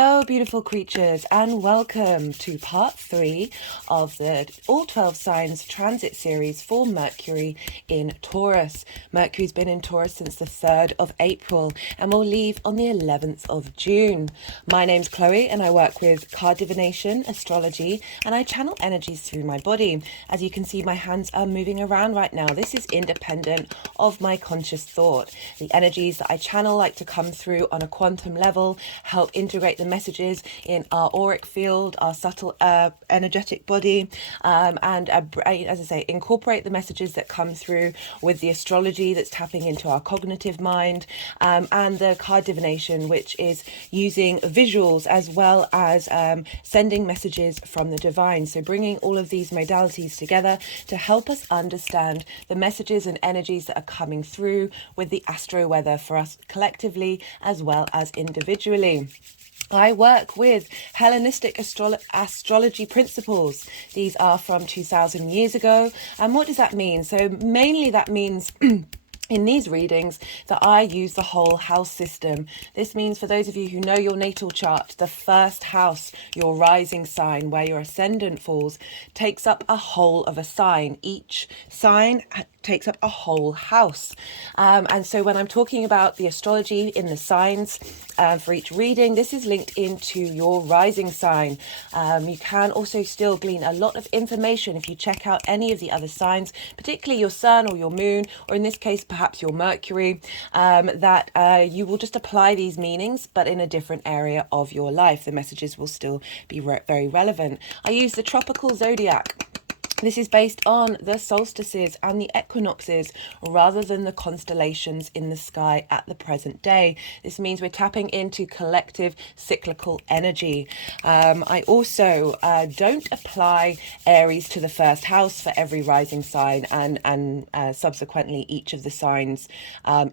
Hello, beautiful creatures, and welcome to part 3 of the All 12 Signs Transit Series for Mercury in Taurus. Mercury's been in Taurus since the 3rd of April and will leave on the 11th of June. My name's Chloe and I work with card divination, astrology, and I channel energies through my body. As you can see, my hands are moving around right now. This is independent of my conscious thought. The energies that I channel like to come through on a quantum level, help integrate the messages in our auric field, our subtle energetic body, and as I say, incorporate the messages that come through with the astrology that's tapping into our cognitive mind, and the card divination, which is using visuals as well as sending messages from the divine. So bringing all of these modalities together to help us understand the messages and energies that are coming through with the astro weather for us collectively as well as individually. I work with Hellenistic astrology principles. These are from 2000 years ago. And what does that mean? So mainly that means in these readings that I use the whole house system. This means for those of you who know your natal chart, the first house, your rising sign, where your ascendant falls, takes up a whole of a sign. Each sign takes up a whole house. And so when I'm talking about the astrology in the signs for each reading, this is linked into your rising sign. You can also still glean a lot of information if you check out any of the other signs, particularly your sun or your moon, or in this case, perhaps your Mercury, that you will just apply these meanings, but in a different area of your life. The messages will still be very relevant. I use the tropical zodiac. This is based on the solstices and the equinoxes rather than the constellations in the sky at the present day. This means we're tapping into collective cyclical energy. I also don't apply Aries to the first house for every rising sign and subsequently each of the signs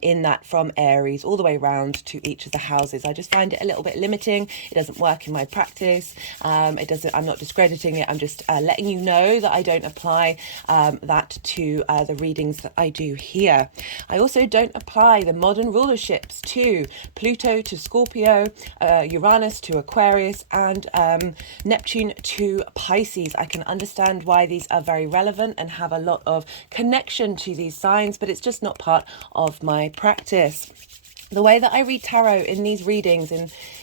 in that from Aries all the way around to each of the houses. I just find it a little bit limiting. It doesn't work in my practice. I'm not discrediting it. I'm just letting you know that I don't apply that to the readings that I do here. I also don't apply the modern rulerships to Pluto to Scorpio, Uranus to Aquarius, and Neptune to Pisces. I can understand why these are very relevant and have a lot of connection to these signs, but it's just not part of my practice. The way that I read tarot in these readings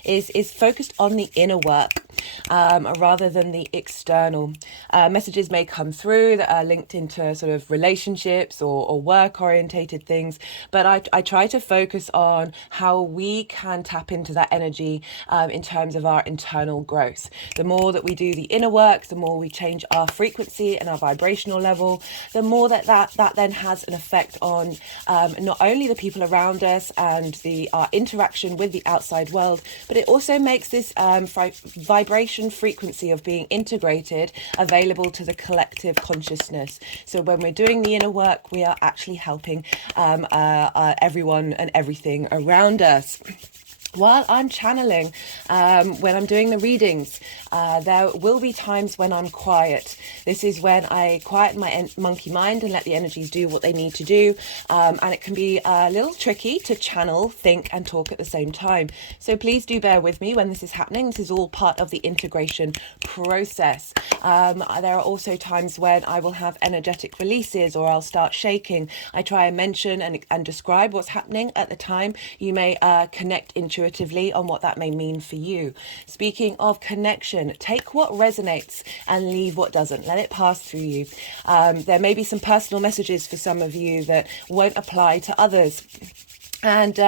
is focused on the inner work rather than the external. Messages may come through that are linked into sort of relationships or work-orientated things, but I try to focus on how we can tap into that energy in terms of our internal growth. The more that we do the inner work, the more we change our frequency and our vibrational level, the more that then has an effect on not only the people around us and our interaction with the outside world, but it also makes this vibration frequency of being integrated available to the collective consciousness. So when we're doing the inner work, we are actually helping everyone and everything around us. While I'm channeling, when I'm doing the readings, there will be times when I'm quiet. This is when I quiet my monkey mind and let the energies do what they need to do. And it can be a little tricky to channel, think and talk at the same time. So please do bear with me when this is happening. This is all part of the integration process. There are also times when I will have energetic releases or I'll start shaking. I try and mention and describe what's happening at the time. You may connect intuitively on what that may mean for you. Speaking of connection, take what resonates and leave what doesn't. Let it pass through you. There may be some personal messages for some of you that won't apply to others. And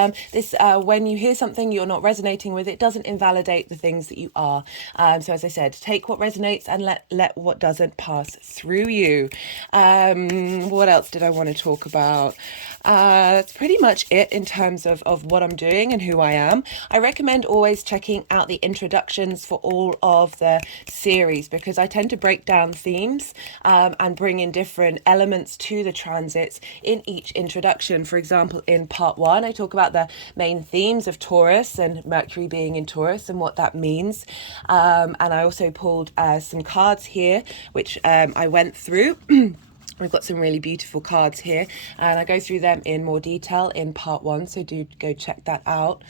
when you hear something you're not resonating with, it doesn't invalidate the things that you are. So as I said, take what resonates and let what doesn't pass through you. What else did I want to talk about? That's pretty much it in terms of what I'm doing and who I am. I recommend always checking out the introductions for all of the series because I tend to break down themes and bring in different elements to the transits in each introduction. For example, in part 1, I talk about the main themes of Taurus and Mercury being in Taurus and what that means. And I also pulled some cards here, which I went through. We've got some really beautiful cards here, and I go through them in more detail in part 1, so do go check that out.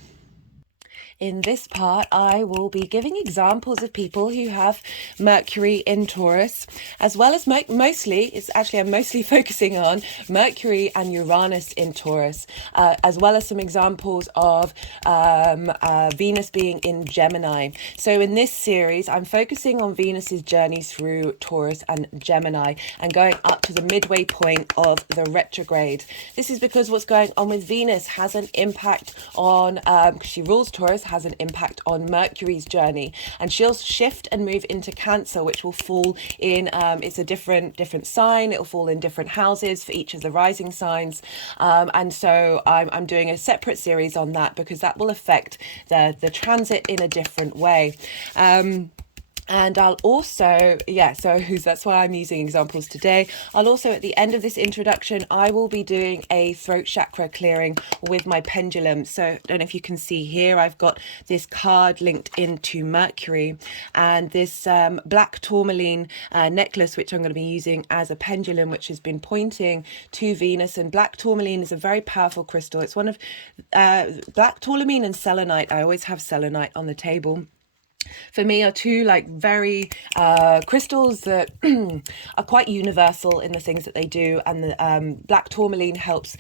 In this part, I will be giving examples of people who have Mercury in Taurus, as well as I'm mostly focusing on Mercury and Uranus in Taurus, as well as some examples of Venus being in Gemini. So in this series, I'm focusing on Venus's journey through Taurus and Gemini and going up to the midway point of the retrograde. This is because what's going on with Venus has an impact on, because she rules Taurus, has an impact on Mercury's journey, and she'll shift and move into Cancer, which will fall in, it's a different sign. It'll fall in different houses for each of the rising signs, and so I'm doing a separate series on that because that will affect the transit in a different way. And I'll also, that's why I'm using examples today. I'll also, at the end of this introduction, I will be doing a throat chakra clearing with my pendulum. So I don't know if you can see here, I've got this card linked into Mercury and this black tourmaline necklace, which I'm going to be using as a pendulum, which has been pointing to Venus. And black tourmaline is a very powerful crystal. It's one of black tourmaline and selenite. I always have selenite on the table. For me, are two very crystals that are quite universal in the things that they do, and the black tourmaline helps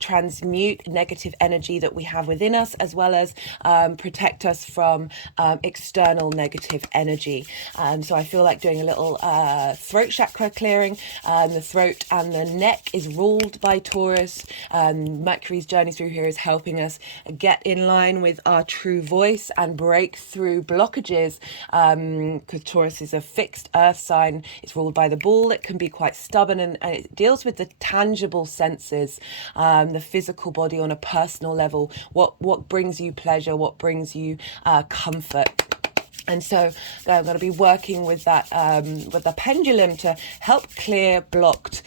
transmute negative energy that we have within us, as well as protect us from external negative energy. So I feel like doing a little throat chakra clearing. The throat and the neck is ruled by Taurus. Mercury's journey through here is helping us get in line with our true voice and break through blockages, because Taurus is a fixed earth sign. It's ruled by the bull. It can be quite stubborn, and it deals with the tangible senses, the physical body on a personal level. What brings you pleasure? What brings you comfort? And so I'm going to be working with that, with the pendulum, to help clear blocked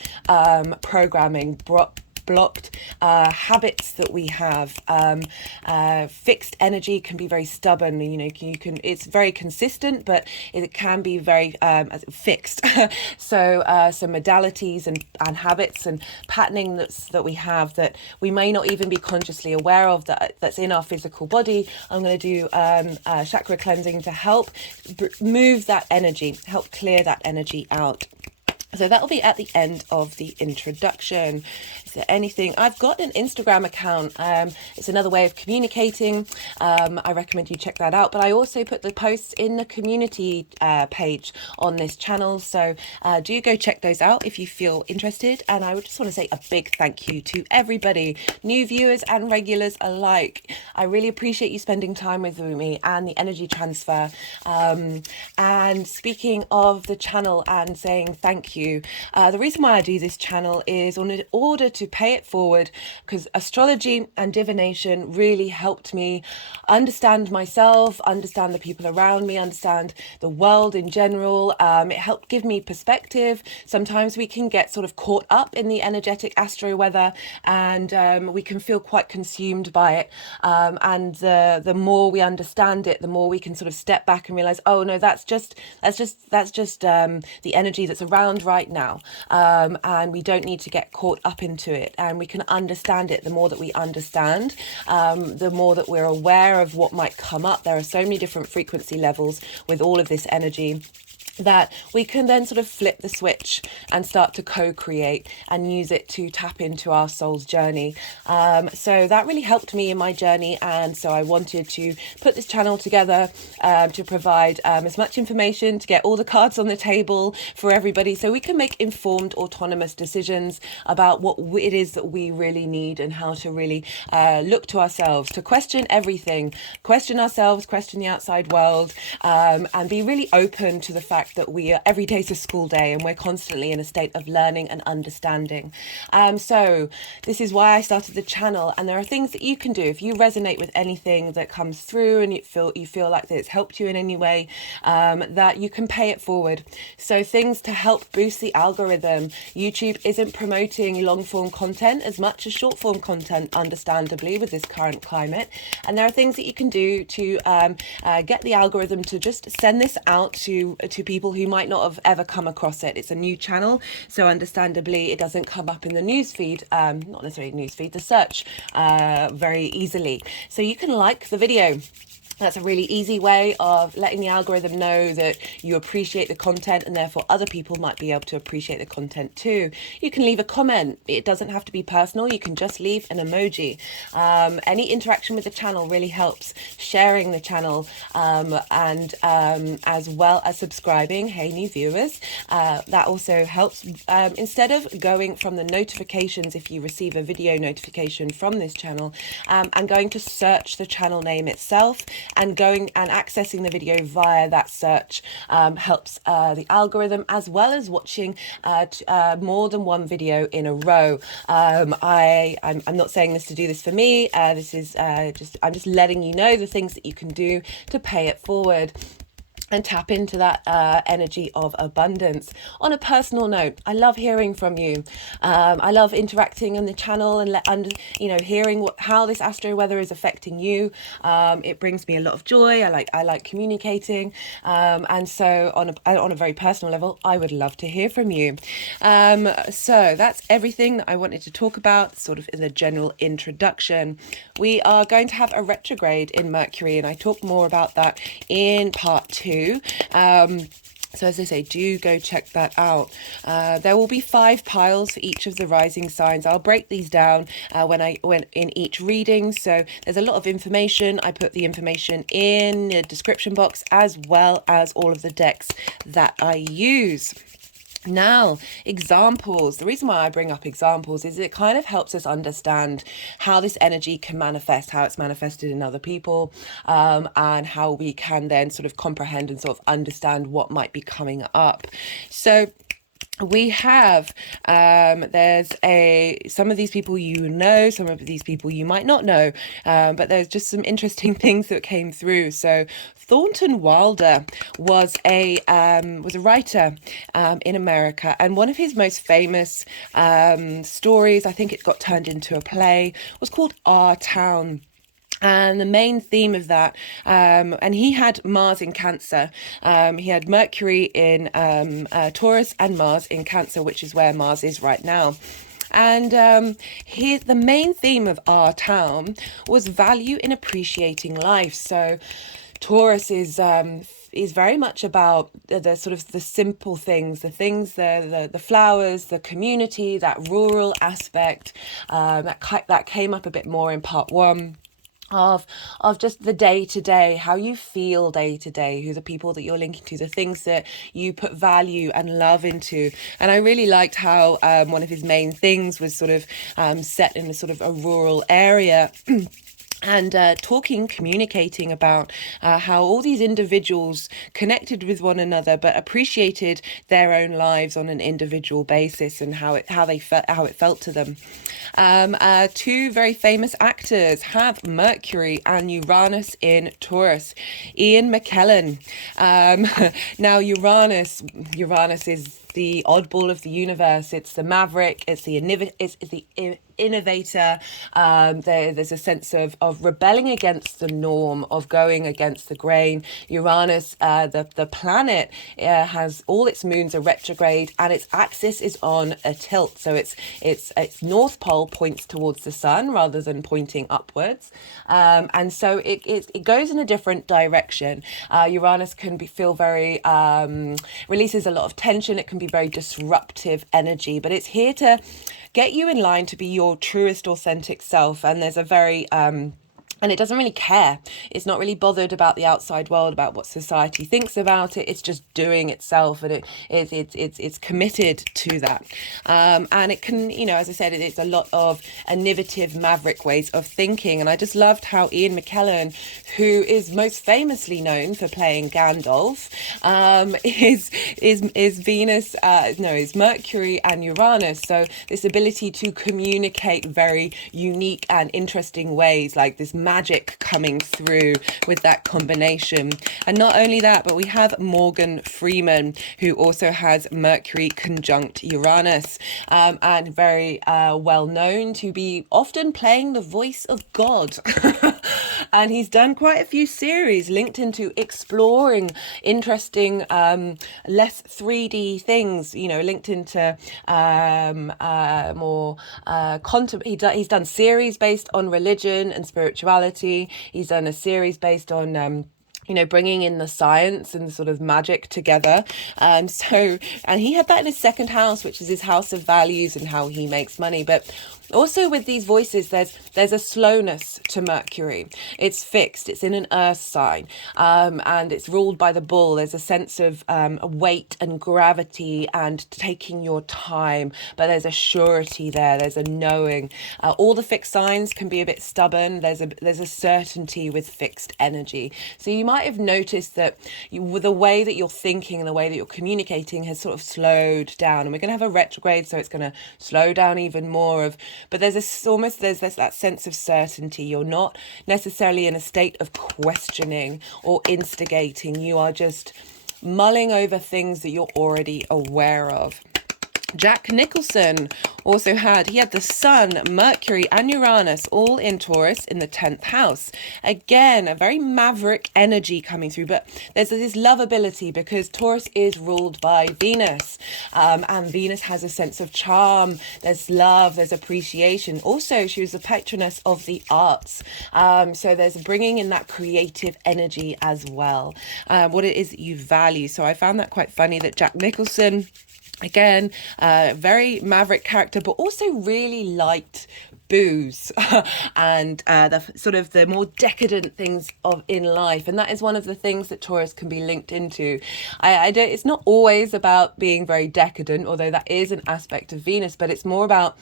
programming, blocked habits that we have. Fixed energy can be very stubborn. It's very consistent, but it can be very fixed. So some modalities and habits and patterning that we have that we may not even be consciously aware of, that's in our physical body. I'm going to do chakra cleansing to help move that energy, help clear that energy out. So that'll be at the end of the introduction. Is there anything? I've got an Instagram account. It's another way of communicating. I recommend you check that out. But I also put the posts in the community page on this channel. So do go check those out if you feel interested. And I would just want to say a big thank you to everybody, new viewers and regulars alike. I really appreciate you spending time with me and the energy transfer. And speaking of the channel and saying thank you, the reason why I do this channel is in order to pay it forward, because astrology and divination really helped me understand myself, understand the people around me, understand the world in general. It helped give me perspective. Sometimes we can get sort of caught up in the energetic astro weather, and we can feel quite consumed by it. And the more we understand it, the more we can sort of step back and realize, oh no, that's just the energy that's around right now, and we don't need to get caught up into it, and we can understand it. The more that we understand, the more that we're aware of what might come up. There are so many different frequency levels with all of this energy that we can then sort of flip the switch and start to co-create and use it to tap into our soul's journey. So that really helped me in my journey, and so I wanted to put this channel together to provide as much information, to get all the cards on the table for everybody, so we can make informed, autonomous decisions about what it is that we really need, and how to really look to ourselves, to question everything, question ourselves, question the outside world, and be really open to the fact that every day is a school day, and we're constantly in a state of learning and understanding. So this is why I started the channel, and there are things that you can do if you resonate with anything that comes through, and you feel like that it's helped you in any way, that you can pay it forward. So things to help boost the algorithm. YouTube isn't promoting long form content as much as short form content, understandably, with this current climate, and there are things that you can do to get the algorithm to just send this out to people people who might not have ever come across it. It's a new channel, so understandably it doesn't come up in the newsfeed, not necessarily newsfeed, the search very easily. So you can like the video. That's a really easy way of letting the algorithm know that you appreciate the content, and therefore other people might be able to appreciate the content too. You can leave a comment. It doesn't have to be personal. You can just leave an emoji. Any interaction with the channel really helps. Sharing the channel and as well as subscribing. Hey, new viewers. That also helps. Instead of going from the notifications, if you receive a video notification from this channel, and going to search the channel name itself, and going and accessing the video via that search helps the algorithm, as well as watching more than one video in a row. I'm not saying this to do this for me. This is I'm just letting you know the things that you can do to pay it forward and tap into that energy of abundance. On a personal note, I love hearing from you. I love interacting on the channel and hearing how this astro weather is affecting you. It brings me a lot of joy. I like communicating, and so on a very personal level, I would love to hear from you. So that's everything that I wanted to talk about, sort of in the general introduction. We are going to have a retrograde in Mercury, and I talk more about that in part 2. So as I say, do go check that out. There will be 5 piles for each of the rising signs. I'll break these down when in each reading. So there's a lot of information. I put the information in the description box, as well as all of the decks that I use. Now, examples. The reason why I bring up examples is it kind of helps us understand how this energy can manifest, how it's manifested in other people, and how we can then sort of comprehend and sort of understand what might be coming up. So we have there's some of these people you know, some of these people you might not know, but there's just some interesting things that came through. So Thornton Wilder was a writer in America, and one of his most famous stories, I think it got turned into a play, was called Our Town. And the main theme of that, and he had Mars in Cancer. He had Mercury in Taurus and Mars in Cancer, which is where Mars is right now. And the main theme of Our Town was value in appreciating life. So Taurus is very much about the sort of the simple things, the flowers, the community, that rural aspect that came up a bit more in part 1. Of just the day to day, how you feel day to day, who the people that you're linking to, the things that you put value and love into. And I really liked how one of his main things was sort of set in a sort of a rural area. And communicating about how all these individuals connected with one another, but appreciated their own lives on an individual basis, and how it felt to them. 2 very famous actors have Mercury and Uranus in Taurus. Ian McKellen. Now Uranus is the oddball of the universe. It's the maverick. It's the innovator. There's a sense of rebelling against the norm, of going against the grain. Uranus, the planet, has all its moons are retrograde, and its axis is on a tilt. So its north pole points towards the sun rather than pointing upwards, and so it goes in a different direction. Uranus can feel very releases a lot of tension. It can be very disruptive energy, but it's here to get you in line to be your truest authentic self. And there's a very and it doesn't really care. It's not really bothered about the outside world, about what society thinks about it. It's just doing itself, and it's committed to that. And it can, as I said, it's a lot of innovative, maverick ways of thinking. And I just loved how Ian McKellen, who is most famously known for playing Gandalf, is Venus, is Mercury and Uranus. So this ability to communicate very unique and interesting ways, like this magic coming through with that combination. And not only that, but we have Morgan Freeman, who also has Mercury conjunct Uranus, and very well known to be often playing the voice of God. And he's done quite a few series linked into exploring interesting, less 3D things, you know, linked into more he's done series based on religion and spirituality. He's done a series based on you know, bringing in the science and sort of magic together. And he had that in his second house, which is his house of values and how he makes money. But also with these voices, there's a slowness to Mercury. It's fixed. It's in an earth sign, and it's ruled by the bull. There's a sense of weight and gravity and taking your time, but there's a surety there. There's a knowing. All the fixed signs can be a bit stubborn. There's a certainty with fixed energy. So you might have noticed that the way that you're thinking and the way that you're communicating has sort of slowed down, and we're going to have a retrograde, so it's going to slow down even more. But there's that sense of certainty. You're not necessarily in a state of questioning or instigating. You are just mulling over things that you're already aware of. Jack Nicholson also had the Sun, Mercury and Uranus all in Taurus in the 10th house. Again, a very maverick energy coming through, but there's this lovability because Taurus is ruled by Venus, and Venus has a sense of charm. There's love, there's appreciation. Also, she was the patroness of the arts, so there's bringing in that creative energy as well, what it is that you value. So I found that quite funny that Jack Nicholson, again, very maverick character, but also really liked booze and the sort of the more decadent things in life, and that is one of the things that Taurus can be linked into. I don't. It's not always about being very decadent, although that is an aspect of Venus, but it's more about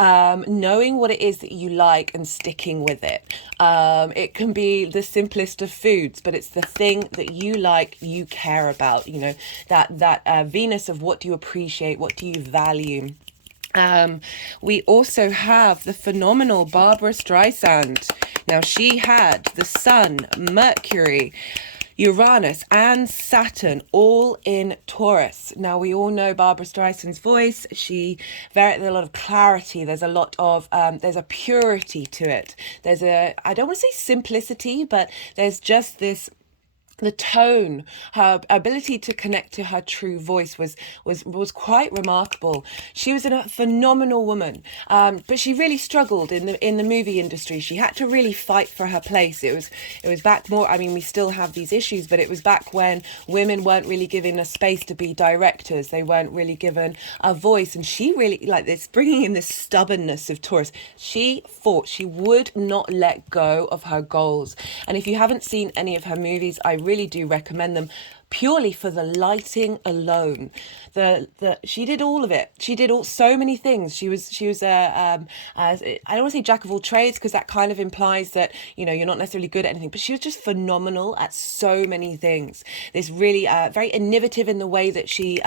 knowing what it is that you like and sticking with it. It can be the simplest of foods, but it's the thing that you like, you care about, you know, that Venus of what do you appreciate, what do you value. We also have the phenomenal Barbara Streisand. Now, she had the Sun, Mercury, Uranus and Saturn all in Taurus. Now, we all know Barbara Streisand's voice. There's a lot of clarity. There's a lot of, there's a purity to it. There's I don't want to say simplicity, but there's just this, the tone, her ability to connect to her true voice was quite remarkable. She was a phenomenal woman, but she really struggled in the movie industry. She had to really fight for her place. It was back more. I mean, we still have these issues, but it was back when women weren't really given a space to be directors. They weren't really given a voice, and she really, like this, bringing in this stubbornness of Taurus. She fought. She would not let go of her goals. And if you haven't seen any of her movies, I really do recommend them, purely for the lighting alone. She did all of it. She did so many things. She was I don't want to say jack of all trades, because that kind of implies that, you know, you're not necessarily good at anything, but she was just phenomenal at so many things. This really very innovative in the way that she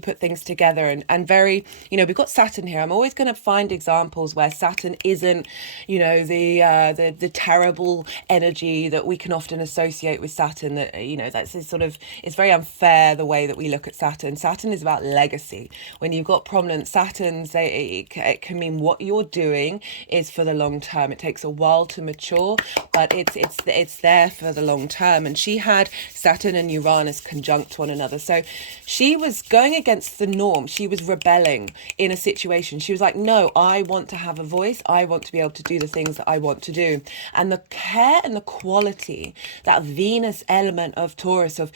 put things together, and very, you know, we've got Saturn here. I'm always going to find examples where Saturn isn't, you know, the terrible energy that we can often associate with Saturn. That, you know, that's sort of, it's very unfair the way that we look at Saturn. Saturn is about legacy. When you've got prominent Saturns, it can mean what you're doing is for the long term. It takes a while to mature, but it's there for the long term. And she had Saturn and Uranus conjunct one another, so she was going against the norm. She was rebelling in a situation. She was like, no, I want to have a voice. I want to be able to do the things that I want to do. And the care and the quality, that Venus element of Taurus, of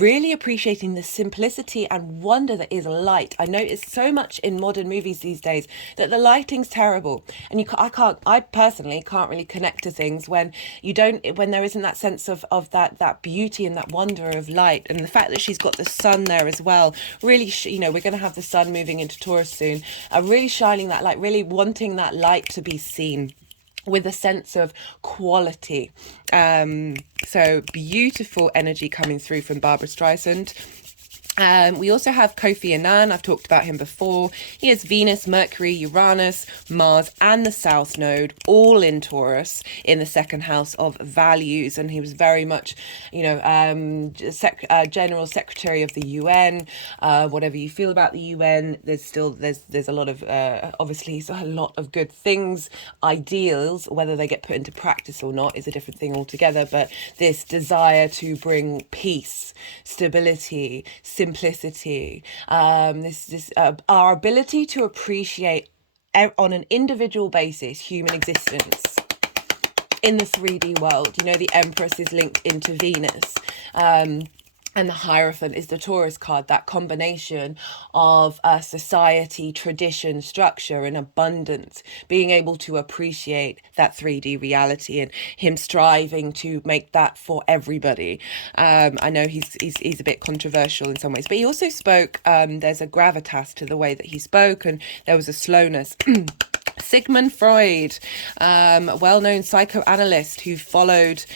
really appreciating the simplicity and wonder that is light. I notice so much in modern movies these days that the lighting's terrible. And I personally can't really connect to things when there isn't that sense of that beauty and that wonder of light. And the fact that she's got the sun there as well, really, you know, we're going to have the sun moving into Taurus soon, really shining that light, really wanting that light to be seen with a sense of quality. So beautiful energy coming through from Barbara Streisand. We also have Kofi Annan. I've talked about him before. He has Venus, Mercury, Uranus, Mars, and the South Node all in Taurus in the second house of values. And he was very much, General Secretary of the UN. Whatever you feel about the UN, there's a lot of obviously a lot of good things, ideals. Whether they get put into practice or not is a different thing altogether. But this desire to bring peace, stability, simplicity, our ability to appreciate on an individual basis human existence in the 3D world. The Empress is linked into Venus. And the Hierophant is the Taurus card, that combination of society, tradition, structure, and abundance, being able to appreciate that 3D reality and him striving to make that for everybody. I know he's a bit controversial in some ways, but he also spoke, there's a gravitas to the way that he spoke, and there was a slowness. Sigmund Freud, well-known psychoanalyst who followed...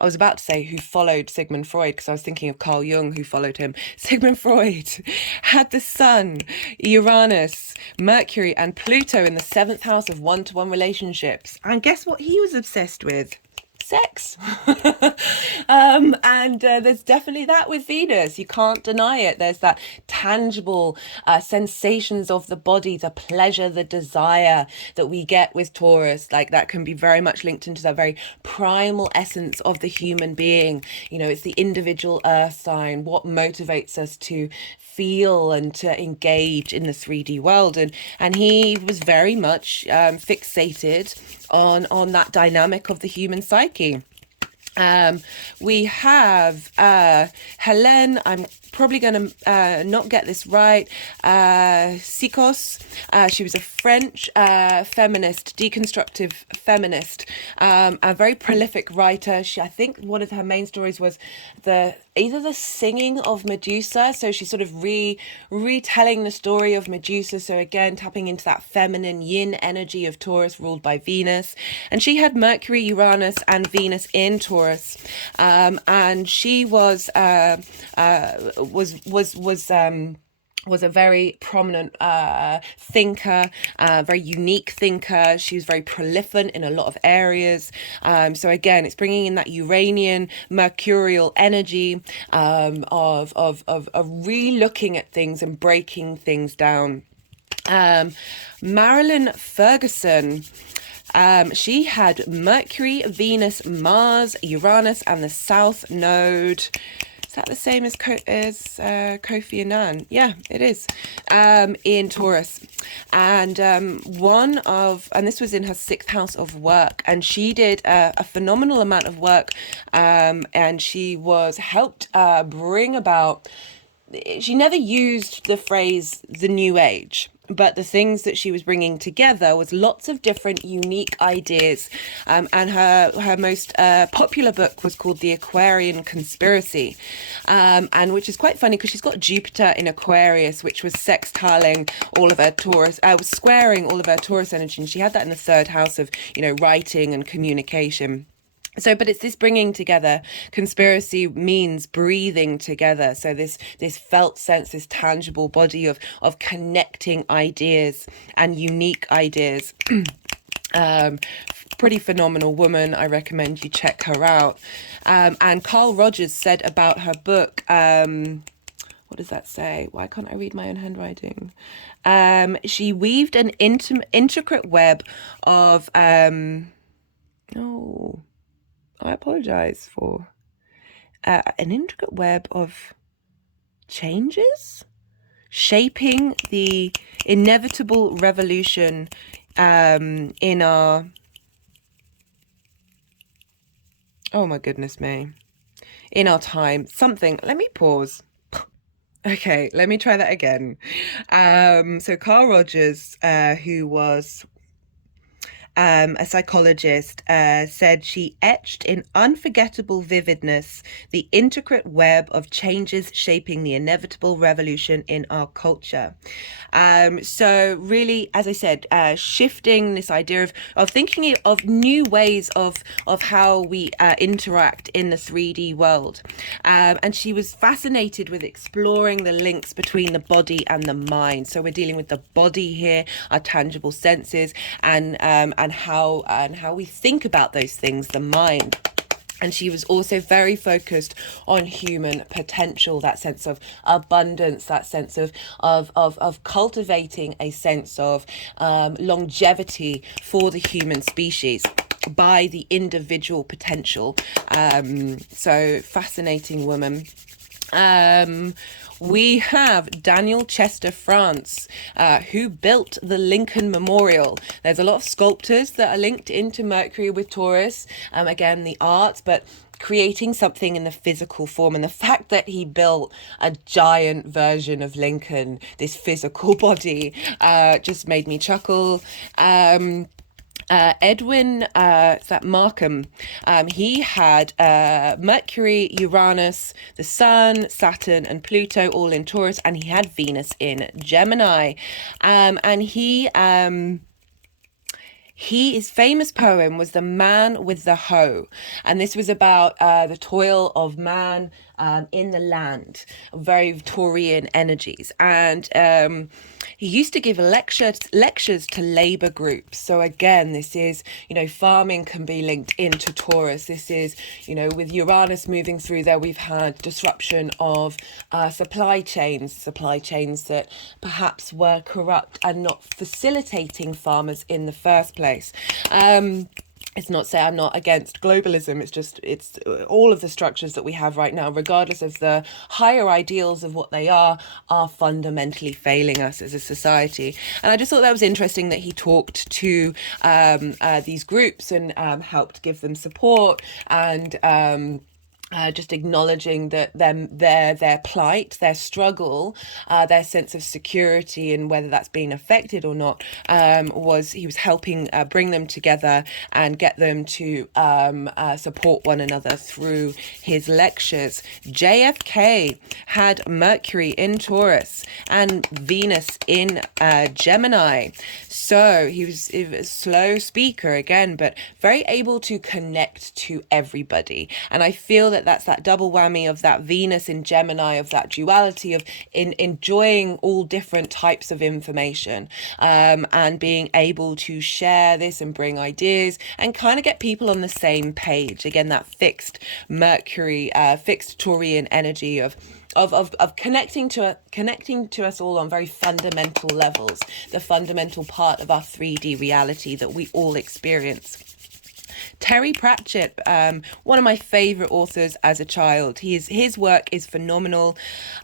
I was about to say who followed Sigmund Freud because I was thinking of Carl Jung who followed him. Sigmund Freud had the Sun, Uranus, Mercury and Pluto in the 7th house of one-to-one relationships. And guess what he was obsessed with? Sex. And there's definitely that with Venus. You can't deny it. There's that tangible sensations of the body, the pleasure, the desire that we get with Taurus. Like that can be very much linked into that very primal essence of the human being. It's the individual earth sign, what motivates us to feel and to engage in the 3D world. And he was very much fixated on that dynamic of the human psyche. We have Helene, I'm probably going to not get this right, Sikos. She was a French feminist, deconstructive feminist, a very prolific writer. I think one of her main stories was either the singing of Medusa, so she's sort of retelling the story of Medusa, so again tapping into that feminine yin energy of Taurus ruled by Venus. And she had Mercury, Uranus and Venus in Taurus, and she was a very prominent thinker, very unique thinker. She was very prolific in a lot of areas. So again, it's bringing in that Uranian, Mercurial energy of re-looking at things and breaking things down. Marilyn Ferguson. She had Mercury, Venus, Mars, Uranus, and the South Node. Is that the same as Kofi Annan? Yeah, it is. In Taurus. And this was in her 6th house of work. And she did a phenomenal amount of work. And she was helped bring about... She never used the phrase the New Age, but the things that she was bringing together was lots of different unique ideas. And her most popular book was called The Aquarian Conspiracy, and which is quite funny because she's got Jupiter in Aquarius, which was sextiling all of her Taurus, was squaring all of her Taurus energy. And she had that in the 3rd house of, writing and communication. So, but it's this bringing together. Conspiracy means breathing together. So this felt sense, this tangible body of connecting ideas and unique ideas. Pretty phenomenal woman. I recommend you check her out. And Carl Rogers said about her book, what does that say? Why can't I read my own handwriting? She weaved an intricate web of, I apologize for an intricate web of changes, shaping the inevitable revolution in our... Oh my goodness me. In our time. Something. Let me pause. Okay, let me try that again. So Carl Rogers, who was a psychologist, said she etched in unforgettable vividness the intricate web of changes shaping the inevitable revolution in our culture. So really, as I said, shifting this idea of thinking of new ways of how we interact in the 3D world. And she was fascinated with exploring the links between the body and the mind. So we're dealing with the body here, our tangible senses, and how we think about those things, the mind. And she was also very focused on human potential, that sense of abundance, that sense of cultivating a sense of longevity for the human species by the individual potential. So fascinating woman. We have Daniel Chester France, who built the Lincoln Memorial. There's a lot of sculptors that are linked into Mercury with Taurus, again, the arts, but creating something in the physical form. And the fact that he built a giant version of Lincoln, this physical body, just made me chuckle. Edwin, is that Markham? He had Mercury, Uranus, the Sun, Saturn, and Pluto all in Taurus, and he had Venus in Gemini. And his famous poem was The Man with the Hoe, and this was about the toil of man in the land, very Taurian energies. And he used to give lectures to labor groups. So again, this is, farming can be linked into Taurus. This is, with Uranus moving through there, we've had disruption of supply chains that perhaps were corrupt and not facilitating farmers in the first place. It's not say I'm not against globalism. It's all of the structures that we have right now, regardless of the higher ideals of what they are fundamentally failing us as a society. And I just thought that was interesting that he talked to these groups and helped give them support and just acknowledging that their plight, their struggle, their sense of security, and whether that's being affected or not, he was helping bring them together and get them to support one another through his lectures. JFK had Mercury in Taurus and Venus in Gemini. So he was a slow speaker again, but very able to connect to everybody. And I feel that that's that double whammy of that Venus in Gemini, of that duality of enjoying all different types of information, and being able to share this and bring ideas and kind of get people on the same page. Again, that fixed Mercury, fixed Taurian energy of connecting to us all on very fundamental levels, the fundamental part of our 3D reality that we all experience. Terry Pratchett, one of my favourite authors as a child. His work is phenomenal.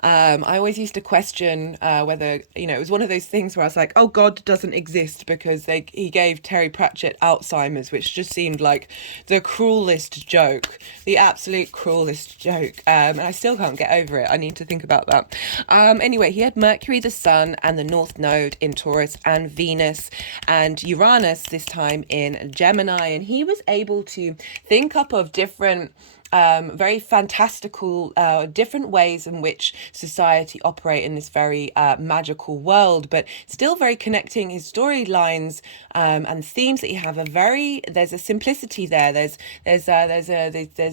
I always used to question whether, it was one of those things where I was like, oh, God doesn't exist, because he gave Terry Pratchett Alzheimer's, which just seemed like the cruelest joke, the absolute cruelest joke. And I still can't get over it. I need to think about that. Anyway, he had Mercury, the Sun, and the North Node in Taurus, and Venus and Uranus this time in Gemini. And he was able to think up of different very fantastical different ways in which society operate in this very magical world, but still very connecting. His storylines and themes that you have there's a simplicity there. There's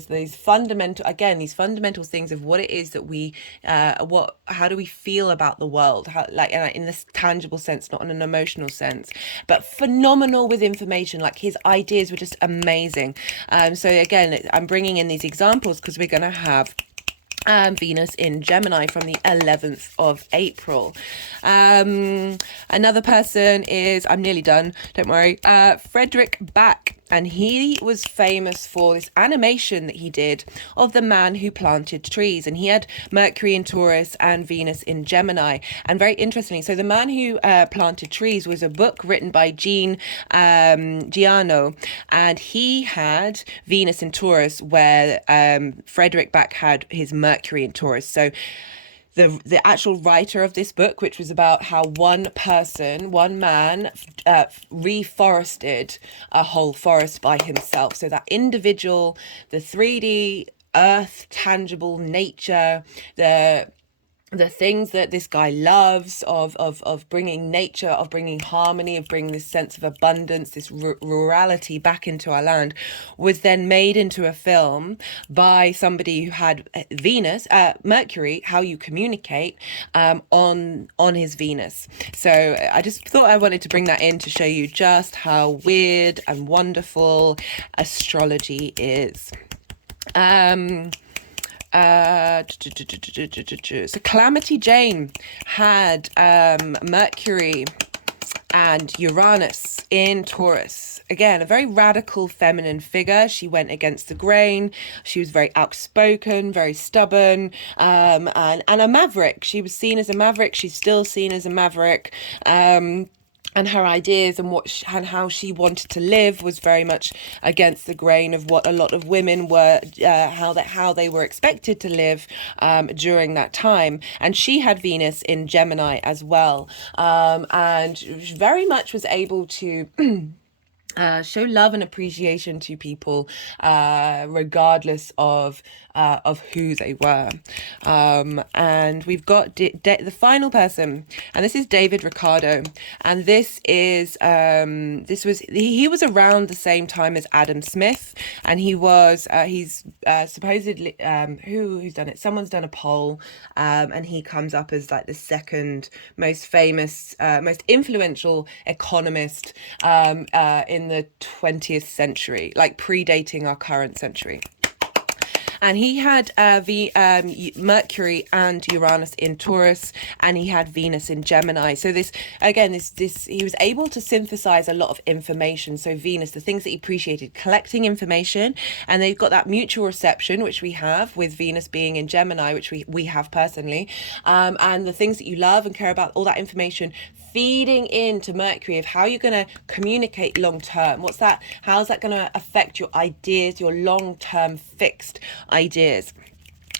these fundamental things of what it is that we how do we feel about the world, in this tangible sense, not in an emotional sense, but phenomenal with information. Like, his ideas were just amazing. So again, I'm bringing in these examples because we're going to have Venus in Gemini from the 11th of April. Another person is, I'm nearly done, don't worry, Frederick Bach. And he was famous for this animation that he did of the man who planted trees. And he had Mercury in Taurus and Venus in Gemini. And very interestingly, so the man who planted trees was a book written by Jean Giano. And he had Venus in Taurus, where Frederick Bach had his Mercury in Taurus. So the actual writer of this book, which was about how one man, reforested a whole forest by himself. So that individual, the 3D earth, tangible nature, the things that this guy loves of bringing nature, of bringing harmony, of bringing this sense of abundance, this rurality back into our land, was then made into a film by somebody who had Venus, Mercury, how you communicate, on his Venus. So I just thought I wanted to bring that in to show you just how weird and wonderful astrology is. So Calamity Jane had Mercury and Uranus in Taurus. Again, a very radical feminine figure. She went against the grain. She was very outspoken, very stubborn, and a maverick. She was seen as a maverick. She's still seen as a maverick. And her ideas and and how she wanted to live was very much against the grain of what a lot of women were, how they were expected to live during that time. And she had Venus in Gemini as well, and very much was able to show love and appreciation to people, regardless of who they were. And we've got the final person, and this is David Ricardo, and this is he was around the same time as Adam Smith, and he's supposedly who's done it? Someone's done a poll, and he comes up as like the second most famous, most influential economist in the 20th century, like predating our current century. And he had Mercury and Uranus in Taurus, and he had Venus in Gemini. So this he was able to synthesize a lot of information. So Venus, the things that he appreciated, collecting information, and they've got that mutual reception, which we have with Venus being in Gemini, which we have personally, and the things that you love and care about, all that information feeding into Mercury of how you're going to communicate long term. How's that going to affect your ideas, your long term fixed ideas?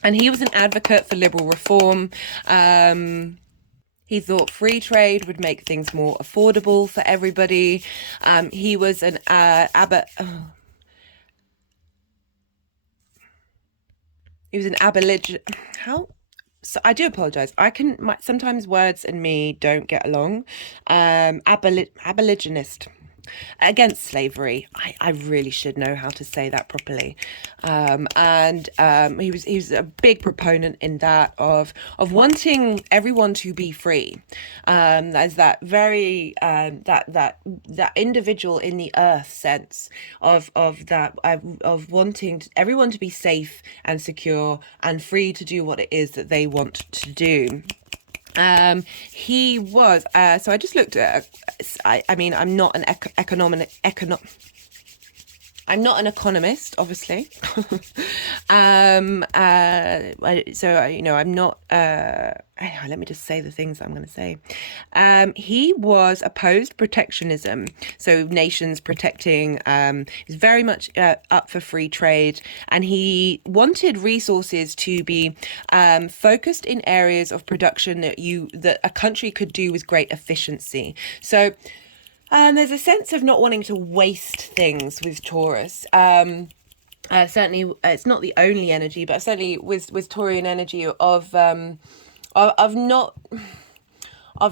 And he was an advocate for liberal reform. He thought free trade would make things more affordable for everybody. He was an he was an abolition. So I do apologize. Sometimes words and me don't get along. Abolitionist, against slavery. I really should know how to say that properly. And he was a big proponent in that of wanting everyone to be free. As that very that individual in the earth sense of wanting everyone to be safe and secure and free to do what it is that they want to do. He was, so I just looked at, I mean, I'm not an I'm not an economist, obviously. I'm not, let me just say the things that I'm going to say. He was opposed protectionism. So nations protecting, he's very much up for free trade. And he wanted resources to be focused in areas of production that a country could do with great efficiency. So there's a sense of not wanting to waste things with Taurus. Certainly, it's not the only energy, but certainly with Taurian energy of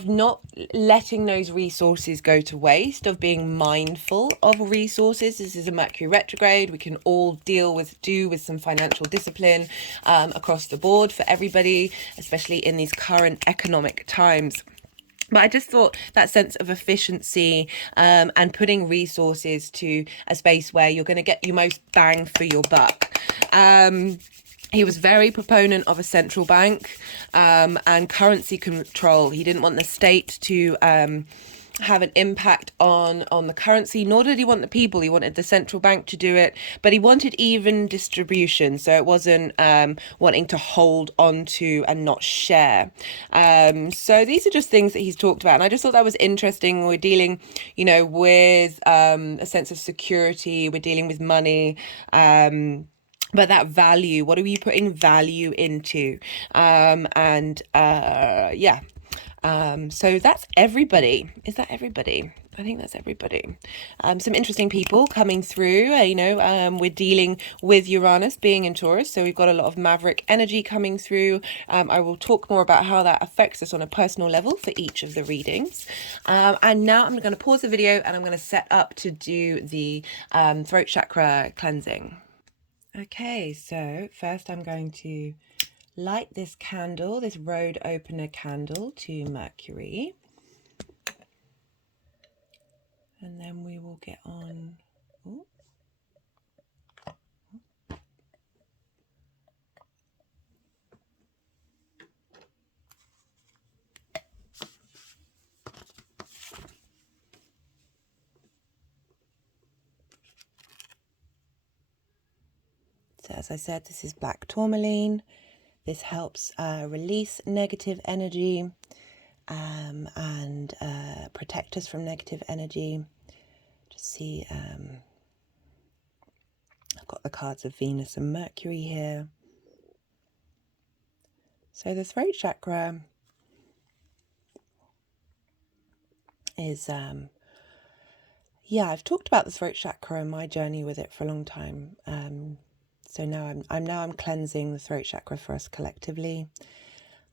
not letting those resources go to waste, of being mindful of resources. This is a Mercury retrograde. We can all do with some financial discipline across the board for everybody, especially in these current economic times. But I just thought that sense of efficiency and putting resources to a space where you're going to get your most bang for your buck. He was very proponent of a central bank and currency control. He didn't want the state to have an impact on the currency, nor did he want the people. He wanted the central bank to do it, but he wanted even distribution, so it wasn't wanting to hold on to and not share. So these are just things that he's talked about, and I just thought that was interesting. We're dealing, with a sense of security. We're dealing with money. but that value, what are we putting value into? Yeah. So that's everybody. Is that everybody? I think that's everybody. Some interesting people coming through. We're dealing with Uranus being in Taurus, so we've got a lot of maverick energy coming through. I will talk more about how that affects us on a personal level for each of the readings. And now I'm going to pause the video and I'm going to set up to do the throat chakra cleansing. Okay, so first I'm going to light this candle, this road opener candle to Mercury. And then we will get on. Ooh. So as I said, this is black tourmaline. This helps release negative energy and protect us from negative energy. Just see, I've got the cards of Venus and Mercury here. So the throat chakra is, I've talked about the throat chakra and my journey with it for a long time. So now I'm cleansing the throat chakra for us collectively.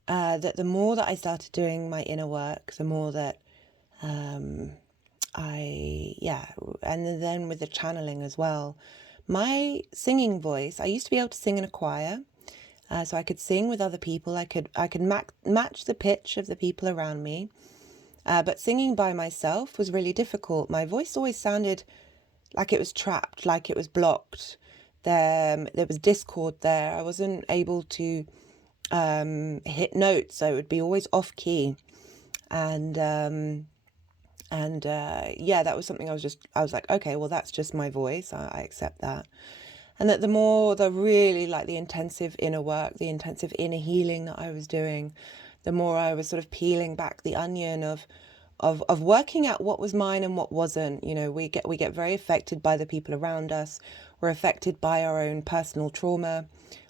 That the more that I started doing my inner work, the more that and then with the channeling as well. My singing voice, I used to be able to sing in a choir, so I could sing with other people. I could match the pitch of the people around me, but singing by myself was really difficult. My voice always sounded like it was trapped, like it was blocked. There was discord there. I wasn't able to hit notes, so it would be always off key, and that was something I was like, okay, well, that's just my voice. I accept that. And that the more the intensive inner work, the intensive inner healing that I was doing, the more I was sort of peeling back the onion of working out what was mine and what wasn't. We get very affected by the people around us. We're affected by our own personal trauma.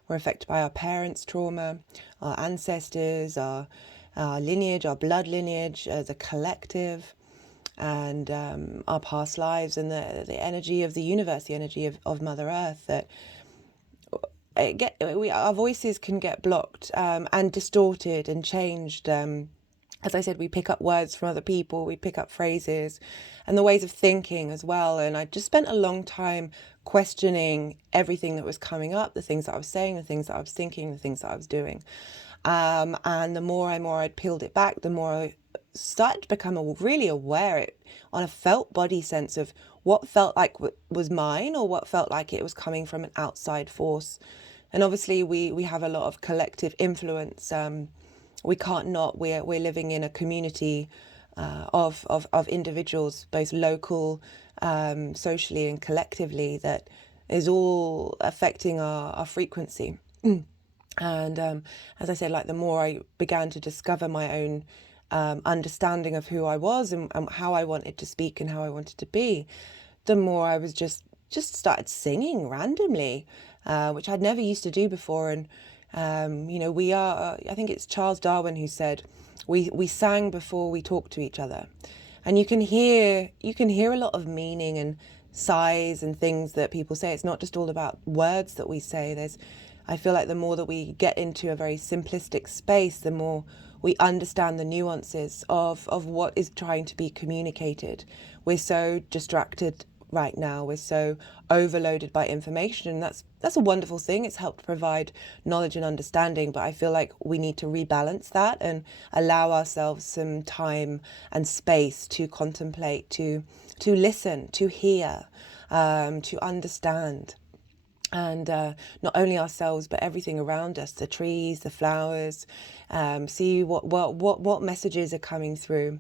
We're affected by our parents' trauma, our ancestors, our lineage, our blood lineage as a collective, and our past lives and the energy of the universe, the energy of Mother Earth. That our voices can get blocked and distorted and changed. As I said, we pick up words from other people, we pick up phrases and the ways of thinking as well. And I just spent a long time questioning everything that was coming up, the things that I was saying, the things that I was thinking, the things that I was doing. And the more I'd peeled it back, the more I started to become really aware on a felt body sense of what felt like was mine or what felt like it was coming from an outside force. And obviously we have a lot of collective influence. We can't not. We're living in a community of individuals, both local, socially and collectively, that is all affecting our frequency. And as I said, the more I began to discover my own understanding of who I was and how I wanted to speak and how I wanted to be, the more I was just started singing randomly, which I'd never used to do before. And we are, I think it's Charles Darwin who said, we sang before we talked to each other. And you can hear a lot of meaning and sighs and things that people say. It's not just all about words that we say. I feel like the more that we get into a very simplistic space, the more we understand the nuances of what is trying to be communicated. We're so distracted right now. We're so overloaded by information, and that's a wonderful thing. It's helped provide knowledge and understanding, but I feel like we need to rebalance that and allow ourselves some time and space to contemplate, to listen, to hear, to understand. And not only ourselves, but everything around us, the trees, the flowers, see what messages are coming through.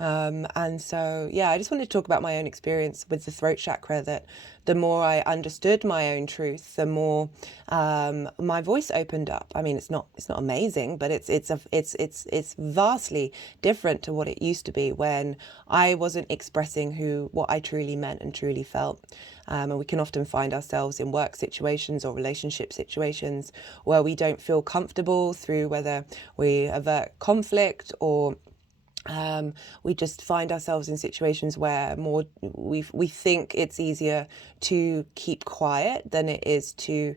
And so, yeah, I just wanted to talk about my own experience with the throat chakra, that the more I understood my own truth, the more my voice opened up. I mean, it's not amazing, but it's vastly different to what it used to be when I wasn't expressing what I truly meant and truly felt. And we can often find ourselves in work situations or relationship situations where we don't feel comfortable, through whether we avert conflict or we just find ourselves in situations where we think it's easier to keep quiet than it is to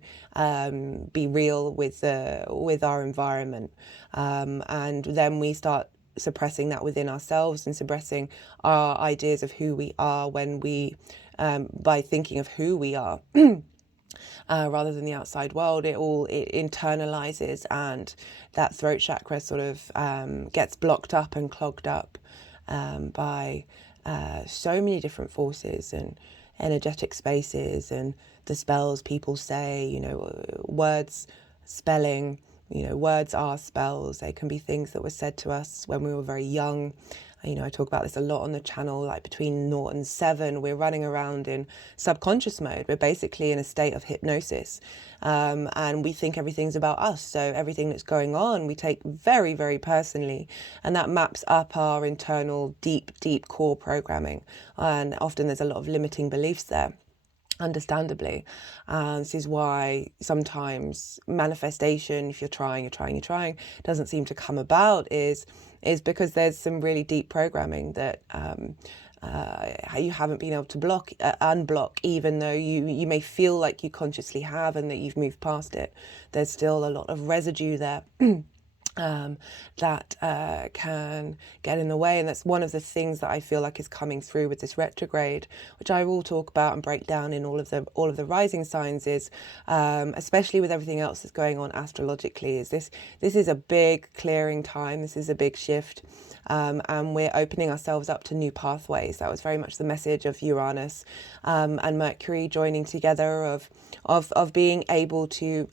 be real with our environment, and then we start suppressing that within ourselves and suppressing our ideas of who we are when we by thinking of who we are. Rather than the outside world, it internalizes, and that throat chakra sort of gets blocked up and clogged up by so many different forces and energetic spaces and the spells people say, words, spelling, words are spells. They can be things that were said to us when we were very young. I talk about this a lot on the channel, like between 0 and 7, we're running around in subconscious mode. We're basically in a state of hypnosis. And we think everything's about us. So everything that's going on, we take very, very personally. And that maps up our internal, deep, deep core programming. And often there's a lot of limiting beliefs there, understandably. This is why sometimes manifestation, if you're trying, doesn't seem to come about, is because there's some really deep programming that you haven't been able to unblock, even though you may feel like you consciously have and that you've moved past it. There's still a lot of residue there. That can get in the way, and that's one of the things that I feel like is coming through with this retrograde, which I will talk about and break down in all of the rising signs. Is especially with everything else that's going on astrologically, is this is a big clearing time. This is a big shift, and we're opening ourselves up to new pathways. That was very much the message of Uranus and Mercury joining together, of being able to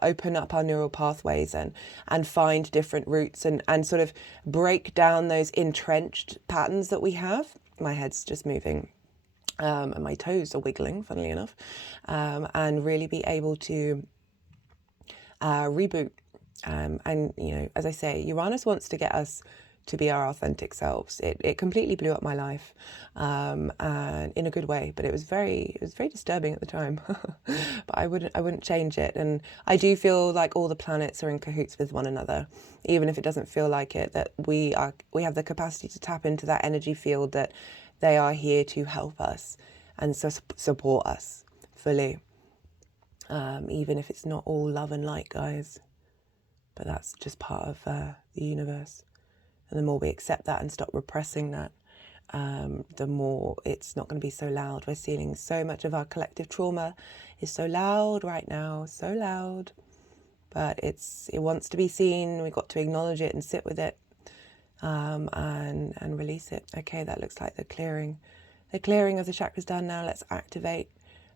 open up our neural pathways and find different routes and sort of break down those entrenched patterns that we have. My head's just moving and my toes are wiggling, funnily enough, and really be able to reboot. And, as I say, Uranus wants to get us to be our authentic selves. It completely blew up my life, and in a good way, but it was very disturbing at the time. But I wouldn't change it. And I do feel like all the planets are in cahoots with one another, even if it doesn't feel like it, that we have the capacity to tap into that energy field, that they are here to help us and support us fully, even if it's not all love and light, guys. But that's just part of the universe. And the more we accept that and stop repressing that, the more it's not going to be so loud. We're seeing so much of our collective trauma is so loud right now, so loud. But it wants to be seen. We've got to acknowledge it and sit with it, and release it. Okay, that looks like the clearing. The clearing of the chakras done now. Let's activate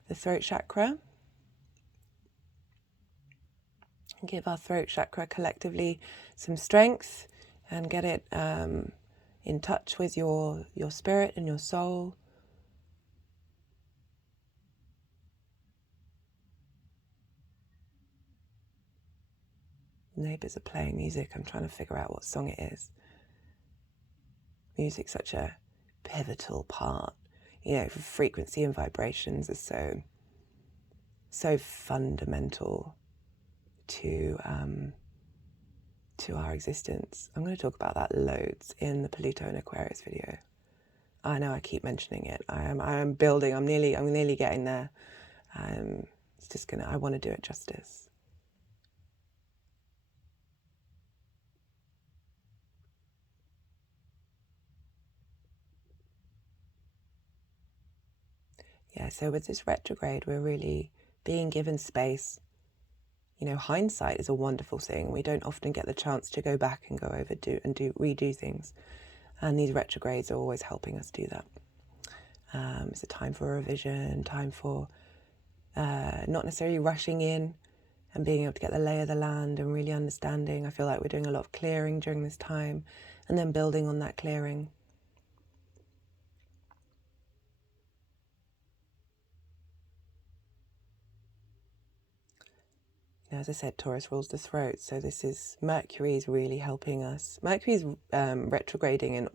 the throat chakra. Give our throat chakra collectively some strength and get it in touch with your spirit and your soul. Neighbours are playing music. I'm trying to figure out what song it is. Music's such a pivotal part. Frequency and vibrations are so fundamental to our existence. I'm going to talk about that loads in the Pluto and Aquarius video. I know I keep mentioning it. I am building. I'm nearly getting there. I want to do it justice. Yeah, so with this retrograde, we're really being given space. Hindsight is a wonderful thing. We don't often get the chance to go back and redo things. And these retrogrades are always helping us do that. It's a time for a revision, time for not necessarily rushing in and being able to get the lay of the land and really understanding. I feel like we're doing a lot of clearing during this time and then building on that clearing. as I said, Taurus rules the throat, so Mercury is really helping us. Mercury is retrograding in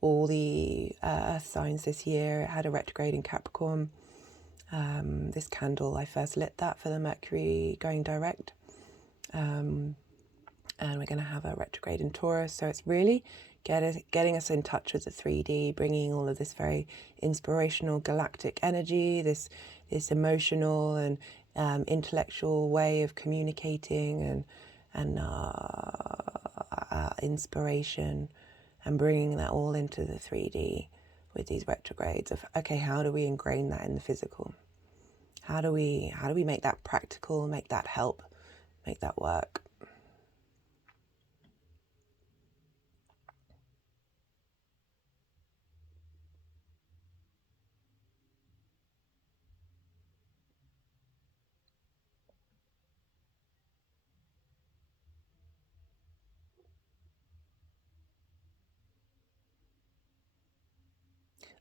all the earth signs this year. It had a retrograde in Capricorn. This candle, I first lit that for the Mercury going direct. And we're going to have a retrograde in Taurus, so it's really getting us in touch with the 3D, bringing all of this very inspirational galactic energy, this emotional and intellectual way of communicating and inspiration, and bringing that all into the 3D with these retrogrades of, okay, how do we ingrain that in the physical? How do we make that practical, make that help, make that work?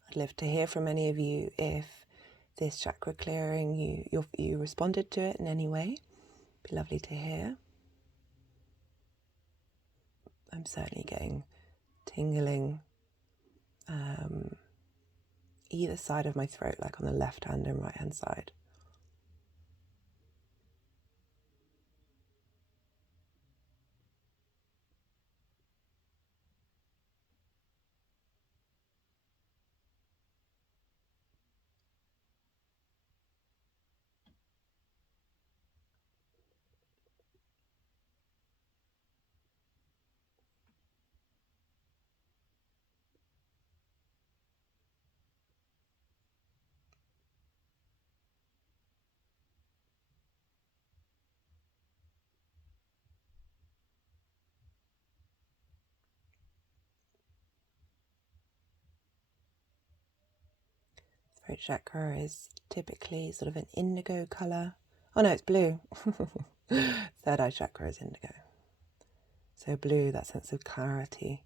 I'd love to hear from any of you if this chakra clearing, you responded to it in any way. Be lovely to hear. I'm certainly getting tingling either side of my throat, like on the left hand and right hand side. Throat chakra is typically sort of an indigo colour. Oh no, it's blue. Third eye chakra is indigo. So blue, that sense of clarity.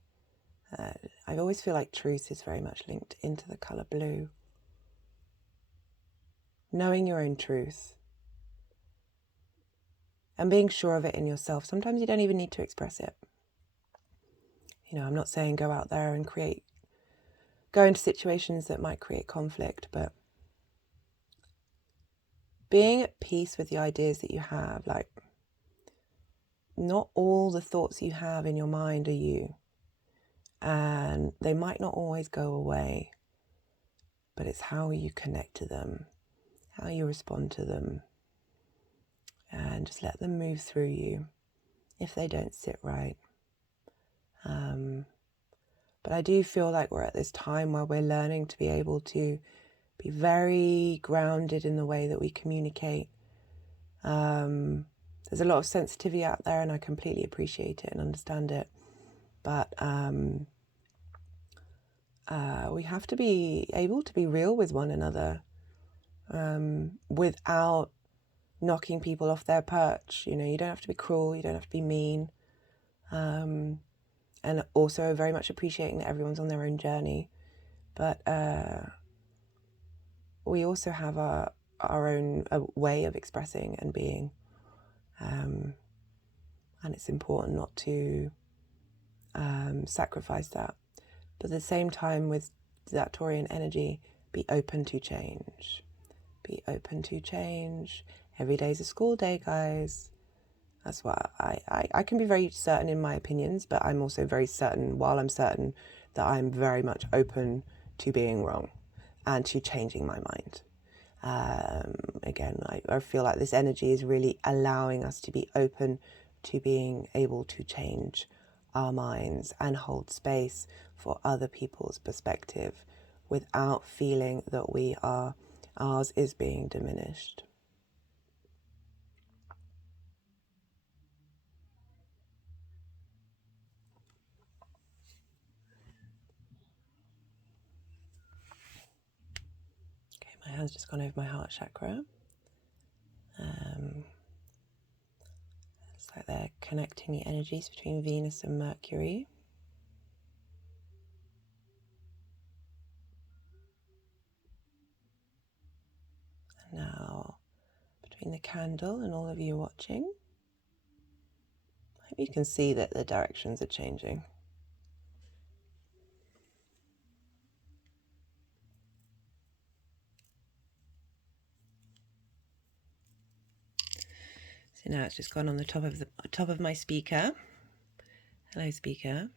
I always feel like truth is very much linked into the colour blue. Knowing your own truth and being sure of it in yourself. Sometimes you don't even need to express it. You know, I'm not saying go out there and go into situations that might create conflict, but being at peace with the ideas that you have, like not all the thoughts you have in your mind are you, and they might not always go away, but it's how you connect to them, how you respond to them, and just let them move through you if they don't sit right. But I do feel like we're at this time where we're learning to be able to be very grounded in the way that we communicate. There's a lot of sensitivity out there, and I completely appreciate it and understand it. But we have to be able to be real with one another without knocking people off their perch. You know, you don't have to be cruel, you don't have to be mean. And also very much appreciating that everyone's on their own journey. But we also have our own way of expressing and being. And it's important not to sacrifice that. But at the same time, with that Taurian energy, be open to change. Be open to change. Every day's a school day, guys. That's why I can be very certain in my opinions, but I'm also very certain, while I'm certain, that I'm very much open to being wrong and to changing my mind. Again, I feel like this energy is really allowing us to be open to being able to change our minds and hold space for other people's perspective without feeling that ours is being diminished. My hand's just gone over my heart chakra. It's like they're connecting the energies between Venus and Mercury. And now lighting the candle and all of you watching. I hope you can see that the directions are changing. So now it's just gone on the top of my speaker. Hello, speaker.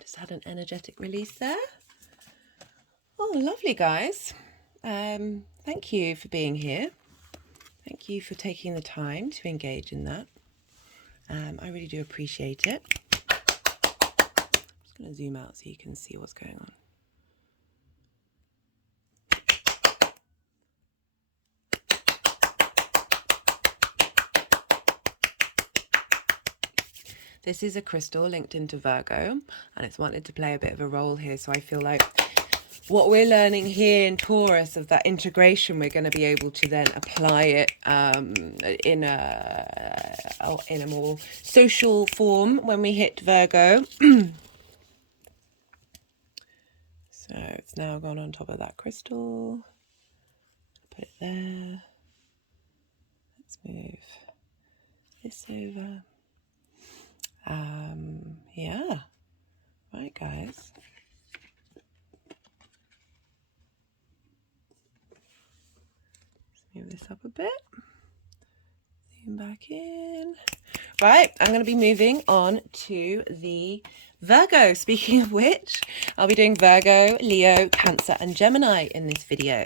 Just had an energetic release there. Oh, lovely, guys. Thank you for being here. Thank you for taking the time to engage in that. I really do appreciate it. I'm just going to zoom out so you can see what's going on. This is a crystal linked into Virgo, and it's wanted to play a bit of a role here, so I feel like what we're learning here in Taurus of that integration, we're going to be able to then apply it in a more social form when we hit Virgo. So it's now gone on top of that crystal. Put it there. Let's move this over. Yeah. Right, guys. Move this up a bit. Zoom back in. Right, I'm going to be moving on to the Virgo. Speaking of which, I'll be doing Virgo, Leo, Cancer and Gemini in this video.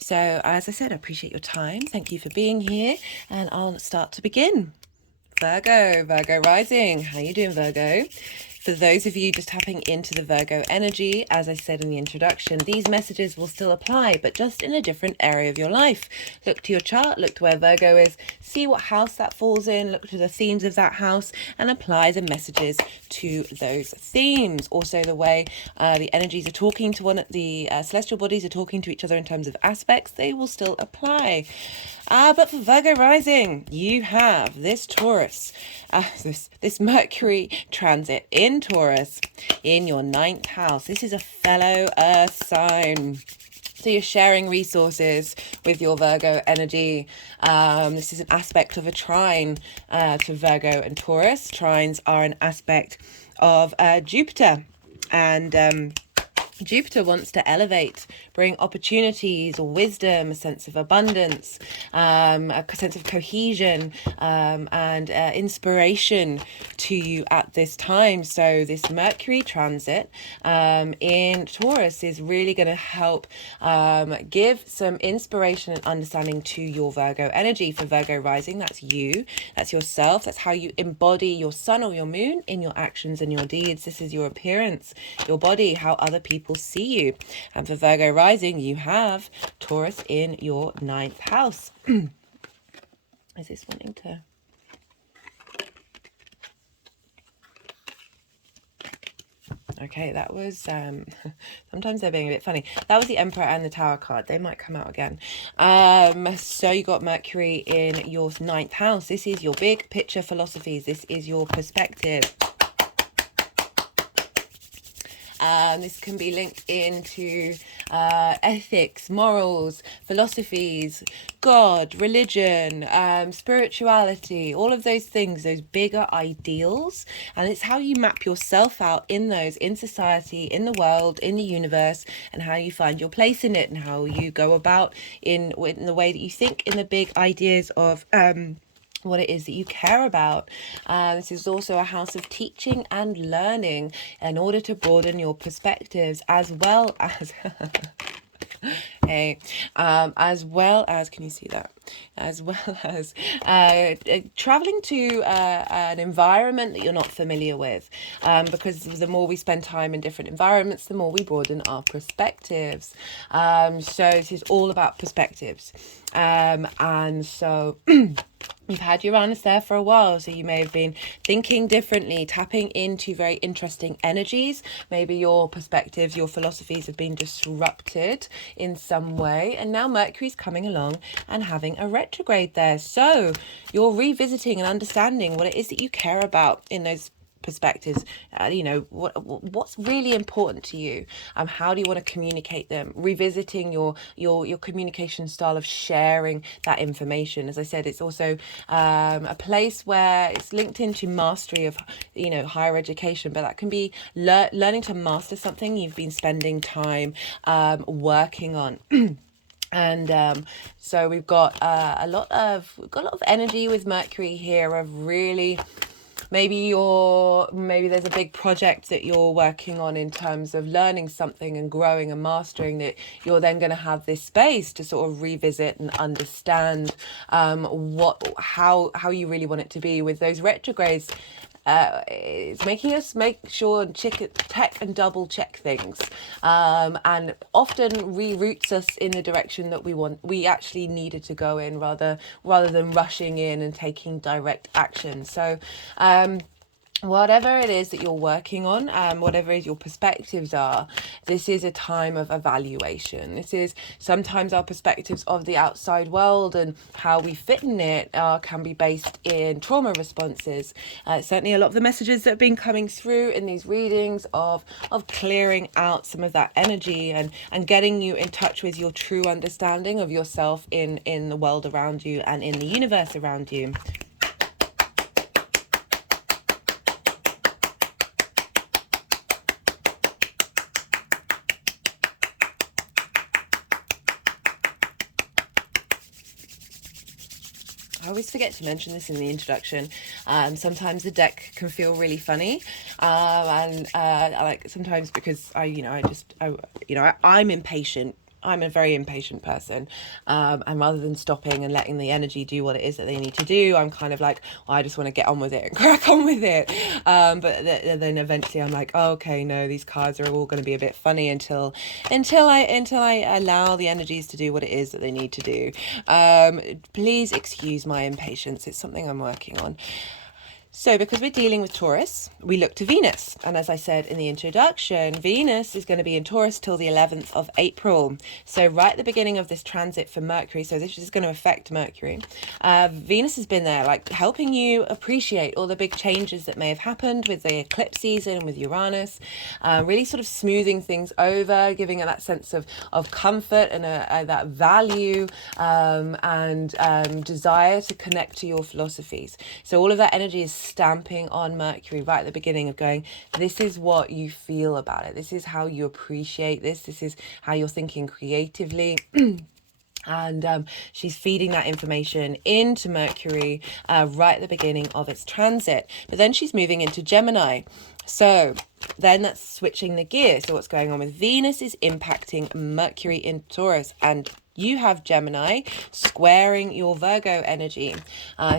So as I said, I appreciate your time. Thank you for being here, and I'll start to begin. Virgo rising. How you doing, Virgo? For those of you just tapping into the Virgo energy, as I said in the introduction, these messages will still apply, but just in a different area of your life. Look to your chart, look to where Virgo is, see what house that falls in, look to the themes of that house, and apply the messages to those themes. Also, the way the energies are talking to the celestial bodies are talking to each other in terms of aspects, they will still apply. But for Virgo rising, you have this Taurus, this Mercury transit in Taurus in your 9th house. This is a fellow Earth sign. So you're sharing resources with your Virgo energy. This is an aspect of a trine to Virgo and Taurus. Trines are an aspect of Jupiter. And Jupiter wants to elevate, bring opportunities or wisdom, a sense of abundance, a sense of cohesion, and inspiration to you at this time. So this Mercury transit in Taurus is really going to help give some inspiration and understanding to your Virgo energy. For Virgo rising, that's you, that's yourself, that's how you embody your sun or your moon in your actions and your deeds. This is your appearance, your body, how other people see you. And for Virgo rising, you have Taurus in your 9th house. Is this wanting to... Okay, that was, sometimes they're being a bit funny. That was the Emperor and the Tower card. They might come out again. So you got Mercury in your 9th house. This is your big picture philosophies. This is your perspective. This can be linked into ethics, morals, philosophies, God, religion, spirituality, all of those things, those bigger ideals. And it's how you map yourself out in those, in society, in the world, in the universe, and how you find your place in it, and how you go about in the way that you think in the big ideas of what it is that you care about. This is also a house of teaching and learning in order to broaden your perspectives, as well as as well as, can you see that? as well as traveling to an environment that you're not familiar with, because the more we spend time in different environments, the more we broaden our perspectives. So this is all about perspectives. And so you've had Uranus there for a while, so you may have been thinking differently, tapping into very interesting energies. Maybe your perspectives, your philosophies have been disrupted in some way, and now Mercury's coming along and having a retrograde there. So you're revisiting and understanding what it is that you care about in those perspectives. You know, what's really important to you, how do you want to communicate them, revisiting your communication style of sharing that information. As I said, it's also a place where it's linked into mastery of, you know, higher education, but that can be learning to master something you've been spending time working on. And so we've got a lot of energy with Mercury here of really, maybe there's a big project that you're working on in terms of learning something and growing and mastering, that you're then going to have this space to sort of revisit and understand how you really want it to be. With those retrogrades, it's making us make sure check and double check things, and often reroutes us in the direction that we actually needed to go in, rather than rushing in and taking direct action. So whatever it is that you're working on, whatever is your perspectives are, this is a time of evaluation. This is sometimes our perspectives of the outside world and how we fit in it can be based in trauma responses. Certainly a lot of the messages that have been coming through in these readings of clearing out some of that energy and getting you in touch with your true understanding of yourself in the world around you and in the universe around you. I always forget to mention this in the introduction. Sometimes the deck can feel really funny, and like sometimes because I'm impatient. I'm a very impatient person, and rather than stopping and letting the energy do what it is that they need to do, I'm kind of like, well, I just want to get on with it and crack on with it. But then eventually I'm like, oh, okay, no, these cards are all going to be a bit funny until I allow the energies to do what it is that they need to do. Please excuse my impatience. It's something I'm working on. So because we're dealing with Taurus, we look to Venus. And as I said in the introduction, Venus is going to be in Taurus till the 11th of April. So right at the beginning of this transit for Mercury, so this is going to affect Mercury. Venus has been there, like helping you appreciate all the big changes that may have happened with the eclipse season, with Uranus, really sort of smoothing things over, giving it that sense of comfort and that value and desire to connect to your philosophies. So all of that energy is stamping on Mercury right at the beginning of going, this is what you feel about it. This is how you appreciate this. This is how you're thinking creatively. And she's feeding that information into Mercury right at the beginning of its transit. But then she's moving into Gemini. So then that's switching the gear. So what's going on with Venus is impacting Mercury in Taurus, and you have Gemini squaring your Virgo energy.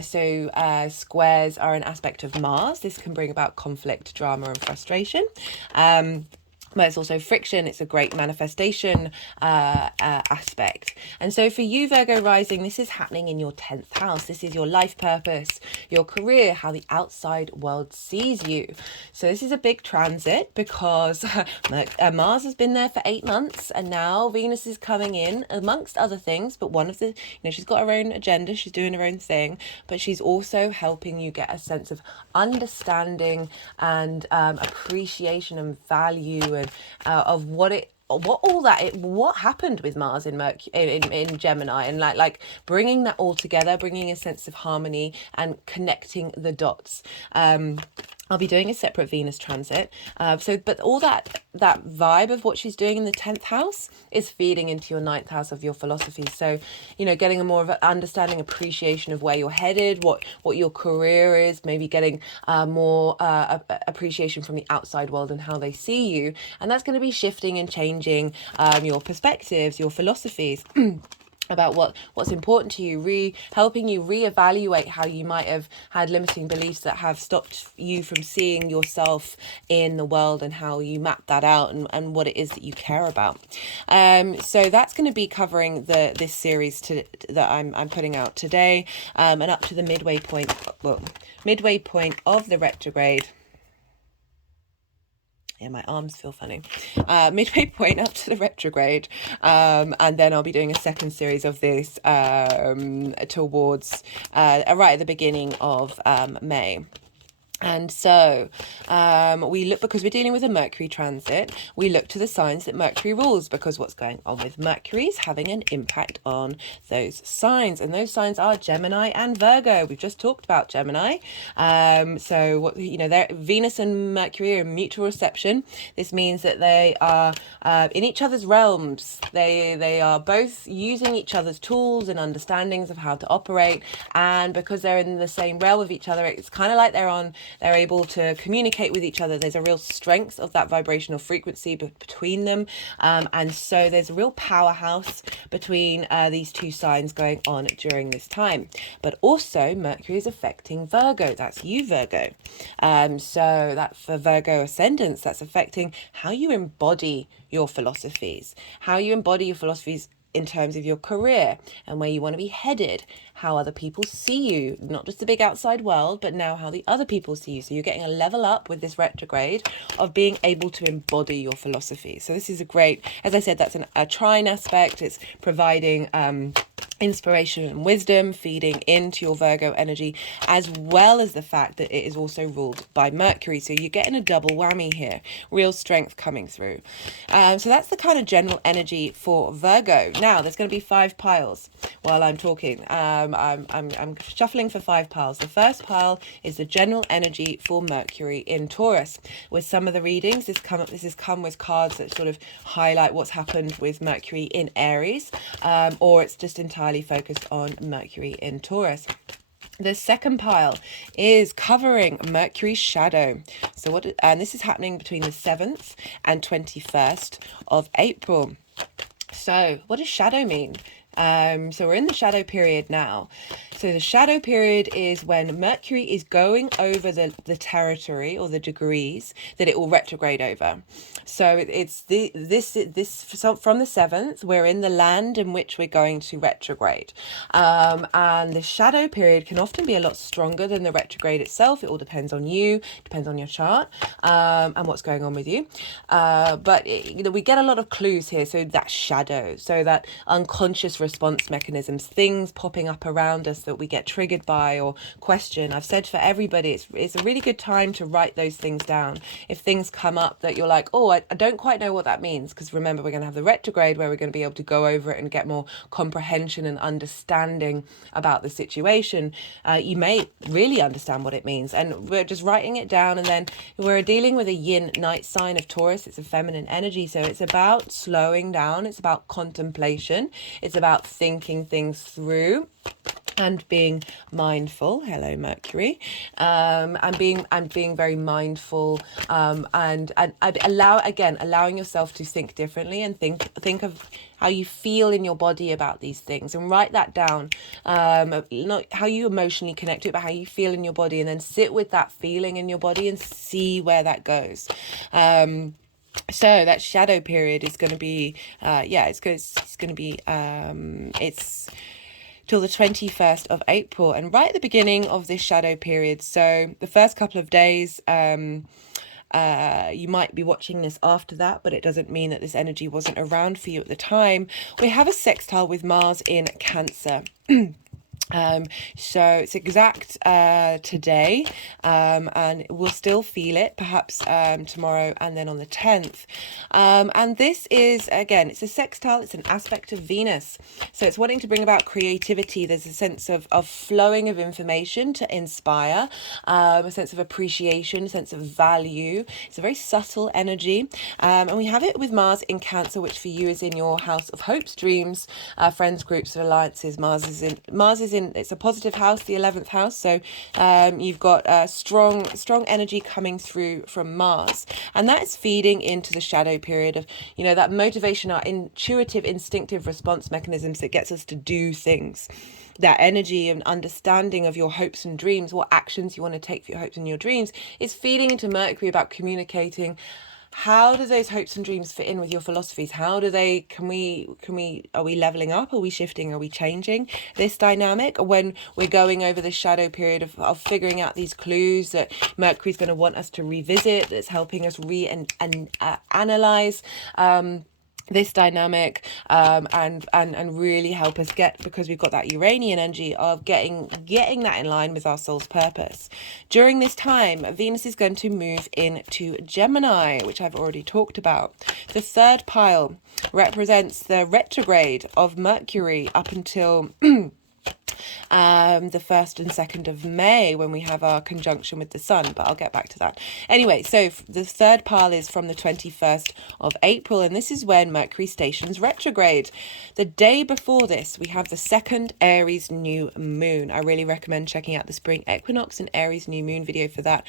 So squares are an aspect of Mars. This can bring about conflict, drama, and frustration. But it's also friction. It's a great manifestation aspect. And so for you, Virgo rising, this is happening in your 10th house. This is your life purpose, your career, how the outside world sees you. So this is a big transit because Mars has been there for 8 months, and now Venus is coming in amongst other things. But one of the, she's got her own agenda. She's doing her own thing, but she's also helping you get a sense of understanding and appreciation and value and of what happened with Mars in in Gemini, and like bringing that all together, bringing a sense of harmony and connecting the dots. I'll be doing a separate Venus transit. But all that vibe of what she's doing in the 10th house is feeding into your 9th house of your philosophy. So, getting a more of an understanding, appreciation of where you're headed, what your career is, maybe getting more appreciation from the outside world and how they see you. And that's going to be shifting and changing your perspectives, your philosophies. about what's important to you, helping you reevaluate how you might have had limiting beliefs that have stopped you from seeing yourself in the world, and how you map that out, and what it is that you care about. So that's going to be covering this series that I'm putting out today, and up to the midway point of the retrograde. Yeah, my arms feel funny. Midway point up to the retrograde. And then I'll be doing a second series of this towards right at the beginning of May. And so we look, because we're dealing with a Mercury transit, we look to the signs that Mercury rules, because what's going on with Mercury is having an impact on those signs. And those signs are Gemini and Virgo. We've just talked about Gemini. So what, Venus and Mercury are in mutual reception. This means that they are in each other's realms. They are both using each other's tools and understandings of how to operate. And because they're in the same realm of each other, it's kind of like they're able to communicate with each other. There's a real strength of that vibrational frequency between them. And so there's a real powerhouse between these two signs going on during this time. But also Mercury is affecting Virgo. That's you, Virgo. So that for Virgo ascendants, that's affecting how you embody your philosophies, in terms of your career and where you want to be headed, how other people see you, not just the big outside world, but now how the other people see you. So you're getting a level up with this retrograde of being able to embody your philosophy. So this is a great, as I said, that's a trine aspect. It's providing inspiration and wisdom, feeding into your Virgo energy, as well as the fact that it is also ruled by Mercury. So you're getting a double whammy here, real strength coming through. So that's the kind of general energy for Virgo. Now there's going to be 5 piles while I'm talking. I'm shuffling for 5 piles. The first pile is the general energy for Mercury in Taurus. With some of the readings, this has come with cards that sort of highlight what's happened with Mercury in Aries, or it's just entirely focused on Mercury in Taurus. The second pile is covering Mercury's shadow. And this is happening between the 7th and 21st of April. So what does shadow mean? So we're in the shadow period now. So the shadow period is when Mercury is going over the territory or the degrees that it will retrograde over. So it's this from the 7th, we're in the land in which we're going to retrograde. And the shadow period can often be a lot stronger than the retrograde itself. It all depends on you, depends on your chart, and what's going on with you. But we get a lot of clues here. So that shadow, so that unconscious response mechanisms, things popping up around us that we get triggered by or question. I've said for everybody, it's a really good time to write those things down. If things come up that you're like, oh, I don't quite know what that means, because remember, we're going to have the retrograde where we're going to be able to go over it and get more comprehension and understanding about the situation. You may really understand what it means, and we're just writing it down. And then we're dealing with a yin night sign of Taurus. It's a feminine energy, so it's about slowing down, it's about contemplation, it's about thinking things through and being mindful. Hello, Mercury. And being very mindful, and allowing yourself to think differently, and think of how you feel in your body about these things, and write that down. Not how you emotionally connect to it, but how you feel in your body, and then sit with that feeling in your body and see where that goes. So that shadow period is going to be, it's till the 21st of April, and right at the beginning of this shadow period. So the first couple of days, you might be watching this after that, but it doesn't mean that this energy wasn't around for you at the time. We have a sextile with Mars in Cancer. So it's exact today, and we'll still feel it perhaps tomorrow and then on the 10th. And this is, again, it's a sextile, it's an aspect of Venus. So it's wanting to bring about creativity. There's a sense of flowing of information to inspire, a sense of appreciation, a sense of value. It's a very subtle energy. And we have it with Mars in Cancer, which for you is in your house of hopes, dreams, friends, groups, and alliances. Mars is in it's a positive house, the 11th house. So you've got strong energy coming through from Mars. And that is feeding into the shadow period of, that motivation, our intuitive, instinctive response mechanisms that gets us to do things. That energy and understanding of your hopes and dreams, what actions you want to take for your hopes and your dreams, is feeding into Mercury about communicating. How do those hopes and dreams fit in with your philosophies? How do they, are we leveling up? Are we shifting? Are we changing this dynamic? When we're going over the shadow period of figuring out these clues that Mercury's going to want us to revisit, that's helping us analyze this dynamic, and really help us get, because we've got that Uranian energy of getting that in line with our soul's purpose. During this time, Venus is going to move into Gemini, which I've already talked about. The third pile represents the retrograde of Mercury up until the 1st and 2nd of May, when we have our conjunction with the sun, but I'll get back to that. Anyway, so the third pile is from the 21st of April, and this is when Mercury stations retrograde. The day before this, we have the second Aries new moon. I really recommend checking out the spring equinox and Aries new moon video for that.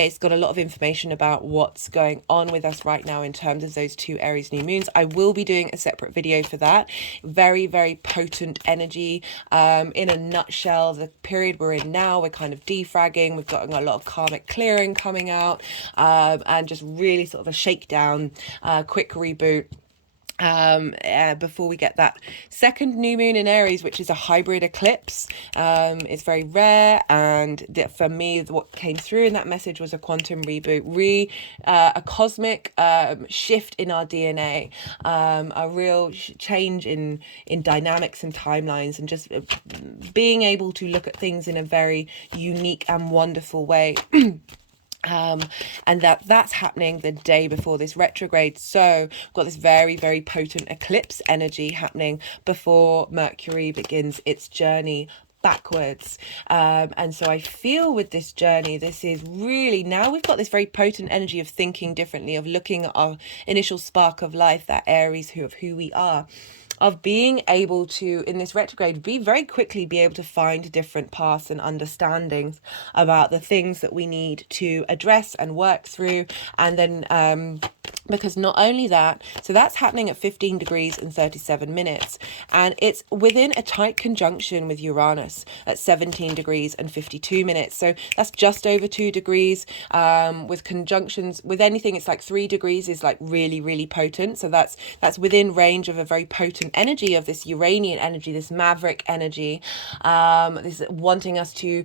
It's got a lot of information about what's going on with us right now in terms of those two Aries new moons. I will be doing a separate video for that. Very, very potent energy. In a nutshell, the period we're in now, we're kind of defragging. We've got a lot of karmic clearing coming out, and just really sort of a shakedown, quick reboot. Before we get that second new moon in Aries, which is a hybrid eclipse. It's very rare, and for me, what came through in that message was a quantum reboot, a cosmic shift in our DNA, a real change in dynamics and timelines, and just being able to look at things in a very unique and wonderful way. And that's happening the day before this retrograde. So we've got this very, very potent eclipse energy happening before Mercury begins its journey backwards. And so I feel with this journey, this is really, now we've got this very potent energy of thinking differently, of looking at our initial spark of life, that Aries of who we are, of being able to, in this retrograde, very quickly be able to find different paths and understandings about the things that we need to address and work through. And then because not only that, so that's happening at 15 degrees and 37 minutes, and it's within a tight conjunction with Uranus at 17 degrees and 52 minutes. So that's just over 2 degrees. With conjunctions with anything, it's like 3 degrees is like really, really potent. So that's within range of a very potent energy of this Uranian energy, this maverick energy, this wanting us to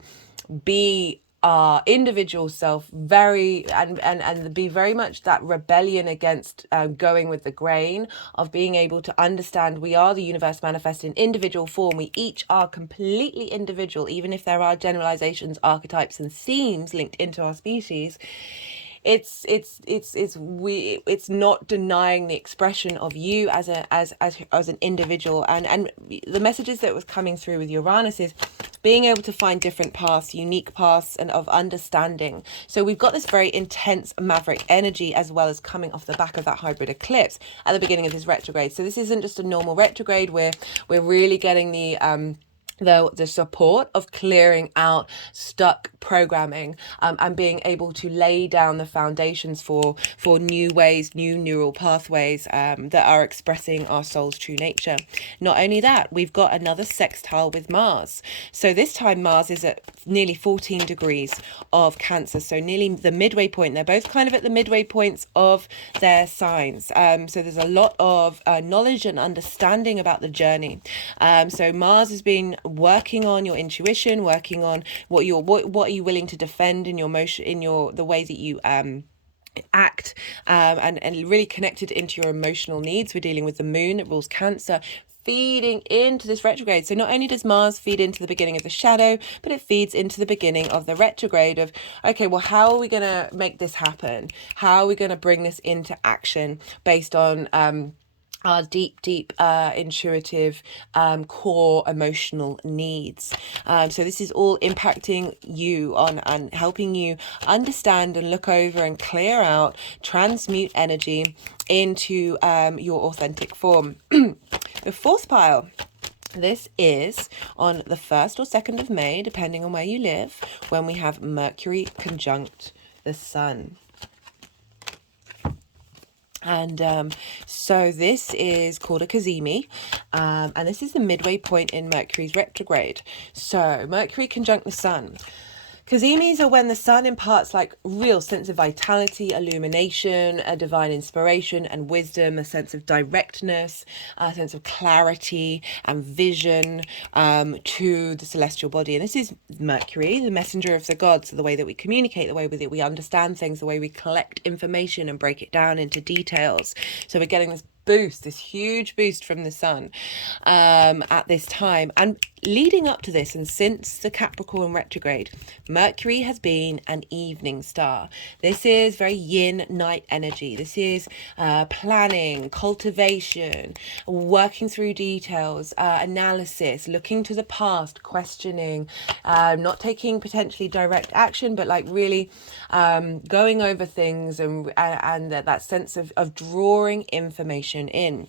be our individual self, and be very much that rebellion against going with the grain, of being able to understand we are the universe manifest in individual form. We each are completely individual, even if there are generalizations, archetypes, and themes linked into our species. It's not denying the expression of you as an individual, and the messages that was coming through with Uranus is being able to find different paths, unique paths, and of understanding. So we've got this very intense maverick energy, as well as coming off the back of that hybrid eclipse at the beginning of this retrograde. So this isn't just a normal retrograde where we're really getting the support of clearing out stuck programming, and being able to lay down the foundations for new ways, new neural pathways that are expressing our soul's true nature. Not only that, we've got another sextile with Mars. So this time Mars is at nearly 14 degrees of Cancer, so nearly the midway point. They're both kind of at the midway points of their signs. So there's a lot of knowledge and understanding about the journey. So Mars has been working on your intuition, working on what are you willing to defend in your motion, in the way that you act, and really connected into your emotional needs. We're dealing with the moon that rules Cancer, feeding into this retrograde. So not only does Mars feed into the beginning of the shadow, but it feeds into the beginning of the retrograde of, okay, well, how are we going to make this happen? How are we going to bring this into action based on our deep, intuitive, core emotional needs. So this is all impacting you and helping you understand and look over and clear out, transmute energy into your authentic form. The fourth pile This is on the 1st or 2nd of May, depending on where you live, when we have Mercury conjunct the Sun. And so this is called a cazimi, and this is the midway point in Mercury's retrograde. So Mercury conjunct the Sun. Cazimis are when the sun imparts like real sense of vitality, illumination, a divine inspiration and wisdom, a sense of directness, a sense of clarity and vision to the celestial body. And this is Mercury, the messenger of the gods, so the way that we communicate, the way that we understand things, the way we collect information and break it down into details. So we're getting this huge boost from the sun at this time. And leading up to this, and since the Capricorn retrograde, Mercury has been an evening star. This is very yin night energy. This is planning, cultivation, working through details, analysis, looking to the past, questioning, not taking potentially direct action, but like really going over things and that sense of drawing information in.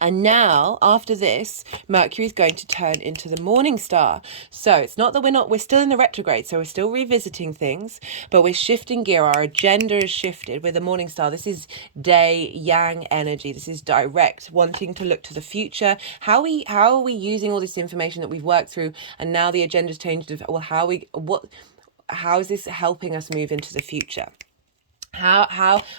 And now, after this, Mercury is going to turn into the morning star. So it's not that we're still in the retrograde, so we're still revisiting things, but we're shifting gear. Our agenda is shifted with the morning star. This is day yang energy. This is direct, wanting to look to the future. How are we using all this information that we've worked through, and now the agenda's changed of, well, how is this helping us move into the future?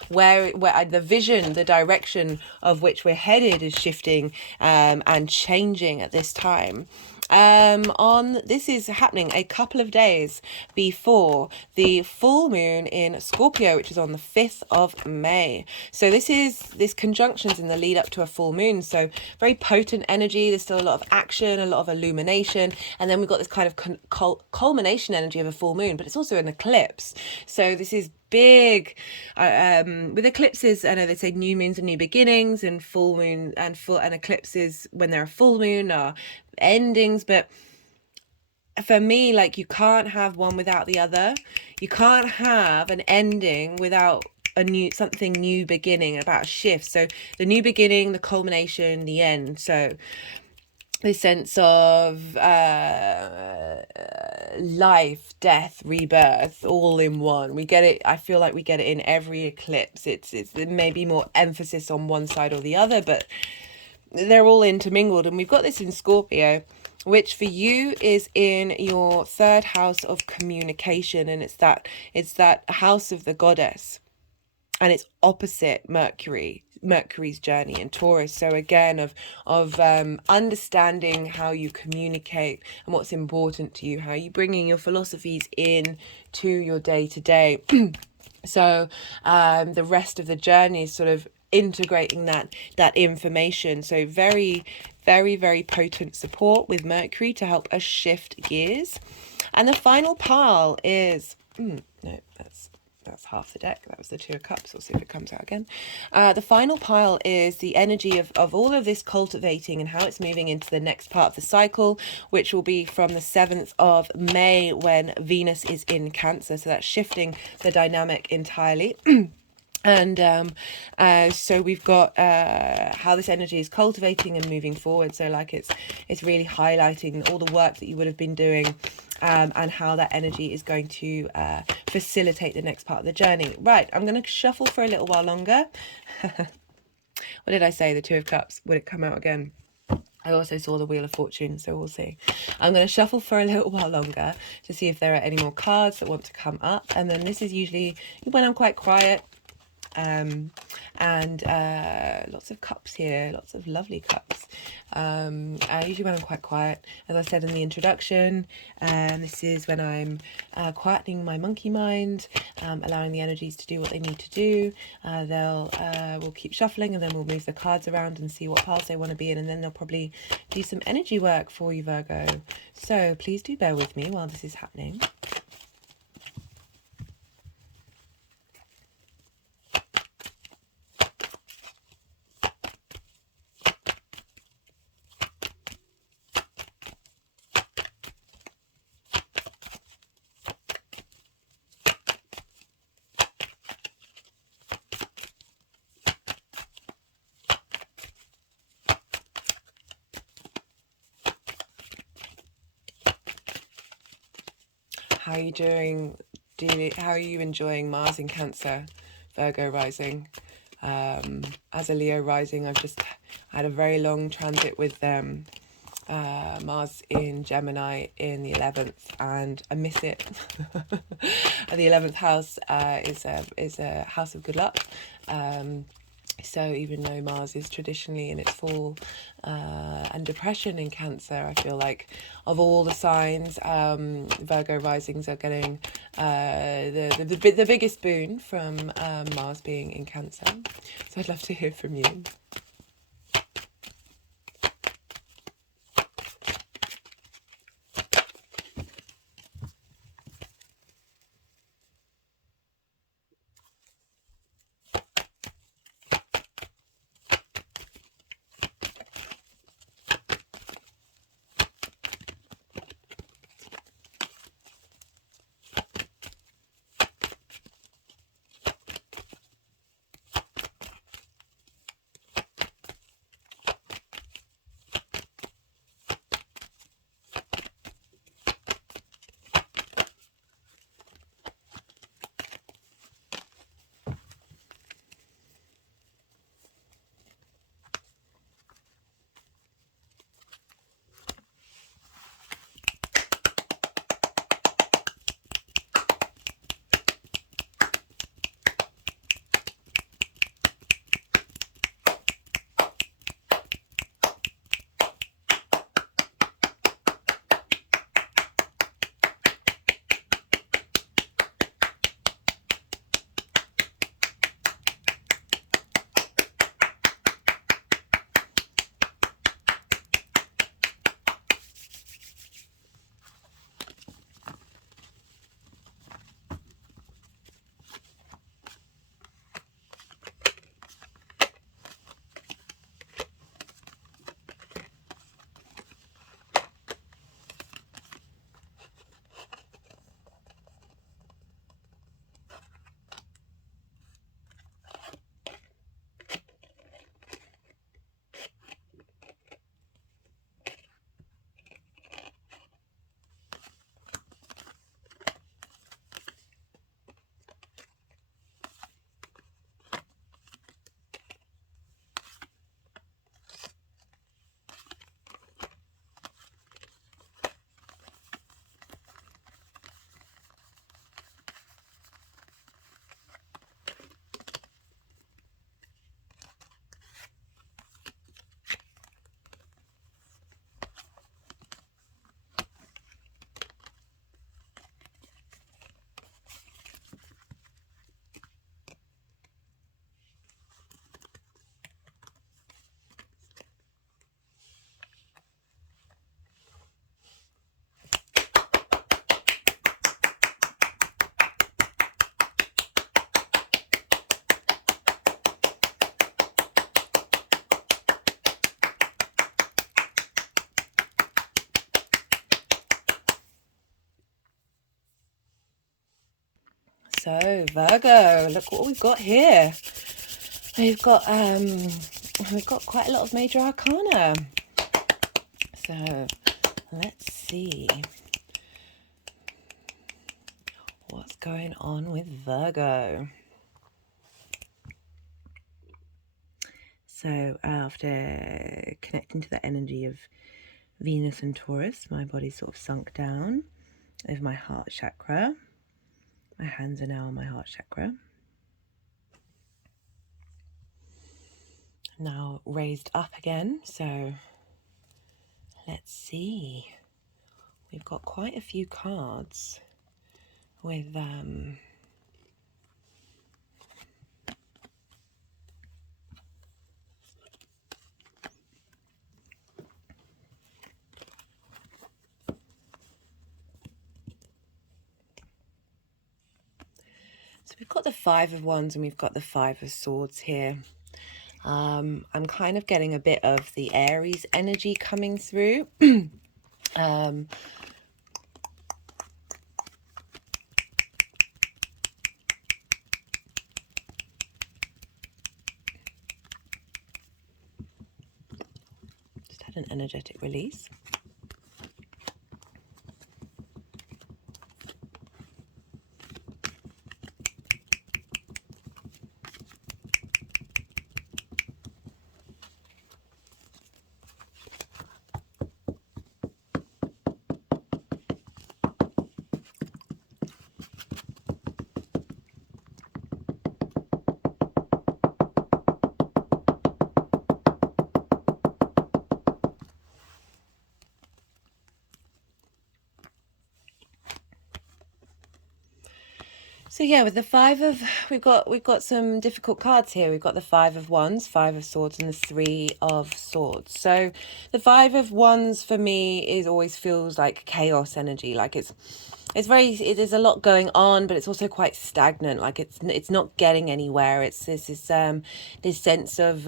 Where the vision, the direction of which we're headed is shifting and changing at this time. This is happening a couple of days before the full moon in Scorpio, which is on the 5th of May. So this conjunction's in the lead up to a full moon. So very potent energy. There's still a lot of action, a lot of illumination. And then we've got this kind of culmination energy of a full moon, but it's also an eclipse. So this is big with eclipses. I know they say new moons are new beginnings, and full moon and eclipses when they're a full moon are endings. But for me, like, you can't have one without the other. You can't have an ending without something new beginning, about a shift. So the new beginning, the culmination, the end. So the sense of life, death, rebirth, all in one. We get it. I feel like we get it in every eclipse. It's maybe more emphasis on one side or the other, but they're all intermingled. And we've got this in Scorpio, which for you is in your 3rd house of communication, and it's that house of the goddess, and it's opposite Mercury's journey in Taurus. So again, of understanding how you communicate and what's important to you, how you bringing your philosophies in to your day-to-day. So the rest of the journey is sort of integrating that information. So very, very, very potent support with Mercury to help us shift gears. And the final pile is no, that's half the deck. That was the 2 of Cups. We'll see if it comes out again. The final pile is the energy of all of this cultivating and how it's moving into the next part of the cycle, which will be from the 7th of May when Venus is in Cancer. So that's shifting the dynamic entirely. And so we've got how this energy is cultivating and moving forward. So like it's really highlighting all the work that you would have been doing, and how that energy is going to facilitate the next part of the journey. Right, I'm going to shuffle for a little while longer. What did I say? The 2 of Cups. Would it come out again? I also saw the Wheel of Fortune, so we'll see. I'm going to shuffle for a little while longer to see if there are any more cards that want to come up. And then this is usually when I'm quite quiet. And lots of cups here, lots of lovely cups. Usually when I'm quite quiet, as I said in the introduction, this is when I'm quietening my monkey mind, allowing the energies to do what they need to do. We'll keep shuffling, and then we'll move the cards around and see what piles they want to be in, and then they'll probably do some energy work for you, Virgo. So please do bear with me while this is happening. How are you doing? How are you enjoying Mars in Cancer, Virgo rising? As a Leo rising, I've just had a very long transit with Mars in Gemini in the 11th, and I miss it. The 11th house is a house of good luck. So even though Mars is traditionally in its fall and depression in Cancer, I feel like of all the signs, Virgo risings are getting the biggest boon from Mars being in Cancer. So I'd love to hear from you. So Virgo, look what we've got here. We've got quite a lot of major arcana. So let's see what's going on with Virgo. So after connecting to the energy of Venus and Taurus, my body's sort of sunk down over my heart chakra. My hands are now on my heart chakra. Now raised up again, so let's see. We've got quite a few cards with so we've got the Five of Wands and we've got the Five of Swords here. I'm kind of getting a bit of the Aries energy coming through. Just had an energetic release. So yeah, with the we've got some difficult cards here. We've got the Five of Wands, Five of Swords, and the Three of Swords. So the Five of Wands for me is always feels like chaos energy. Like there's a lot going on, but it's also quite stagnant. Like it's not getting anywhere. It's this sense of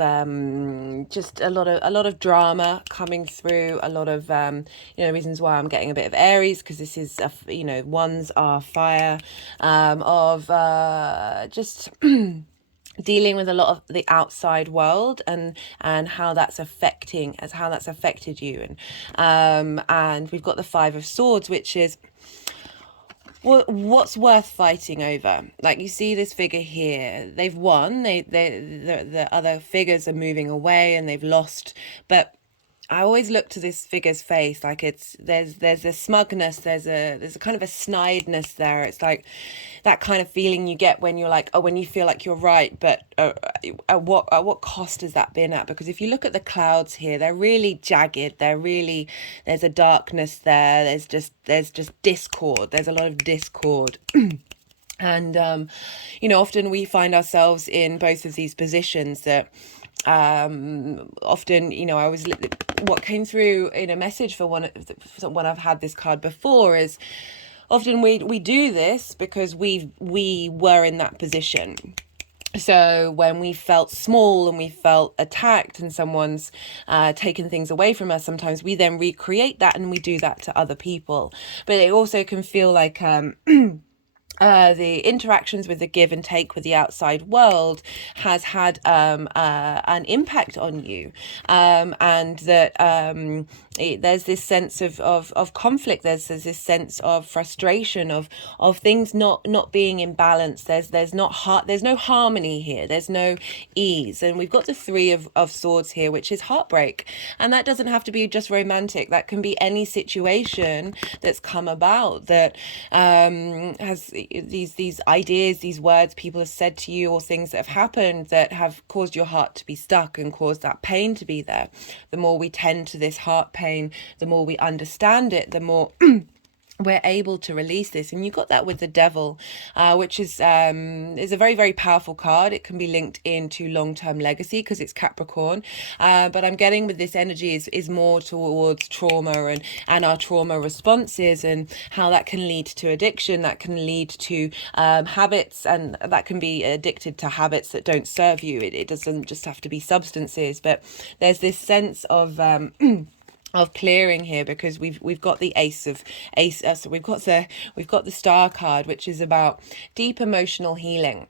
just a lot of drama coming through, a lot of reasons why I'm getting a bit of Aries, because this is wands are fire, of just dealing with a lot of the outside world and how that's affected you, and we've got the Five of Swords, which is what's worth fighting over. Like, you see this figure here, they've won, the other figures are moving away and they've lost, but I always look to this figure's face like there's a smugness, there's a kind of a snideness there. It's like that kind of feeling you get when you're like, when you feel like you're right, but at what cost has that been at? Because if you look at the clouds here, they're really jagged. There's a darkness there. There's just discord. There's a lot of discord. And often we find ourselves in both of these positions that often, what came through in a message for when I've had this card before is often we do this because we were in that position. So when we felt small and we felt attacked and someone's taken things away from us, sometimes we then recreate that and we do that to other people. But it also can feel like the interactions with the give and take with the outside world has had an impact on you, and that there's this sense of conflict. There's this sense of frustration of things not being in balance. There's no harmony here. There's no ease. And we've got the Three of Swords here, which is heartbreak, and that doesn't have to be just romantic. That can be any situation that's come about that has these ideas, these words people have said to you, or things that have happened that have caused your heart to be stuck and caused that pain to be there. The more we tend to this heart pain, the more we understand it, the more we're able to release this. And you got that with the Devil, which is a very, very powerful card. It can be linked into long-term legacy because it's Capricorn, but I'm getting with this energy is more towards trauma and our trauma responses, and how that can lead to addiction, that can lead to habits, and that can be addicted to habits that don't serve you. It doesn't just have to be substances, but there's this sense of clearing here, because we've got the so we've got the Star card, which is about deep emotional healing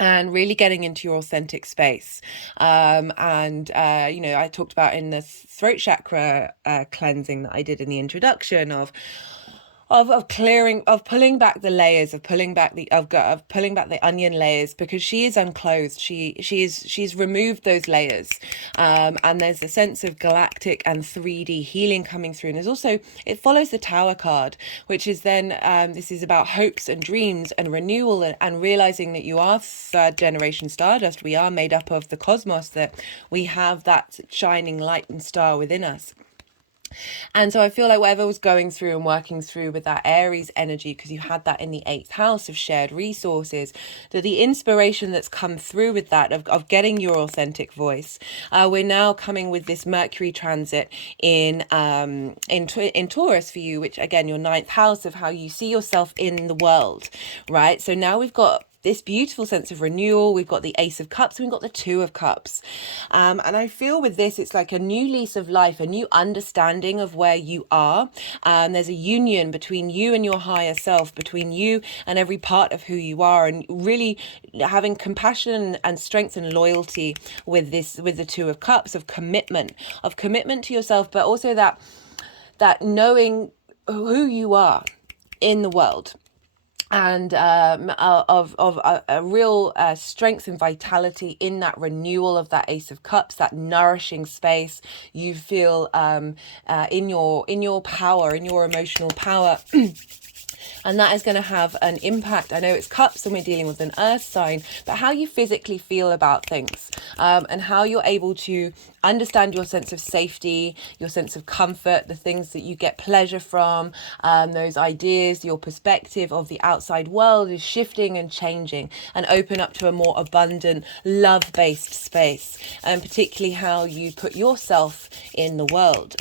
and really getting into your authentic space. I talked about in the throat chakra cleansing that I did in the introduction of clearing, of pulling back the layers, of pulling back the onion layers, because she is unclothed. She's removed those layers, and there's a sense of galactic and 3D healing coming through. And there's also, it follows the Tower card, which is then this is about hopes and dreams and renewal, and realizing that you are third generation stardust. We are made up of the cosmos, that we have that shining light and star within us. And so I feel like whatever was going through and working through with that Aries energy, because you had that in the 8th house of shared resources, that the inspiration that's come through with that of getting your authentic voice, we're now coming with this Mercury transit in Taurus for you, which again, your 9th house of how you see yourself in the world, right? So now we've got this beautiful sense of renewal. We've got the Ace of Cups, we've got the Two of Cups. And I feel with this, it's like a new lease of life, a new understanding of where you are. There's a union between you and your higher self, between you and every part of who you are, and really having compassion and strength and loyalty with the Two of Cups, of commitment to yourself, but also that knowing who you are in the world, and of a real strength and vitality in that renewal of that Ace of Cups, that nourishing space. You feel in your power, in your emotional power. And that is going to have an impact. I know it's cups and we're dealing with an earth sign, but how you physically feel about things, and how you're able to understand your sense of safety, your sense of comfort, the things that you get pleasure from, those ideas, your perspective of the outside outside world is shifting and changing, and open up to a more abundant, love-based space, and particularly how you put yourself in the world.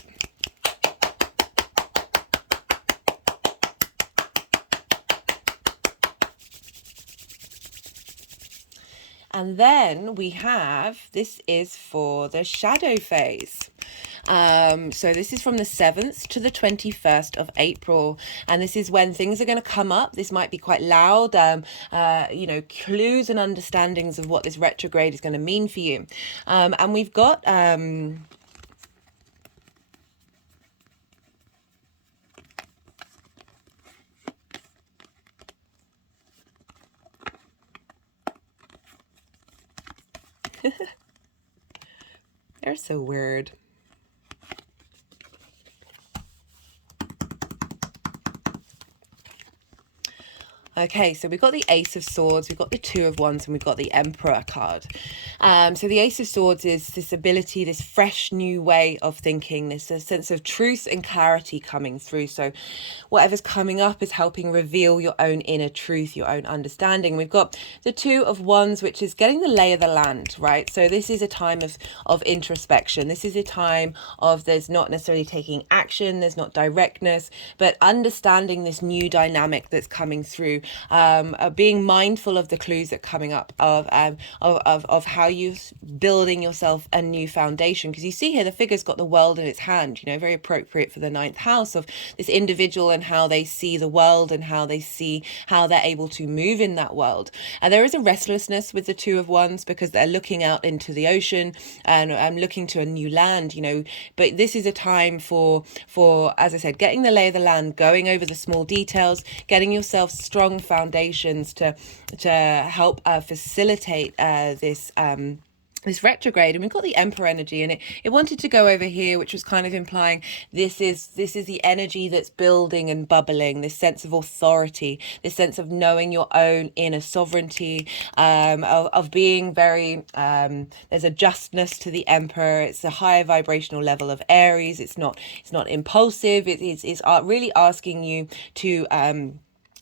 And then we have, this is for the shadow phase. So this is from the 7th to the 21st of April, and this is when things are going to come up. This might be quite loud, you know, clues and understandings of what this retrograde is going to mean for you. And we've got they're so weird. Okay, so we've got the Ace of Swords, we've got the Two of Wands, and we've got the Emperor card. So the Ace of Swords is this ability, this fresh new way of thinking, this sense of truth and clarity coming through. So whatever's coming up is helping reveal your own inner truth, your own understanding. We've got the Two of Wands, which is getting the lay of the land, right? So this is a time of introspection. This is a time of, there's not necessarily taking action, there's not directness, but understanding this new dynamic that's coming through. Being mindful of the clues that are coming up, of how you're building yourself a new foundation, because you see here the figure's got the world in its hand, you know, very appropriate for the 9th house of this individual and how they see the world and how they see how they're able to move in that world. And there is a restlessness with the Two of Wands because they're looking out into the ocean and looking to a new land, you know, but this is a time for, as I said, getting the lay of the land, going over the small details, getting yourself strong foundations to help facilitate this retrograde. And we've got the Emperor energy, and it wanted to go over here, which was kind of implying this is the energy that's building and bubbling, this sense of authority, this sense of knowing your own inner sovereignty, of being very there's a justness to the Emperor. It's a higher vibrational level of Aries. It's not impulsive. It's really asking you to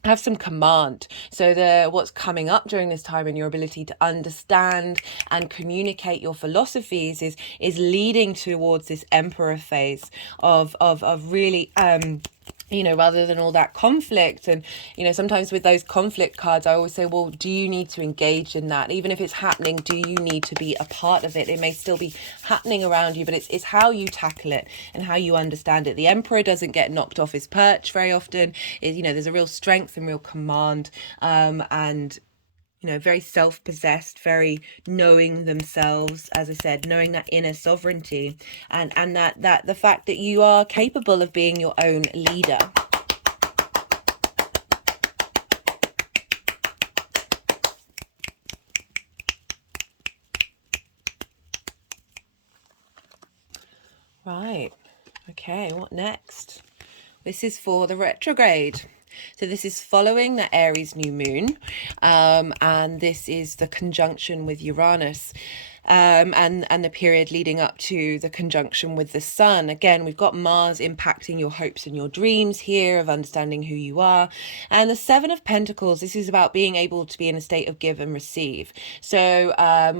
have some command. So what's coming up during this time and your ability to understand and communicate your philosophies is leading towards this Emperor phase of really you know, rather than all that conflict. And, you know, sometimes with those conflict cards, I always say, well, do you need to engage in that? Even if it's happening, do you need to be a part of it? It may still be happening around you, but it's how you tackle it and how you understand it. The Emperor doesn't get knocked off his perch very often. You know, there's a real strength and real command, and you know, very self-possessed, very knowing themselves, as I said, knowing that inner sovereignty, and that the fact that you are capable of being your own leader. Right, okay, what next? This is for the retrograde. So this is following the Aries new moon, and this is the conjunction with Uranus. And the period leading up to the conjunction with the sun. Again, we've got Mars impacting your hopes and your dreams here of understanding who you are. And the Seven of Pentacles, this is about being able to be in a state of give and receive. So,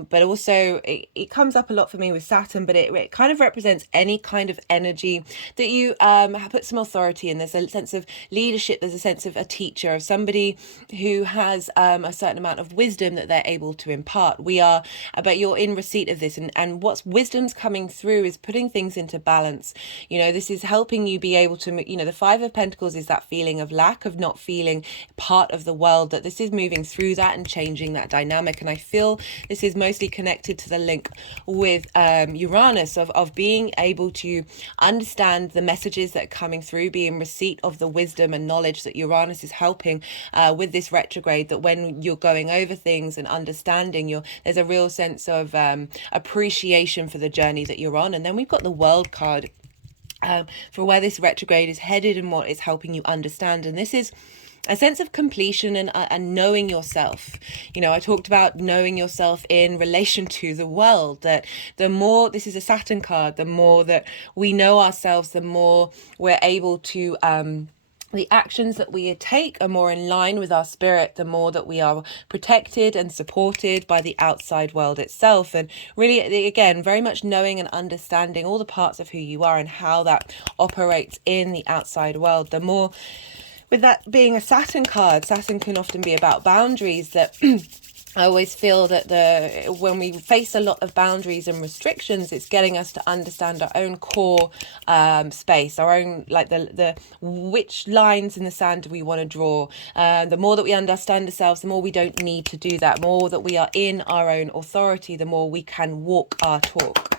but also it comes up a lot for me with Saturn, but it kind of represents any kind of energy that you put some authority in. There's a sense of leadership, there's a sense of a teacher, of somebody who has a certain amount of wisdom that they're able to impart. But you're in receipt of this, and what's wisdom's coming through is putting things into balance. You know, this is helping you be able to, you know, the Five of Pentacles is that feeling of lack, of not feeling part of the world, that this is moving through that and changing that dynamic. And I feel this is mostly connected to the link with Uranus, of being able to understand the messages that are coming through, be in receipt of the wisdom and knowledge that Uranus is helping with this retrograde, that when you're going over things and understanding, there's a real sense of appreciation for the journey that you're on. And then we've got the World card for where this retrograde is headed and what it's helping you understand. And this is a sense of completion and knowing yourself. You know, I talked about knowing yourself in relation to the world, that the more, this is a Saturn card, the more that we know ourselves, the more we're able to the actions that we take are more in line with our spirit, the more that we are protected and supported by the outside world itself. And really, again, very much knowing and understanding all the parts of who you are and how that operates in the outside world. The more, with that being a Saturn card, Saturn can often be about boundaries that I always feel that when we face a lot of boundaries and restrictions, it's getting us to understand our own core space, our own, like the which lines in the sand do we want to draw. The more that we understand ourselves, the more we don't need to do that. The more that we are in our own authority, the more we can walk our talk.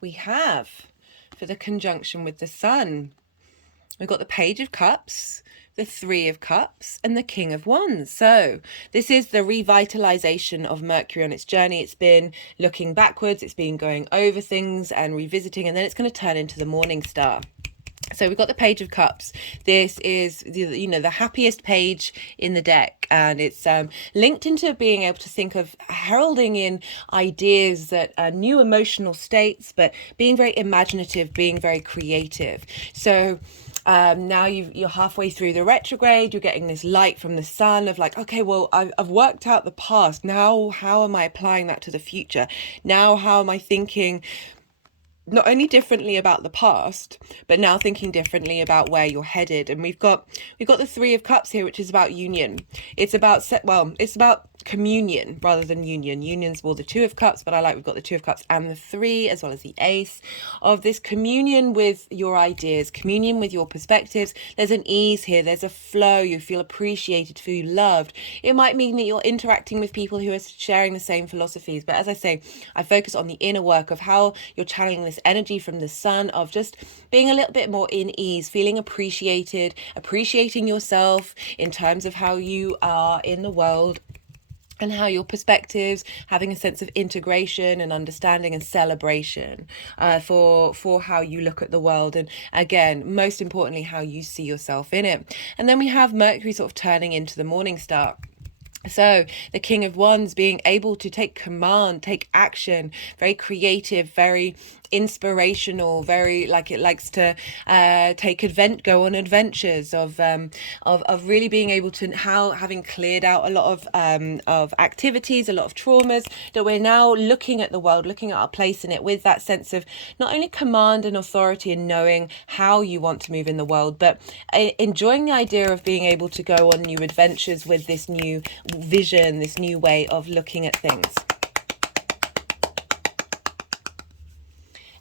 We have, for the conjunction with the sun, we've got the Page of Cups, the Three of Cups, and the King of Wands. So this is the revitalization of Mercury on its journey. It's been looking backwards, it's been going over things and revisiting, and then it's going to turn into the Morning Star. So we've got the Page of Cups. This is, the happiest page in the deck, and it's linked into being able to think of heralding in ideas that are new emotional states, but being very imaginative, being very creative. So now you're halfway through the retrograde, you're getting this light from the sun of like, okay, well, I've worked out the past. Now, how am I applying that to the future? Now, how am I thinking not only differently about the past, but now thinking differently about where you're headed? And we've got the Three of Cups here, which is about union. It's about communion rather than union. Union's more the Two of Cups, but we've got the Two of Cups and the Three, as well as the Ace, of this communion with your ideas, communion with your perspectives. There's an ease here, there's a flow, you feel appreciated, feel loved. It might mean that you're interacting with people who are sharing the same philosophies, but as I say, I focus on the inner work of how you're channeling this energy from the sun, of just being a little bit more in ease, feeling appreciated, appreciating yourself in terms of how you are in the world, and how your perspectives, having a sense of integration and understanding and celebration for how you look at the world, and again, most importantly, how you see yourself in it. And then we have Mercury sort of turning into the Morning Star. So the King of Wands being able to take command, take action, very creative, very inspirational, very like it likes to go on adventures of really being able to, having cleared out a lot of activities, a lot of traumas, that we're now looking at the world, looking at our place in it with that sense of not only command and authority and knowing how you want to move in the world, but enjoying the idea of being able to go on new adventures with this new vision, this new way of looking at things.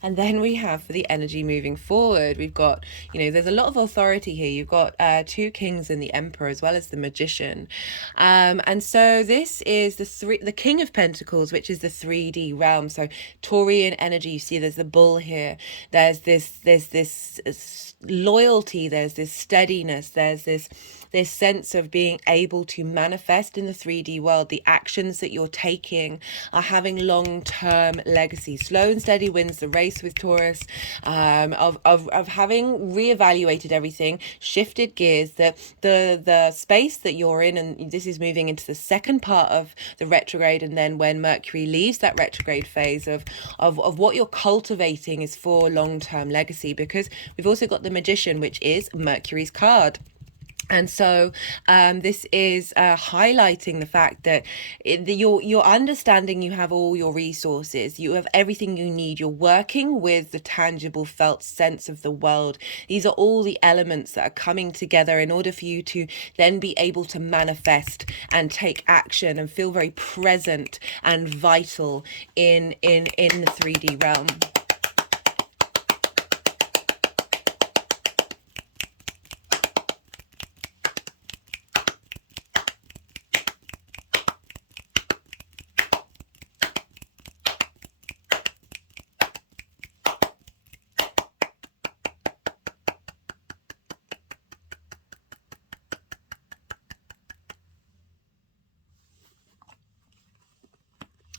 And then we have, for the energy moving forward, we've got, there's a lot of authority here. You've got two kings and the emperor, as well as the magician. And so this is the King of Pentacles, which is the 3D realm. So Taurian energy, you see there's the bull here. There's this loyalty, there's this steadiness, there's this sense of being able to manifest in the 3D world. The actions that you're taking are having long-term legacy. Slow and steady wins the race with Taurus, of having reevaluated everything, shifted gears, that the space that you're in, and this is moving into the second part of the retrograde, and then when Mercury leaves that retrograde phase of what you're cultivating is for long-term legacy, because we've also got the Magician, which is Mercury's card. And so this is highlighting the fact that you're understanding you have all your resources, you have everything you need, you're working with the tangible felt sense of the world. These are all the elements that are coming together in order for you to then be able to manifest and take action and feel very present and vital in the 3D realm.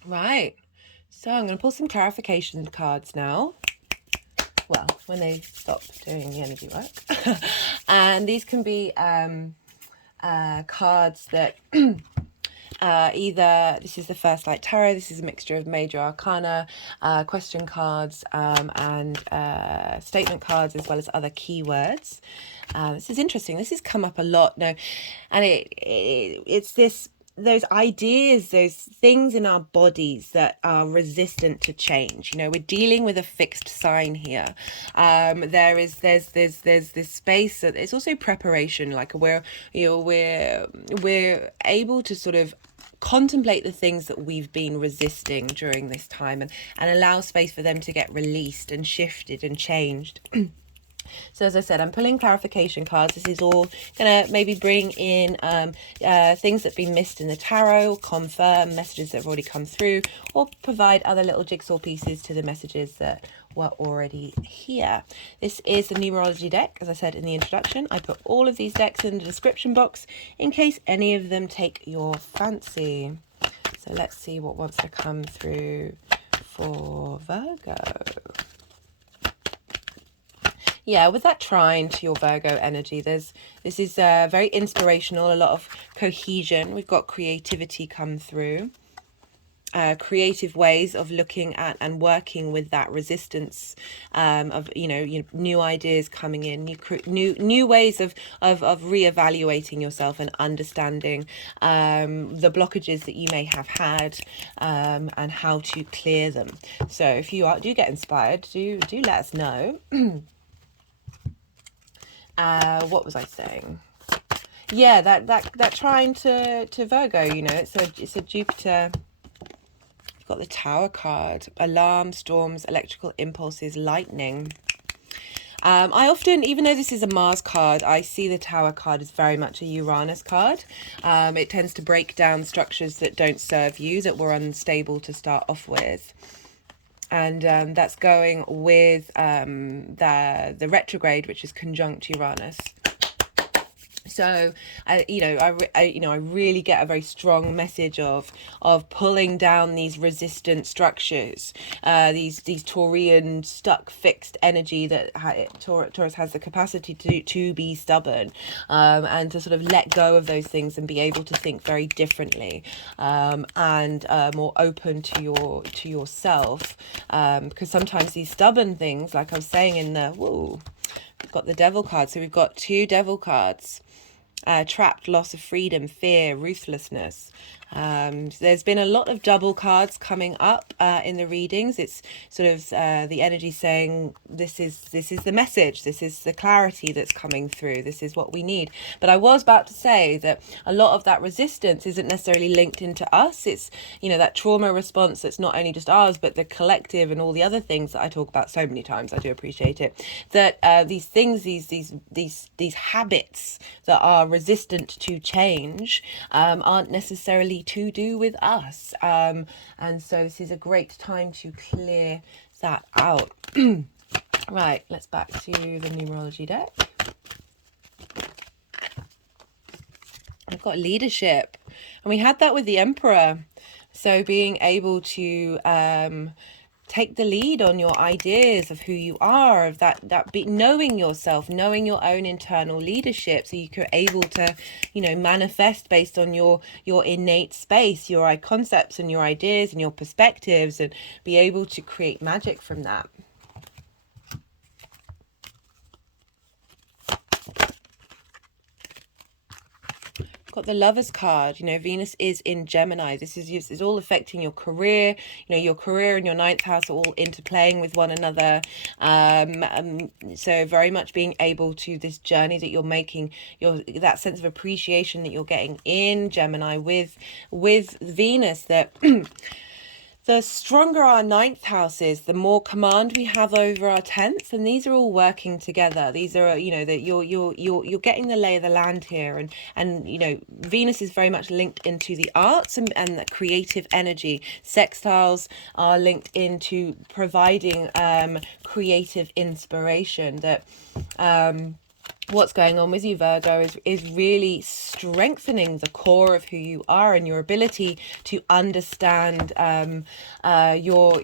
Right, so I'm going to pull some clarification cards now. Well, when they stop doing the energy work. And these can be cards that Either this is the First Light Tarot, this is a mixture of major arcana, question cards, and statement cards, as well as other keywords. This is interesting. This has come up a lot now, and it's those ideas, those things in our bodies that are resistant to change. You know, we're dealing with a fixed sign here. There's this space that it's also preparation. Like we're able to sort of contemplate the things that we've been resisting during this time, and allow space for them to get released and shifted and changed. So as I said, I'm pulling clarification cards. This is all going to maybe bring in things that have been missed in the tarot, confirm messages that have already come through, or provide other little jigsaw pieces to the messages that were already here. This is the numerology deck. As I said in the introduction, I put all of these decks in the description box in case any of them take your fancy. So let's see what wants to come through for Virgo. Yeah, with that trine to your Virgo energy, this is very inspirational, a lot of cohesion. We've got creativity come through, creative ways of looking at and working with that resistance, of new ideas coming in, new ways of reevaluating yourself and understanding the blockages that you may have had, and how to clear them. So if you do get inspired, do let us know. What was I saying? Yeah, that trine to Virgo, you know, it's a Jupiter. You've got the Tower card, alarm, storms, electrical impulses, lightning. I often, even though this is a Mars card, I see the Tower card as very much a Uranus card. It tends to break down structures that don't serve you, that were unstable to start off with. And that's going with the retrograde, which is conjunct Uranus. So, I really get a very strong message of pulling down these resistant structures, these Taurian stuck fixed energy that Taurus has the capacity to be stubborn, and to sort of let go of those things and be able to think very differently, and more open to yourself, because sometimes these stubborn things, like I was saying in the we've got the Devil card, so we've got two Devil cards. Trapped, loss of freedom, fear, ruthlessness. There's been a lot of double cards coming up in the readings. It's sort of the energy saying this is the message, this is the clarity that's coming through, this is what we need. But I was about to say that a lot of that resistance isn't necessarily linked into us. It's, you know, that trauma response that's not only just ours, but the collective and all the other things that I talk about so many times. I do appreciate it. That these things, these habits that are resistant to change, aren't necessarily to do with us, and so this is a great time to clear that out. Right, let's back to the numerology deck. I've got leadership, and we had that with the Emperor, so being able to take the lead on your ideas of who you are, of knowing yourself, knowing your own internal leadership, so you're able to, you know, manifest based on your innate space, your concepts and your ideas and your perspectives, and be able to create magic from that. Got the Lovers card. You know, Venus is in Gemini. This is all affecting your career. You know, your career and your ninth house are all interplaying with one another. So very much being able to, this journey that you're making, that sense of appreciation that you're getting in Gemini with Venus, that the stronger our ninth house is, the more command we have over our 10th, and these are all working together. These are, you know, that you're getting the lay of the land here, and you know, Venus is very much linked into the arts and the creative energy. Sextiles are linked into providing creative inspiration. That what's going on with you, Virgo, is really strengthening the core of who you are and your ability to understand your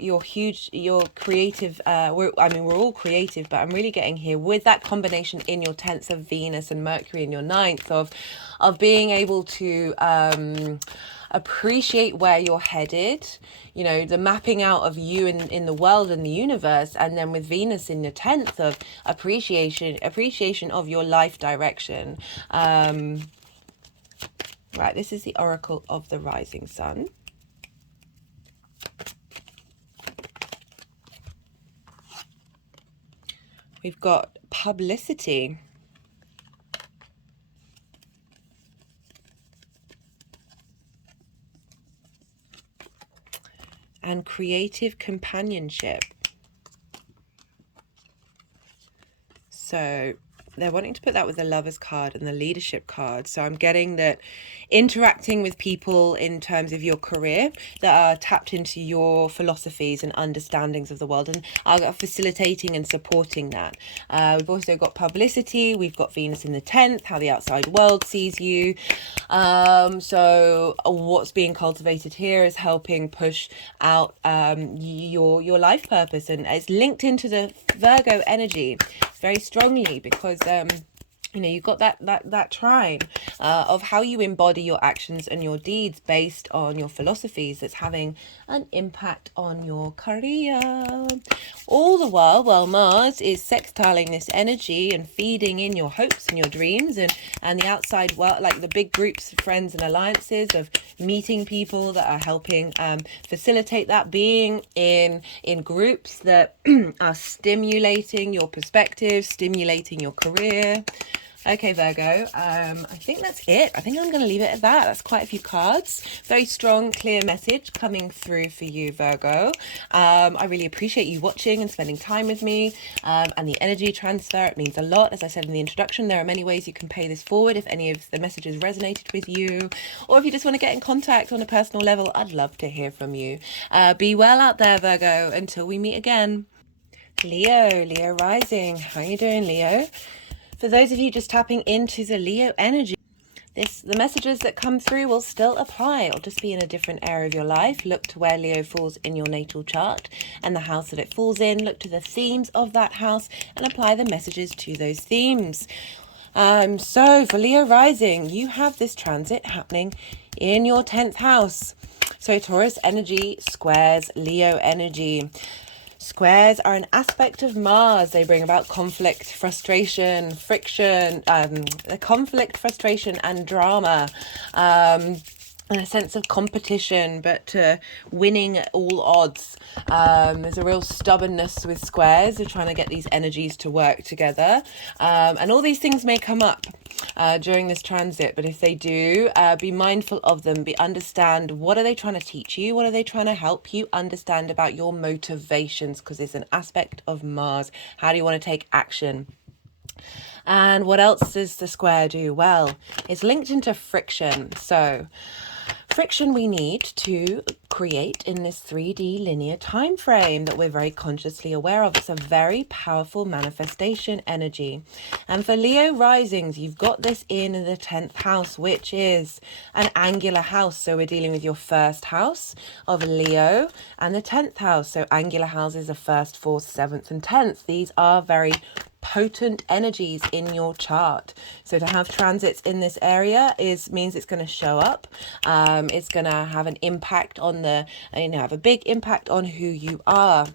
creative. We're all creative, but I'm really getting here with that combination in your 10th of Venus and Mercury in your 9th of being able to appreciate where you're headed, you know, the mapping out of you in the world and the universe. And then with Venus in the 10th of appreciation of your life direction. Right, this is the Oracle of the Rising Sun. We've got publicity. And creative companionship. So they're wanting to put that with the Lovers card and the Leadership card. So I'm getting that interacting with people in terms of your career that are tapped into your philosophies and understandings of the world, and are facilitating and supporting that. We've also got publicity. We've got Venus in the 10th, how the outside world sees you. So what's being cultivated here is helping push out your life purpose, and it's linked into the Virgo energy very strongly, because you know, you've got that trine of how you embody your actions and your deeds based on your philosophies that's having an impact on your career. All the while Mars is sextiling this energy and feeding in your hopes and your dreams, and the outside world, like the big groups of friends and alliances of meeting people that are helping facilitate that, being in groups that are stimulating your perspective, stimulating your career. Okay, Virgo, I think that's it. I think I'm going to leave it at that. That's quite a few cards. Very strong, clear message coming through for you, Virgo. I really appreciate you watching and spending time with me, and the energy transfer. It means a lot. As I said in the introduction, there are many ways you can pay this forward if any of the messages resonated with you, or if you just want to get in contact on a personal level. I'd love to hear from you. Be well out there, Virgo, until we meet again. Leo rising. How are you doing, Leo? For those of you just tapping into the Leo energy, the messages that come through will still apply. It'll just be in a different area of your life. Look to where Leo falls in your natal chart and the house that it falls in. Look to the themes of that house and apply the messages to those themes. So for Leo rising, you have this transit happening in your 10th house. So Taurus energy squares Leo energy. Squares are an aspect of Mars. They bring about conflict, frustration, friction, conflict, frustration, and drama. And a sense of competition, but winning at all odds. There's a real stubbornness with squares of trying to get these energies to work together. And all these things may come up during this transit, but if they do, be mindful of them. Understand, what are they trying to teach you? What are they trying to help you understand about your motivations? Because it's an aspect of Mars. How do you want to take action? And what else does the square do? Well, it's linked into friction. So friction we need to create in this 3D linear time frame that we're very consciously aware of. It's a very powerful manifestation energy. And for Leo risings, you've got this in the 10th house, which is an angular house. So we're dealing with your first house of Leo and the 10th house. So angular houses are 1st, 4th, 7th and 10th. These are very potent energies in your chart. So to have transits in this area means it's going to show up. It's going to have an impact on have a big impact on who you are.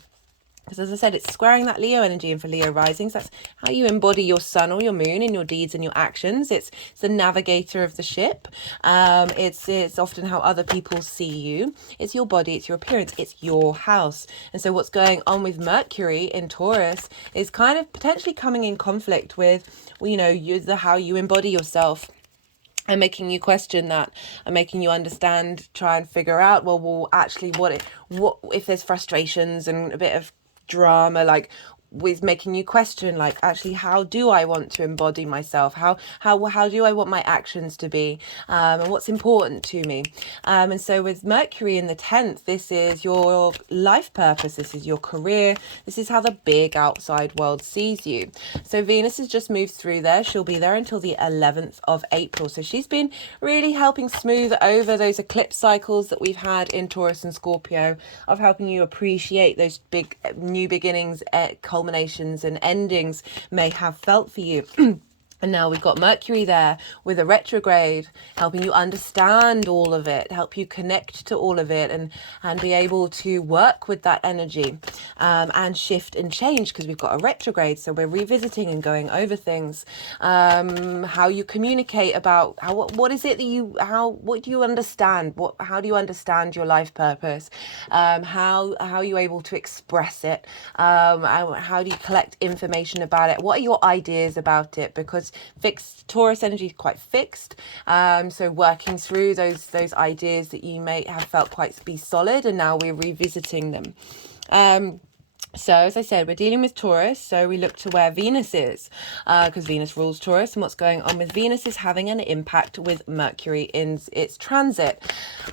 Because as I said, it's squaring that Leo energy, and for Leo risings, that's how you embody your sun or your moon in your deeds and your actions. It's the navigator of the ship. It's often how other people see you. It's your body, it's your appearance, it's your house. And so what's going on with Mercury in Taurus is kind of potentially coming in conflict with, how you embody yourself. And making you question that, and making you understand, try and figure out, well, actually, what if there's frustrations and a bit of drama, like with making you question, like, actually, how do I want to embody myself? How do I want my actions to be? And what's important to me? And so with Mercury in the 10th, this is your life purpose. This is your career. This is how the big outside world sees you. So Venus has just moved through there. She'll be there until the 11th of April. So she's been really helping smooth over those eclipse cycles that we've had in Taurus and Scorpio, of helping you appreciate those big new beginnings, culminations and endings may have felt for you. And now we've got Mercury there with a retrograde, helping you understand all of it, help you connect to all of it, and be able to work with that energy, and shift and change, because we've got a retrograde. So we're revisiting and going over things, how you communicate about what is it that what do you understand? How do you understand your life purpose? How are you able to express it? How do you collect information about it? What are your ideas about it? Because fixed Taurus energy is quite fixed, so working through those ideas that you may have felt quite be solid, and now we're revisiting them. So as I said, we're dealing with Taurus, so we look to where Venus is, because Venus rules Taurus, and what's going on with Venus is having an impact with Mercury in its transit.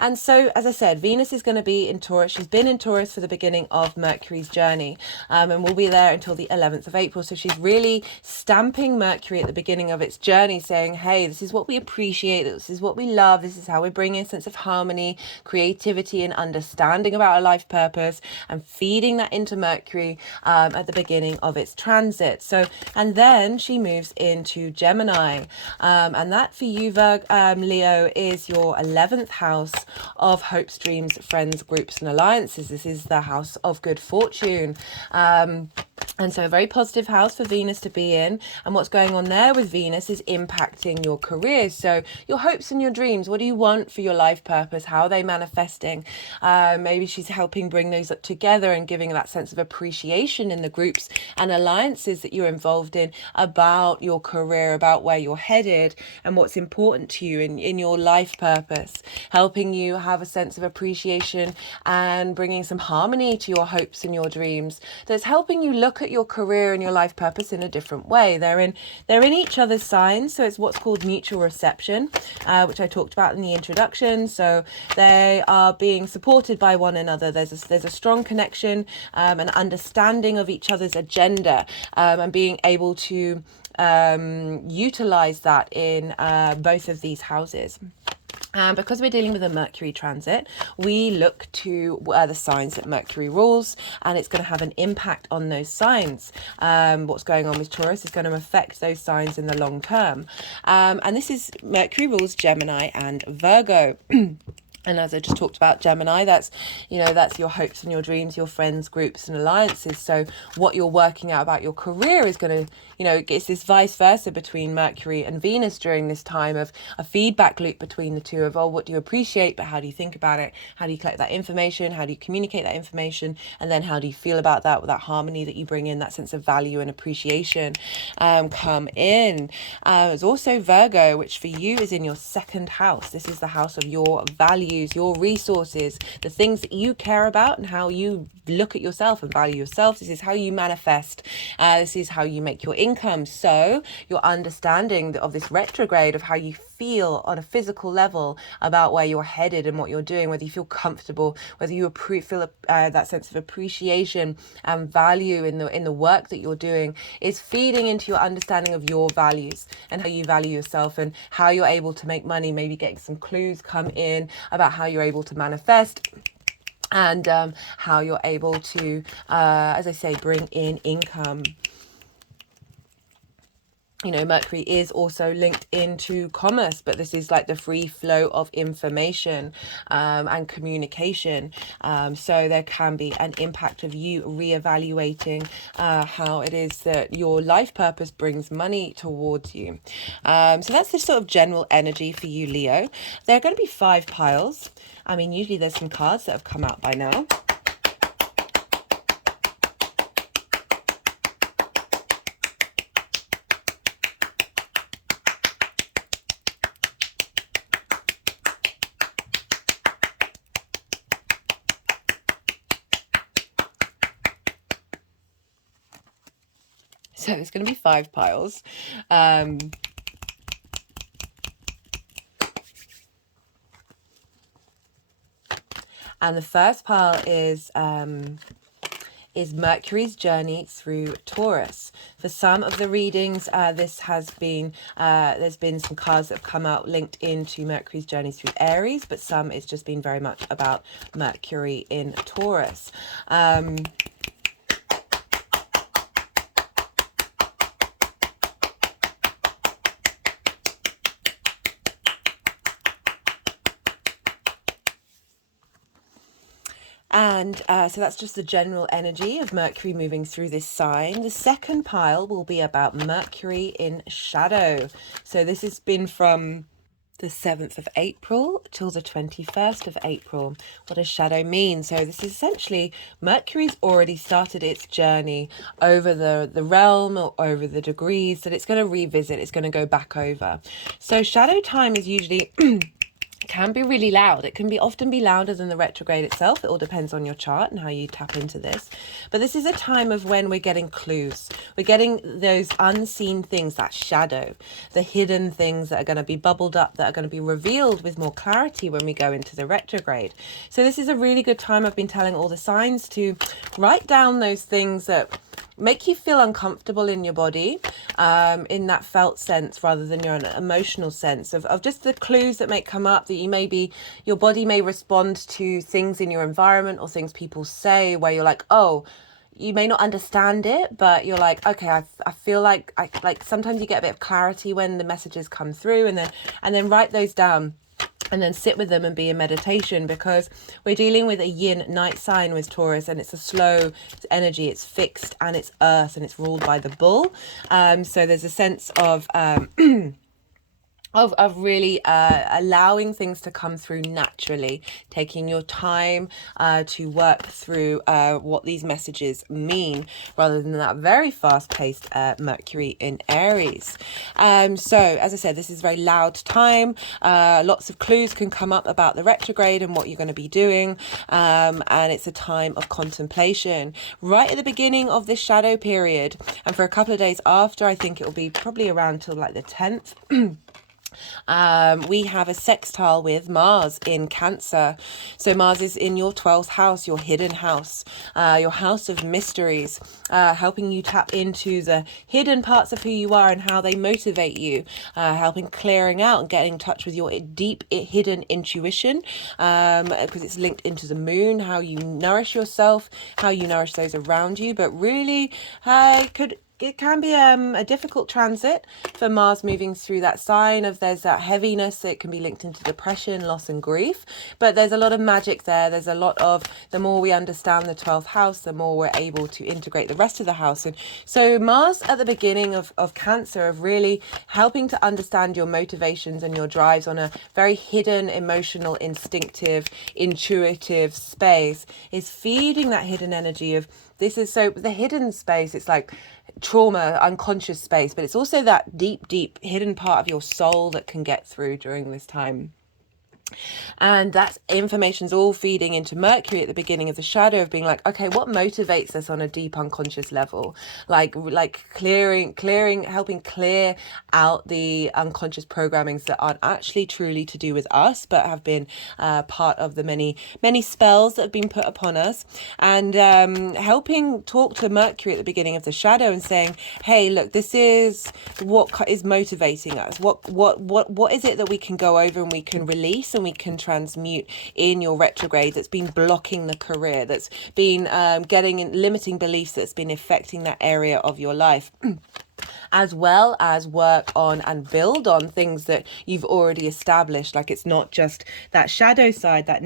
And so, as I said, Venus is going to be in Taurus. She's been in Taurus for the beginning of Mercury's journey, and will be there until the 11th of April. So she's really stamping Mercury at the beginning of its journey, saying, hey, this is what we appreciate, this is what we love, this is how we're bringing a sense of harmony, creativity, and understanding about our life purpose, and feeding that into Mercury at the beginning of its transit. So, and then she moves into Gemini, and that for you, Leo, is your 11th house of hopes, dreams, friends, groups, and alliances. This is the house of good fortune. And so a very positive house for Venus to be in. And what's going on there with Venus is impacting your career. So your hopes and your dreams, what do you want for your life purpose? How are they manifesting? Maybe she's helping bring those up together and giving that sense of appreciation in the groups and alliances that you're involved in about your career, about where you're headed and what's important to you in your life purpose, helping you have a sense of appreciation and bringing some harmony to your hopes and your dreams. That's helping you look at your career and your life purpose in a different way. They're in each other's signs, so it's what's called mutual reception, which I talked about in the introduction. So they are being supported by one another. There's a strong connection, an understanding of each other's agenda, and being able to utilize that in both of these houses. Because we're dealing with a Mercury transit, we look to the signs that Mercury rules, and it's going to have an impact on those signs. What's going on with Taurus is going to affect those signs in the long term. And this is Mercury rules Gemini and Virgo. And as I just talked about Gemini, that's your hopes and your dreams, your friends, groups and alliances. So what you're working out about your career is going to, it's this vice versa between Mercury and Venus during this time of a feedback loop between the two of, what do you appreciate, but how do you think about it? How do you collect that information? How do you communicate that information? And then how do you feel about that, with that harmony that you bring in, that sense of value and appreciation come in. There's also Virgo, which for you is in your second house. This is the house of your values, your resources, the things that you care about and how you look at yourself and value yourself. This is how you manifest. This is how you make your income. So your understanding of this retrograde, of how you feel on a physical level about where you're headed and what you're doing, whether you feel comfortable, whether you feel that sense of appreciation and value in the work that you're doing, is feeding into your understanding of your values and how you value yourself and how you're able to make money. Maybe getting some clues come in about how you're able to manifest, and how you're able to, as I say, bring in income. Mercury is also linked into commerce, but this is like the free flow of information and communication. So there can be an impact of you reevaluating how it is that your life purpose brings money towards you. So that's the sort of general energy for you, Leo. There are going to be 5 piles. I mean, usually there's some cards that have come out by now. So it's going to be 5 piles. And the first pile is Mercury's journey through Taurus. For some of the readings, this has been, there's been some cards that have come out linked into Mercury's journey through Aries, but some it's just been very much about Mercury in Taurus. And so that's just the general energy of Mercury moving through this sign. The second pile will be about Mercury in shadow. So this has been from the 7th of April till the 21st of April. What does shadow mean? So this is essentially Mercury's already started its journey over the realm or over the degrees that it's going to revisit, it's going to go back over. So shadow time is usually can be really loud. It can be often be louder than the retrograde itself. It all depends on your chart and how you tap into this. But this is a time of when we're getting clues. We're getting those unseen things, that shadow, the hidden things that are going to be bubbled up, that are going to be revealed with more clarity when we go into the retrograde. So this is a really good time. I've been telling all the signs to write down those things that make you feel uncomfortable in your body, in that felt sense rather than your emotional sense of just the clues that may come up, that your body may respond to things in your environment or things people say where you're like, oh, you may not understand it, but you're like, okay, I feel like sometimes you get a bit of clarity when the messages come through, and then write those down. And then sit with them and be in meditation, because we're dealing with a yin night sign with Taurus, and it's a slow energy, it's fixed, and it's earth, and it's ruled by the bull. So there's a sense of of really allowing things to come through naturally, taking your time to work through what these messages mean, rather than that very fast-paced Mercury in Aries. So, as I said, this is a very loud time. Lots of clues can come up about the retrograde and what you're going to be doing, and it's a time of contemplation. Right at the beginning of this shadow period, and for a couple of days after, I think it will be probably around till like the 10th, we have a sextile with Mars in Cancer. So Mars is in your 12th house, your hidden house, your house of mysteries, helping you tap into the hidden parts of who you are and how they motivate you, helping clearing out and getting in touch with your deep hidden intuition, because it's linked into the moon, how you nourish yourself, how you nourish those around you. But really, it can be a difficult transit for Mars moving through that sign of, there's that heaviness that can be linked into depression, loss and grief, but there's a lot of magic there. There's a lot of, the more we understand the 12th house, the more we're able to integrate the rest of the house. And so Mars at the beginning of Cancer, of really helping to understand your motivations and your drives on a very hidden, emotional, instinctive, intuitive space, is feeding that hidden energy of, this is so the hidden space. It's like trauma, unconscious space, but it's also that deep hidden part of your soul that can get through during this time. And that information's all feeding into Mercury at the beginning of the shadow, of being like, okay, what motivates us on a deep unconscious level? Like clearing, helping clear out the unconscious programmings that aren't actually truly to do with us, but have been part of the many spells that have been put upon us. And helping talk to Mercury at the beginning of the shadow and saying, hey, look, this is what is motivating us. What is it that we can go over and we can release and we can transmute in your retrograde that's been blocking the career, that's been getting in limiting beliefs, that's been affecting that area of your life. As well as work on and build on things that you've already established. Like, it's not just that shadow side, that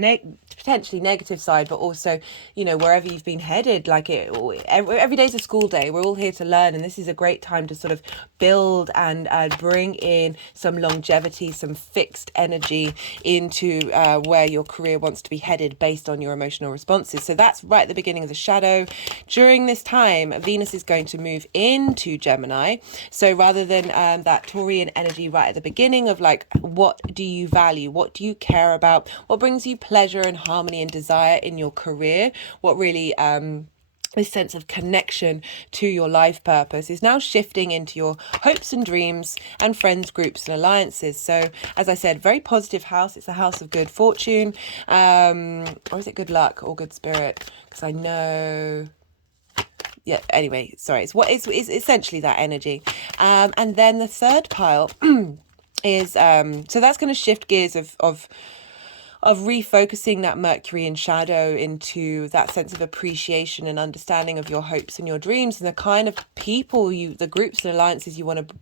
potentially negative side, but also, you know, wherever you've been headed. Like, every day's a school day. We're all here to learn, and this is a great time to sort of build and bring in some longevity, some fixed energy into where your career wants to be headed based on your emotional responses. So that's right at the beginning of the shadow. During this time, Venus is going to move into Gemini. So rather than that Taurian energy right at the beginning of like, what do you value? What do you care about? What brings you pleasure and harmony and desire in your career? What really this sense of connection to your life purpose is now shifting into your hopes and dreams and friends, groups and alliances. So as I said, very positive house. It's a house of good fortune, or is it good luck or good spirit? Because I know... Yeah, anyway, sorry, it's essentially that energy. And then the third pile is so that's going to shift gears of refocusing that Mercury in shadow into that sense of appreciation and understanding of your hopes and your dreams, and the kind of people the groups and alliances you want to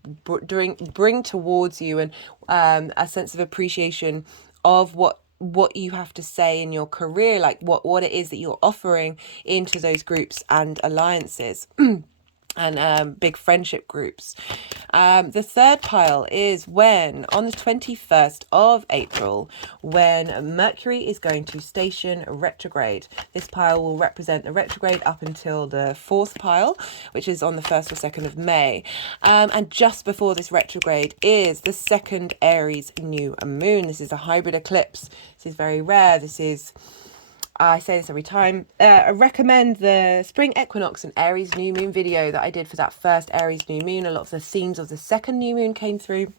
bring towards you, and a sense of appreciation of what what you have to say in your career, like what it is that you're offering into those groups and alliances. And big friendship groups. The third pile is when, on the 21st of April, when Mercury is going to station retrograde. This pile will represent the retrograde up until the fourth pile, which is on the 1st or 2nd of May. And just before this retrograde is the second Aries new moon. This is a hybrid eclipse. This is very rare. I say this every time. I recommend the spring equinox and Aries new moon video that I did for that first Aries new moon. A lot of the themes of the second new moon came through.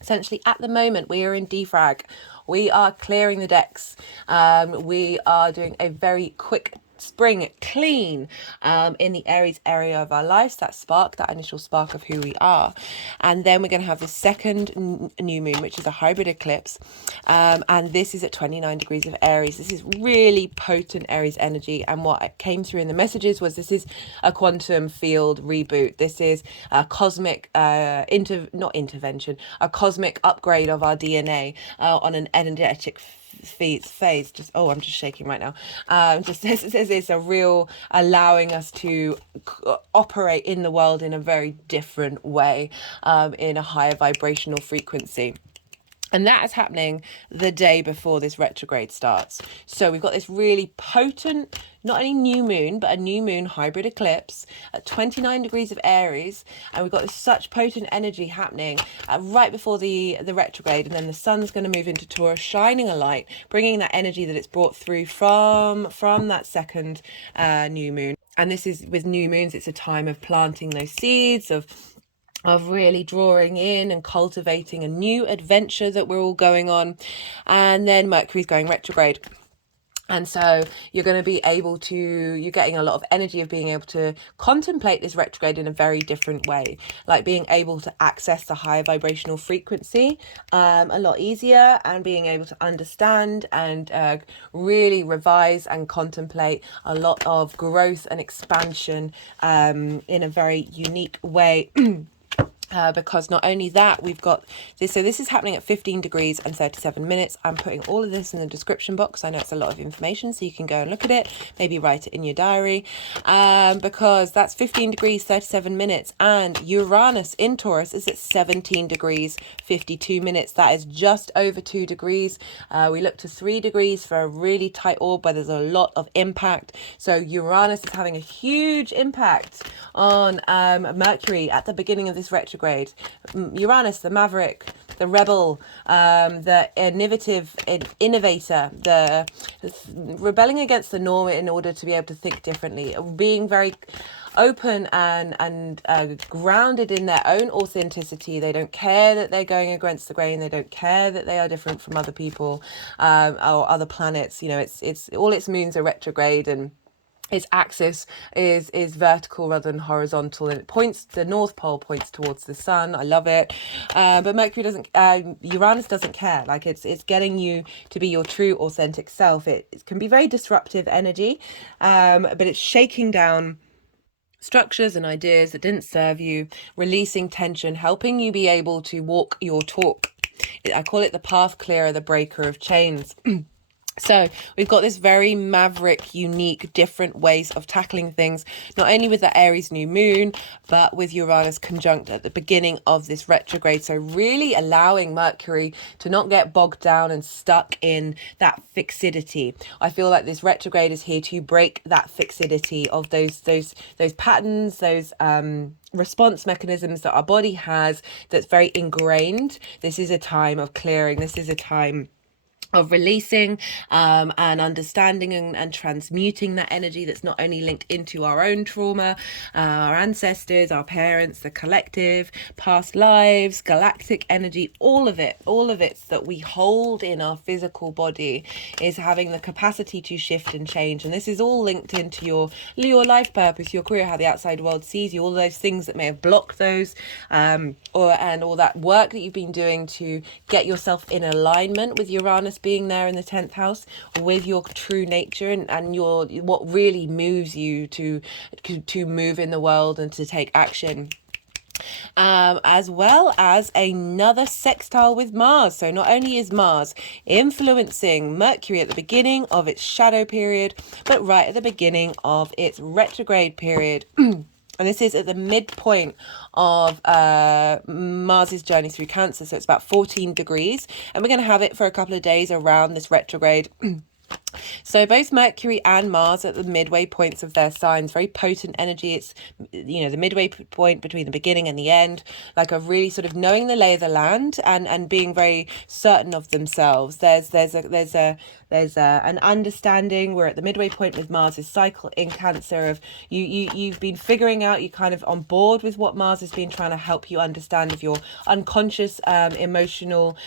Essentially, at the moment, we are in defrag. We are clearing the decks. We are doing a very quick spring clean in the Aries area of our lives, that initial spark of who we are. And then we're going to have the second new moon, which is a hybrid eclipse, and this is at 29 degrees of Aries. This is really potent Aries energy, and what came through in the messages was this is a quantum field reboot. This is a cosmic a cosmic upgrade of our DNA on an energetic phase. I'm just shaking right now. Just this is a real allowing us to operate in the world in a very different way, in a higher vibrational frequency. And that is happening the day before this retrograde starts. So we've got this really potent, not only new moon, but a new moon hybrid eclipse at 29 degrees of Aries. And we've got this such potent energy happening right before the retrograde. And then the sun's going to move into Taurus, shining a light, bringing that energy that it's brought through from that second new moon. And this is, with new moons, it's a time of planting those seeds, of really drawing in and cultivating a new adventure that we're all going on. And then Mercury's going retrograde. And so you're going to be able to, you're getting a lot of energy of being able to contemplate this retrograde in a very different way, like being able to access the higher vibrational frequency a lot easier, and being able to understand and really revise and contemplate a lot of growth and expansion in a very unique way. Because not only that, we've got this, so this is happening at 15 degrees and 37 minutes. I'm putting all of this in the description box. I know it's a lot of information, so you can go and look at it, maybe write it in your diary, because that's 15 degrees 37 minutes, and Uranus in Taurus is at 17 degrees 52 minutes. That is just over 2 degrees. We look to 3 degrees for a really tight orb where there's a lot of impact. So Uranus is having a huge impact on Mercury at the beginning of this retrograde. Uranus, the maverick, the rebel, the innovator, the rebelling against the norm in order to be able to think differently, being very open and grounded in their own authenticity. They don't care that they're going against the grain. They don't care that they are different from other people or other planets. You know, it's all its moons are retrograde, and its axis is vertical rather than horizontal, and it points, the North Pole points towards the sun. I love it. But Mercury doesn't, Uranus doesn't care. Like it's getting you to be your true authentic self. It can be very disruptive energy, but it's shaking down structures and ideas that didn't serve you, releasing tension, helping you be able to walk your talk. I call it the path clearer, the breaker of chains. So we've got this very maverick, unique, different ways of tackling things, not only with the Aries new moon, but with Uranus conjunct at the beginning of this retrograde. So really allowing Mercury to not get bogged down and stuck in that fixity. I feel like this retrograde is here to break that fixity of those patterns, those response mechanisms that our body has that's very ingrained. This is a time of clearing. This is a time of releasing and understanding and transmuting that energy that's not only linked into our own trauma, our ancestors, our parents, the collective, past lives, galactic energy, all of it that we hold in our physical body is having the capacity to shift and change. And this is all linked into your life purpose, your career, how the outside world sees you, all those things that may have blocked those, and all that work that you've been doing to get yourself in alignment with Uranus being there in the 10th house with your true nature and your what really moves you to move in the world and to take action. as well as another sextile with Mars. So not only is Mars influencing Mercury at the beginning of its shadow period, but right at the beginning of its retrograde period. And this is at the midpoint of Mars's journey through Cancer. So it's about 14 degrees. And we're going to have it for a couple of days around this retrograde. So both Mercury and Mars at the midway points of their signs, very potent energy. It's, you know, the midway point between the beginning and the end, like a really sort of knowing the lay of the land and being very certain of themselves. There's an understanding. We're at the midway point with Mars's cycle in Cancer of you've been figuring out, you kind of on board with what Mars has been trying to help you understand of your unconscious, emotional,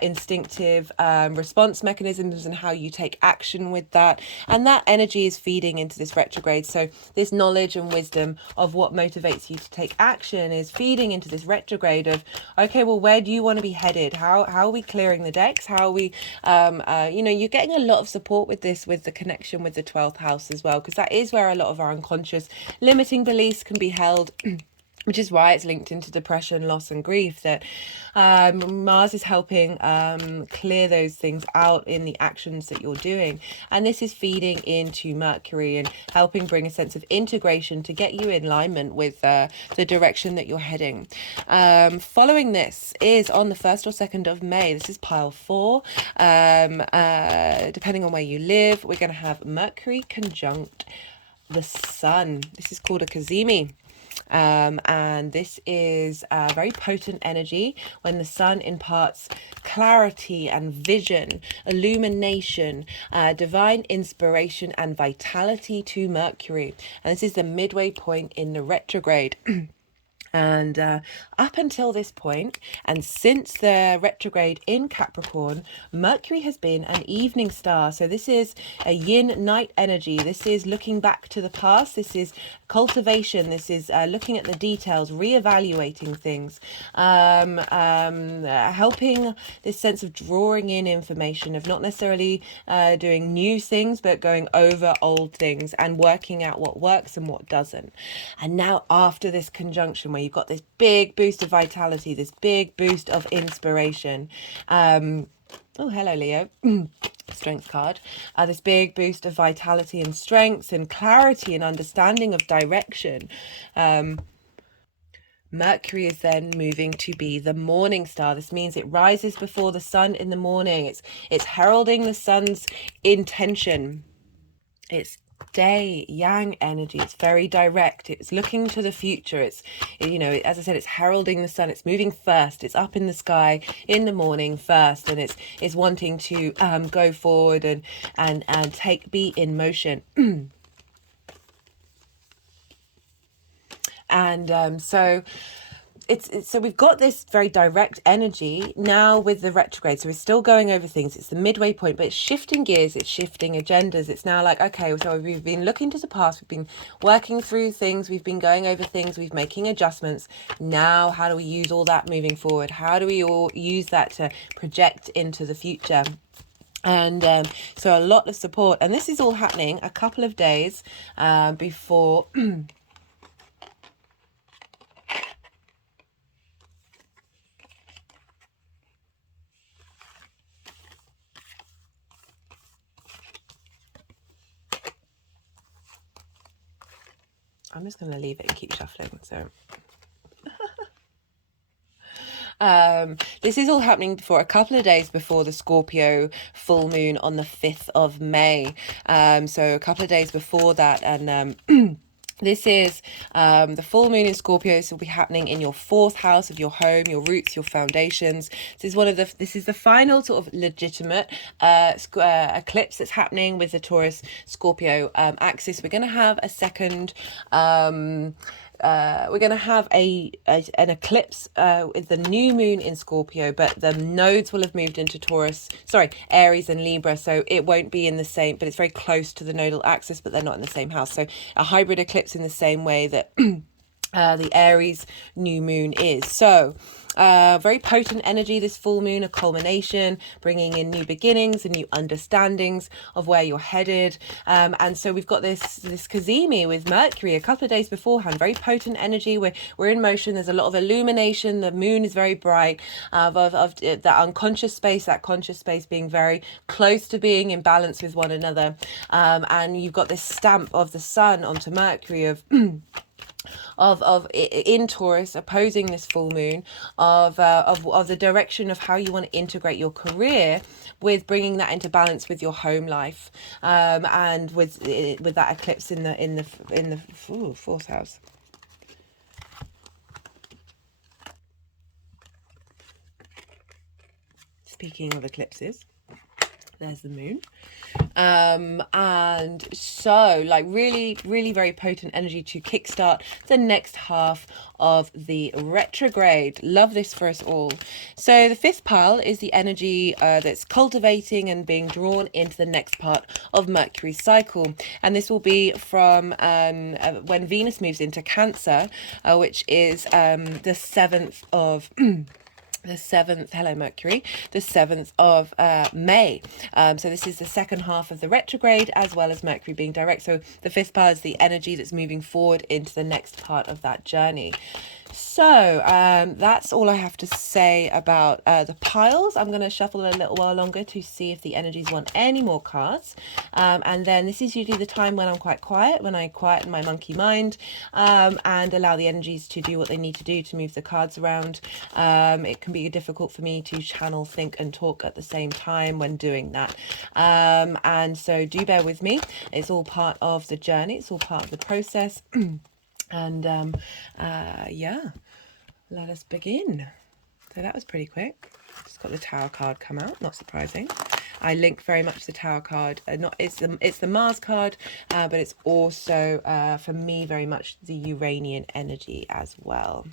instinctive response mechanisms and how you take action with that. And that energy is feeding into this retrograde. So this knowledge and wisdom of what motivates you to take action is feeding into this retrograde of, okay, well, where do you want to be headed? How are we clearing the decks? How are we, you're getting a lot of support with this, with the connection with the 12th house as well, because that is where a lot of our unconscious limiting beliefs can be held. Which is why it's linked into depression, loss and grief, that Mars is helping clear those things out in the actions that you're doing. And this is feeding into Mercury and helping bring a sense of integration to get you in alignment with the direction that you're heading. Following this is on the 1st or 2nd of May. This is pile 4. Depending on where you live, we're going to have Mercury conjunct the Sun. This is called a cazimi. And this is a very potent energy when the Sun imparts clarity and vision, illumination, divine inspiration and vitality to Mercury. And this is the midway point in the retrograde. And up until this point, and since the retrograde in Capricorn, Mercury has been an evening star. So this is a yin night energy. This is looking back to the past. This is cultivation. This is looking at the details, reevaluating things, helping this sense of drawing in information, of not necessarily doing new things, but going over old things and working out what works and what doesn't. And now after this conjunction, where you've got this big boost of vitality, this big boost of inspiration. Oh, hello, Leo. Strength card. This big boost of vitality and strength and clarity and understanding of direction. Mercury is then moving to be the morning star. This means it rises before the sun in the morning. It's heralding the sun's intention. It's day yang energy. It's very direct. It's looking to the future. It's, as I said, it's heralding the sun. It's moving first. It's up in the sky in the morning first, and it's wanting to go forward and be in motion. And so we've got this very direct energy now with the retrograde. So we're still going over things. It's the midway point, but it's shifting gears. It's shifting agendas. It's now like, okay, so we've been looking to the past. We've been working through things. We've been going over things. We've making adjustments. Now, how do we use all that moving forward? How do we all use that to project into the future? And so a lot of support. And this is all happening a couple of days before... I'm just going to leave it and keep shuffling. So this is all happening for a couple of days before the Scorpio full moon on the 5th of May. So a couple of days before that. And this is the full moon in Scorpio. This will be happening in your 4th house of your home, your roots, your foundations. This is the final sort of legitimate eclipse that's happening with the Taurus Scorpio axis. We're going to have a second we're going to have an eclipse with the new moon in Scorpio, but the nodes will have moved into Aries and Libra, so it won't be in the same, but it's very close to the nodal axis, but they're not in the same house. So a hybrid eclipse in the same way that the Aries new moon is. So very potent energy, this full moon, a culmination, bringing in new beginnings and new understandings of where you're headed. And so we've got this Kazemi with Mercury a couple of days beforehand, very potent energy. We're in motion. There's a lot of illumination. The moon is very bright, of that unconscious space, that conscious space being very close to being in balance with one another. And you've got this stamp of the sun onto Mercury of in Taurus opposing this full moon of the direction of how you want to integrate your career with bringing that into balance with your home life, and with that eclipse in the fourth house. Speaking of eclipses, there's the moon. And so like really very potent energy to kickstart the next half of the retrograde. Love this for us all. So the fifth pile is the energy that's cultivating and being drawn into the next part of Mercury's cycle, and this will be from when Venus moves into Cancer, which is the 7th of hello Mercury, the 7th of May. So this is the second half of the retrograde, as well as Mercury being direct. So the fifth part is the energy that's moving forward into the next part of that journey. So that's all I have to say about the piles. I'm going to shuffle a little while longer to see if the energies want any more cards. And then this is usually the time when I'm quite quiet, when I quieten my monkey mind, and allow the energies to do what they need to do to move the cards around. It can be difficult for me to channel, think and talk at the same time when doing that. And so do bear with me. It's all part of the journey. It's all part of the process. And yeah, let us begin. So that was pretty quick. Just got the Tower card come out, not surprising. I link very much the Tower card. It's the Mars card, but it's also for me very much the Uranian energy as well.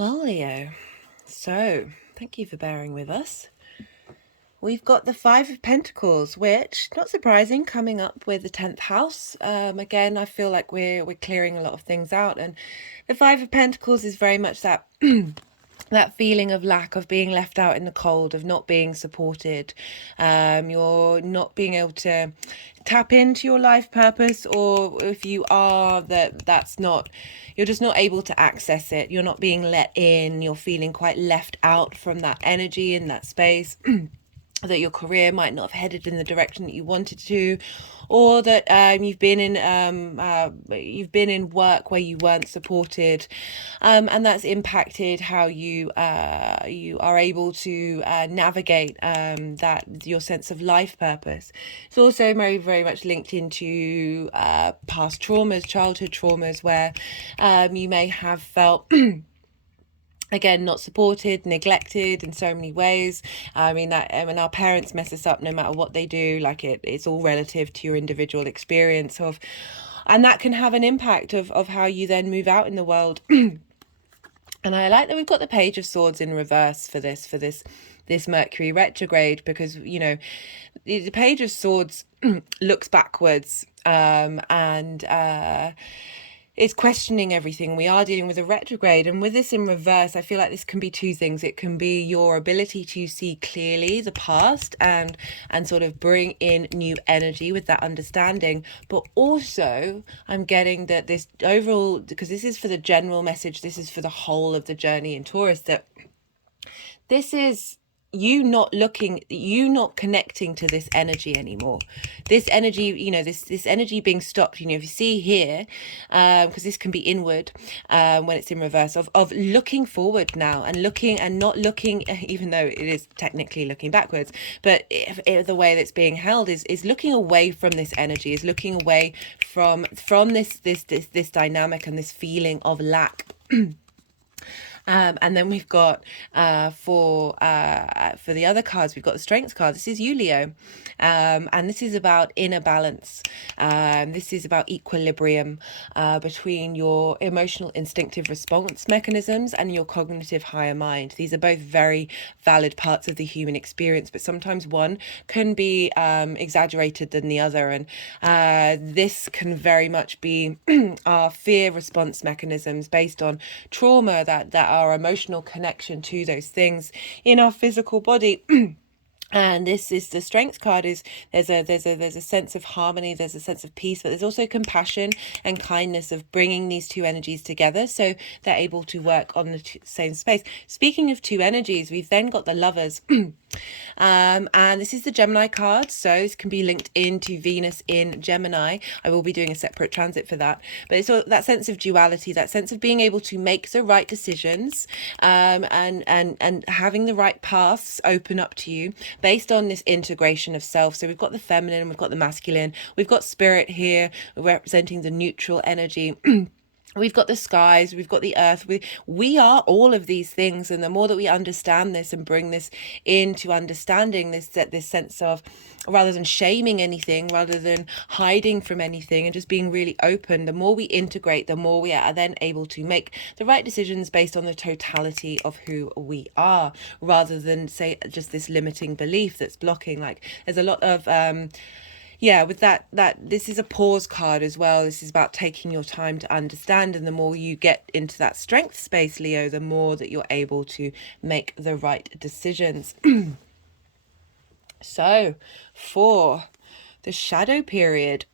Well, Leo, so thank you for bearing with us. We've got the Five of Pentacles, which, not surprising, coming up with the 10th house. Again, I feel like we're clearing a lot of things out, and the Five of Pentacles is very much that that feeling of lack, of being left out in the cold, of not being supported. You're not being able to tap into your life purpose, or if you are, that's not, you're just not able to access it. You're not being let in. You're feeling quite left out from that energy in that space. That your career might not have headed in the direction that you wanted to, or that you've been in work where you weren't supported, and that's impacted how you are able to navigate that your sense of life purpose. It's also very, very much linked into past traumas, childhood traumas, where you may have felt again, not supported, neglected in so many ways. I mean, that when our parents mess us up, no matter what they do, like it's all relative to your individual experience of, and that can have an impact of how you then move out in the world. And I like that we've got the Page of Swords in reverse for this Mercury retrograde, because, you know, the Page of Swords looks backwards, and it's questioning everything. We are dealing with a retrograde, and with this in reverse, I feel like this can be two things. It can be your ability to see clearly the past and sort of bring in new energy with that understanding, but also I'm getting that this overall, because this is for the general message, this is for the whole of the journey in Taurus, that this is you not connecting to this energy anymore. This energy, you know, this energy being stopped. You know, if you see here, because this can be inward when it's in reverse, of looking forward now and looking and not looking, even though it is technically looking backwards, but if the way that's being held is looking away from this energy, is looking away from this dynamic and this feeling of lack. And then we've got for the other cards, we've got the Strength card. This is you, Leo, and this is about inner balance. This is about equilibrium between your emotional instinctive response mechanisms and your cognitive higher mind. These are both very valid parts of the human experience, but sometimes one can be exaggerated than the other, and this can very much be our fear response mechanisms based on trauma, that our emotional connection to those things in our physical body. And this is the Strength card. Is there's a sense of harmony, there's a sense of peace, but there's also compassion and kindness of bringing these two energies together so they're able to work on the same space. Speaking of two energies, we've then got the Lovers. And this is the Gemini card, so this can be linked into Venus in Gemini. I will be doing a separate transit for that, but it's all that sense of duality, that sense of being able to make the right decisions, and having the right paths open up to you based on this integration of self. So we've got the feminine, we've got the masculine, we've got spirit here representing the neutral energy. We've got the skies, we've got the earth. We are all of these things, and the more that we understand this and bring this into understanding this sense of, rather than shaming anything, rather than hiding from anything, and just being really open, the more we integrate, the more we are then able to make the right decisions based on the totality of who we are, rather than say just this limiting belief that's blocking. Like there's a lot of yeah, with that this is a pause card as well. This is about taking your time to understand, and the more you get into that strength space, Leo, the more that you're able to make the right decisions. So for the shadow period,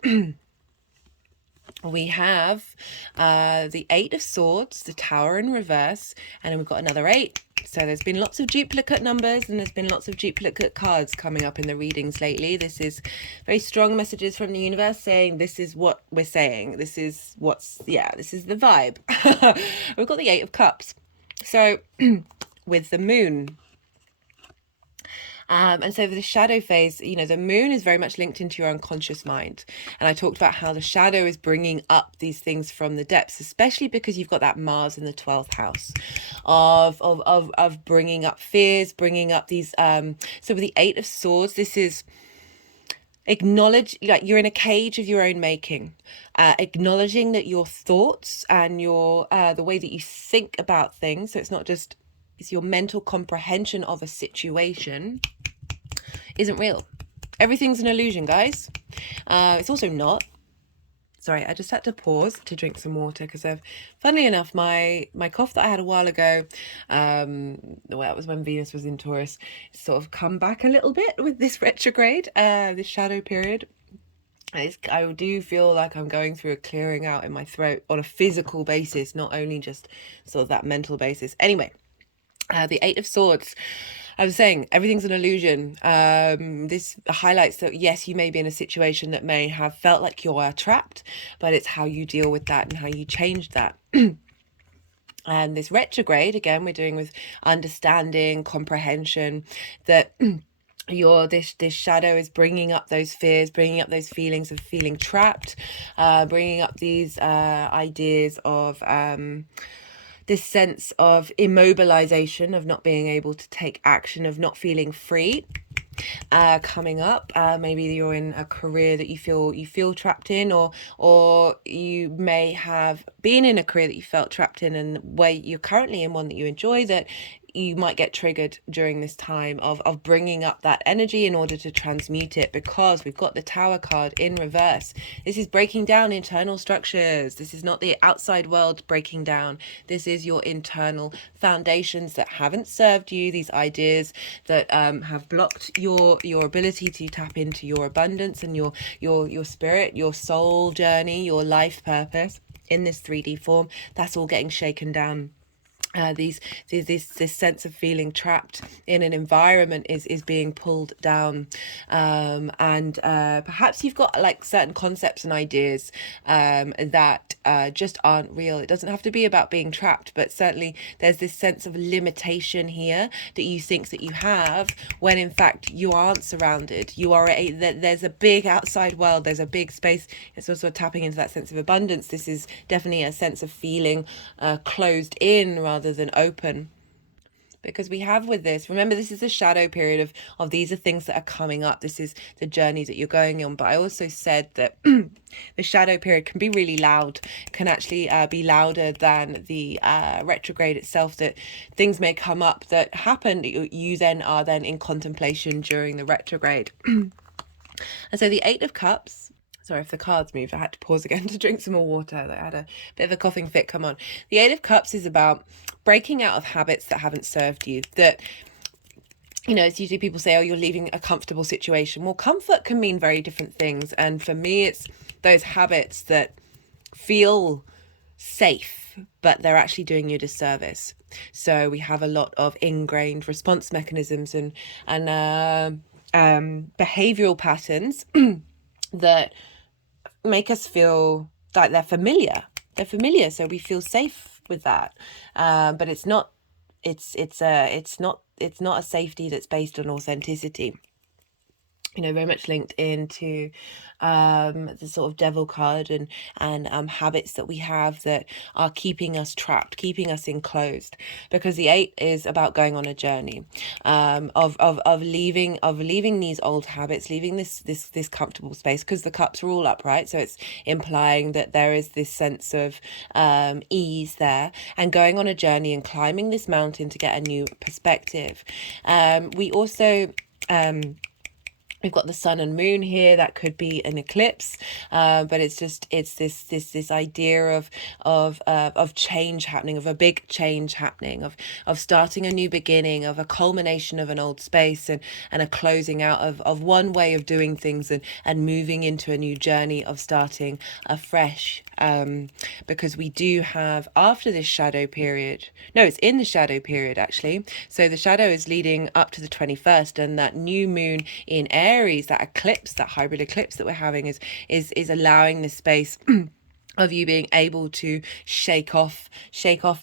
we have the Eight of Swords, the Tower in reverse, and then we've got another 8. So there's been lots of duplicate numbers, and there's been lots of duplicate cards coming up in the readings lately. This is very strong messages from the universe saying this is what we're saying. This is this is the vibe. We've got the 8 of Cups. So with the moon. And so for the shadow phase, you know, the moon is very much linked into your unconscious mind. And I talked about how the shadow is bringing up these things from the depths, especially because you've got that Mars in the 12th house of bringing up fears, bringing up these. So with the 8 of Swords, this is acknowledge, like, you're in a cage of your own making. Acknowledging that your thoughts and your the way that you think about things, so it's not just, it's your mental comprehension of a situation, isn't real. Everything's an illusion, guys. It's also not. Sorry, I just had to pause to drink some water because funnily enough, my cough that I had a while ago, well, that was when Venus was in Taurus, sort of come back a little bit with this retrograde, this shadow period. I do feel like I'm going through a clearing out in my throat on a physical basis, not only just sort of that mental basis. Anyway, the Eight of Swords. I was saying everything's an illusion. This highlights that, yes, you may be in a situation that may have felt like you are trapped, but it's how you deal with that and how you change that. And this retrograde, again, we're doing with understanding, comprehension, that this shadow is bringing up those fears, bringing up those feelings of feeling trapped, bringing up these ideas of this sense of immobilization, of not being able to take action, of not feeling free, coming up. Maybe you're in a career that you feel trapped in, or you may have been in a career that you felt trapped in, and where you're currently in one that you enjoy, that you might get triggered during this time of bringing up that energy in order to transmute it, because we've got the Tower card in reverse. This is breaking down internal structures. This is not the outside world breaking down. This is your internal foundations that haven't served you, these ideas that have blocked your ability to tap into your abundance and your spirit, your soul journey, your life purpose in this 3D form. That's all getting shaken down. This sense of feeling trapped in an environment is being pulled down, and perhaps you've got like certain concepts and ideas that just aren't real. It doesn't have to be about being trapped, but certainly there's this sense of limitation here that you think that you have, when in fact you aren't surrounded. You are there's a big outside world, there's a big space. It's also tapping into that sense of abundance. This is definitely a sense of feeling closed in rather than open, because we have with this, remember, this is a shadow period of these are things that are coming up. This is the journey that you're going on. But I also said that the shadow period can be really loud, can actually be louder than the retrograde itself, that things may come up that happen that you then are in contemplation during the retrograde. And so the Eight of Cups, sorry if the cards moved, I had to pause again to drink some more water. I had a bit of a coughing fit come on. The Eight of Cups is about breaking out of habits that haven't served you. That, you know, it's usually people say, oh, you're leaving a comfortable situation. Well, comfort can mean very different things. And for me, it's those habits that feel safe, but they're actually doing you a disservice. So we have a lot of ingrained response mechanisms and behavioral patterns that make us feel like they're familiar, so we feel safe with that, but it's not a safety that's based on authenticity. You know, very much linked into the sort of devil card and habits that we have that are keeping us trapped, keeping us enclosed. Because the Eight is about going on a journey of leaving these old habits, leaving this comfortable space, because the cups are all upright, so it's implying that there is this sense of ease there, and going on a journey and climbing this mountain to get a new perspective. We also we've got the sun and moon here. That could be an eclipse, but it's this idea of change happening, of a big change happening, of starting a new beginning, of a culmination of an old space, and a closing out of one way of doing things, and moving into a new journey of starting afresh. Because we do have, after this shadow period, no, it's in the shadow period actually. So the shadow is leading up to the 21st, and that new moon in Aries, that eclipse, that hybrid eclipse that we're having is allowing this space of you being able to shake off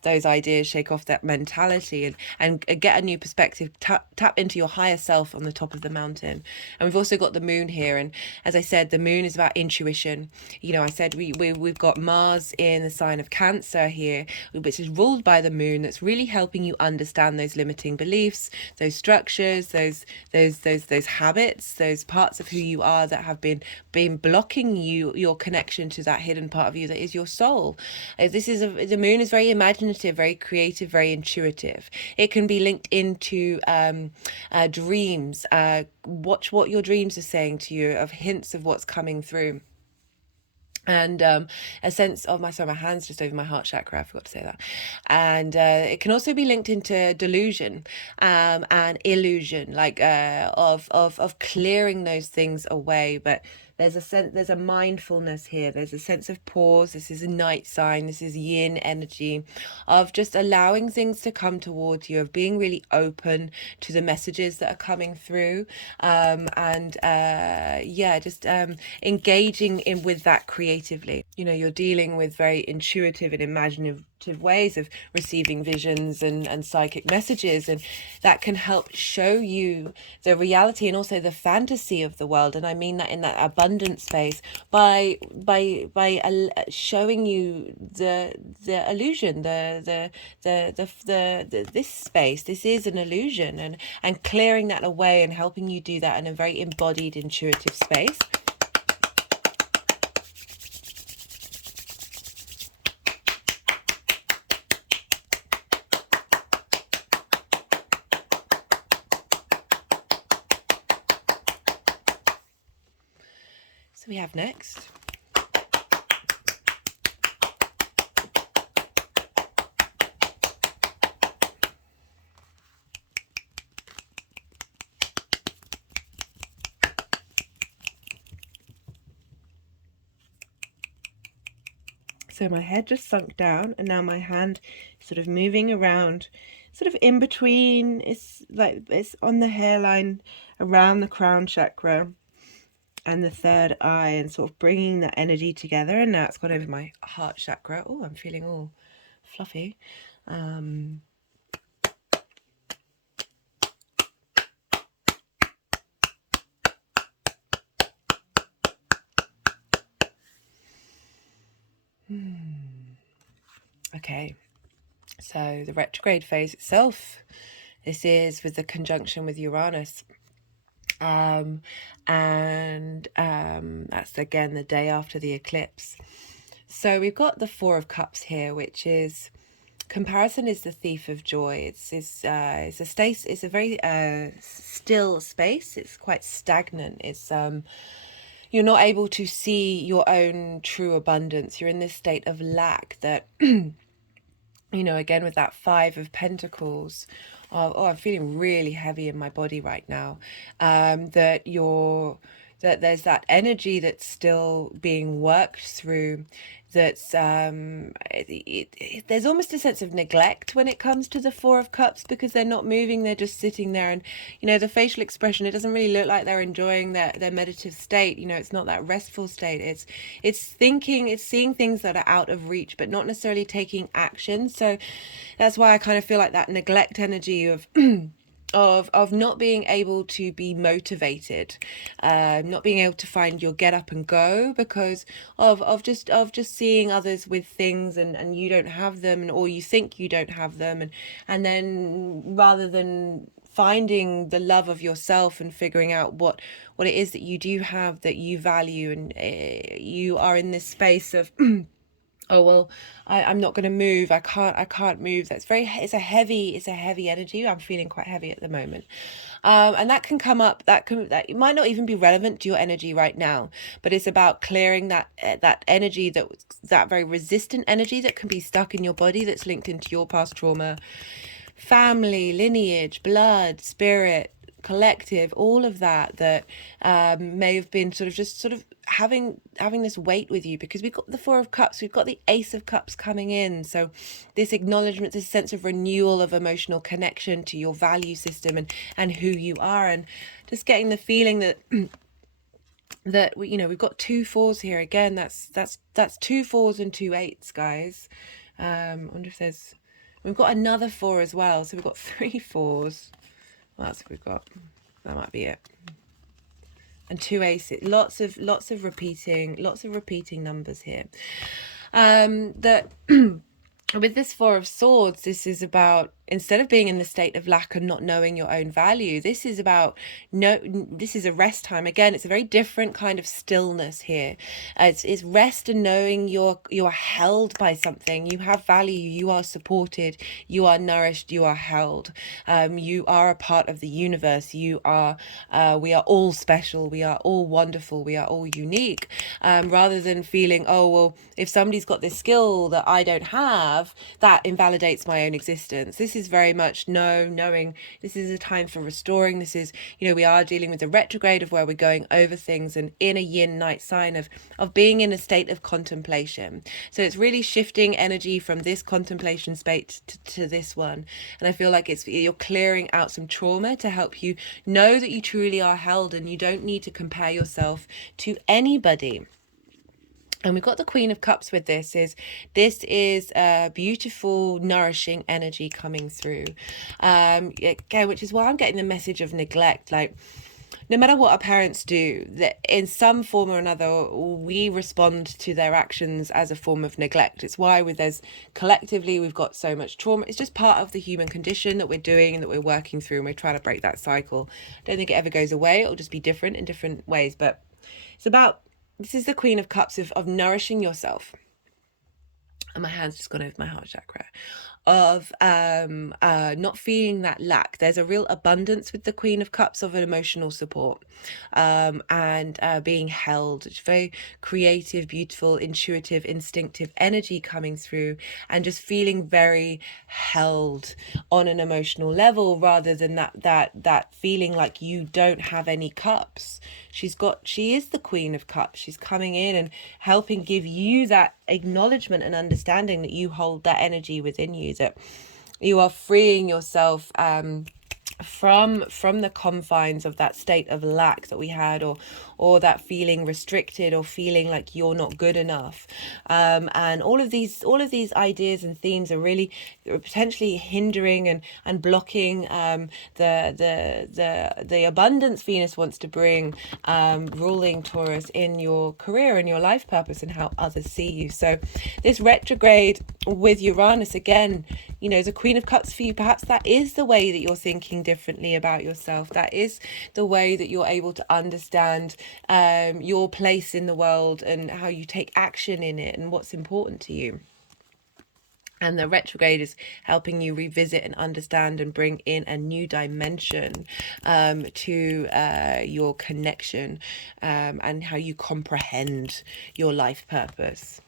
those ideas, shake off that mentality, and get a new perspective, tap into your higher self on the top of the mountain. And we've also got the moon here, and as I said, the moon is about intuition. You know, I said we've got Mars in the sign of Cancer here, which is ruled by the moon, that's really helping you understand those limiting beliefs, those structures, those habits, those parts of who you are that have been blocking your connection to that hidden part of you that is your soul. The moon is very imaginative, very creative, very intuitive. It can be linked into dreams. Watch what your dreams are saying to you, of hints of what's coming through. And a sense of my hand's just over my heart chakra, I forgot to say that. And it can also be linked into delusion and illusion, like of clearing those things away. But there's a mindfulness here. There's a sense of pause. This is a night sign. This is yin energy, of just allowing things to come towards you, of being really open to the messages that are coming through, just engaging in with that creatively. You know, you're dealing with very intuitive and imaginative ways of receiving visions and psychic messages, and that can help show you the reality and also the fantasy of the world. And I mean that in that abundance space, by showing you the illusion, this space, this is an illusion, and clearing that away and helping you do that in a very embodied, intuitive space. So we have next so my head just sunk down, and now my hand is sort of moving around, sort of in between. It's like it's on the hairline around the crown chakra and the third eye, and sort of bringing that energy together. And now it's gone over my heart chakra. Oh, I'm feeling all fluffy. Okay, so the retrograde phase itself, this is with the conjunction with Uranus. That's again the day after the eclipse. So we've got the Four of Cups here, which is comparison is the thief of joy. It's a space. It's a very still space. It's quite stagnant. It's you're not able to see your own true abundance. You're in this state of lack that you know, again with that Five of Pentacles. Oh, I'm feeling really heavy in my body right now. That there's that energy that's still being worked through. That's there's almost a sense of neglect when it comes to the Four of Cups, because they're not moving, they're just sitting there. And you know, the facial expression, it doesn't really look like they're enjoying their meditative state. You know, it's not that restful state. It's thinking, it's seeing things that are out of reach, but not necessarily taking action. So that's why I kind of feel like that neglect energy of of not being able to be motivated, not being able to find your get up and go, because of just seeing others with things, and you don't have them, or you think you don't have them, and then rather than finding the love of yourself and figuring out what it is that you do have, that you value, and you are in this space of oh well, I'm not going to move. I can't move. It's a heavy energy. I'm feeling quite heavy at the moment, and that can come up. That it might not even be relevant to your energy right now, but it's about clearing that energy, that very resistant energy that can be stuck in your body, that's linked into your past trauma, family, lineage, blood, spirit, collective, all of that may have been sort of having this weight with you, because we've got the Four of Cups, we've got the Ace of Cups coming in. So this acknowledgement, this sense of renewal of emotional connection to your value system and who you are, and just getting the feeling that that we, you know, we've got 2 4s here again. That's 2 4s and 2 8s, guys. I wonder if there's, we've got another 4 as well, so we've got 3 4s. What else have we got? That might be it. And 2 aces. Lots of repeating numbers here. That with this 4 of Swords, this is about, instead of being in the state of lack and not knowing your own value, this is about, no, this is a rest time. Again, it's a very different kind of stillness here. It's rest and knowing you're held by something. You have value, you are supported, you are nourished, you are held. You are a part of the universe. You are, we are all special, we are all wonderful, we are all unique. Rather than feeling, oh, well, if somebody's got this skill that I don't have, that invalidates my own existence. This is very much knowing this is a time for restoring. This is, you know, we are dealing with a retrograde of where we're going over things, and in a yin night sign of being in a state of contemplation. So it's really shifting energy from this contemplation space to this one. And I feel like you're clearing out some trauma to help you know that you truly are held, and you don't need to compare yourself to anybody. And we've got the Queen of Cups with this is a beautiful, nourishing energy coming through. Again, which is why I'm getting the message of neglect. Like, no matter what our parents do, that in some form or another, we respond to their actions as a form of neglect. It's why collectively, we've got so much trauma. It's just part of the human condition that we're doing and that we're working through, and we're trying to break that cycle. I don't think it ever goes away. It'll just be different in different ways. But it's about, this is the Queen of Cups of nourishing yourself. And my hand's just gone over my heart chakra. Of not feeling that lack. There's a real abundance with the Queen of Cups of an emotional support, and being held. It's very creative, beautiful, intuitive, instinctive energy coming through, and just feeling very held on an emotional level, rather than that feeling like you don't have any cups. She is the Queen of Cups. She's coming in and helping give you that acknowledgement and understanding that you hold that energy within you, that you are freeing yourself from the confines of that state of lack that we had, or that feeling restricted, or feeling like you're not good enough. And all of these ideas and themes are really potentially hindering and blocking the abundance Venus wants to bring, ruling Taurus, in your career and your life purpose and how others see you. So this retrograde with Uranus, again, you know, the Queen of Cups for you, perhaps that is the way that you're thinking differently about yourself. That is the way that you're able to understand your place in the world and how you take action in it and what's important to you. And the retrograde is helping you revisit and understand and bring in a new dimension to your connection and how you comprehend your life purpose.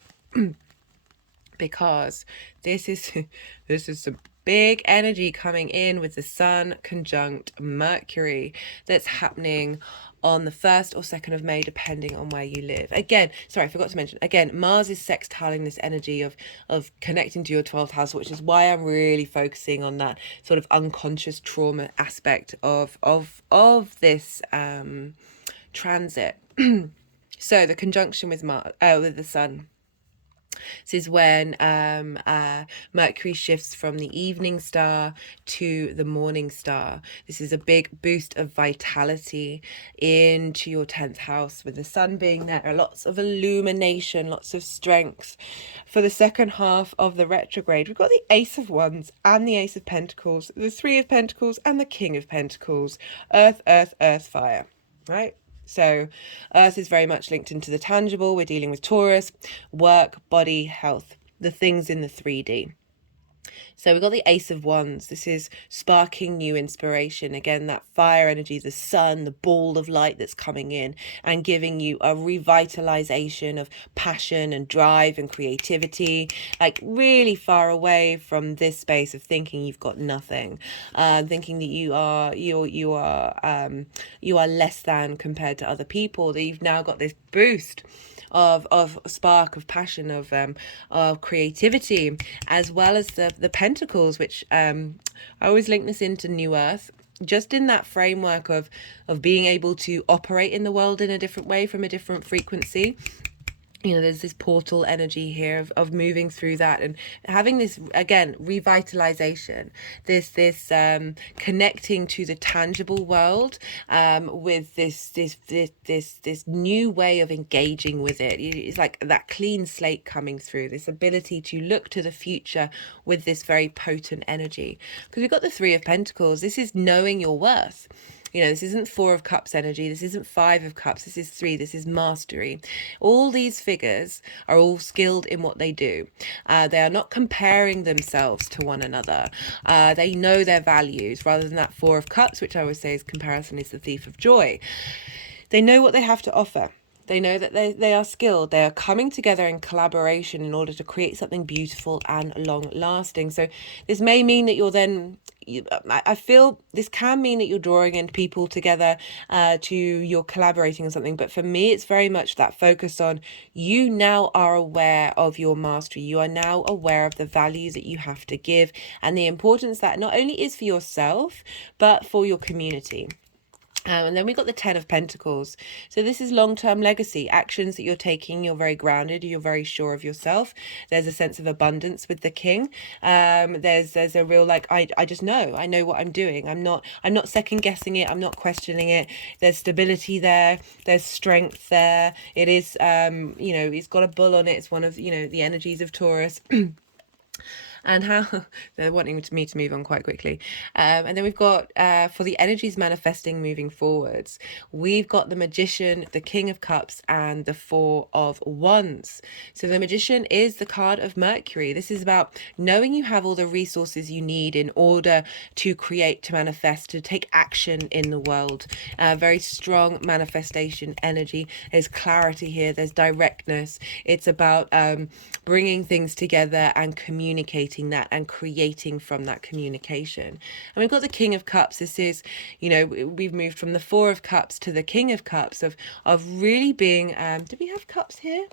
Because this is some big energy coming in with the Sun conjunct Mercury that's happening on the 1st or 2nd of May, depending on where you live. Again, sorry, I forgot to mention, again, Mars is sextiling this energy of connecting to your 12th house, which is why I'm really focusing on that sort of unconscious trauma aspect of this transit. So the conjunction with with the Sun. This is when Mercury shifts from the evening star to the morning star. This is a big boost of vitality into your 10th house, with the Sun being there. Lots of illumination, lots of strength. For the second half of the retrograde, we've got the Ace of Wands and the Ace of Pentacles, the Three of Pentacles and the King of Pentacles. Earth, earth, earth, fire, right? So Earth is very much linked into the tangible. We're dealing with Taurus, work, body, health, the things in the 3D. So we've got the Ace of Wands. This is sparking new inspiration. Again, that fire energy, the sun, the ball of light that's coming in and giving you a revitalization of passion and drive and creativity, like really far away from this space of thinking you've got nothing, thinking that you are less than compared to other people, that you've now got this boost of spark of passion, of creativity, as well as the pentacles, which I always link this into New Earth. just in that framework of being able to operate in the world in a different way, from a different frequency. You know, there's this portal energy here of moving through that and having this, again, revitalization, this connecting to the tangible world, with this new way of engaging with it. It's like that clean slate coming through, this ability to look to the future with this very potent energy. Because we've got the Three of Pentacles. This is knowing your worth. You know, this isn't Four of Cups energy. This isn't Five of Cups. This is three. This is mastery. All these figures are all skilled in what they do. They are not comparing themselves to one another. They know their values, rather than that Four of Cups, which I always say is comparison is the thief of joy. They know what they have to offer. They know that they are skilled. They are coming together in collaboration in order to create something beautiful and long lasting. So this may mean that you're then, I feel this can mean that you're drawing in people together, you're collaborating on something. But for me, it's very much that focus on you now are aware of your mastery. You are now aware of the value that you have to give and the importance that not only is for yourself, but for your community. And then we got the Ten of Pentacles. So this is long-term legacy, actions that you're taking. You're very grounded. You're very sure of yourself. There's a sense of abundance with the King. There's a real, like, I just know. I know what I'm doing. I'm not second guessing it. I'm not questioning it. There's stability there. There's strength there. It is, you know, it's got a bull on it. It's one of, you know, the energies of Taurus. And how they're wanting me to move on quite quickly. And then we've got, for the energies manifesting moving forwards, we've got the Magician, the King of Cups, and the Four of Wands. So the Magician is the card of Mercury. This is about knowing you have all the resources you need in order to create, to manifest, to take action in the world. Very strong manifestation energy. There's clarity here. There's directness. It's about bringing things together and communicating that and creating from that communication. And we've got the King of Cups. This is, you know, we've moved from the Four of Cups to the King of Cups of really being, do we have cups here?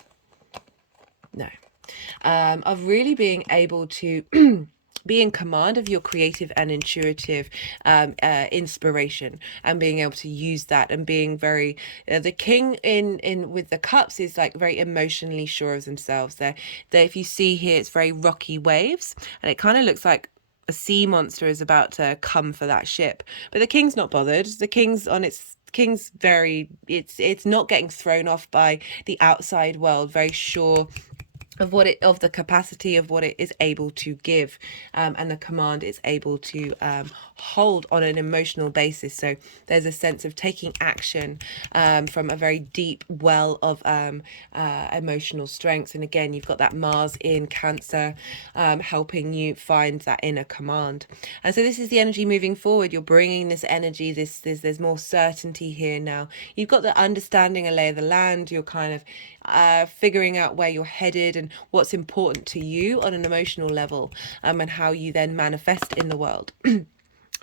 No. Of really being able to be in command of your creative and intuitive inspiration, and being able to use that, and being very the king in with the cups is like very emotionally sure of themselves. They if you see here, it's very rocky waves, and it kind of looks like a sea monster is about to come for that ship, but the king's not bothered. The king's on its very, it's not getting thrown off by the outside world, very sure of the capacity of what it is able to give, and the command it's able to hold on an emotional basis. So there's a sense of taking action from a very deep well of emotional strength. And again, you've got that Mars in Cancer, helping you find that inner command. And so this is the energy moving forward. You're bringing this energy, there's more certainty here now. You've got the understanding, a lay of the land. You're kind of figuring out where you're headed and what's important to you on an emotional level, and how you then manifest in the world. We've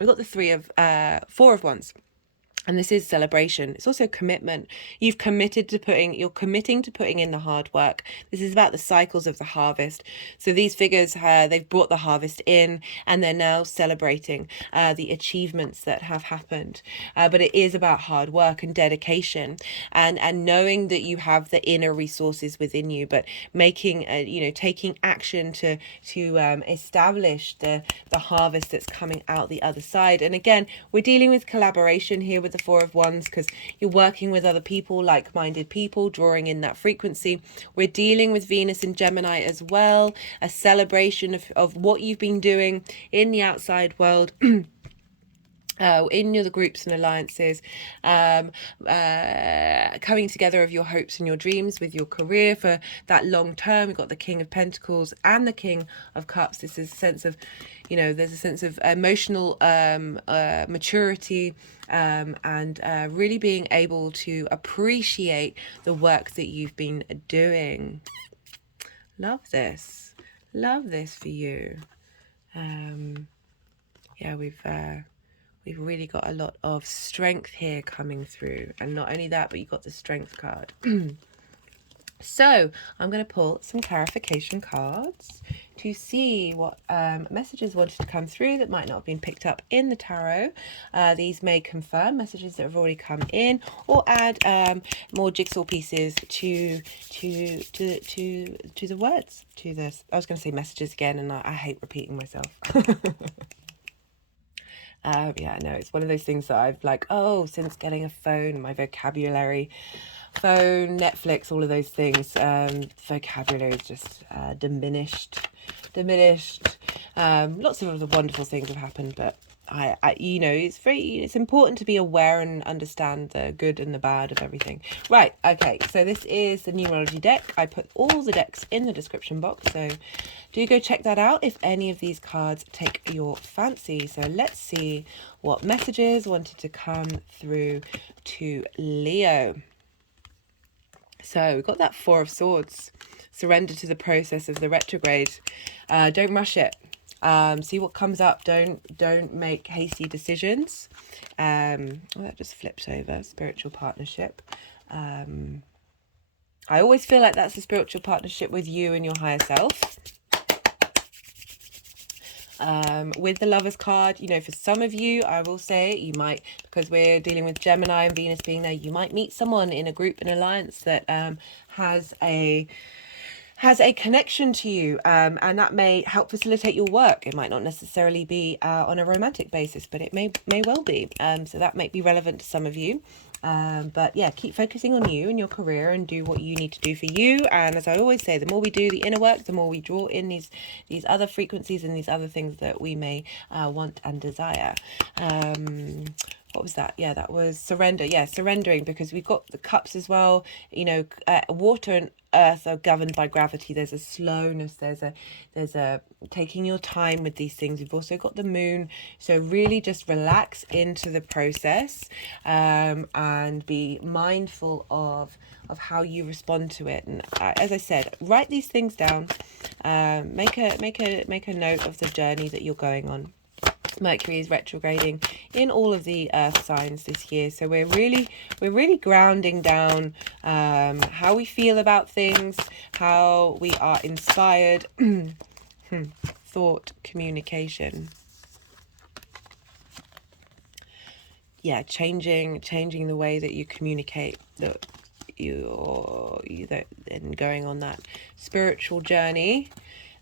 got the Four of Wands. And this is celebration. It's also commitment. You're committing to putting in the hard work. This is about the cycles of the harvest. So these figures, they've brought the harvest in, and they're now celebrating the achievements that have happened. But it is about hard work and dedication, and knowing that you have the inner resources within you, but making, taking action to establish the harvest that's coming out the other side. And again, we're dealing with collaboration here with the Four of Wands, because you're working with other people, like-minded people, drawing in that frequency. We're dealing with Venus and Gemini as well, a celebration of what you've been doing in the outside world. In the groups and alliances, coming together of your hopes and your dreams with your career for that long term. We've got the King of Pentacles and the King of Cups. This is a sense of, there's a sense of emotional maturity, and really being able to appreciate the work that you've been doing. Love this for you. Yeah, we've really got a lot of strength here coming through. And not only that, but you've got the Strength card. So I'm going to pull some clarification cards to see what messages wanted to come through that might not have been picked up in the tarot. These may confirm messages that have already come in, or add more jigsaw pieces to the words, to this. I was going to say messages again, and I hate repeating myself. Yeah, no, it's one of those things that I've like, oh, since getting a phone, my vocabulary, phone, Netflix, all of those things, vocabulary is just diminished. Lots of other wonderful things have happened, but you know, it's important to be aware and understand the good and the bad of everything. Right, okay, so this is the numerology deck. I put all the decks in the description box, so do go check that out if any of these cards take your fancy. So let's see what messages wanted to come through to Leo. So we've got that Four of Swords. Surrender to the process of the retrograde. Don't rush it. See what comes up. Don't make hasty decisions. That just flipped over. Spiritual partnership. I always feel like that's a spiritual partnership with you and your higher self. With the Lovers card, you know, for some of you, I will say, you might, because we're dealing with Gemini and Venus being there, you might meet someone in a group, an alliance that has a connection to you, and that may help facilitate your work. It might not necessarily be on a romantic basis, but it may well be. So that might be relevant to some of you. But yeah, keep focusing on you and your career and do what you need to do for you. And as I always say, the more we do the inner work, the more we draw in these other frequencies and these other things that we may want and desire. What was that? Yeah, that was surrender. Yeah, surrendering, because we've got the cups as well. You know, water and earth are governed by gravity. There's a slowness, there's a taking your time with these things. We've also got the moon, so really just relax into the process, and be mindful of how you respond to it. And as I said, write these things down. Make a note of the journey that you're going on. Mercury is retrograding in all of the earth signs this year, so we're really grounding down how we feel about things, how we are inspired. Thought, communication. Yeah, changing the way that you communicate, that and going on that spiritual journey.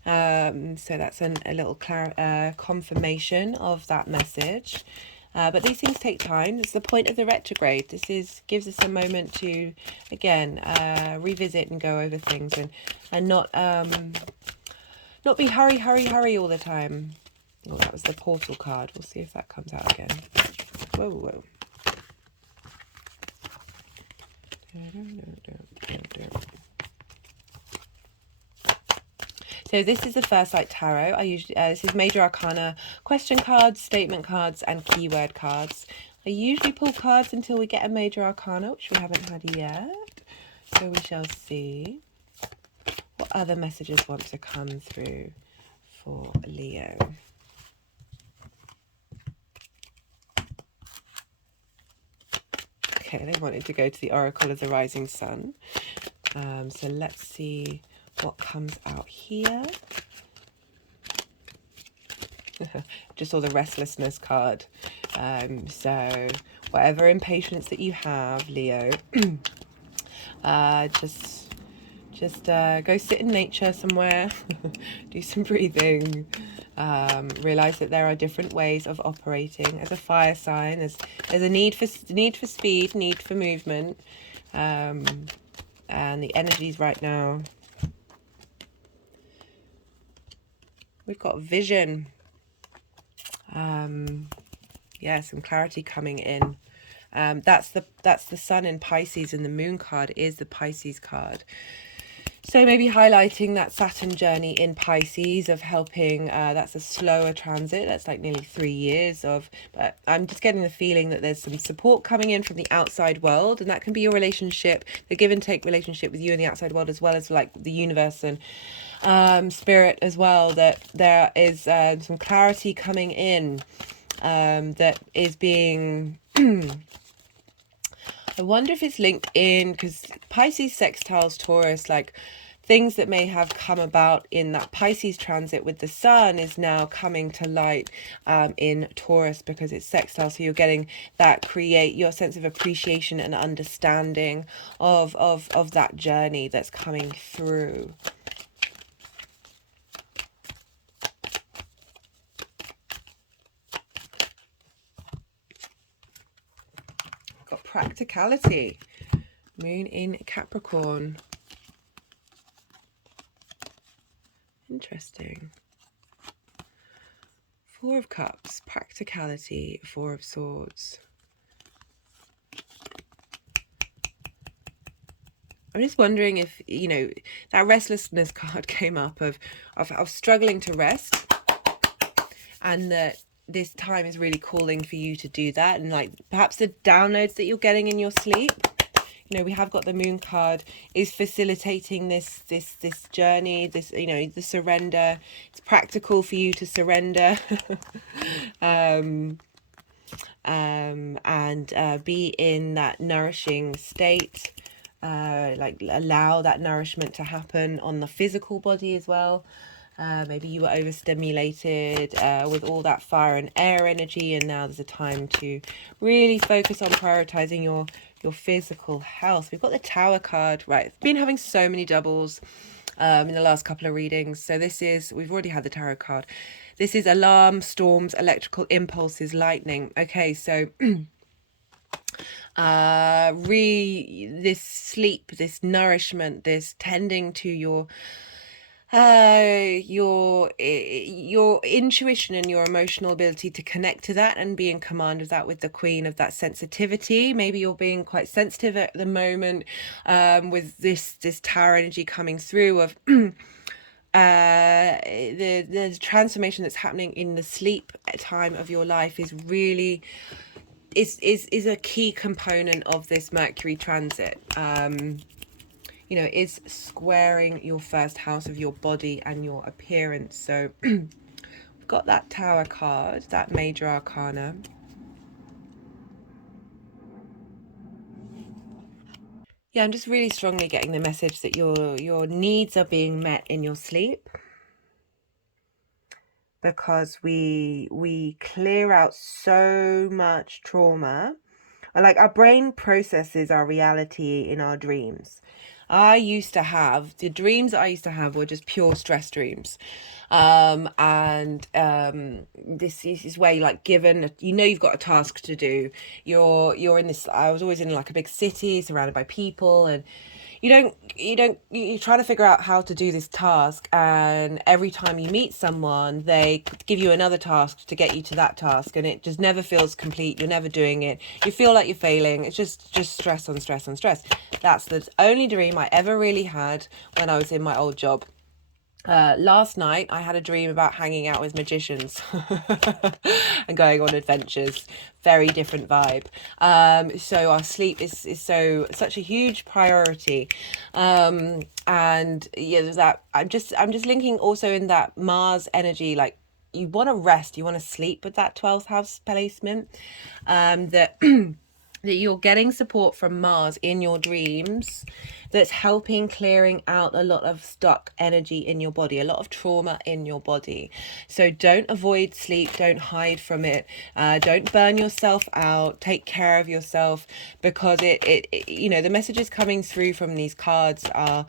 So that's a little confirmation of that message. But these things take time. It's the point of the retrograde. This gives us a moment to, again, revisit and go over things, and not be hurry all the time. Oh, that was the portal card. We'll see if that comes out again. Whoa. So this is the First Light Tarot. I usually this is Major Arcana question cards, statement cards, and keyword cards. I usually pull cards until we get a Major Arcana, which we haven't had yet. So we shall see what other messages want to come through for Leo. Okay, they wanted to go to the Oracle of the Rising Sun. So let's see what comes out here. Just saw the Restlessness card. So whatever impatience that you have, Leo, just go sit in nature somewhere, do some breathing, realize that there are different ways of operating. As a fire sign, there's a need for speed, need for movement, and the energies right now. We've got vision. Yeah, some clarity coming in. That's the sun in Pisces, and the moon card is the Pisces card. So maybe highlighting that Saturn journey in Pisces of helping, that's a slower transit. That's like nearly 3 years of, but I'm just getting the feeling that there's some support coming in from the outside world, and that can be your relationship, the give and take relationship with you and the outside world, as well as like the universe and spirit as well, that there is some clarity coming in that is being I wonder if it's linked in, because Pisces sextiles Taurus, like things that may have come about in that Pisces transit with the sun is now coming to light in Taurus, because it's sextile. So you're getting that create your sense of appreciation and understanding of that journey that's coming through. Got practicality. Moon in Capricorn. Interesting. Four of Cups, practicality, Four of Swords. I'm just wondering if, you know, that restlessness card came up of struggling to rest, and that this time is really calling for you to do that, and like perhaps the downloads that you're getting in your sleep. You know, we have got the Moon card is facilitating this journey, this, you know, the surrender. It's practical for you to surrender and be in that nourishing state, like allow that nourishment to happen on the physical body as well. Maybe you were overstimulated with all that fire and air energy, and now there's a time to really focus on prioritizing your physical health. We've got the Tower card, right? I've been having so many doubles in the last couple of readings. So this is, we've already had the tarot card. This is alarm, storms, electrical impulses, lightning. Okay, so this sleep, this nourishment, this tending to your intuition and your emotional ability to connect to that and be in command of that with the Queen of that sensitivity. Maybe you're being quite sensitive at the moment with this tower energy coming through of the transformation that's happening in the sleep time of your life is really is a key component of this Mercury transit. You know, is squaring your first house of your body and your appearance. So we've got that Tower card, that major arcana. Yeah, I'm just really strongly getting the message that your needs are being met in your sleep, because we clear out so much trauma. Like, our brain processes our reality in our dreams. The dreams I used to have were just pure stress dreams. This is where you're like given, you know, you've got a task to do. You're in this, I was always in like a big city surrounded by people, and you're trying to figure out how to do this task, and every time you meet someone they give you another task to get you to that task, and it just never feels complete. You're never doing it. You feel like you're failing. It's just stress on stress on stress. That's the only dream I ever really had when I was in my old job. Last night I had a dream about hanging out with magicians and going on adventures. Very different vibe. So our sleep is such a huge priority. And yeah, there's that. I'm just linking also in that Mars energy, like you want to rest, you want to sleep with that 12th house placement. That that you're getting support from Mars in your dreams that's helping clearing out a lot of stuck energy in your body, a lot of trauma in your body. So don't avoid sleep, don't hide from it, don't burn yourself out, take care of yourself, because it you know, the messages coming through from these cards are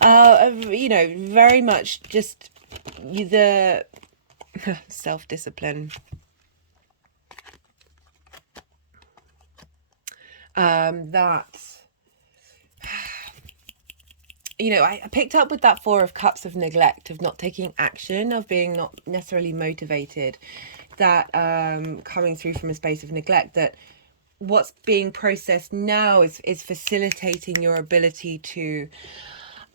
you know, very much just the self-discipline. That, you know, I picked up with that Four of Cups of neglect, of not taking action, of being not necessarily motivated, that coming through from a space of neglect, that what's being processed now is facilitating your ability to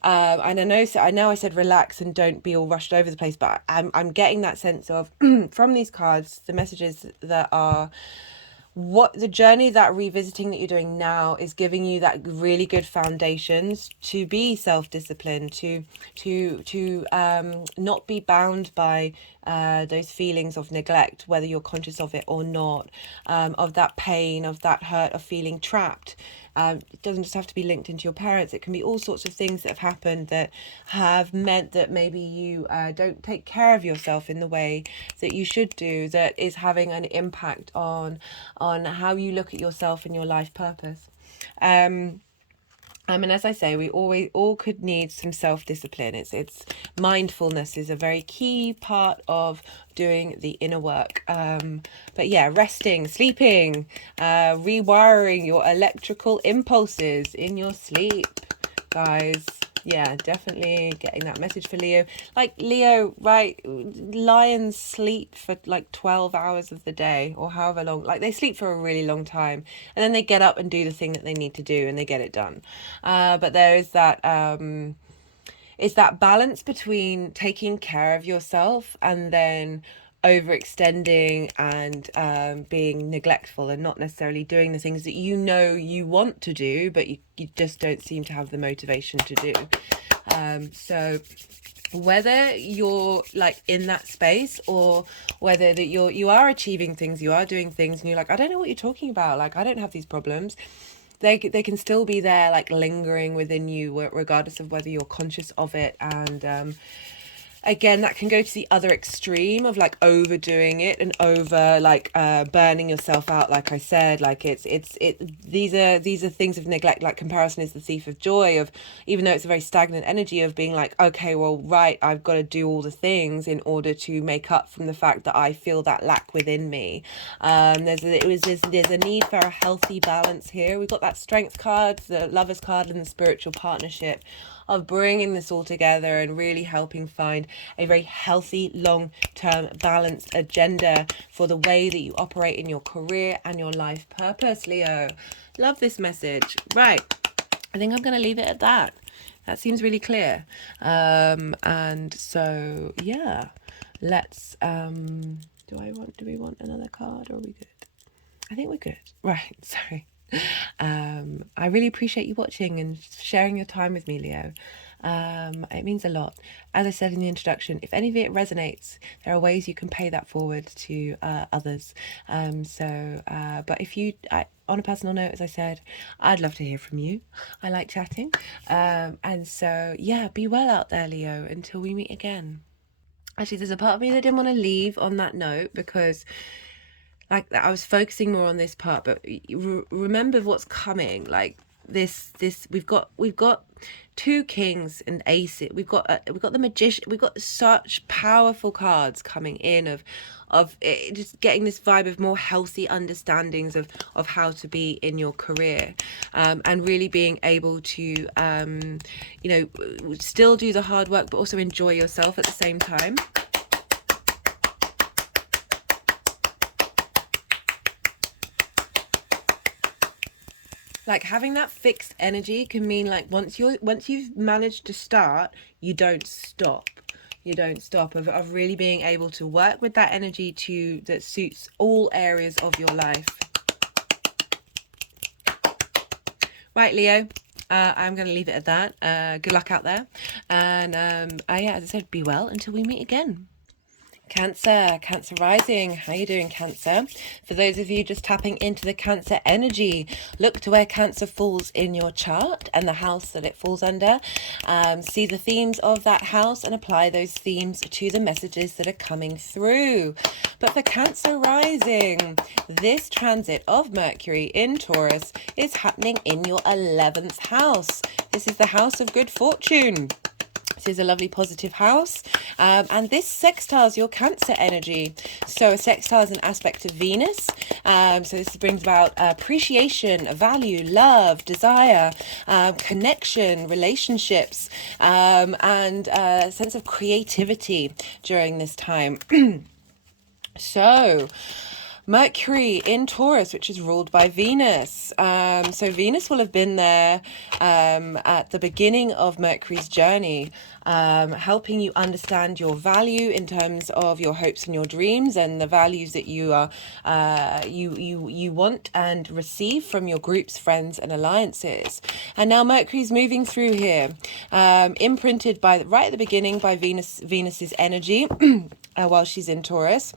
and I know I said relax and don't be all rushed over the place, but I'm getting that sense of from these cards, the messages that are what the journey, that revisiting that you're doing now, is giving you that really good foundations to be self-disciplined, to not be bound by those feelings of neglect, whether you're conscious of it or not, of that pain, of that hurt, of feeling trapped. It doesn't just have to be linked into your parents. It can be all sorts of things that have happened that have meant that maybe you don't take care of yourself in the way that you should do, that is having an impact on how you look at yourself and your life purpose. And as I say, we all could need some self-discipline. It's mindfulness is a very key part of doing the inner work. But yeah, resting, sleeping, rewiring your electrical impulses in your sleep, guys. Yeah, definitely getting that message for Leo. Like Leo, right? Lions sleep for like 12 hours of the day or however long. Like they sleep for a really long time, and then they get up and do the thing that they need to do and they get it done. But there is that it's that balance between taking care of yourself and then overextending and being neglectful and not necessarily doing the things that you know you want to do, but you just don't seem to have the motivation to do. So whether you're like in that space or whether that you are achieving things, you are doing things and you're like, I don't know what you're talking about, like I don't have these problems, they can still be there, like lingering within you, regardless of whether you're conscious of it. And again, that can go to the other extreme of like overdoing it and over like burning yourself out. Like I said, like these are things of neglect. Like comparison is the thief of joy, of even though it's a very stagnant energy of being like, okay, well, right, I've got to do all the things in order to make up from the fact that I feel that lack within me. There's a need for a healthy balance here. We've got that strength card, the lovers card, and the spiritual partnership of bringing this all together and really helping find a very healthy, long-term, balanced agenda for the way that you operate in your career and your life purpose, Leo. Love this message. Right. I think I'm going to leave it at that. That seems really clear. And so, yeah, let's, do we want another card or are we good? I think we're good. Right. Sorry. I really appreciate you watching and sharing your time with me, Leo. It means a lot. As I said in the introduction, if any of it resonates, there are ways you can pay that forward to others. But if you, on a personal note, as I said, I'd love to hear from you. I like chatting. And so, yeah, be well out there, Leo, until we meet again. Actually, there's a part of me that didn't want to leave on that note because like I was focusing more on this part, but remember what's coming. Like this we've got two kings and ace. We've got the magician. We've got such powerful cards coming in of it, just getting this vibe of more healthy understandings of how to be in your career, and really being able to still do the hard work but also enjoy yourself at the same time. Like having that fixed energy can mean like once you've managed to start, you don't stop. Of really being able to work with that energy that suits all areas of your life. Right, Leo, I'm going to leave it at that. Good luck out there. And as I said, be well until we meet again. Cancer rising. How you doing, Cancer? For those of you just tapping into the Cancer energy, look to where Cancer falls in your chart and the house that it falls under. See the themes of that house and apply those themes to the messages that are coming through. But for Cancer rising, this transit of Mercury in Taurus is happening in your 11th house. This is the house of good fortune. This is a lovely positive house, and this sextiles your Cancer energy. So a sextile is an aspect of Venus, so this brings about appreciation, value, love, desire, connection, relationships, and a sense of creativity during this time. So Mercury in Taurus, which is ruled by Venus. So Venus will have been there at the beginning of Mercury's journey, helping you understand your value in terms of your hopes and your dreams and the values that you are you want and receive from your groups, friends, and alliances. And now Mercury's moving through here, imprinted by right at the beginning by Venus's energy while she's in Taurus.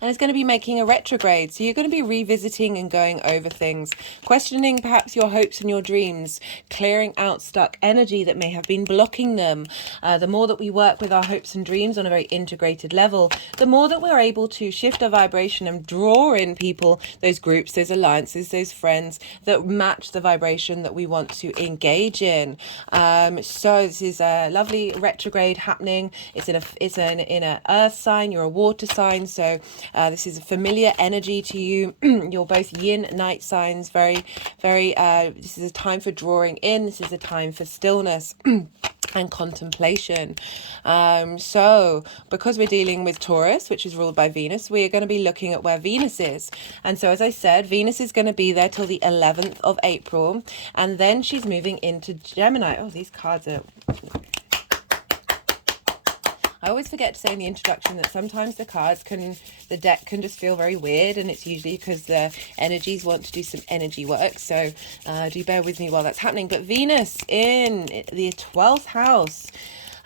And it's going to be making a retrograde. So you're going to be revisiting and going over things, questioning perhaps your hopes and your dreams, clearing out stuck energy that may have been blocking them. The more that we work with our hopes and dreams on a very integrated level, the more that we're able to shift our vibration and draw in people, those groups, those alliances, those friends that match the vibration that we want to engage in. So this is a lovely retrograde happening. It's in a earth sign. You're a water sign. So this is a familiar energy to you. You're both yin night signs. Very this is a time for drawing in. This is a time for stillness and contemplation. So because we're dealing with Taurus, which is ruled by Venus, we're going to be looking at where Venus is. And so, as I said, Venus is going to be there till the 11th of April, and then she's moving into Gemini. Oh, these cards are... I always forget to say in the introduction that sometimes the deck can just feel very weird, and it's usually because the energies want to do some energy work. So do bear with me while that's happening. But Venus in the 12th house.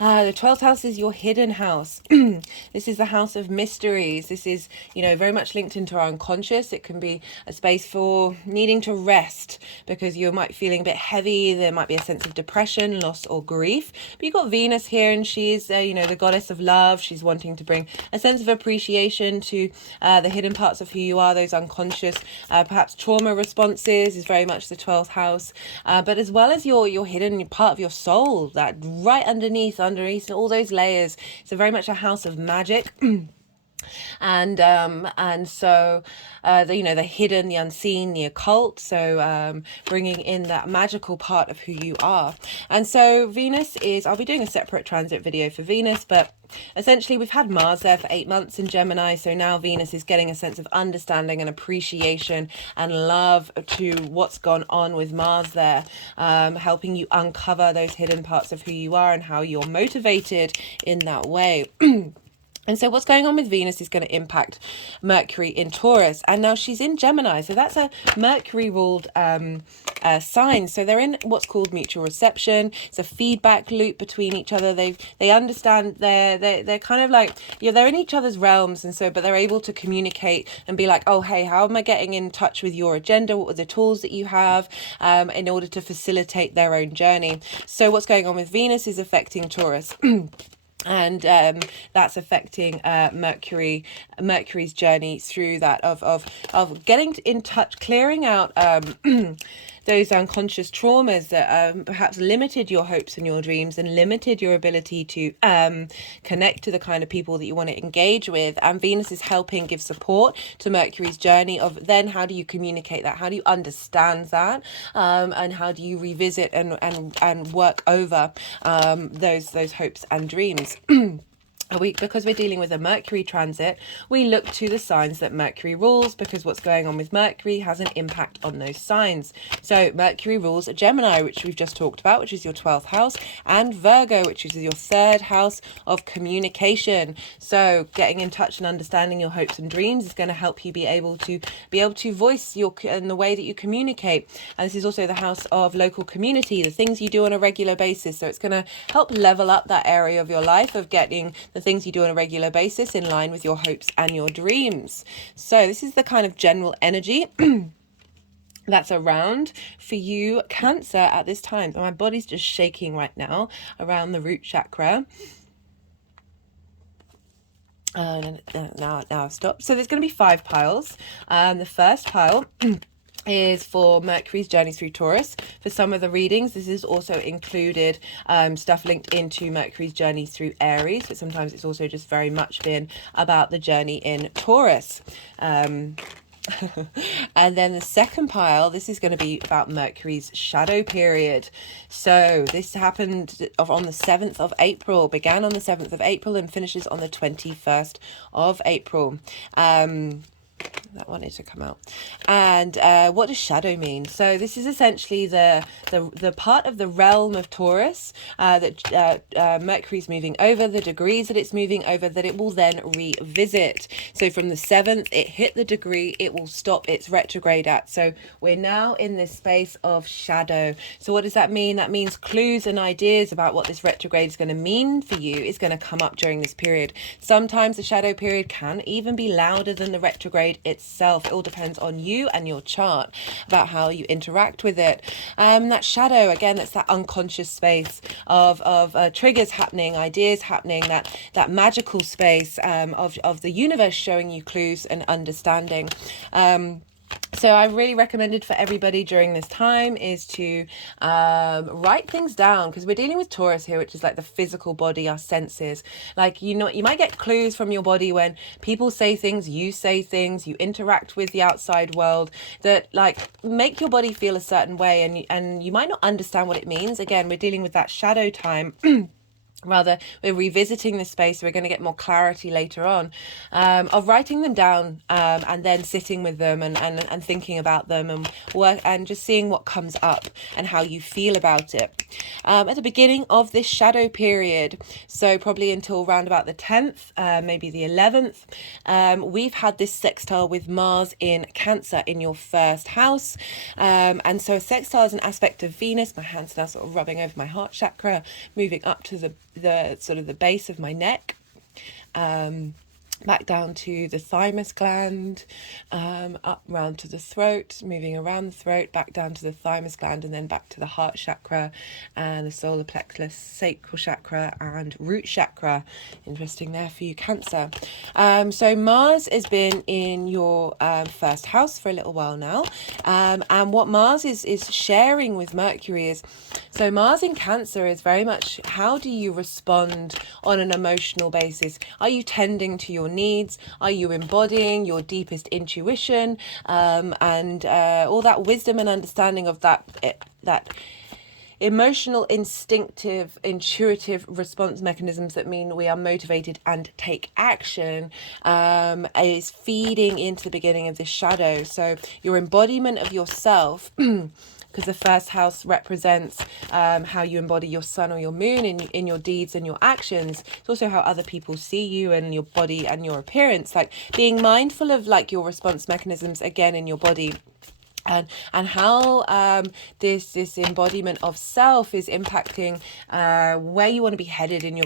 The 12th house is your hidden house. This is the house of mysteries. This is, very much linked into our unconscious. It can be a space for needing to rest because you might be feeling a bit heavy. There might be a sense of depression, loss, or grief. But you've got Venus here, and she's, the goddess of love. She's wanting to bring a sense of appreciation to the hidden parts of who you are, those unconscious, perhaps trauma responses is very much the 12th house. But as well as your hidden part of your soul, that right underneath all those layers. It's very much a house of magic. And so the hidden, the unseen, the occult, so bringing in that magical part of who you are. And so Venus is, I'll be doing a separate transit video for Venus, but essentially we've had Mars there for 8 months in Gemini, so now Venus is getting a sense of understanding and appreciation and love to what's gone on with Mars there, helping you uncover those hidden parts of who you are and how you're motivated in that way. And so what's going on with Venus is going to impact Mercury in Taurus. And now she's in Gemini. So that's a Mercury-ruled sign. So they're in what's called mutual reception. It's a feedback loop between each other. They understand, they're kind of like, they're in each other's realms. And so, but they're able to communicate and be like, oh, hey, how am I getting in touch with your agenda? What are the tools that you have in order to facilitate their own journey? So what's going on with Venus is affecting Taurus. And that's affecting Mercury's journey through that of getting in touch, clearing out those unconscious traumas that perhaps limited your hopes and your dreams and limited your ability to connect to the kind of people that you want to engage with. And Venus is helping give support to Mercury's journey of then how do you communicate that? How do you understand that? And how do you revisit and work over those hopes and dreams? Because we're dealing with a Mercury transit, we look to the signs that Mercury rules, because what's going on with Mercury has an impact on those signs. So Mercury rules Gemini, which we've just talked about, which is your 12th house, and Virgo, which is your 3rd house of communication. So getting in touch and understanding your hopes and dreams is going to help you be able to voice in the way that you communicate. And this is also the house of local community, the things you do on a regular basis. So it's going to help level up that area of your life of getting the things you do on a regular basis in line with your hopes and your dreams. So this is the kind of general energy that's around for you, Cancer, at this time. My body's just shaking right now around the root chakra. Now I've stopped. So there's going to be 5 piles. The first pile is for Mercury's journey through Taurus. For some of the readings, this is also included stuff linked into Mercury's journey through Aries, but sometimes it's also just very much been about the journey in Taurus. And then the second pile, this is going to be about Mercury's shadow period. So this happened on the 7th of April, began on the 7th of April and finishes on the 21st of April. that wanted to come out. And what does shadow mean? So this is essentially the part of the realm of Taurus that Mercury's moving over, the degrees that it's moving over, that it will then revisit. So from the 7th, it hit the degree, it will stop its retrograde at. So we're now in this space of shadow. So what does that mean? That means clues and ideas about what this retrograde is going to mean for you is going to come up during this period. Sometimes the shadow period can even be louder than the retrograde itself. It all depends on you and your chart about how you interact with it. That shadow, again, that's that unconscious space of triggers happening, ideas happening, that magical space of the universe showing you clues and understanding. So I really recommended for everybody during this time is to write things down, because we're dealing with Taurus here, which is like the physical body, our senses. Like, you know, you might get clues from your body when people say things, you say things, you interact with the outside world that like make your body feel a certain way, and you might not understand what it means. Again, we're dealing with that shadow time. Rather, we're revisiting this space. We're going to get more clarity later on of writing them down and then sitting with them and thinking about them and work and just seeing what comes up and how you feel about it. At the beginning of this shadow period, so probably until around about the 10th, maybe the 11th, we've had this sextile with Mars in Cancer in your first house. And so a sextile is an aspect of Venus. My hand's now sort of rubbing over my heart chakra, moving up to the sort of the base of my neck, back down to the thymus gland, up round to the throat, moving around the throat, back down to the thymus gland, and then back to the heart chakra and the solar plexus, sacral chakra and root chakra. Interesting there for you, Cancer. So Mars has been in your first house for a little while now, and what Mars is sharing with Mercury is, so Mars in Cancer is very much, how do you respond on an emotional basis? Are you tending to your needs? Are you embodying your deepest intuition and all that wisdom and understanding of that emotional, instinctive, intuitive response mechanisms that mean we are motivated and take action is feeding into the beginning of this shadow. So your embodiment of yourself because the first house represents how you embody your sun or your moon in your deeds and your actions. It's also how other people see you and your body and your appearance, like being mindful of like your response mechanisms again in your body. And how this embodiment of self is impacting where you want to be headed in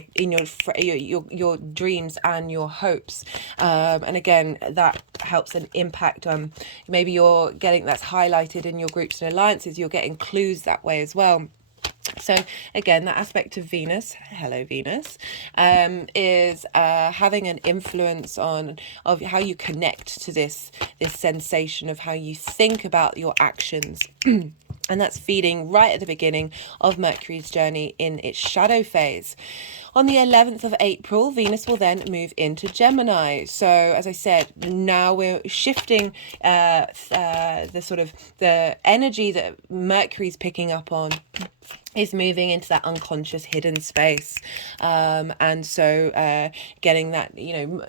your dreams and your hopes. And again, that helps an impact on maybe you're getting that's highlighted in your groups and alliances. You're getting clues that way as well. So again, that aspect of Venus, hello Venus, is having an influence on of how you connect to this sensation of how you think about your actions. And that's feeding right at the beginning of Mercury's journey in its shadow phase. On the 11th of April, Venus will then move into Gemini. So, as I said, now we're shifting the energy that Mercury's picking up on is moving into that unconscious hidden space. And so getting that,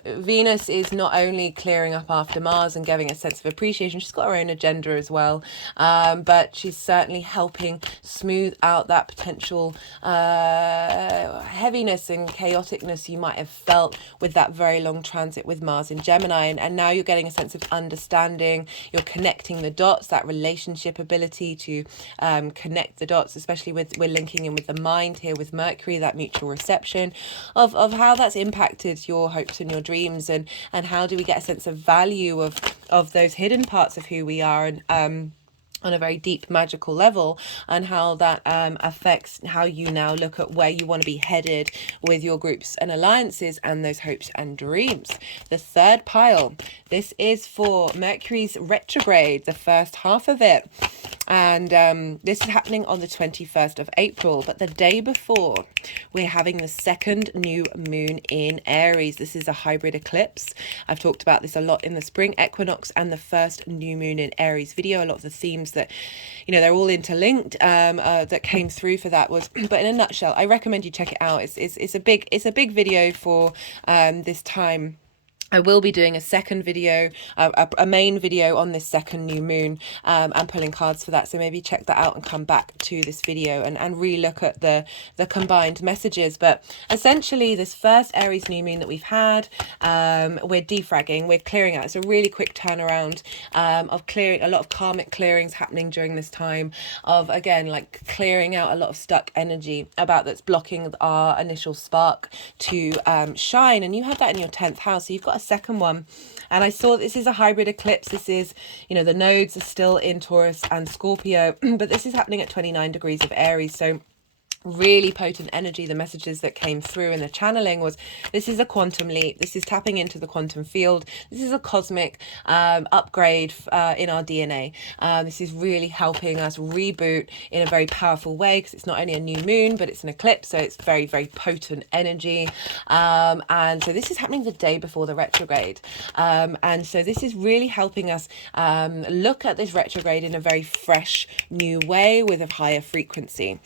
Venus is not only clearing up after Mars and giving a sense of appreciation, she's got her own agenda as well, but she's certainly helping smooth out that potential heaviness and chaoticness you might have felt with that very long transit with Mars in Gemini. And now you're getting a sense of understanding, you're connecting the dots, that relationship ability to connect the dots, especially we're linking in with the mind here with Mercury, that mutual reception of how that's impacted your hopes and your dreams, and how do we get a sense of value of those hidden parts of who we are, and on a very deep magical level, and how that affects how you now look at where you want to be headed with your groups and alliances and those hopes and dreams. The third pile, this is for Mercury's retrograde, the first half of it. And this is happening on the 21st of April, but the day before we're having the second new moon in Aries. This is a hybrid eclipse. I've talked about this a lot in the spring equinox and the first new moon in Aries video. A lot of the themes that, they're all interlinked that came through for that was, but in a nutshell, I recommend you check it out. It's a big video for this time I will be doing a second video, a main video on this second new moon, and pulling cards for that. So maybe check that out and come back to this video and re-look at the combined messages. But essentially, this first Aries new moon that we've had, we're defragging, we're clearing out. It's a really quick turnaround of clearing, a lot of karmic clearings happening during this time of, again, like clearing out a lot of stuck energy that's blocking our initial spark to shine. And you have that in your 10th house. So you've got a second one, and I saw this is a hybrid eclipse. This is, you know, the nodes are still in Taurus and Scorpio, but this is happening at 29 degrees of Aries. So really potent energy. The messages that came through in the channeling was, this is a quantum leap, this is tapping into the quantum field, this is a cosmic upgrade in our DNA. This is really helping us reboot in a very powerful way, because it's not only a new moon, but it's an eclipse, so it's very, very potent energy. And so this is happening the day before the retrograde, and so this is really helping us look at this retrograde in a very fresh new way with a higher frequency.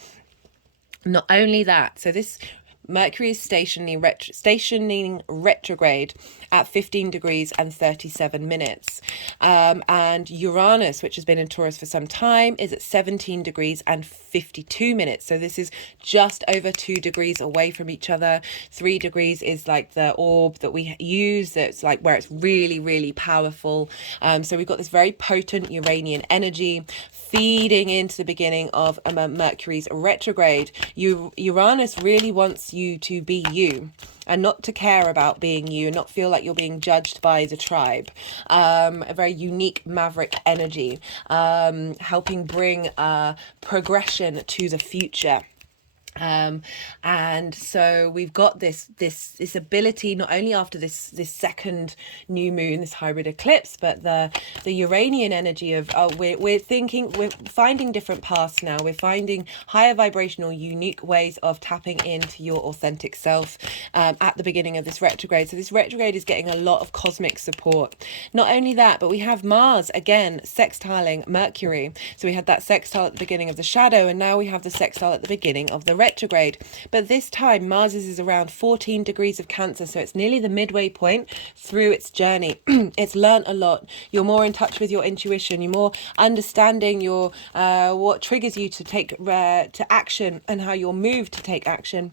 Not only that, so this Mercury is stationing retrograde at 15 degrees and 37 minutes. And Uranus, which has been in Taurus for some time, is at 17 degrees and 52 minutes. So this is just over 2 degrees away from each other. 3 degrees is like the orb that we use. That's like where it's really, really powerful. So we've got this very potent Uranian energy feeding into the beginning of Mercury's retrograde. Uranus really wants you to be you and not to care about being you and not feel like you're being judged by the tribe. A very unique maverick energy, helping bring progression to the future. And so we've got this ability, not only after this second new moon, this hybrid eclipse, but the Uranian energy of we're finding different paths now. We're finding higher vibrational, unique ways of tapping into your authentic self at the beginning of this retrograde. So this retrograde is getting a lot of cosmic support. Not only that, but we have Mars again sextiling Mercury. So we had that sextile at the beginning of the shadow, and now we have the sextile at the beginning of the retrograde. But this time Mars is around 14 degrees of Cancer, so it's nearly the midway point through its journey. It's learnt a lot. You're more in touch with your intuition. You're more understanding your what triggers you to take to action and how you're moved to take action.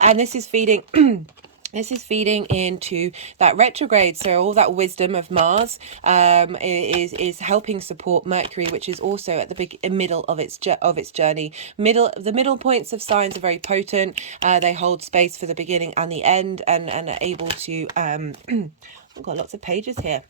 And this is feeding this is feeding into that retrograde. So all that wisdom of Mars is helping support Mercury, which is also at the middle of its journey. The middle points of signs are very potent. They hold space for the beginning and the end, and are able to I've got lots of pages here.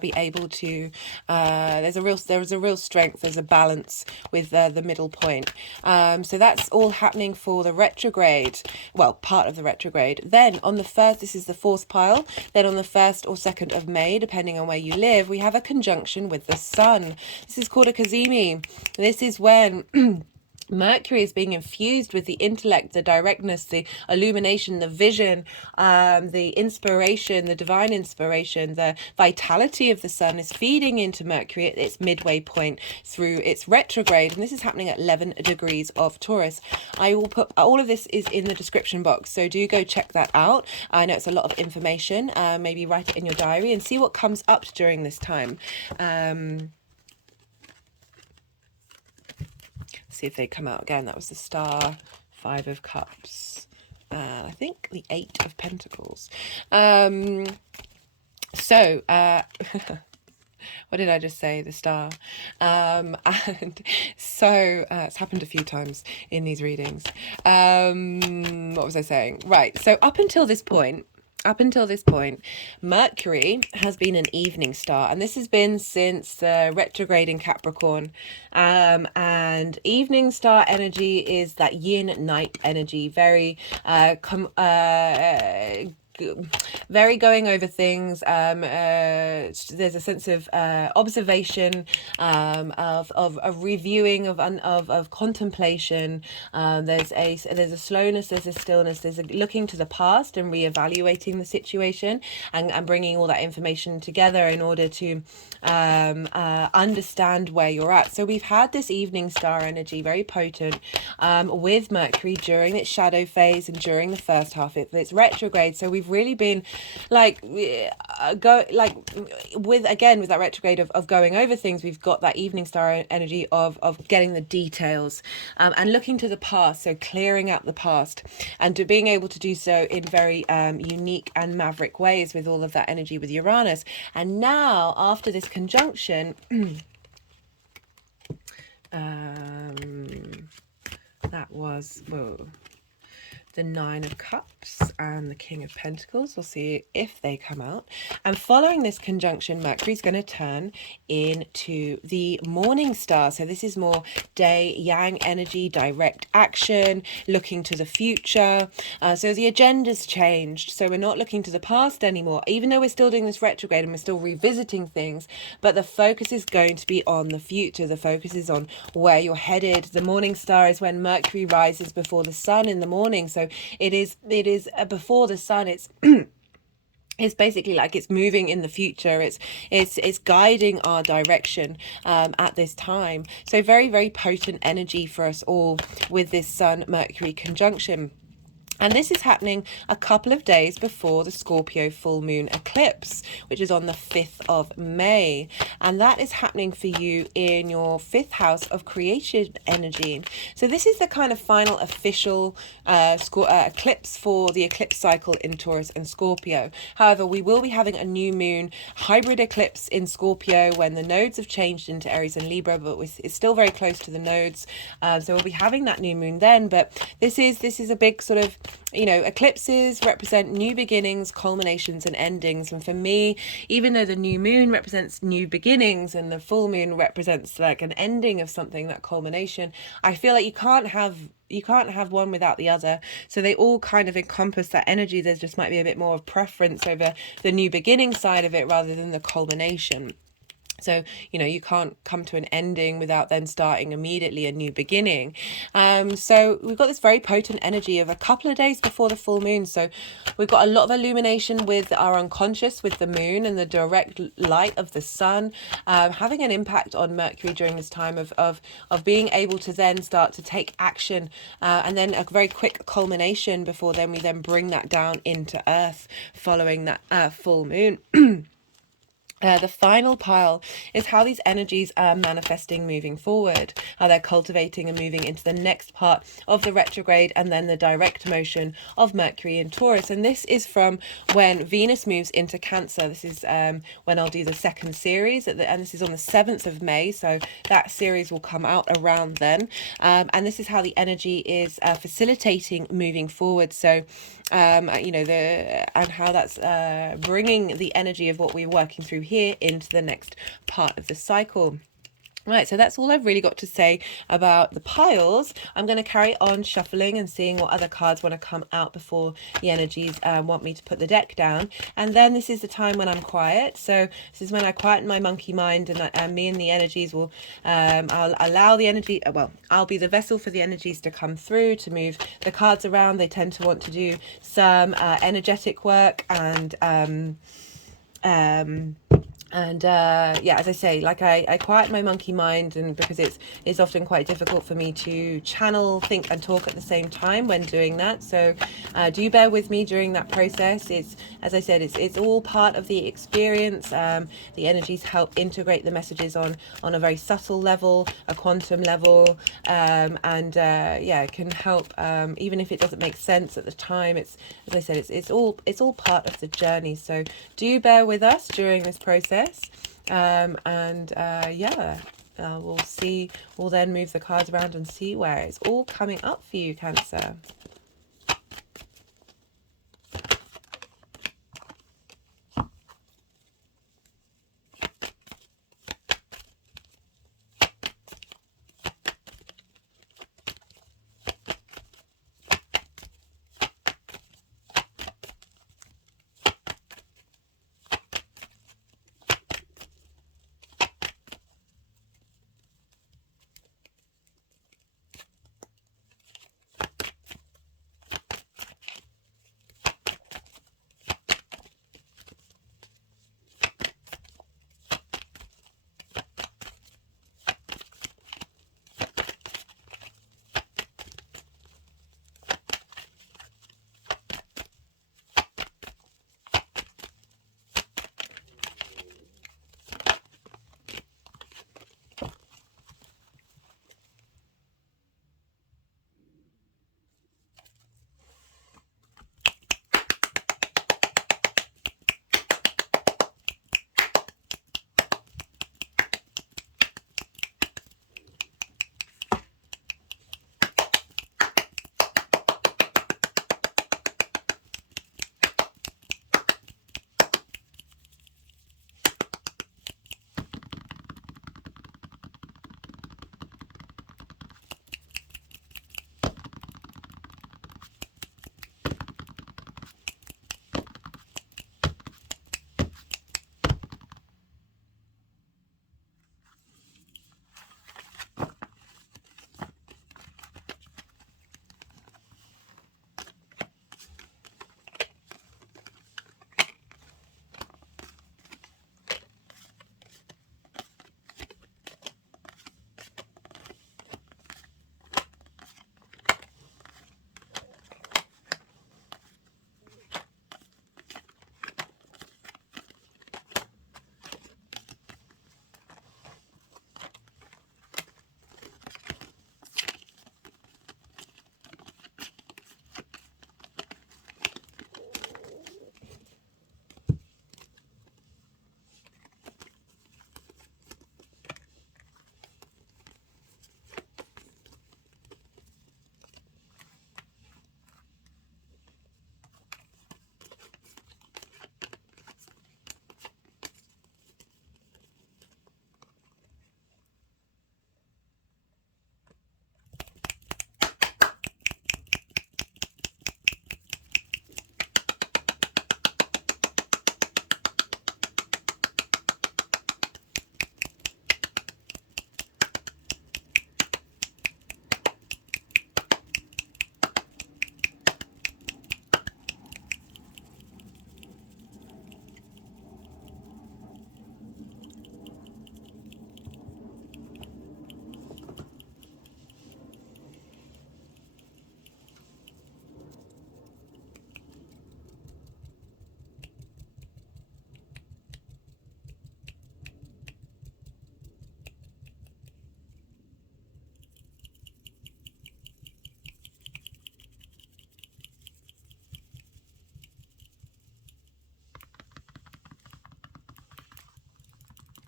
Be able to there is a real strength, there's a balance with the middle point. So that's all happening for the retrograde, well, part of the retrograde. Then on the 1st, this is the 4th pile, then on the 1st or 2nd of May, depending on where you live, we have a conjunction with the sun. This is called a cazimi. This is when Mercury is being infused with the intellect, the directness, the illumination, the vision, the inspiration, the divine inspiration, the vitality of the sun is feeding into Mercury at its midway point through its retrograde. And this is happening at 11 degrees of Taurus. I will put all of this is in the description box, so do go check that out. I know it's a lot of information. Maybe write it in your diary and see what comes up during this time. See if they come out again. That was the Star, 5 of Cups, I think the 8 of Pentacles. What did I just say? The Star. And so it's happened a few times in these readings. What was I saying? Right. So up until this point, Mercury has been an evening star, and this has been since the retrograde in Capricorn. And evening star energy is that yin-night energy, very very going over things. There's a sense of observation, of reviewing, of contemplation. There's a slowness, there's a stillness, there's a looking to the past and reevaluating the situation, and bringing all that information together in order to understand where you're at. So we've had this evening star energy, very potent, with Mercury during its shadow phase and during the first half of its retrograde. So we've we've really been like with that retrograde of going over things. We've got that evening star energy of getting the details, and looking to the past, so clearing out the past, and being able to do so in very unique and maverick ways with all of that energy with Uranus. And now after this conjunction, that was the Nine of Cups and the King of Pentacles. We'll see if they come out. And following this conjunction, Mercury's going to turn into the morning star. So this is more day yang energy, direct action, looking to the future. So the agenda's changed. So we're not looking to the past anymore, even though we're still doing this retrograde and we're still revisiting things. But the focus is going to be on the future. The focus is on where you're headed. The morning star is when Mercury rises before the sun in the morning. So it is before the sun. It's basically like it's moving in the future. It's guiding our direction at this time. So very, very potent energy for us all with this Sun Mercury conjunction. And this is happening a couple of days before the Scorpio full moon eclipse, which is on the 5th of May. And that is happening for you in your 5th house of creation energy. So this is the kind of final official eclipse for the eclipse cycle in Taurus and Scorpio. However, we will be having a new moon hybrid eclipse in Scorpio when the nodes have changed into Aries and Libra, but it's still very close to the nodes. So we'll be having that new moon then. But this is a big sort of, eclipses represent new beginnings, culminations and endings. And for me, even though the new moon represents new beginnings and the full moon represents like an ending of something, that culmination, I feel like you can't have one without the other. So they all kind of encompass that energy. There just might be a bit more of preference over the new beginning side of it rather than the culmination. So, you can't come to an ending without then starting immediately a new beginning. So we've got this very potent energy of a couple of days before the full moon. So we've got a lot of illumination with our unconscious, with the moon and the direct light of the sun, having an impact on Mercury during this time of being able to then start to take action, and then a very quick culmination before then we then bring that down into Earth following that full moon. The final pile is how these energies are manifesting moving forward, how they're cultivating and moving into the next part of the retrograde and then the direct motion of Mercury in Taurus. And this is from when Venus moves into Cancer. This is when I'll do the second series, and this is on the 7th of May. So that series will come out around then. And this is how the energy is facilitating moving forward. So, and how that's bringing the energy of what we're working through here into the next part of the cycle. Right, so that's all I've really got to say about the piles. I'm going to carry on shuffling and seeing what other cards want to come out before the energies want me to put the deck down. And then this is the time when I'm quiet. So this is when I quieten my monkey mind, and me and the energies will, I'll allow the energy, I'll be the vessel for the energies to come through, to move the cards around. They tend to want to do some energetic work and as I say, like I quiet my monkey mind, and because it's often quite difficult for me to channel, think and talk at the same time when doing that. So do bear with me during that process. It's, as I said, it's all part of the experience. The energies help integrate the messages on a very subtle level, a quantum level, it can help even if it doesn't make sense at the time. It's, as I said, it's all part of the journey. So do bear with us during this process. We'll then move the cards around and see where it's all coming up for you, Cancer.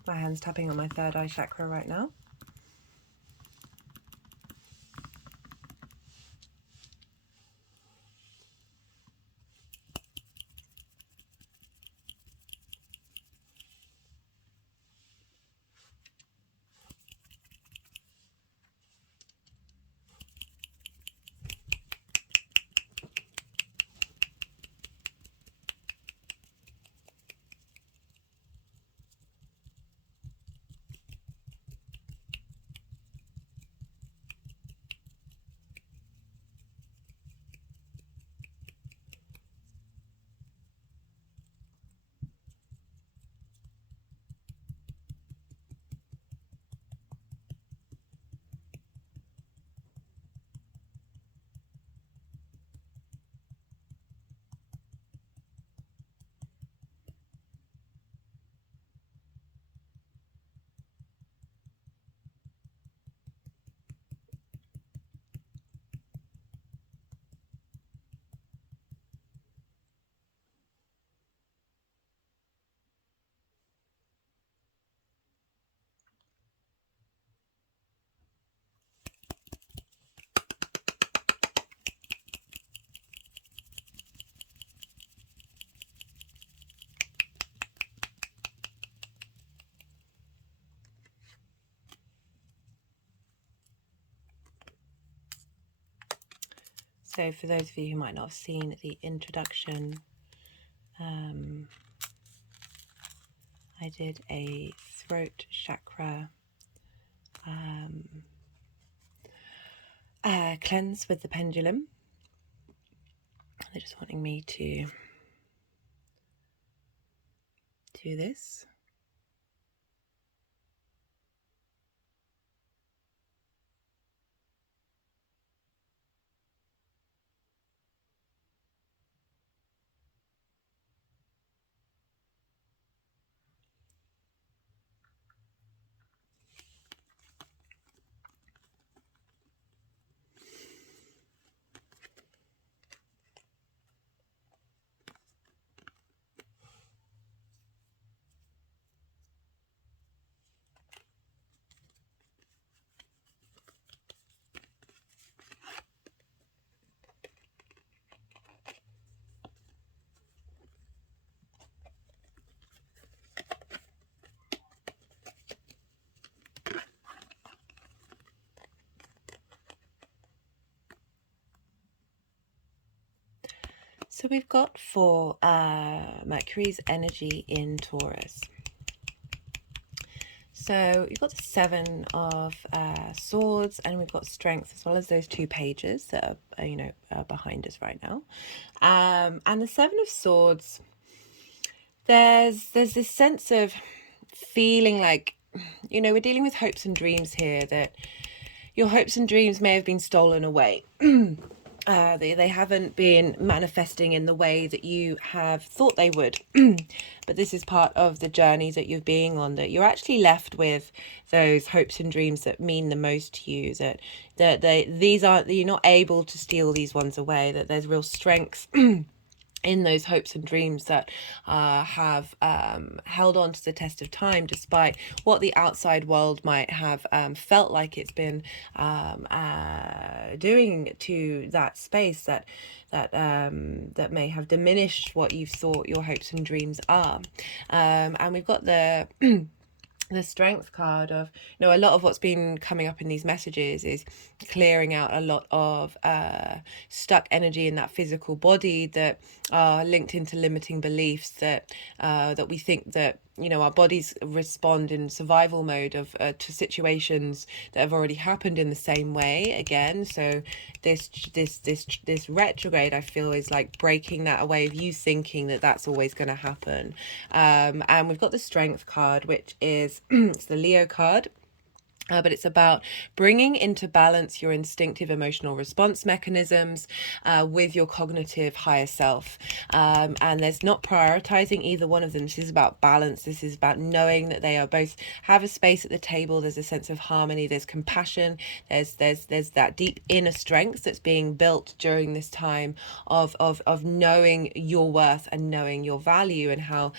My hand's tapping on my third eye chakra right now. So for those of you who might not have seen the introduction, I did a throat chakra cleanse with the pendulum. They're just wanting me to do this. So we've got for Mercury's energy in Taurus. So we've got the Seven of Swords, and we've got Strength, as well as those two pages that are behind us right now. And the Seven of Swords, there's this sense of feeling like, we're dealing with hopes and dreams here, that your hopes and dreams may have been stolen away. They haven't been manifesting in the way that you have thought they would. But this is part of the journey that you're being on, that you're actually left with those hopes and dreams that mean the most to you, that you're not able to steal these ones away, that there's real strength in those hopes and dreams that have held on to the test of time, despite what the outside world might have felt like it's been doing to that space, that may have diminished what you thought your hopes and dreams are. And we've got the the Strength card of, a lot of what's been coming up in these messages is clearing out a lot of stuck energy in that physical body that are linked into limiting beliefs, that we think that our bodies respond in survival mode to situations that have already happened in the same way again. So this retrograde, I feel, is like breaking that away of you thinking that that's always going to happen. And we've got the Strength card, which is it's the Leo card. But it's about bringing into balance your instinctive emotional response mechanisms with your cognitive higher self. And there's not prioritizing either one of them. This is about balance. This is about knowing that they are both have a space at the table. There's a sense of harmony. There's compassion. There's that deep inner strength that's being built during this time of knowing your worth and knowing your value, and how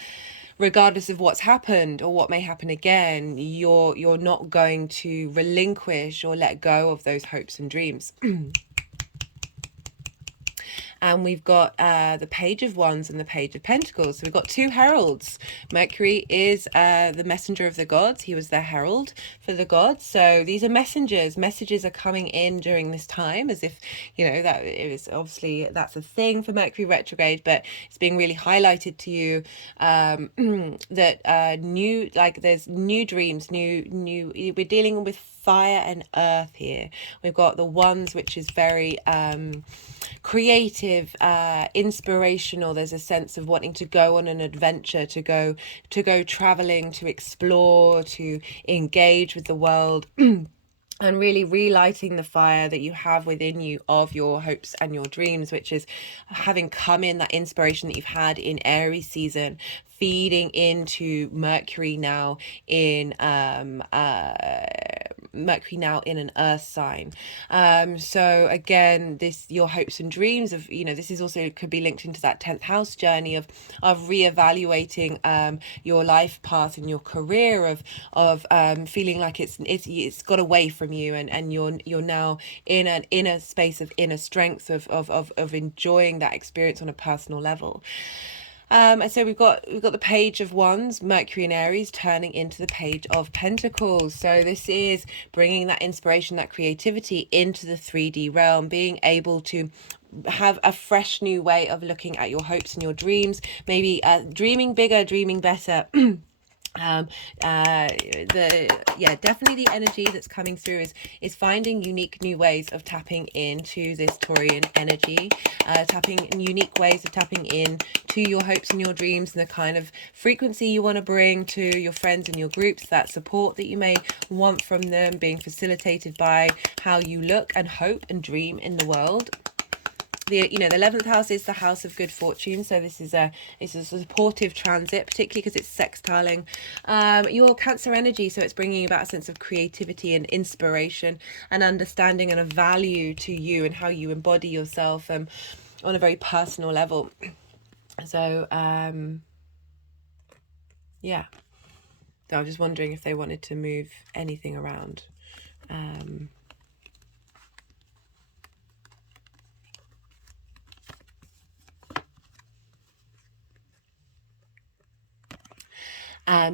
regardless of what's happened or what may happen again, you're not going to relinquish or let go of those hopes and dreams. And we've got the Page of Wands and the Page of Pentacles. So we've got two heralds. Mercury is the messenger of the gods. He was their herald for the gods. So these are messengers. Messages are coming in during this time, as if, you know, that it was obviously, that's a thing for Mercury retrograde, but it's being really highlighted to you that new, like there's new dreams, we're dealing with fire and earth here. We've got the Wands, which is very creative, inspirational. There's a sense of wanting to go on an adventure, to go traveling, to explore, to engage with the world. And really relighting the fire that you have within you of your hopes and your dreams, which is having come in, that inspiration that you've had in Aries season, feeding into Mercury now in an earth sign. So again, your hopes and dreams of, you know, this is also could be linked into that 10th house journey of reevaluating your life path and your career, of feeling like it's got away from you, and you're now in an inner space of inner strength, of enjoying that experience on a personal level. And so we've got the Page of Wands, Mercury and Aries, turning into the Page of Pentacles. So this is bringing that inspiration, that creativity into the 3D realm, being able to have a fresh new way of looking at your hopes and your dreams, maybe dreaming bigger, dreaming better. Definitely the energy that's coming through is finding unique new ways of tapping into this Taurian energy, unique ways of tapping in to your hopes and your dreams, and the kind of frequency you want to bring to your friends and your groups, that support that you may want from them, being facilitated by how you look and hope and dream in the world. The 11th house is the house of good fortune, so this is a supportive transit, particularly because it's sextiling your Cancer energy. So it's bringing about a sense of creativity and inspiration and understanding and a value to you and how you embody yourself on a very personal level. So yeah, so I was just wondering if they wanted to move anything around.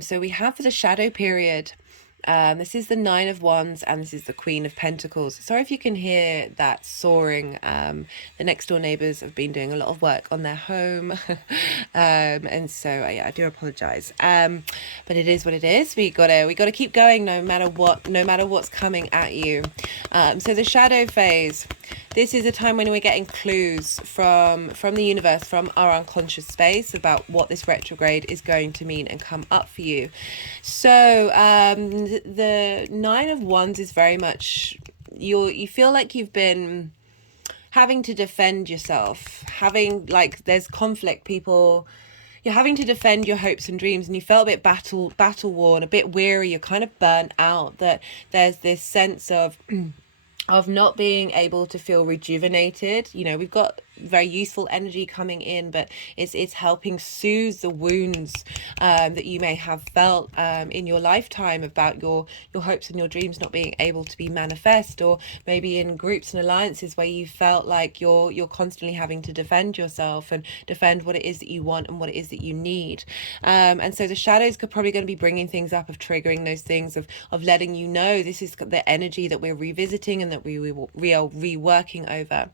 So we have for the shadow period, this is the Nine of Wands and this is the Queen of Pentacles. Sorry if you can hear that soaring. The next door neighbours have been doing a lot of work on their home. And so I do apologise. But it is what it is. We gotta keep going no matter what's coming at you. So the shadow phase. This is a time when we're getting clues from the universe, from our unconscious space, about what this retrograde is going to mean and come up for you. So the Nine of Wands is very much, you feel like you've been having to defend yourself, there's conflict, you're having to defend your hopes and dreams, and you felt a bit battle worn, a bit weary, you're kind of burnt out, that there's this sense of not being able to feel rejuvenated. We've got very useful energy coming in, but it's helping soothe the wounds that you may have felt in your lifetime about your hopes and your dreams not being able to be manifest, or maybe in groups and alliances where you felt like you're constantly having to defend yourself and defend what it is that you want and what it is that you need. And so the shadows could probably going to be bringing things up, of triggering those things, of letting you know this is the energy that we're revisiting and that we are reworking over.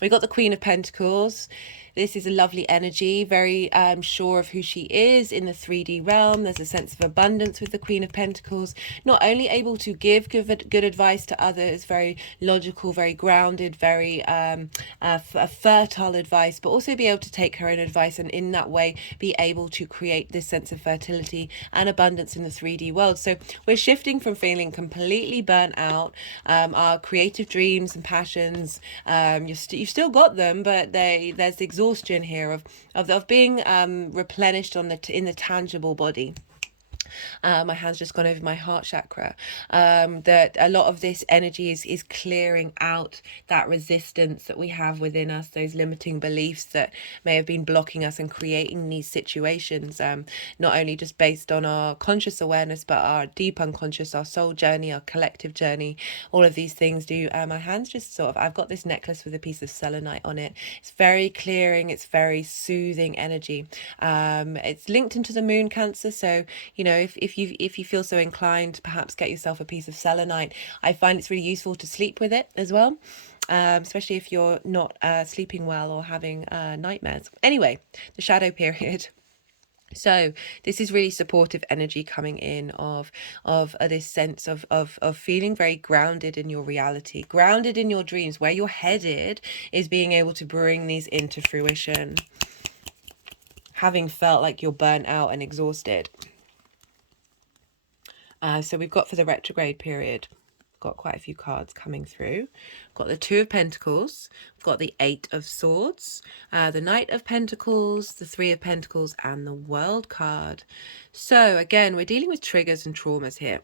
We got the Queen of Pentacles. This is a lovely energy, very sure of who she is in the 3D realm. There's a sense of abundance with the Queen of Pentacles. Not only able to give good advice to others, very logical, very grounded, very fertile advice, but also be able to take her own advice and in that way be able to create this sense of fertility and abundance in the 3D world. So we're shifting from feeling completely burnt out. Our creative dreams and passions, you've still got them, but there's exhaustion here of being replenished in the tangible body. My hand's just gone over my heart chakra. That a lot of this energy is clearing out that resistance that we have within us, those limiting beliefs that may have been blocking us and creating these situations, not only just based on our conscious awareness, but our deep unconscious, our soul journey, our collective journey. All of these things do. My hand's just sort of, I've got this necklace with a piece of selenite on it. It's very clearing, it's very soothing energy. It's linked into the moon Cancer, so you know, if you feel so inclined, perhaps get yourself a piece of selenite. I find it's really useful to sleep with it as well, especially if you're not sleeping well or having nightmares. Anyway, the shadow period. So this is really supportive energy coming in of this sense of feeling very grounded in your reality, grounded in your dreams. Where you're headed is being able to bring these into fruition, having felt like you're burnt out and exhausted. So we've got for the retrograde period, got quite a few cards coming through. We've got the Two of Pentacles, we've got the Eight of Swords, the Knight of Pentacles, the Three of Pentacles, and the World card. So again, we're dealing with triggers and traumas here.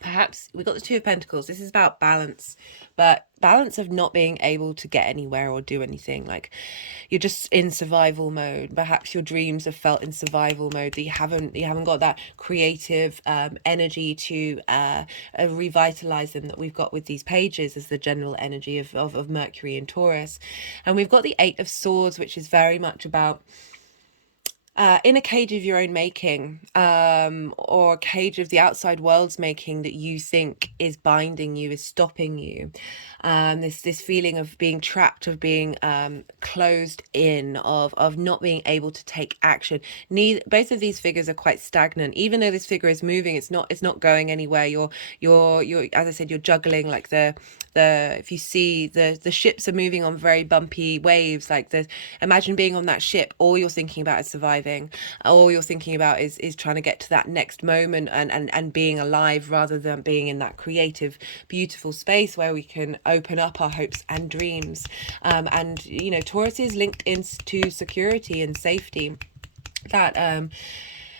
Perhaps we've got the Two of Pentacles. This is about balance, but balance of not being able to get anywhere or do anything. Like you're just in survival mode. Perhaps your dreams have felt in survival mode, that you haven't got that creative energy to revitalize them that we've got with these pages as the general energy of Mercury and Taurus. And we've got the Eight of Swords, which is very much about in a cage of your own making, or a cage of the outside world's making that you think is binding you, is stopping you. This feeling of being trapped, of being closed in, of not being able to take action. Both of these figures are quite stagnant. Even though this figure is moving, it's not going anywhere. You're as I said, you're juggling like if you see the ships are moving on very bumpy waves. Imagine being on that ship. All you're thinking about is surviving. All you're thinking about is trying to get to that next moment and being alive, rather than being in that creative, beautiful space where we can open up our hopes and dreams. And you know, Taurus is linked into security and safety. That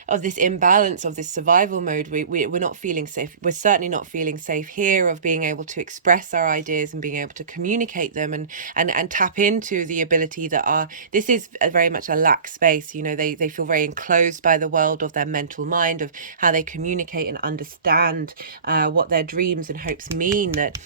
of this imbalance, of this survival mode, we're not feeling safe. We're certainly not feeling safe here, of being able to express our ideas and being able to communicate them and tap into the ability that this is very much a lack space. You know, they feel very enclosed by the world of their mental mind, of how they communicate and understand what their dreams and hopes mean. That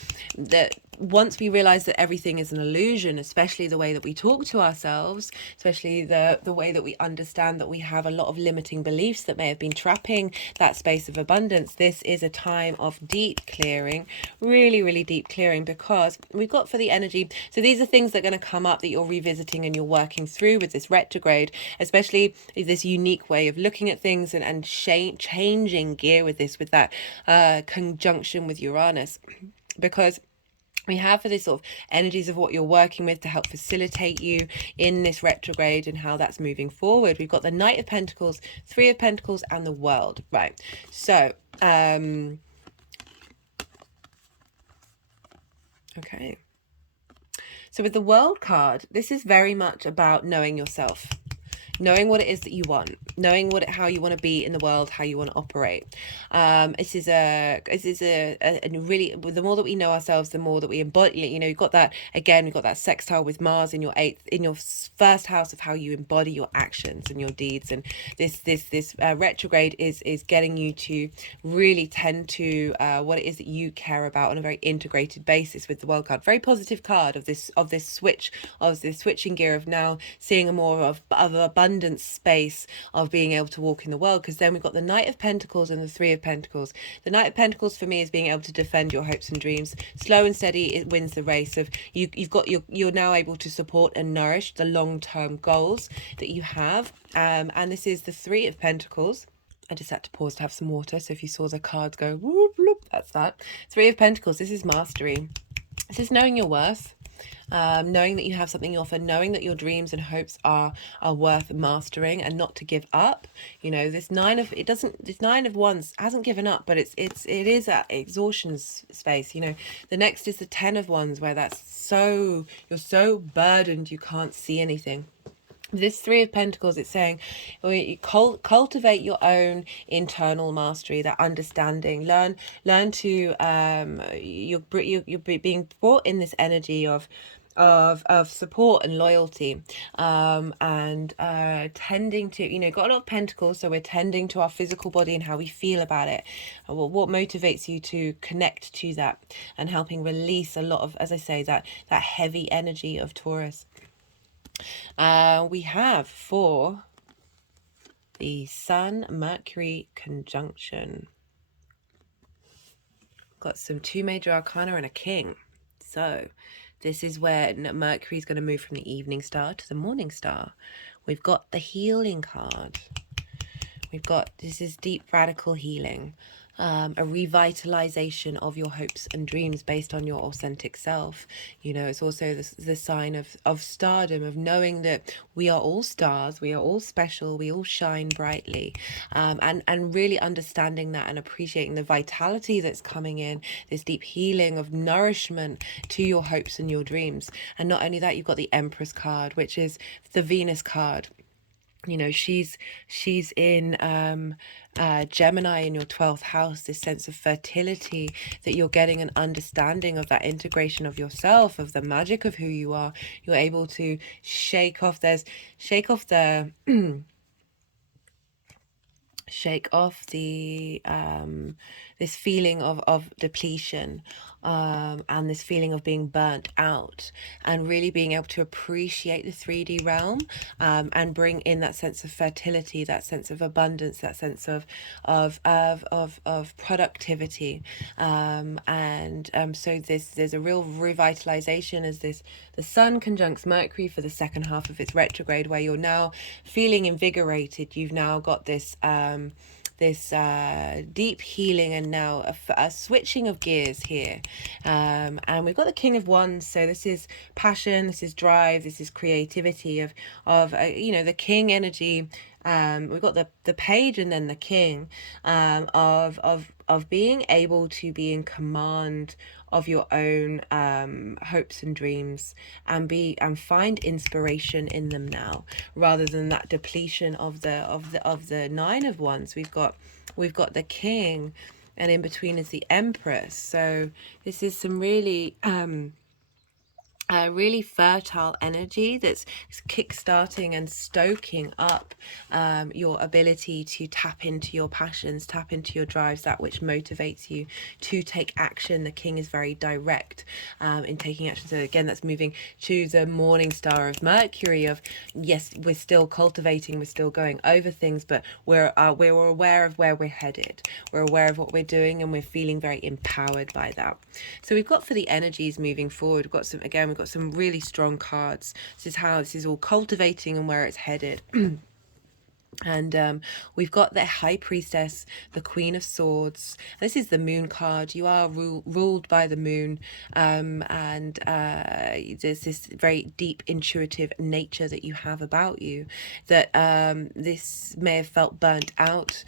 once we realize that everything is an illusion, especially the way that we talk to ourselves, especially the way that we understand that we have a lot of limiting beliefs that may have been trapping that space of abundance, this is a time of deep clearing, really, really deep clearing, because we've got for the energy. So these are things that are going to come up that you're revisiting and you're working through with this retrograde, especially this unique way of looking at things and changing gear with that conjunction with Uranus. Because we have for this sort of energies of what you're working with to help facilitate you in this retrograde and how that's moving forward. We've got the Knight of Pentacles, Three of Pentacles, and the World. Right. So, okay. So with the World card, this is very much about knowing yourself. Knowing what it is that you want, knowing how you want to be in the world, how you want to operate. This is a really, the more that we know ourselves, the more that we embody. You know, you've got that again. We've got that sextile with Mars in your first house of how you embody your actions and your deeds. And this retrograde is getting you to really tend to what it is that you care about on a very integrated basis with the World card. Very positive card of this switching gear of now seeing a more of abundance space of being able to walk in the world. Because then we've got the Knight of Pentacles and the Three of Pentacles. The Knight of Pentacles for me is being able to defend your hopes and dreams. Slow and steady, it wins the race. Of you're now able to support and nourish the long-term goals that you have. And this is the Three of Pentacles. I just had to pause to have some water. So if you saw the cards go whoop, whoop, that's that. Three of Pentacles. This is mastery. This is knowing your worth. Knowing that you have something to offer, knowing that your dreams and hopes are worth mastering and not to give up. You know, this Nine of Wands hasn't given up, but it is that exhaustion space. You know, the next is the 10 of Wands, where you're so burdened you can't see anything. This Three of Pentacles, it's saying you cultivate your own internal mastery, that understanding. Learn to you're being brought in this energy of support and loyalty, and tending to, got a lot of pentacles, so we're tending to our physical body and how we feel about it, and what motivates you to connect to that, and helping release a lot of, as I say, that heavy energy of Taurus. We have for the Sun Mercury conjunction got some 2 major arcana and a king. So this is where Mercury is going to move from the evening star to the morning star. We've got the healing card. We've got, this is deep radical healing, a revitalization of your hopes and dreams based on your authentic self. It's also the sign of stardom, of knowing that we are all stars, we are all special, we all shine brightly, and really understanding that and appreciating the vitality that's coming in, this deep healing of nourishment to your hopes and your dreams. And not only that, you've got the Empress card, which is the Venus card. She's in Gemini in your 12th house, this sense of fertility, that you're getting an understanding of that integration of yourself, of the magic of who you are. You're able to shake off the this feeling of depletion, and this feeling of being burnt out, and really being able to appreciate the 3D realm, and bring in that sense of fertility, that sense of abundance, that sense of productivity, so there's a real revitalization as the Sun conjuncts Mercury for the second half of its retrograde, where you're now feeling invigorated. You've now got this deep healing, and now a switching of gears here, and we've got the King of Wands. So this is passion, this is drive, this is creativity of the King energy. We've got the Page and then the King, of being able to be in command of your own hopes and dreams, and find inspiration in them now, rather than that depletion of the Nine of Wands. We've got the King, and in between is the Empress. So this is some really really fertile energy that's kickstarting and stoking up your ability to tap into your passions, tap into your drives, that which motivates you to take action. The King is very direct in taking action. So again, that's moving to the morning star of Mercury, of yes, we're still cultivating, we're still going over things, but we're aware of where we're headed, we're aware of what we're doing, and we're feeling very empowered by that. So we've got, for the energies moving forward, we've got some really strong cards. This is all cultivating and where it's headed. And we've got the High Priestess, the Queen of Swords. This is the Moon card. You are ruled by the Moon, and there's this very deep intuitive nature that you have about you, that this may have felt burnt out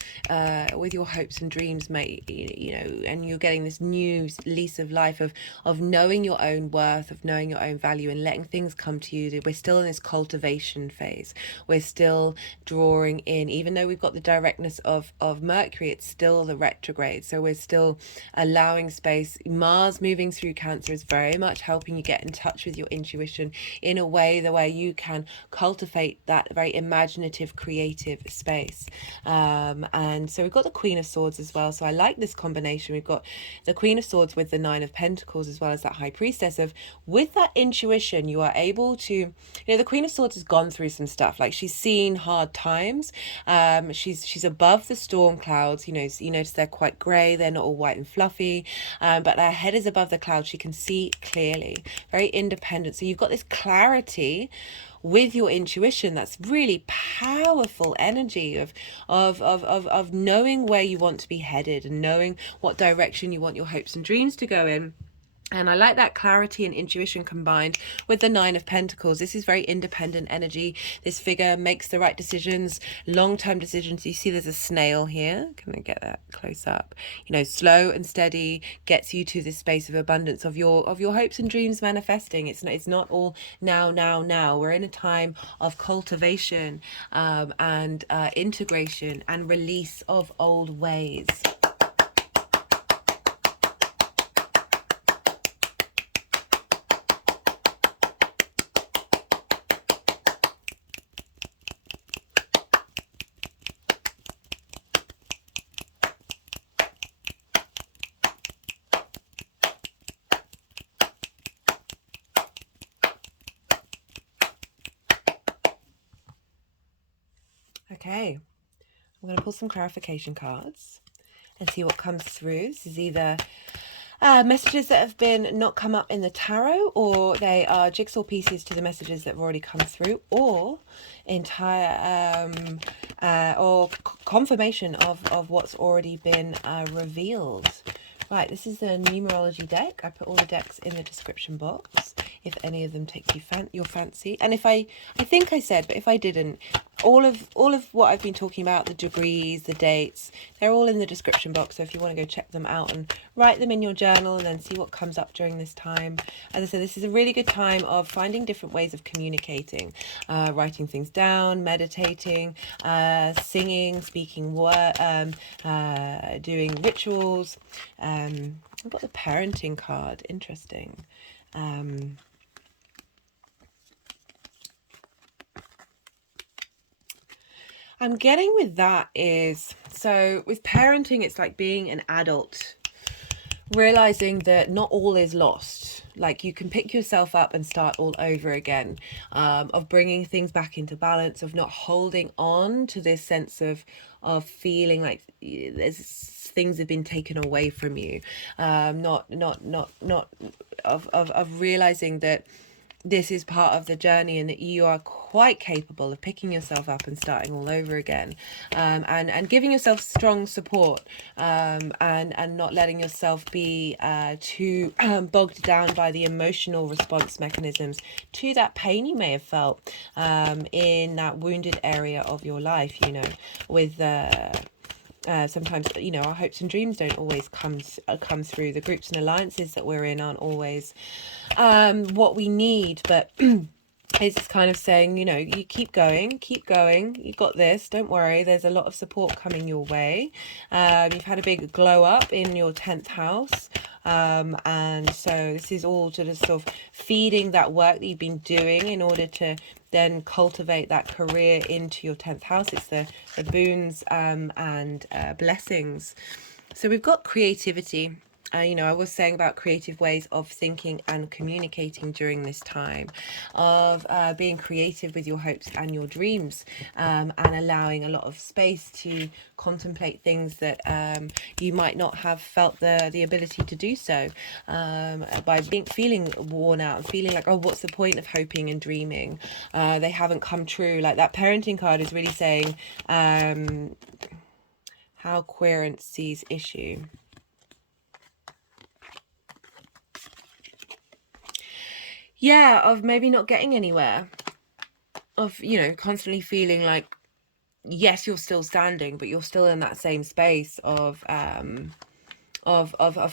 with your hopes and dreams, and you're getting this new lease of life, of knowing your own worth, of knowing your own value, and letting things come to you. We're still in this cultivation phase. We're still drawing in, even though we've got the directness of Mercury, it's still the retrograde, so we're still allowing space. Mars moving through Cancer is very much helping you get in touch with your intuition in a way, the way you can cultivate that very imaginative, creative space. And so we've got the Queen of Swords as well, so I like this combination. We've got the Queen of Swords with the Nine of Pentacles, as well as that High Priestess of, with that intuition, you are able to, the Queen of Swords has gone through some stuff, like she's seen hard times. She's above the storm clouds. You notice they're quite grey, they're not all white and fluffy, but her head is above the clouds. She can see clearly, very independent. So you've got this clarity with your intuition. That's really powerful energy of knowing where you want to be headed, and knowing what direction you want your hopes and dreams to go in. And I like that clarity and intuition combined with the Nine of Pentacles. This is very independent energy. This figure makes the right decisions, long-term decisions. You see there's a snail here. Can I get that close up? You know, slow and steady gets you to this space of abundance, of your hopes and dreams manifesting. It's not all now. We're in a time of cultivation and integration and release of old ways. Okay, I'm going to pull some clarification cards and see what comes through. This is either messages that have been not come up in the tarot, or they are jigsaw pieces to the messages that have already come through, or entire or confirmation of what's already been revealed. Right, this is the numerology deck. I put all the decks in the description box if any of them take your fancy. And if I think I said, but if I didn't, all of what I've been talking about, the degrees, the dates, they're all in the description box. So if you want to go check them out and write them in your journal and then see what comes up during this time. As I said, this is a really good time of finding different ways of communicating, writing things down, meditating, singing, speaking, doing rituals. I've got the parenting card. Interesting. I'm getting with that is, so with parenting, it's like being an adult, realizing that not all is lost. Like you can pick yourself up and start all over again, of bringing things back into balance, of not holding on to this sense of feeling like there's things have been taken away from you, of realizing that this is part of the journey and that you are quite capable of picking yourself up and starting all over again, and giving yourself strong support, and not letting yourself be too bogged down by the emotional response mechanisms to that pain you may have felt in that wounded area of your life, you know, with sometimes, you know, our hopes and dreams don't always come through. The groups and alliances that we're in aren't always what we need, but it's kind of saying, you know, you keep going, you got this, don't worry, there's a lot of support coming your way. You've had a big glow up in your 10th house, and so this is all just sort of feeding that work that you've been doing in order to then cultivate that career into your 10th house. It's the boons and blessings. So we've got creativity. You know, I was saying about creative ways of thinking and communicating during this time, of being creative with your hopes and your dreams, and allowing a lot of space to contemplate things that you might not have felt the ability to do so, by feeling worn out and feeling like, oh, what's the point of hoping and dreaming? They haven't come true. Like that parenting card is really saying how querent sees issue. Yeah, of maybe not getting anywhere, of, you know, constantly feeling like, yes, you're still standing, but you're still in that same space of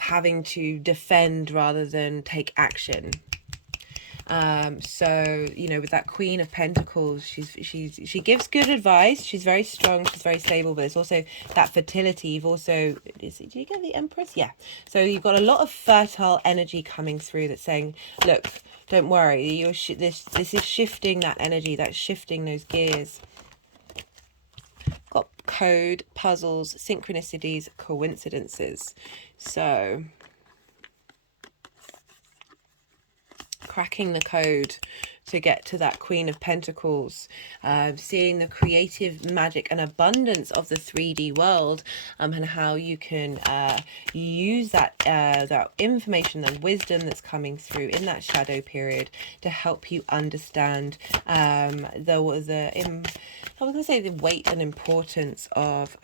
having to defend rather than take action. So, you know, with that Queen of Pentacles, she gives good advice. She's very strong. She's very stable, but it's also that fertility. You've also, do you get the Empress? Yeah. So you've got a lot of fertile energy coming through that's saying, look, don't worry. This is shifting that energy. That's shifting those gears. Got code, puzzles, synchronicities, coincidences. So cracking the code to get to that Queen of Pentacles, seeing the creative magic and abundance of the 3D world, and how you can use that information and wisdom that's coming through in that shadow period to help you understand I was going to say the weight and importance of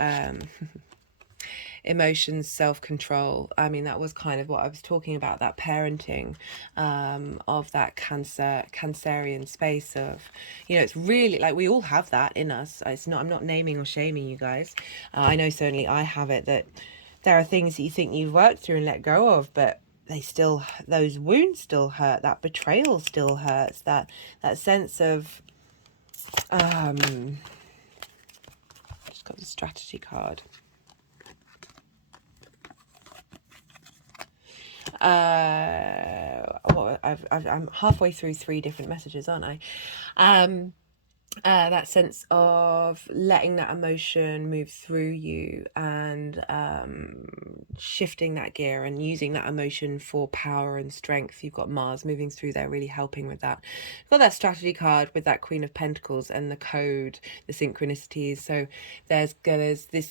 emotions, self-control. I mean, that was kind of what I was talking about, that parenting of that Cancerian space of, you know, it's really like we all have that in us. It's not, I'm not naming or shaming you guys. I know certainly I have it, that there are things that you think you've worked through and let go of, but they still, those wounds still hurt, that betrayal still hurts, that sense of just got the strategy card. I'm halfway through 3 different messages, aren't I? That sense of letting that emotion move through you and shifting that gear and using that emotion for power and strength. You've got Mars moving through there, really helping with that. You've got that strategy card with that Queen of Pentacles and the code, the synchronicities. So this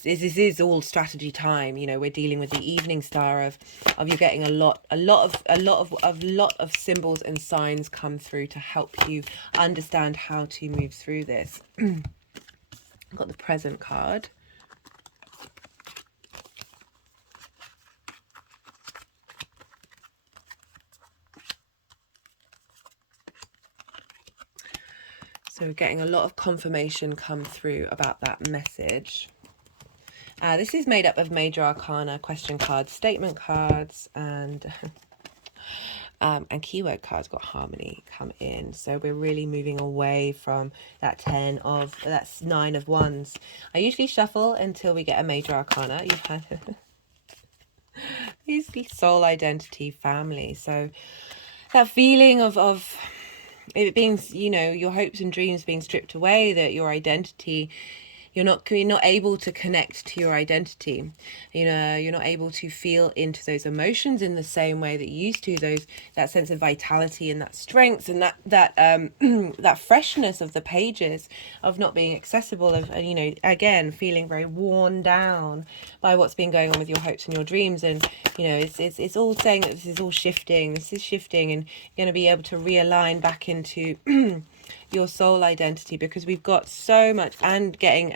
is all strategy time. You know, we're dealing with the evening star of you're getting a lot of symbols and signs come through to help you understand how to move through this. I've got the present card. So we're getting a lot of confirmation come through about that message. This is made up of major arcana, question cards, statement cards, and keyword cards. Got harmony come in. So we're really moving away from that 9 of wands. I usually shuffle until we get a major arcana. You've had these soul identity, family. So that feeling of it being, you know, your hopes and dreams being stripped away, that your identity, you're not able to connect to your identity. You know, you're not able to feel into those emotions in the same way that you used to. That sense of vitality and that strength and that that freshness of the pages, of not being accessible, of, you know, again feeling very worn down by what's been going on with your hopes and your dreams. And you know, it's all saying that this is all shifting. This is shifting, and you're going to be able to realign back into your soul identity, because we've got so much, and getting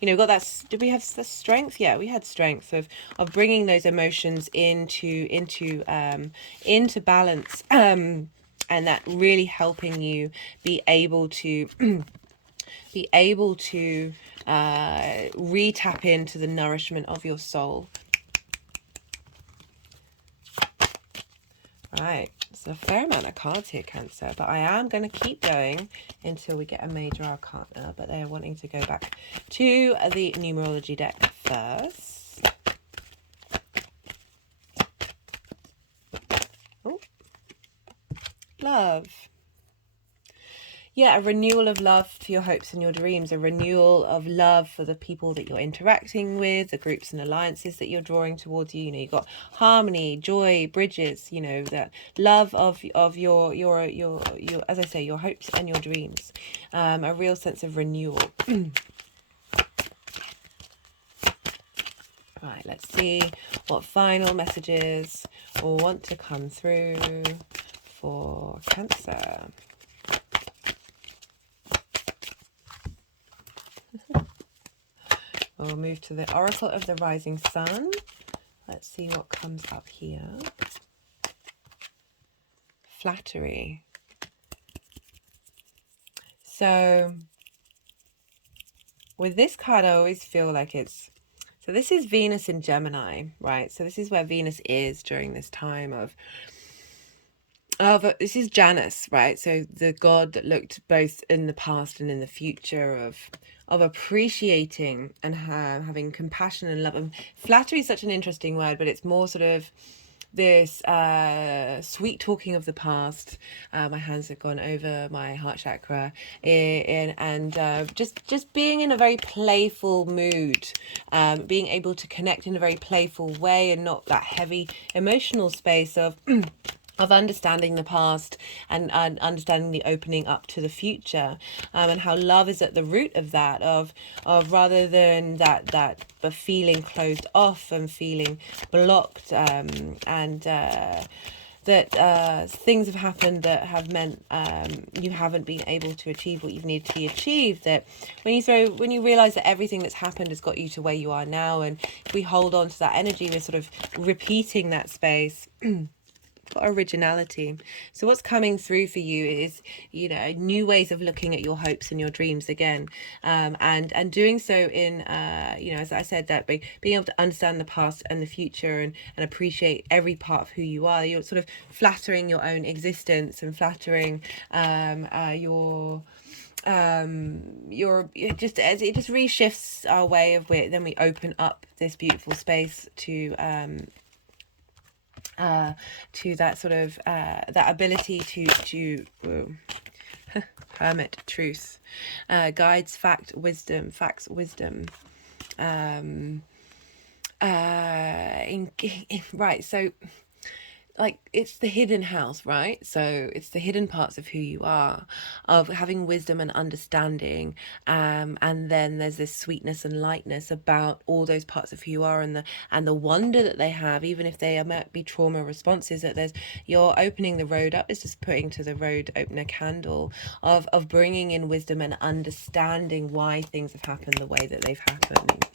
you know, got that, did we have the strength? Yeah, we had strength of bringing those emotions into balance, and that really helping you be able to re-tap into the nourishment of your soul. Right, so a fair amount of cards here, Cancer, but I am going to keep going until we get a major arcana, but they're wanting to go back to the numerology deck first. Oh, love. Yeah, a renewal of love for your hopes and your dreams, a renewal of love for the people that you're interacting with, the groups and alliances that you're drawing towards you. You know, you've got harmony, joy, bridges, you know, that love of your as I say, your hopes and your dreams. A real sense of renewal. Right, let's see what final messages will want to come through for Cancer. We'll move to the Oracle of the Rising Sun. Let's see what comes up here. Flattery. So with this card, I always feel like it's, so this is Venus in Gemini, right? So this is where Venus is during this time of this is Janus, right? So the god that looked both in the past and in the future of appreciating and having compassion and love. And flattery is such an interesting word, but it's more sort of this sweet talking of the past. My hands have gone over my heart chakra, and just being in a very playful mood, being able to connect in a very playful way, and not that heavy emotional space of of understanding the past and understanding the opening up to the future, and how love is at the root of that, of rather than that but feeling closed off and feeling blocked, and that things have happened that have meant you haven't been able to achieve what you've needed to achieve. That when you realize that everything that's happened has got you to where you are now, and if we hold on to that energy, we're sort of repeating that space. Originality. So what's coming through for you is, you know, new ways of looking at your hopes and your dreams again, and doing so in you know, as I said, that being able to understand the past and the future, and appreciate every part of who you are. You're sort of flattering your own existence and flattering it just, as it just reshifts our way of wit, then we open up this beautiful space to that sort of that ability to hermit, truth, guides, facts, wisdom, right. So like, it's the hidden house, right? So it's the hidden parts of who you are, of having wisdom and understanding, and then there's this sweetness and lightness about all those parts of who you are, and the wonder that they have, even if they might be trauma responses. That there's, you're opening the road up. It's just putting to the road opener candle of bringing in wisdom and understanding why things have happened the way that they've happened.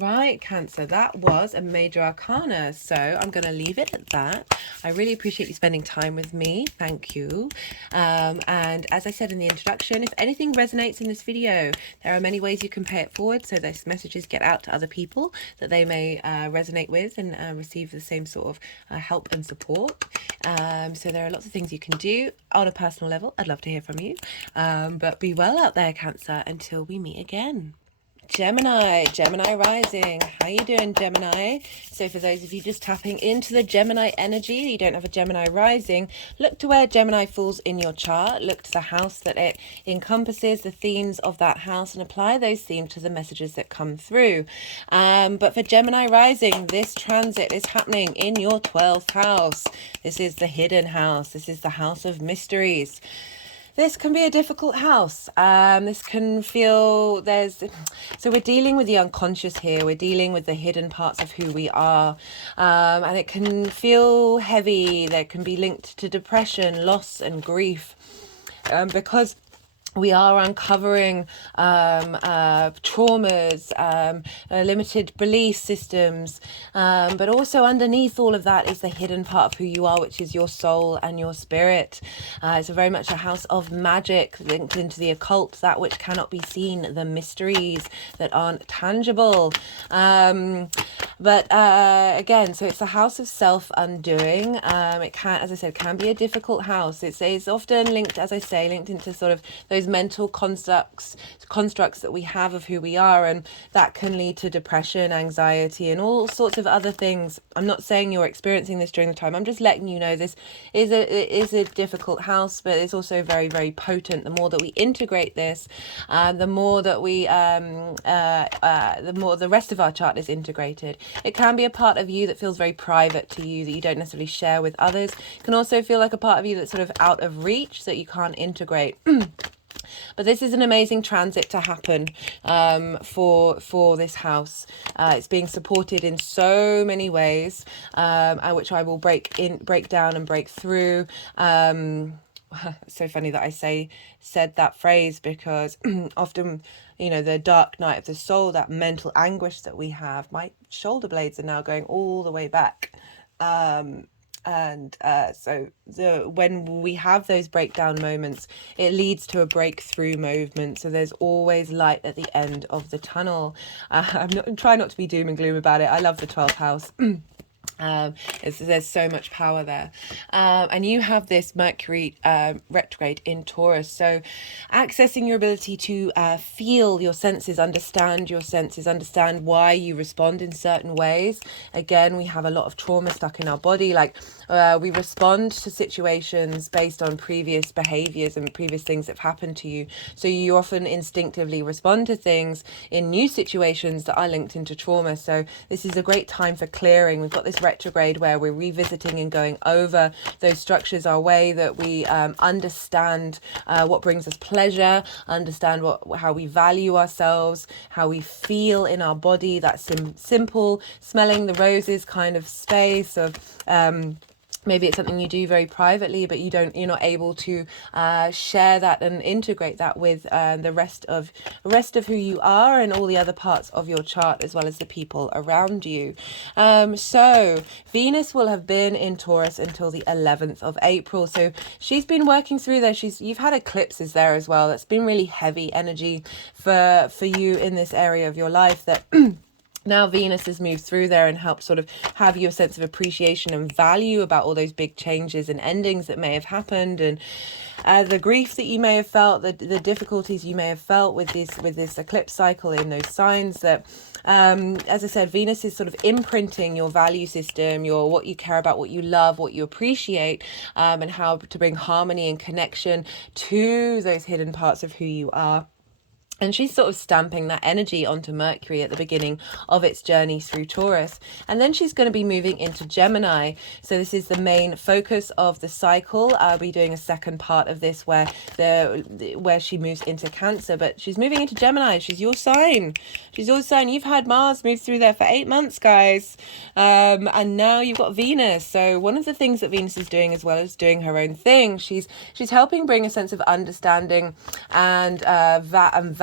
Right, Cancer, that was a major arcana, so I'm going to leave it at that. I really appreciate you spending time with me. Thank you. And as I said in the introduction, if anything resonates in this video, there are many ways you can pay it forward so those messages get out to other people that they may resonate with and receive the same sort of help and support. So there are lots of things you can do on a personal level. I'd love to hear from you. But be well out there, Cancer, until we meet again. Gemini rising. How you doing, Gemini? So for those of you just tapping into the Gemini energy, you don't have a Gemini rising, look to where Gemini falls in your chart. Look to the house that it encompasses, the themes of that house, and apply those themes to the messages that come through. But for Gemini rising, this transit is happening in your 12th house. This is the hidden house. This is the house of mysteries. This can be a difficult house. This can feel so we're dealing with the unconscious here. We're dealing with the hidden parts of who we are. And it can feel heavy. That can be linked to depression, loss, and grief. Because we are uncovering traumas, limited belief systems, but also underneath all of that is the hidden part of who you are, which is your soul and your spirit. It's very much a house of magic linked into the occult, that which cannot be seen, the mysteries that aren't tangible. But again, so it's a house of self-undoing. It can, as I said, can be a difficult house. It's often linked, as I say, linked into sort of those mental constructs that we have of who we are, and that can lead to depression, anxiety, and all sorts of other things. I'm not saying you're experiencing this during the time. I'm just letting you know this is a difficult house, but it's also very, very potent. The more that we integrate this, the more that we the more the rest of our chart is integrated. It can be a part of you that feels very private to you, that you don't necessarily share with others. It can also feel like a part of you that's sort of out of reach, that you can't integrate. But this is an amazing transit to happen for this house. It's being supported in so many ways, which I will break down and break through. It's so funny that I said that phrase, because often, you know, the dark night of the soul, that mental anguish that we have, my shoulder blades are now going all the way back. So when we have those breakdown moments, it leads to a breakthrough movement. So there's always light at the end of the tunnel. I'm trying not to be doom and gloom about it. I love the 12th house. There's so much power there, and you have this Mercury retrograde in Taurus, so accessing your ability to feel your senses, understand your senses, understand why you respond in certain ways. Again, we have a lot of trauma stuck in our body, like we respond to situations based on previous behaviors and previous things that have happened to you, so you often instinctively respond to things in new situations that are linked into trauma. So this is a great time for clearing. We've got this retrograde, where we're revisiting and going over those structures, our way that we understand what brings us pleasure, understand how we value ourselves, how we feel in our body, that simple smelling the roses kind of space of maybe it's something you do very privately, but you're not able to share that and integrate that with the rest of who you are and all the other parts of your chart, as well as the people around you. So Venus will have been in Taurus until the 11th of April. So she's been working through there. You've had eclipses there as well. That's been really heavy energy for you in this area of your life that now Venus has moved through there and helped sort of have you a sense of appreciation and value about all those big changes and endings that may have happened, and the grief that you may have felt, the difficulties you may have felt with this eclipse cycle in those signs that, as I said, Venus is sort of imprinting your value system, what you care about, what you love, what you appreciate, and how to bring harmony and connection to those hidden parts of who you are. And she's sort of stamping that energy onto Mercury at the beginning of its journey through Taurus. And then she's going to be moving into Gemini. So this is the main focus of the cycle. I'll be doing a second part of this where she moves into Cancer. But she's moving into Gemini. She's your sign. She's your sign. You've had Mars move through there for 8 months, guys. And now you've got Venus. So one of the things that Venus is doing, as well as doing her own thing, she's helping bring a sense of understanding and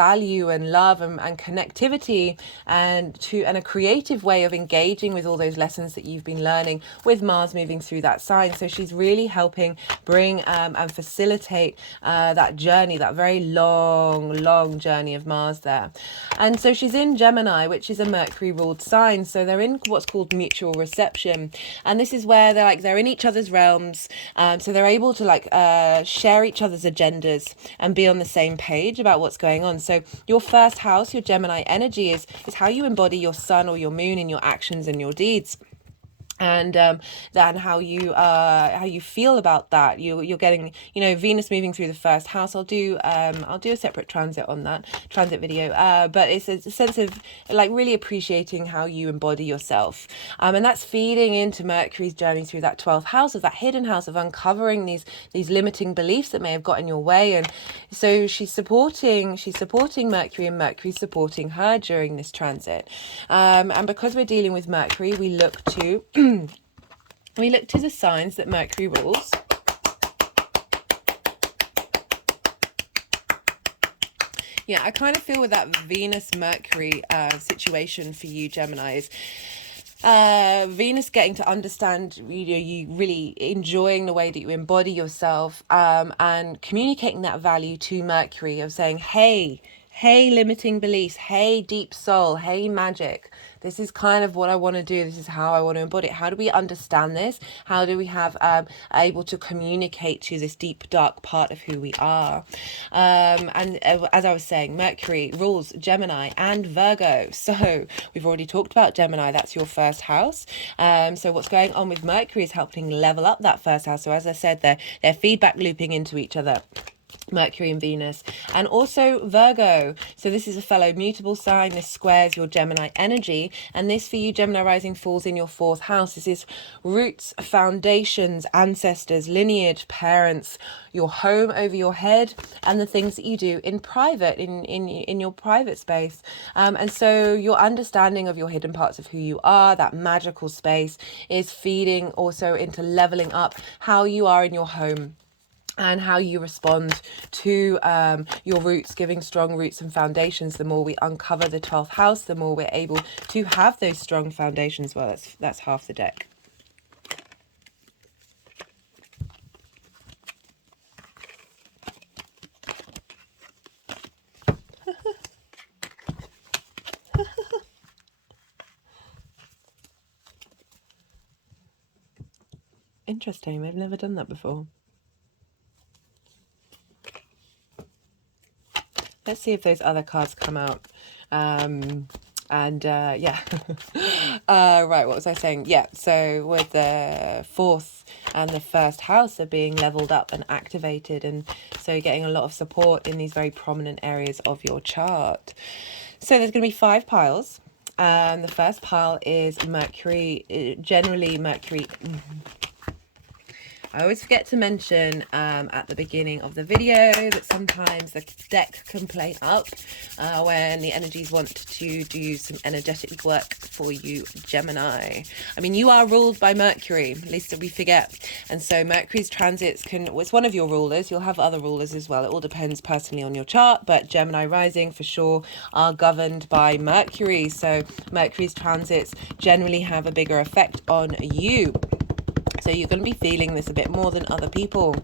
value and love and connectivity and a creative way of engaging with all those lessons that you've been learning with Mars moving through that sign. So she's really helping bring and facilitate that journey, that very long journey of Mars there. And so she's in Gemini, which is a Mercury ruled sign. So they're in what's called mutual reception, and this is where they're in each other's realms, so they're able to share each other's agendas and be on the same page about what's going on. So your first house, your Gemini energy, is how you embody your sun or your moon in your actions and your deeds. And then how you feel about that. You're getting, Venus moving through the first house. I'll do a separate transit on that video, but it's a sense of really appreciating how you embody yourself, and that's feeding into Mercury's journey through that 12th house, of that hidden house, of uncovering these limiting beliefs that may have got in your way. And so she's supporting Mercury, and Mercury's supporting her during this transit, and because we're dealing with Mercury, we look to the signs that Mercury rules. Yeah, I kind of feel with that Venus-Mercury situation for you, Geminis, Venus getting to understand, you really enjoying the way that you embody yourself, and communicating that value to Mercury of saying, hey, limiting beliefs, hey, deep soul, hey, magic. This is kind of what I want to do. This is how I want to embody it. How do we understand this? How do we have able to communicate to this deep, dark part of who we are? And as I was saying, Mercury rules Gemini and Virgo. So we've already talked about Gemini. That's your first house. So what's going on with Mercury is helping level up that first house. So as I said, they're feedback looping into each other. Mercury and Venus, and also Virgo. So this is a fellow mutable sign. This squares your Gemini energy, and this for you, Gemini rising, falls in your 4th house. This is roots, foundations, ancestors, lineage, parents, your home over your head, and the things that you do in private, in your private space. And so your understanding of your hidden parts of who you are, that magical space, is feeding also into leveling up how you are in your home and how you respond to your roots, giving strong roots and foundations. The more we uncover the 12th house, the more we're able to have those strong foundations. Well, that's half the deck. Interesting, I've never done that before. Let's see if those other cards come out. Yeah. Right, what was I saying? Yeah, so with the 4th and the 1st house are being leveled up and activated, and so you're getting a lot of support in these very prominent areas of your chart. So there's going to be 5 piles. The first pile is Mercury, generally Mercury. I always forget to mention at the beginning of the video that sometimes the deck can play up when the energies want to do some energetic work for you, Gemini. I mean, you are ruled by Mercury, at least we forget. And so Mercury's transits well, it's one of your rulers. You'll have other rulers as well. It all depends personally on your chart, but Gemini rising for sure are governed by Mercury. So Mercury's transits generally have a bigger effect on you. So you're going to be feeling this a bit more than other people.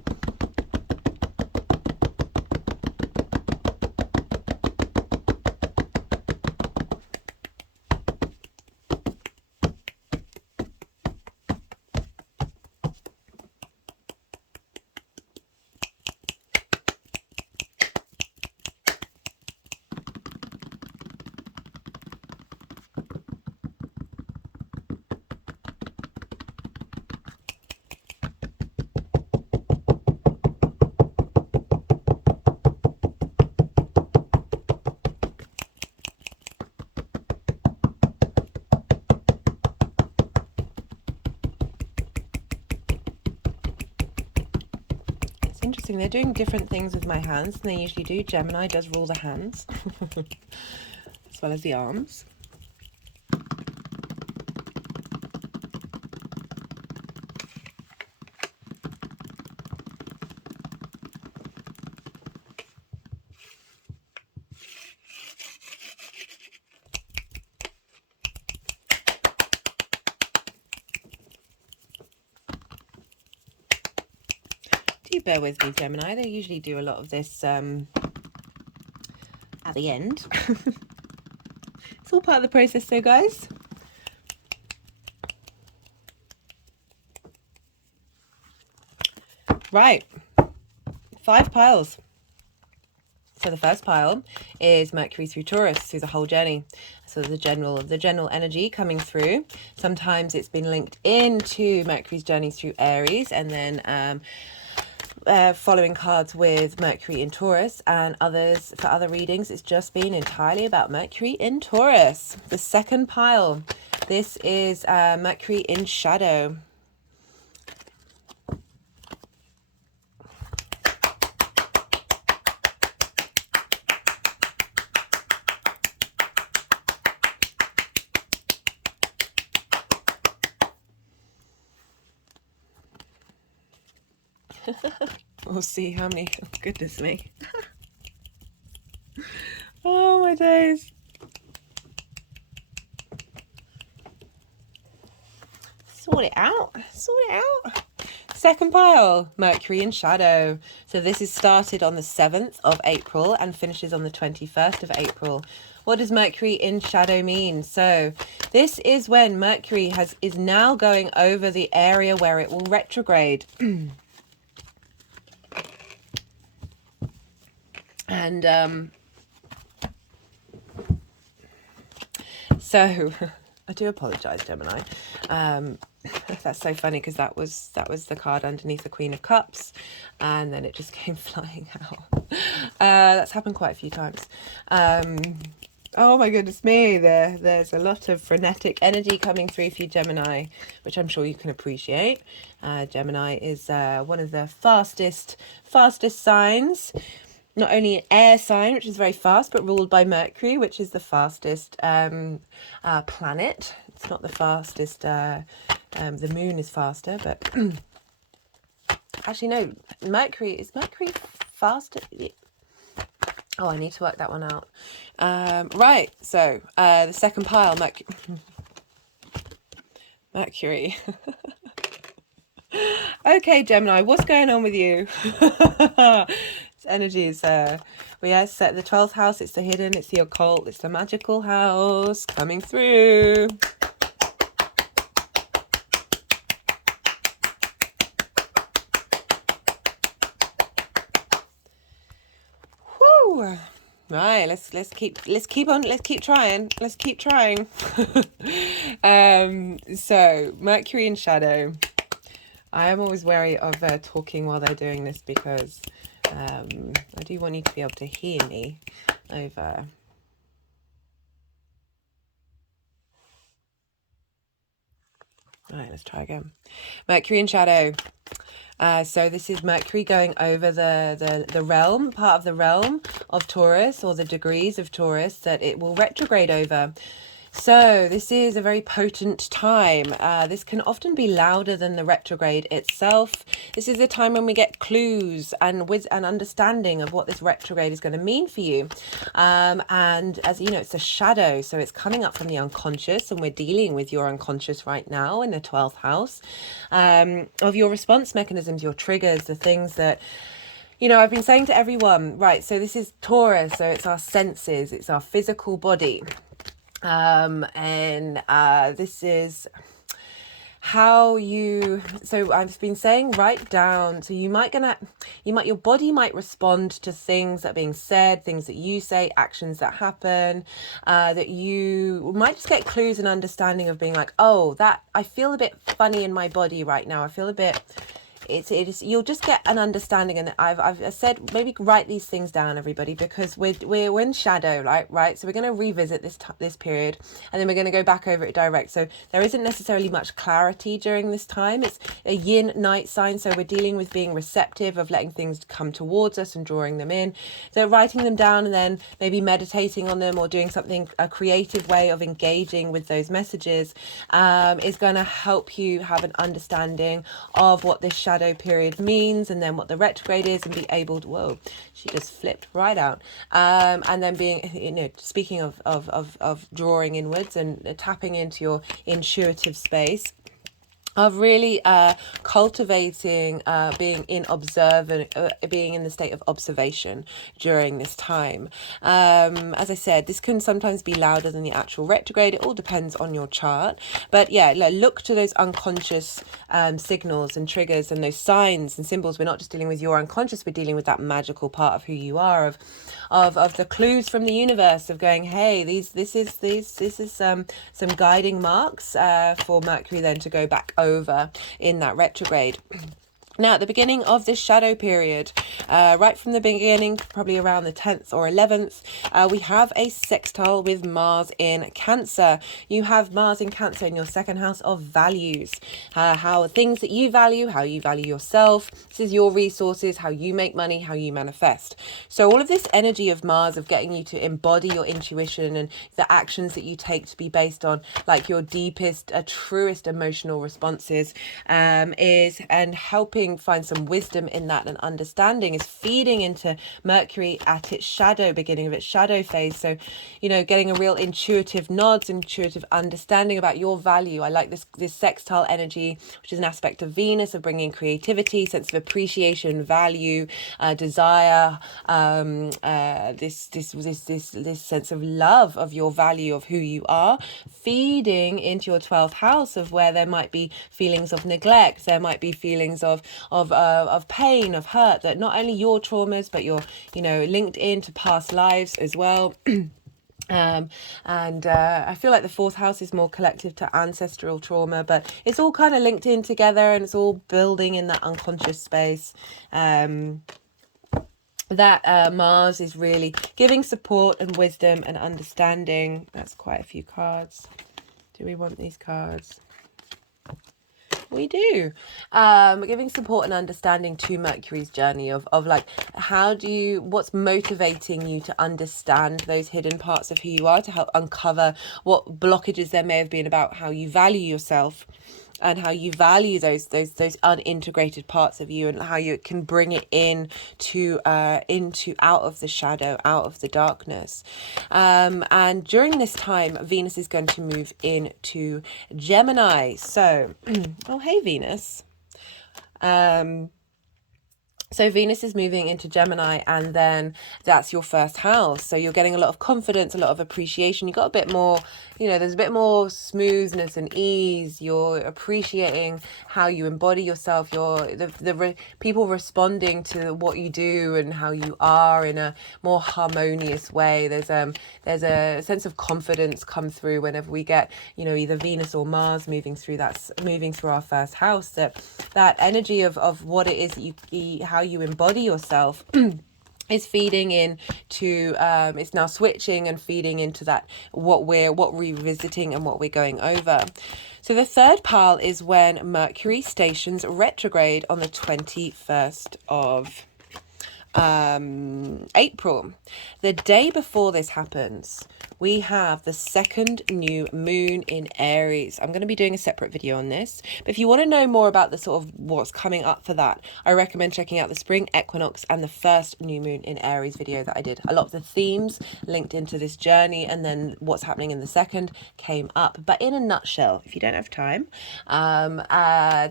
Interesting, they're doing different things with my hands than they usually do. Gemini does rule the hands as well as the arms. Do bear with me, Gemini. They usually do a lot of this at the end. It's all part of the process though, guys. Right, 5 piles. So the first pile is Mercury through Taurus through the whole journey. So the general energy coming through. Sometimes it's been linked into Mercury's journey through Aries, and then following cards with Mercury in Taurus, and others for other readings it's just been entirely about Mercury in Taurus. The second pile, this is Mercury in shadow. We'll see how many. Oh, goodness me. Oh my days. Sort it out. Sort it out. Second pile, Mercury in shadow. So this is started on the 7th of April and finishes on the 21st of April. What does Mercury in shadow mean? So this is when Mercury is now going over the area where it will retrograde. And so I do apologize, Gemini. That's so funny because that was the card underneath the Queen of Cups, and then it just came flying out. That's happened quite a few times. Oh my goodness me, there's a lot of frenetic energy coming through for you, Gemini, which I'm sure you can appreciate. Gemini is one of the fastest signs. Not only an air sign, which is very fast, but ruled by Mercury, which is the fastest planet. It's not the fastest, the moon is faster, but actually no, is Mercury faster? Oh, I need to work that one out. Right, so the second pile, Mercury. Okay, Gemini, what's going on with you? Energies we have set the 12th house. It's the hidden, it's the occult, it's the magical house coming through. Whoo! Right, let's keep trying. So Mercury in shadow. I am always wary of talking while they're doing this because I do want you to be able to hear me over All right, let's try again. Mercury in shadow. So this is Mercury going over the realm, part of the realm of Taurus, or the degrees of Taurus that it will retrograde over. So this is a very potent time. This can often be louder than the retrograde itself. This is a time when we get clues and with an understanding of what this retrograde is going to mean for you. And as you know, it's a shadow, so it's coming up from the unconscious, and we're dealing with your unconscious right now in the 12th house, of your response mechanisms, your triggers, the things that, you know, I've been saying to everyone, right, so this is Taurus, so it's our senses, it's our physical body. This is how you, so I've been saying, write down, so your body might respond to things that are being said, things that you say, actions that happen, that you might just get clues and understanding of being like, oh, that I feel a bit funny in my body right now, I feel a bit, it is, you'll just get an understanding. And I've said, maybe write these things down, everybody, because we're in shadow, right? So we're going to revisit this period, and then we're going to go back over it direct. So there isn't necessarily much clarity during this time. It's a yin night sign, so we're dealing with being receptive, of letting things come towards us and drawing them in. So writing them down and then maybe meditating on them, or doing something, a creative way of engaging with those messages, is going to help you have an understanding of what this shadow period means, and then what the retrograde is, and be able to, whoa, she just flipped right out, and then being, you know, speaking of drawing inwards and tapping into your intuitive space, of really cultivating being in being in the state of observation during this time. As I said, this can sometimes be louder than the actual retrograde. It all depends on your chart, but yeah, look to those unconscious signals and triggers and those signs and symbols. We're not just dealing with your unconscious, we're dealing with that magical part of who you are, of the clues from the universe, of going, hey, this is some guiding marks for Mercury then to go back over in that retrograde. Now, at the beginning of this shadow period, right from the beginning, probably around the 10th or 11th, we have a sextile with Mars in Cancer. You have Mars in Cancer in your second house of values, how things that you value, how you value yourself. This is your resources, how you make money, how you manifest. So all of this energy of Mars, of getting you to embody your intuition and the actions that you take to be based on like your deepest, truest emotional responses, is, and helping find some wisdom in that and understanding, is feeding into Mercury at its shadow, beginning of its shadow phase. So, you know, getting a real intuitive nods, intuitive understanding about your value. I like this sextile energy, which is an aspect of Venus, of bringing creativity, sense of appreciation, value, desire, this sense of love of your value, of who you are, feeding into your 12th house, of where there might be feelings of neglect, there might be feelings of pain, of hurt, that not only your traumas, but you're, you know, linked into past lives as well. I feel like the 4th house is more collective to ancestral trauma, but it's all kind of linked in together, and it's all building in that unconscious space. Mars is really giving support and wisdom and understanding. That's quite a few cards. Do we want these cards? We do. Giving support and understanding to Mercury's journey of like, what's motivating you to understand those hidden parts of who you are, to help uncover what blockages there may have been about how you value yourself, and how you value those unintegrated parts of you, and how you can bring it into out of the shadow, out of the darkness. And during this time, Venus is going to move into Gemini. So, oh, hey, Venus. So Venus is moving into Gemini, and then that's your first house. So you're getting a lot of confidence, a lot of appreciation. You got a bit more, you know, there's a bit more smoothness and ease. You're appreciating how you embody yourself. People responding to what you do and how you are in a more harmonious way. There's a sense of confidence come through whenever we get, you know, either Venus or Mars moving through our first house. That energy of what it is that how you embody yourself is feeding into it's now switching and feeding into that what we're revisiting and what we're going over. So the third pile is when Mercury stations retrograde on the 21st of April. The day before this happens, we have the second new moon in Aries. I'm going to be doing a separate video on this, but if you want to know more about the sort of what's coming up for that, I recommend checking out the spring equinox and the first new moon in Aries video that I did. A lot of the themes linked into this journey and then what's happening in the second came up. But in a nutshell, if you don't have time,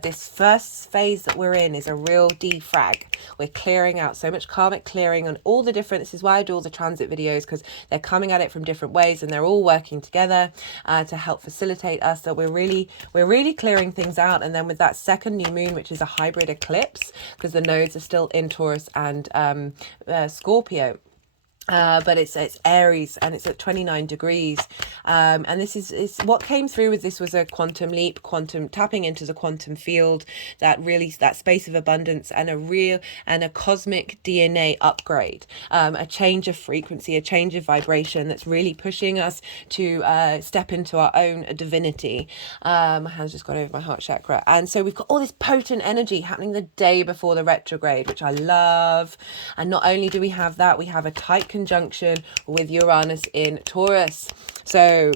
this first phase that we're in is a real defrag. We're clearing out so much karmic clearing on all the different, this is why I do all the transit videos, because they're coming at it from different ways and they're all working together to help facilitate us. So we're really clearing things out. And then with that second new moon, which is a hybrid eclipse, because the nodes are still in Taurus and Scorpio. But it's Aries and it's at 29 degrees. And this is what came through with this was a quantum leap, quantum tapping into the quantum field, that space of abundance and a cosmic DNA upgrade, a change of frequency, a change of vibration that's really pushing us to step into our own divinity. My hand's just gone over my heart chakra. And so we've got all this potent energy happening the day before the retrograde, which I love. And not only do we have that, we have a tight conjunction with Uranus in Taurus. So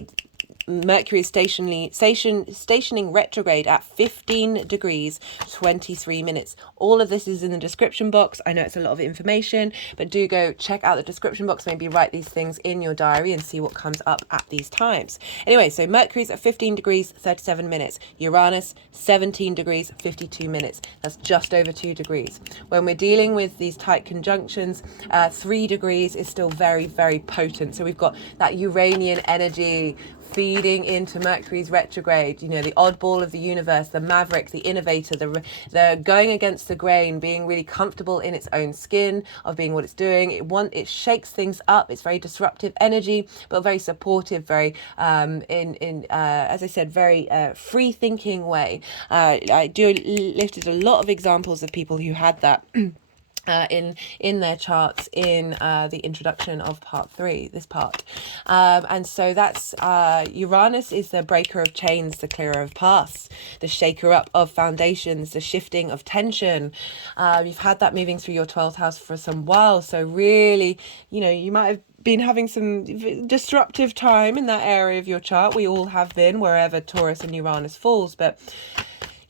Mercury is stationing retrograde at 15 degrees 23 minutes. All of this is in the description box. I know it's a lot of information, but do go check out the description box, maybe write these things in your diary and see what comes up at these times. Anyway, so Mercury's at 15 degrees 37 minutes, Uranus 17 degrees 52 minutes. That's just over 2 degrees. When we're dealing with these tight conjunctions, 3 degrees is still very, very potent. So we've got that Uranian energy feeding into Mercury's retrograde, you know, the oddball of the universe, the maverick, the innovator, the going against the grain, being really comfortable in its own skin, of being what it's doing. It shakes things up. It's very disruptive energy, but very supportive, very as I said, very free thinking way. I lifted a lot of examples of people who had that in their charts in the introduction of part 3, this part. And so that's Uranus is the breaker of chains, the clearer of paths, the shaker up of foundations, the shifting of tension. You've had that moving through your 12th house for some while. So really, you know, you might have been having some disruptive time in that area of your chart. We all have been, wherever Taurus and Uranus falls. But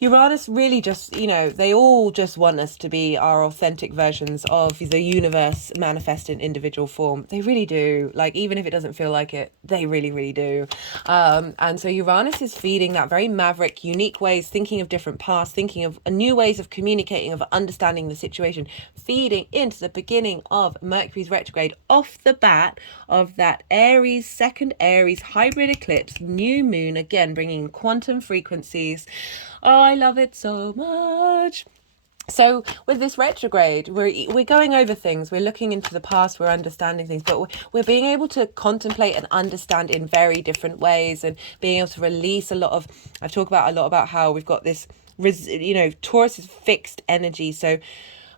Uranus really just, you know, they all just want us to be our authentic versions of the universe manifest in individual form. They really do. Like, even if it doesn't feel like it, they really, really do. And so Uranus is feeding that very maverick, unique ways, thinking of different paths, thinking of new ways of communicating, of understanding the situation, feeding into the beginning of Mercury's retrograde off the bat of that Aries, second Aries hybrid eclipse, new moon, again, bringing quantum frequencies. Oh, I love it so much. So with this retrograde, we're going over things, we're looking into the past, we're understanding things, but we're being able to contemplate and understand in very different ways, and being able to release a lot of, I've talked about a lot about how we've got this, you know, Taurus is fixed energy. So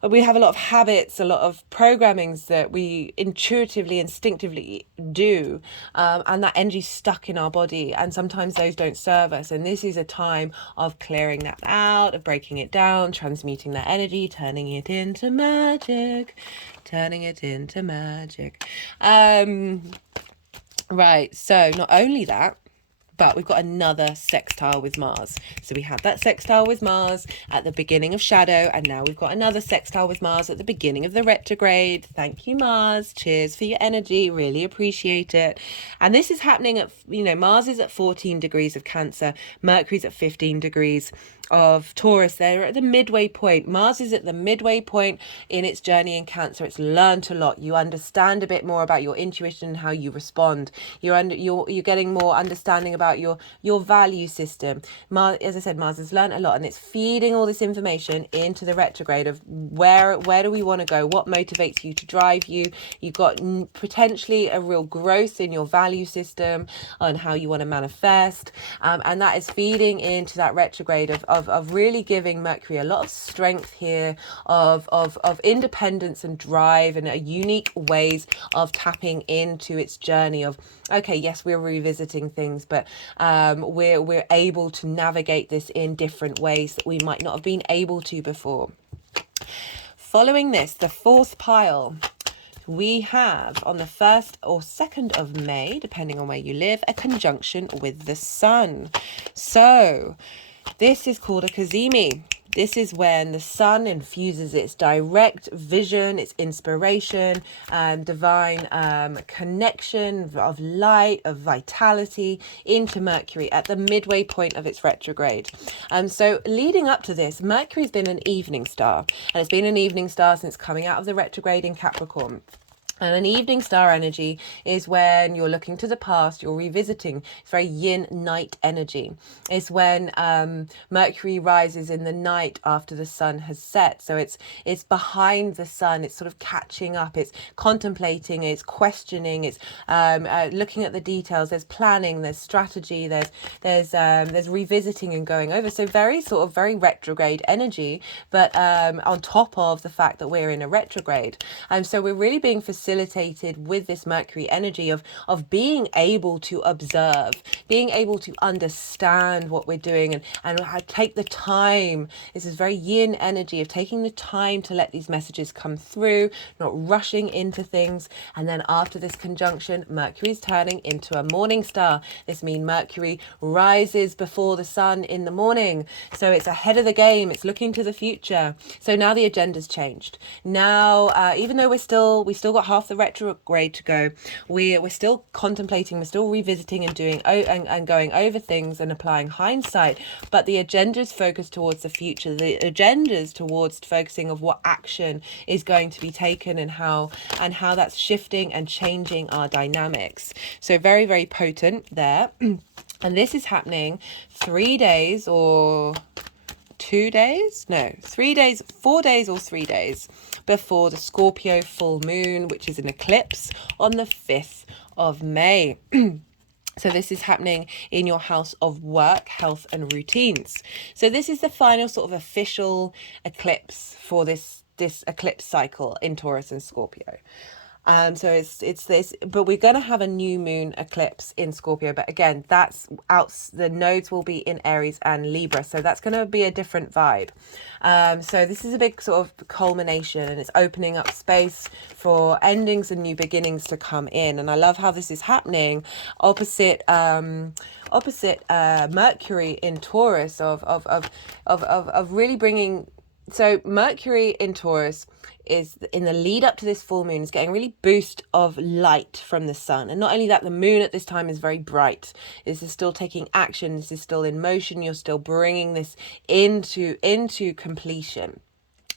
we have a lot of habits, a lot of programmings that we intuitively, instinctively do, and that energy's stuck in our body, and sometimes those don't serve us. And this is a time of clearing that out, of breaking it down, transmuting that energy, turning it into magic. Right, so not only that, but we've got another sextile with Mars. So we had that sextile with Mars at the beginning of shadow, and now we've got another sextile with Mars at the beginning of the retrograde. Thank you, Mars. Cheers for your energy. Really appreciate it. And this is happening at, you know, Mars is at 14 degrees of Cancer. Mercury's at 15 degrees of Taurus. They're at the midway point. Mars is at the midway point in its journey in Cancer. It's learned a lot. You understand a bit more about your intuition and how you respond. You're getting more understanding about your value system. Mars, as I said, Mars has learned a lot, and it's feeding all this information into the retrograde of where do we want to go, what motivates you to drive you. You've got potentially a real growth in your value system on how you want to manifest, and that is feeding into that retrograde of of really giving Mercury a lot of strength here, of independence and drive, and a unique ways of tapping into its journey of, okay, yes, we're revisiting things, but we're able to navigate this in different ways that we might not have been able to before. Following this, the fourth pile, we have on the 1st or 2nd of May, depending on where you live, a conjunction with the sun. So this is called a cazimi. This is when the sun infuses its direct vision, its inspiration, divine connection of light, of vitality into Mercury at the midway point of its retrograde. So leading up to this, Mercury's been an evening star, and it's been an evening star since coming out of the retrograde in Capricorn. And an evening star energy is when you're looking to the past, you're revisiting. It's very yin night energy. It's when Mercury rises in the night after the sun has set. So it's behind the sun. It's sort of catching up. It's contemplating. It's questioning. It's looking at the details. There's planning. There's strategy. There's revisiting and going over. So very retrograde energy, but on top of the fact that we're in a retrograde, so we're really being facilitated with this Mercury energy of being able to observe, being able to understand what we're doing, and take the time. This is very yin energy of taking the time to let these messages come through, not rushing into things. And then after this conjunction, Mercury is turning into a morning star. This means Mercury rises before the sun in the morning. So it's ahead of the game. It's looking to the future. So now the agenda's changed. Now, even though we still got half the retrograde to go, we're still contemplating, we're still revisiting and doing and going over things and applying hindsight, but the agenda is focused towards the future. The agenda is towards focusing of what action is going to be taken and how that's shifting and changing our dynamics. So very, very potent there. And this is happening 3 days or 2 days? No, 3 days, 4 days or 3 days before the Scorpio full moon, which is an eclipse on the 5th of May. So this is happening in your house of work, health and routines. So this is the final sort of official eclipse for this eclipse cycle in Taurus and Scorpio. So it's this, but we're going to have a new moon eclipse in Scorpio. But again, that's out. The nodes will be in Aries and Libra. So that's going to be a different vibe. So this is a big sort of culmination, and it's opening up space for endings and new beginnings to come in. And I love how this is happening opposite Mercury in Taurus of really bringing. So Mercury in Taurus is in the lead up to this full moon is getting really boost of light from the sun. And not only that, the moon at this time is very bright. This is still taking action. This is still in motion. You're still bringing this into completion.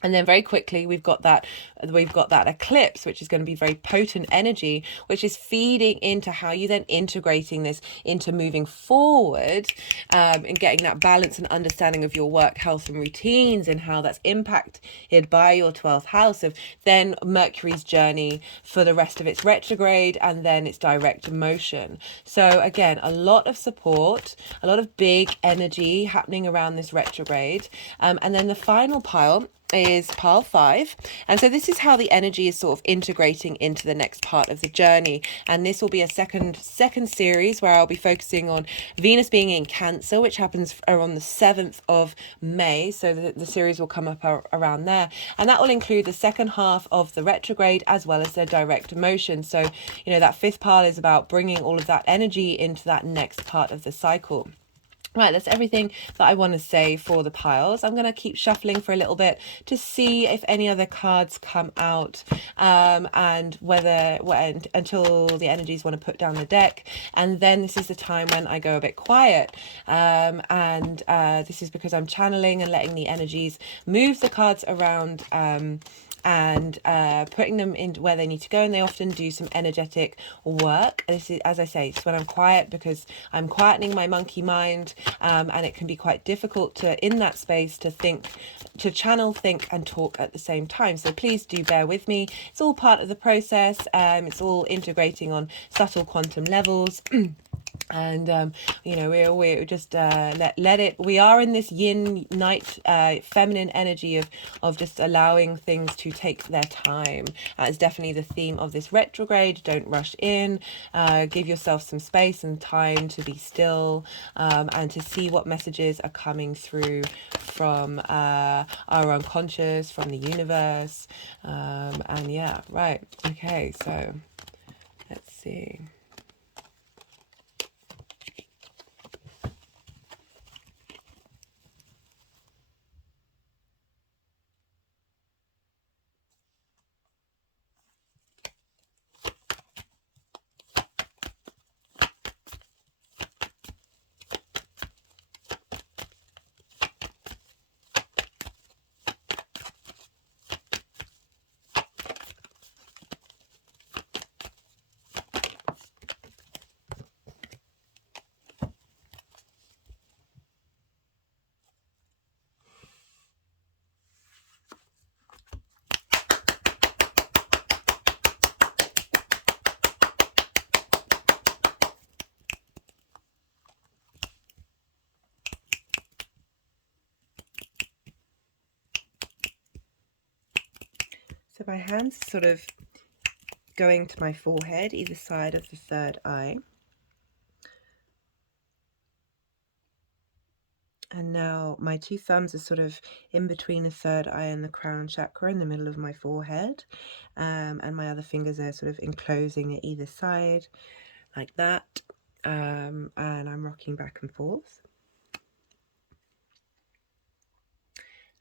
And then very quickly, we've got that eclipse, which is going to be very potent energy, which is feeding into how you then integrating this into moving forward, and getting that balance and understanding of your work, health and routines, and how that's impacted by your 12th house of then Mercury's journey for the rest of its retrograde and then its direct motion. So again, a lot of support, a lot of big energy happening around this retrograde. And then the final pile is pile 5, and so this is how the energy is sort of integrating into the next part of the journey. And this will be a second series where I'll be focusing on Venus being in Cancer, which happens around the 7th of May. So the series will come up around there, and that will include the second half of the retrograde as well as the direct motion. So that 5th pile is about bringing all of that energy into that next part of the cycle. Right, that's everything that I want to say for the piles. I'm going to keep shuffling for a little bit to see if any other cards come out, and until the energies want to put down the deck. And then this is the time when I go a bit quiet. This is because I'm channeling and letting the energies move the cards around, and putting them in where they need to go, and they often do some energetic work. This is, as I say, it's when I'm quiet because I'm quietening my monkey mind, and it can be quite difficult to, in that space, to channel, think and talk at the same time. So please do bear with me. It's all part of the process. It's all integrating on subtle quantum levels. And you know, we just let it, we are in this yin night feminine energy of just allowing things to take their time. It's definitely the theme of this retrograde. Don't rush in, give yourself some space and time to be still, and to see what messages are coming through from our unconscious, from the universe. And yeah, right, okay, so let's see. So my hands sort of going to my forehead, either side of the third eye. And now my two thumbs are sort of in between the third eye and the crown chakra in the middle of my forehead. And my other fingers are sort of enclosing at either side like that. And I'm rocking back and forth.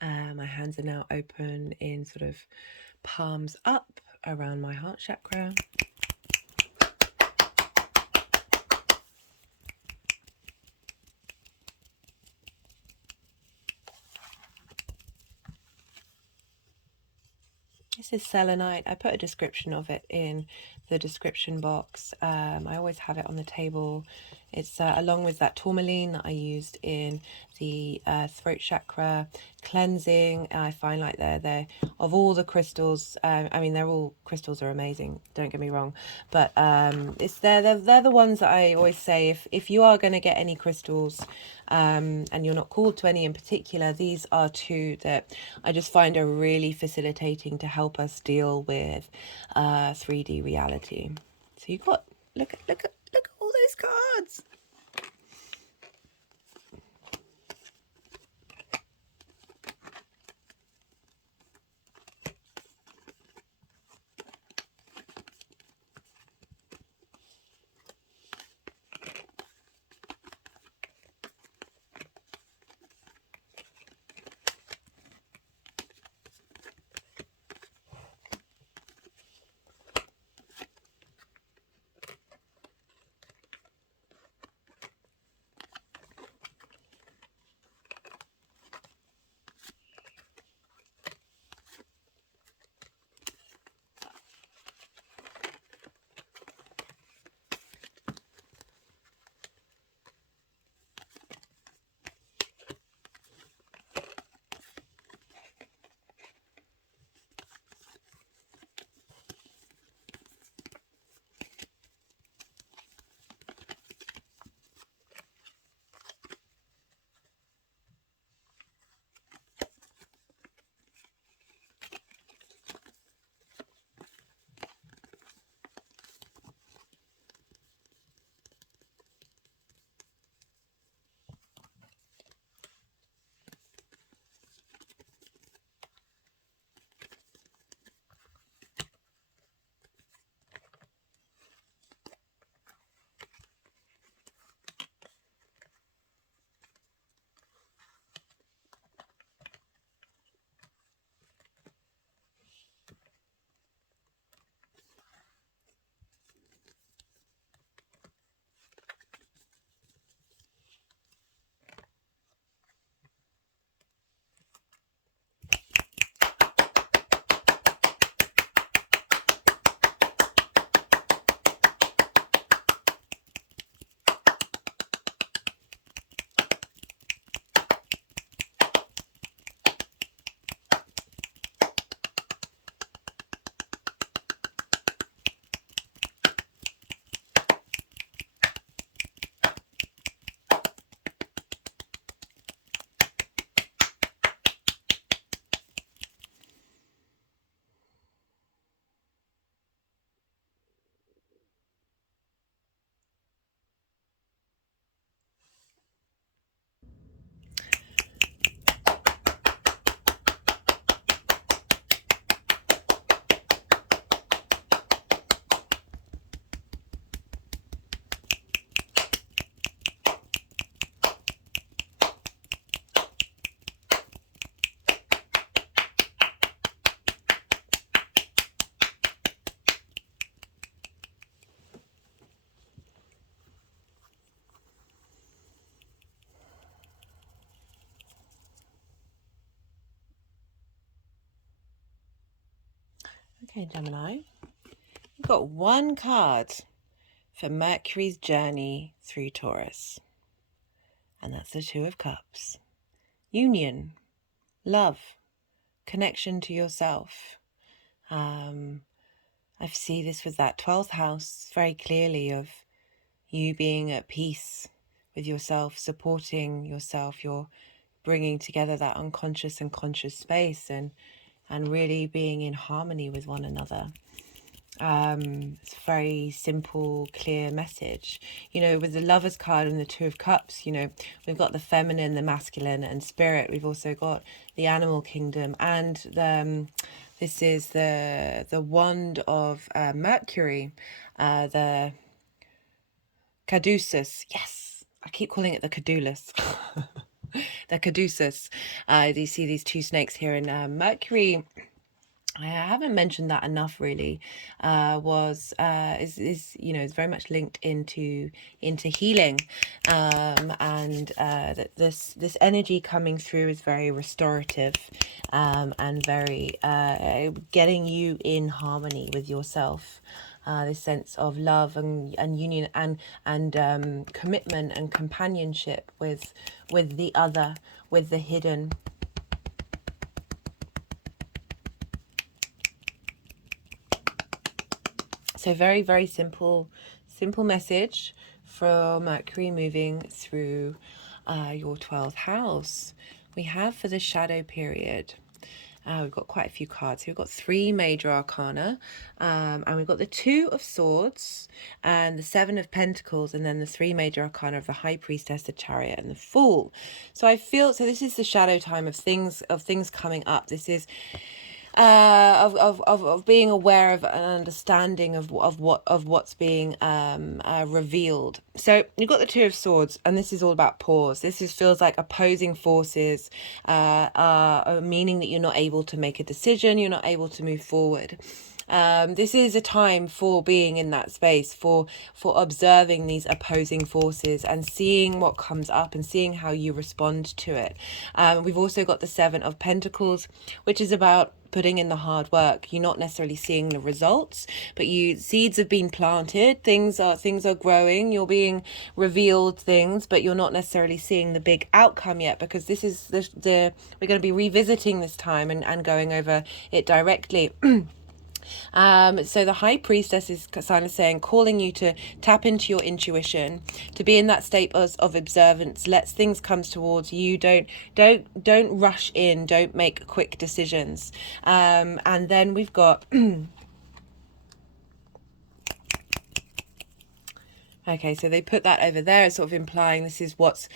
My hands are now open in sort of palms up around my heart chakra. This is selenite. I put a description of it in the description box. I always have it on the table. It's along with that tourmaline that I used in the throat chakra cleansing. I find like they're of all the crystals. I mean, crystals are amazing. Don't get me wrong, but they're the ones that I always say if you are going to get any crystals, and you're not called to any in particular, these are two that I just find are really facilitating to help us deal with 3D reality. So you got look at all those cards. Okay, Gemini. We've got one card for Mercury's journey through Taurus. And that's the Two of Cups. Union, love, connection to yourself. I see this with that 12th house very clearly, of you being at peace with yourself, supporting yourself. You're bringing together that unconscious and conscious space, and really being in harmony with one another. It's a very simple, clear message. You know, with the Lovers card and the Two of Cups, you know, we've got the feminine, the masculine and spirit. We've also got the animal kingdom, and this is the wand of Mercury, the caduceus. Yes, I keep calling it the cadulus. The caduceus. You see these two snakes here in Mercury. I haven't mentioned that enough, really. Is you know, is very much linked into healing, and that this energy coming through is very restorative, and very getting you in harmony with yourself. This sense of love and union and commitment and companionship with the other, with the hidden. So very, very simple message from Mercury moving through your 12th house. We have for the shadow period, we've got quite a few cards. We've got 3 major arcana, and we've got the 2 of Swords and the 7 of Pentacles, and then the 3 major arcana of the High Priestess, the Chariot, and the Fool. So I feel, so this is the shadow time of things coming up. This is of being aware of an understanding of what's being revealed. So you've got the 2 of Swords, and this is all about pause. This feels like opposing forces, meaning that you're not able to make a decision, you're not able to move forward. This is a time for being in that space, for observing these opposing forces and seeing what comes up and seeing how you respond to it. We've also got the 7 of Pentacles, which is about putting in the hard work. You're not necessarily seeing the results, but seeds have been planted, things are growing, you're being revealed things, but you're not necessarily seeing the big outcome yet, because this is we're going to be revisiting this time and going over it directly. So the High Priestess is kind of saying, calling you to tap into your intuition, to be in that state of observance. Let things come towards you. Don't rush in. Don't make quick decisions. And then we've got okay, so they put that over there, sort of implying this is what's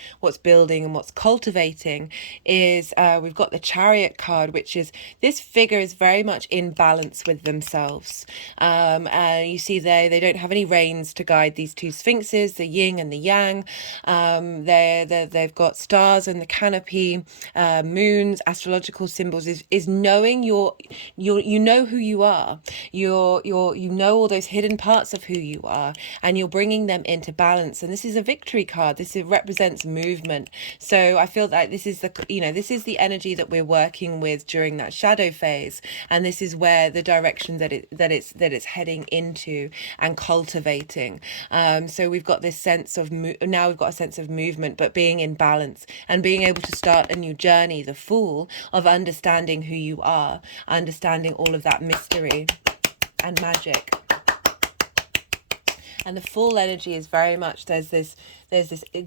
building and what's cultivating. Is we've got the Chariot card, which is, this figure is very much in balance with themselves. And you see they don't have any reins to guide these 2 sphinxes, the yin and the yang. They've got stars and the canopy, moons, astrological symbols. Is knowing you know who you are. You know all those hidden parts of who you are, and you're bringing them into balance. And this is a victory card. This represents movement. So I feel that this is the energy that we're working with during that shadow phase, and this is where the direction that it's heading into and cultivating. So we've got this sense of now we've got a sense of movement, but being in balance and being able to start a new journey, the Fool, of understanding who you are, understanding all of that mystery and magic. And the Fool energy is very much, there's this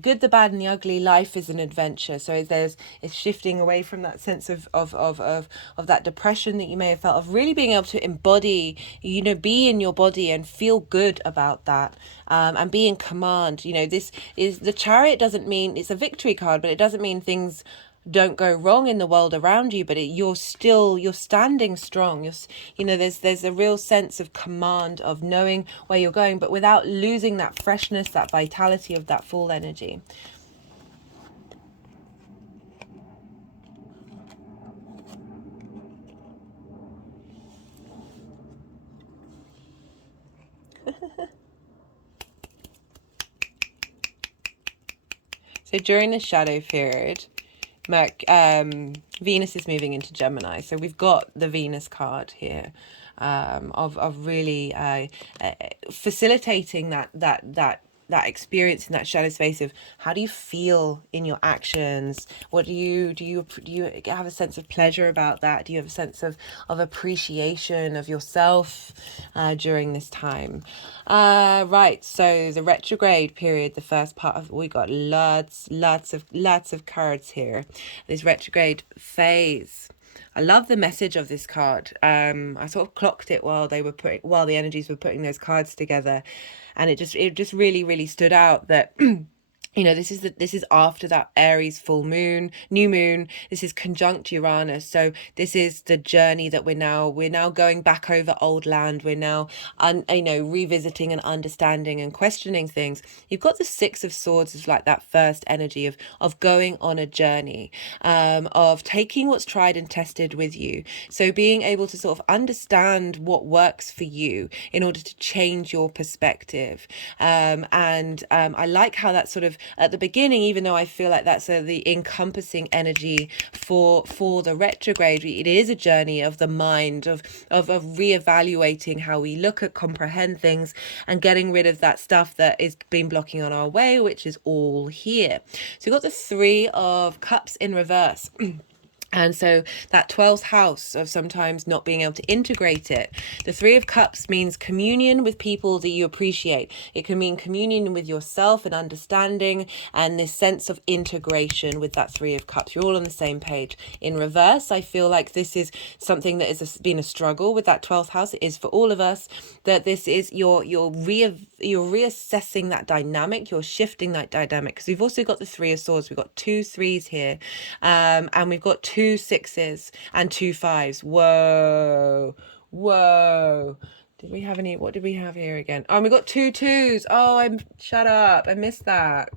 good, the bad and the ugly. Life is an adventure. So it's shifting away from that sense of that depression that you may have felt, of really being able to embody, be in your body and feel good about that, and be in command. This is the Chariot. Doesn't mean it's a victory card, but it doesn't mean things don't go wrong in the world around you, but you're standing strong. There's a real sense of command, of knowing where you're going, but without losing that freshness, that vitality of that Fool energy. So during the shadow period, Venus is moving into Gemini. So we've got the Venus card here. of really facilitating that experience in that shadow space of how do you feel in your actions. What do you have a sense of pleasure about that? Do you have a sense of appreciation of yourself during this time? Right, so the retrograde period, the first part of, we got lots of cards here. This retrograde phase, I love the message of this card. I sort of clocked it while the energies were putting those cards together, and it just really stood out that this is after that Aries full moon, new moon. This is conjunct Uranus. So this is the journey that we're now going back over old land. We're now revisiting and understanding and questioning things. You've got the Six of Swords as like that first energy of going on a journey, of taking what's tried and tested with you. So being able to sort of understand what works for you in order to change your perspective. I like how that sort of at the beginning, even though I feel like that's the encompassing energy for the retrograde, it is a journey of the mind, of reevaluating how we look at, comprehend things, and getting rid of that stuff that is been blocking on our way, which is all here. So we've got the Three of Cups in reverse. And so that 12th house of sometimes not being able to integrate it. The Three of Cups means communion with people that you appreciate. It can mean communion with yourself and understanding, and this sense of integration with that Three of Cups. You're all on the same page. In reverse, I feel like this is something that has been a struggle with that 12th house. It is for all of us, that this is you're reassessing that dynamic. You're shifting that dynamic, because we've also got the Three of Swords. We've got 2 3s here, and we've got 2 6s and 2 5s. Whoa. What did we have here again? Oh, we got 2 2s. Oh, shut up. I missed that.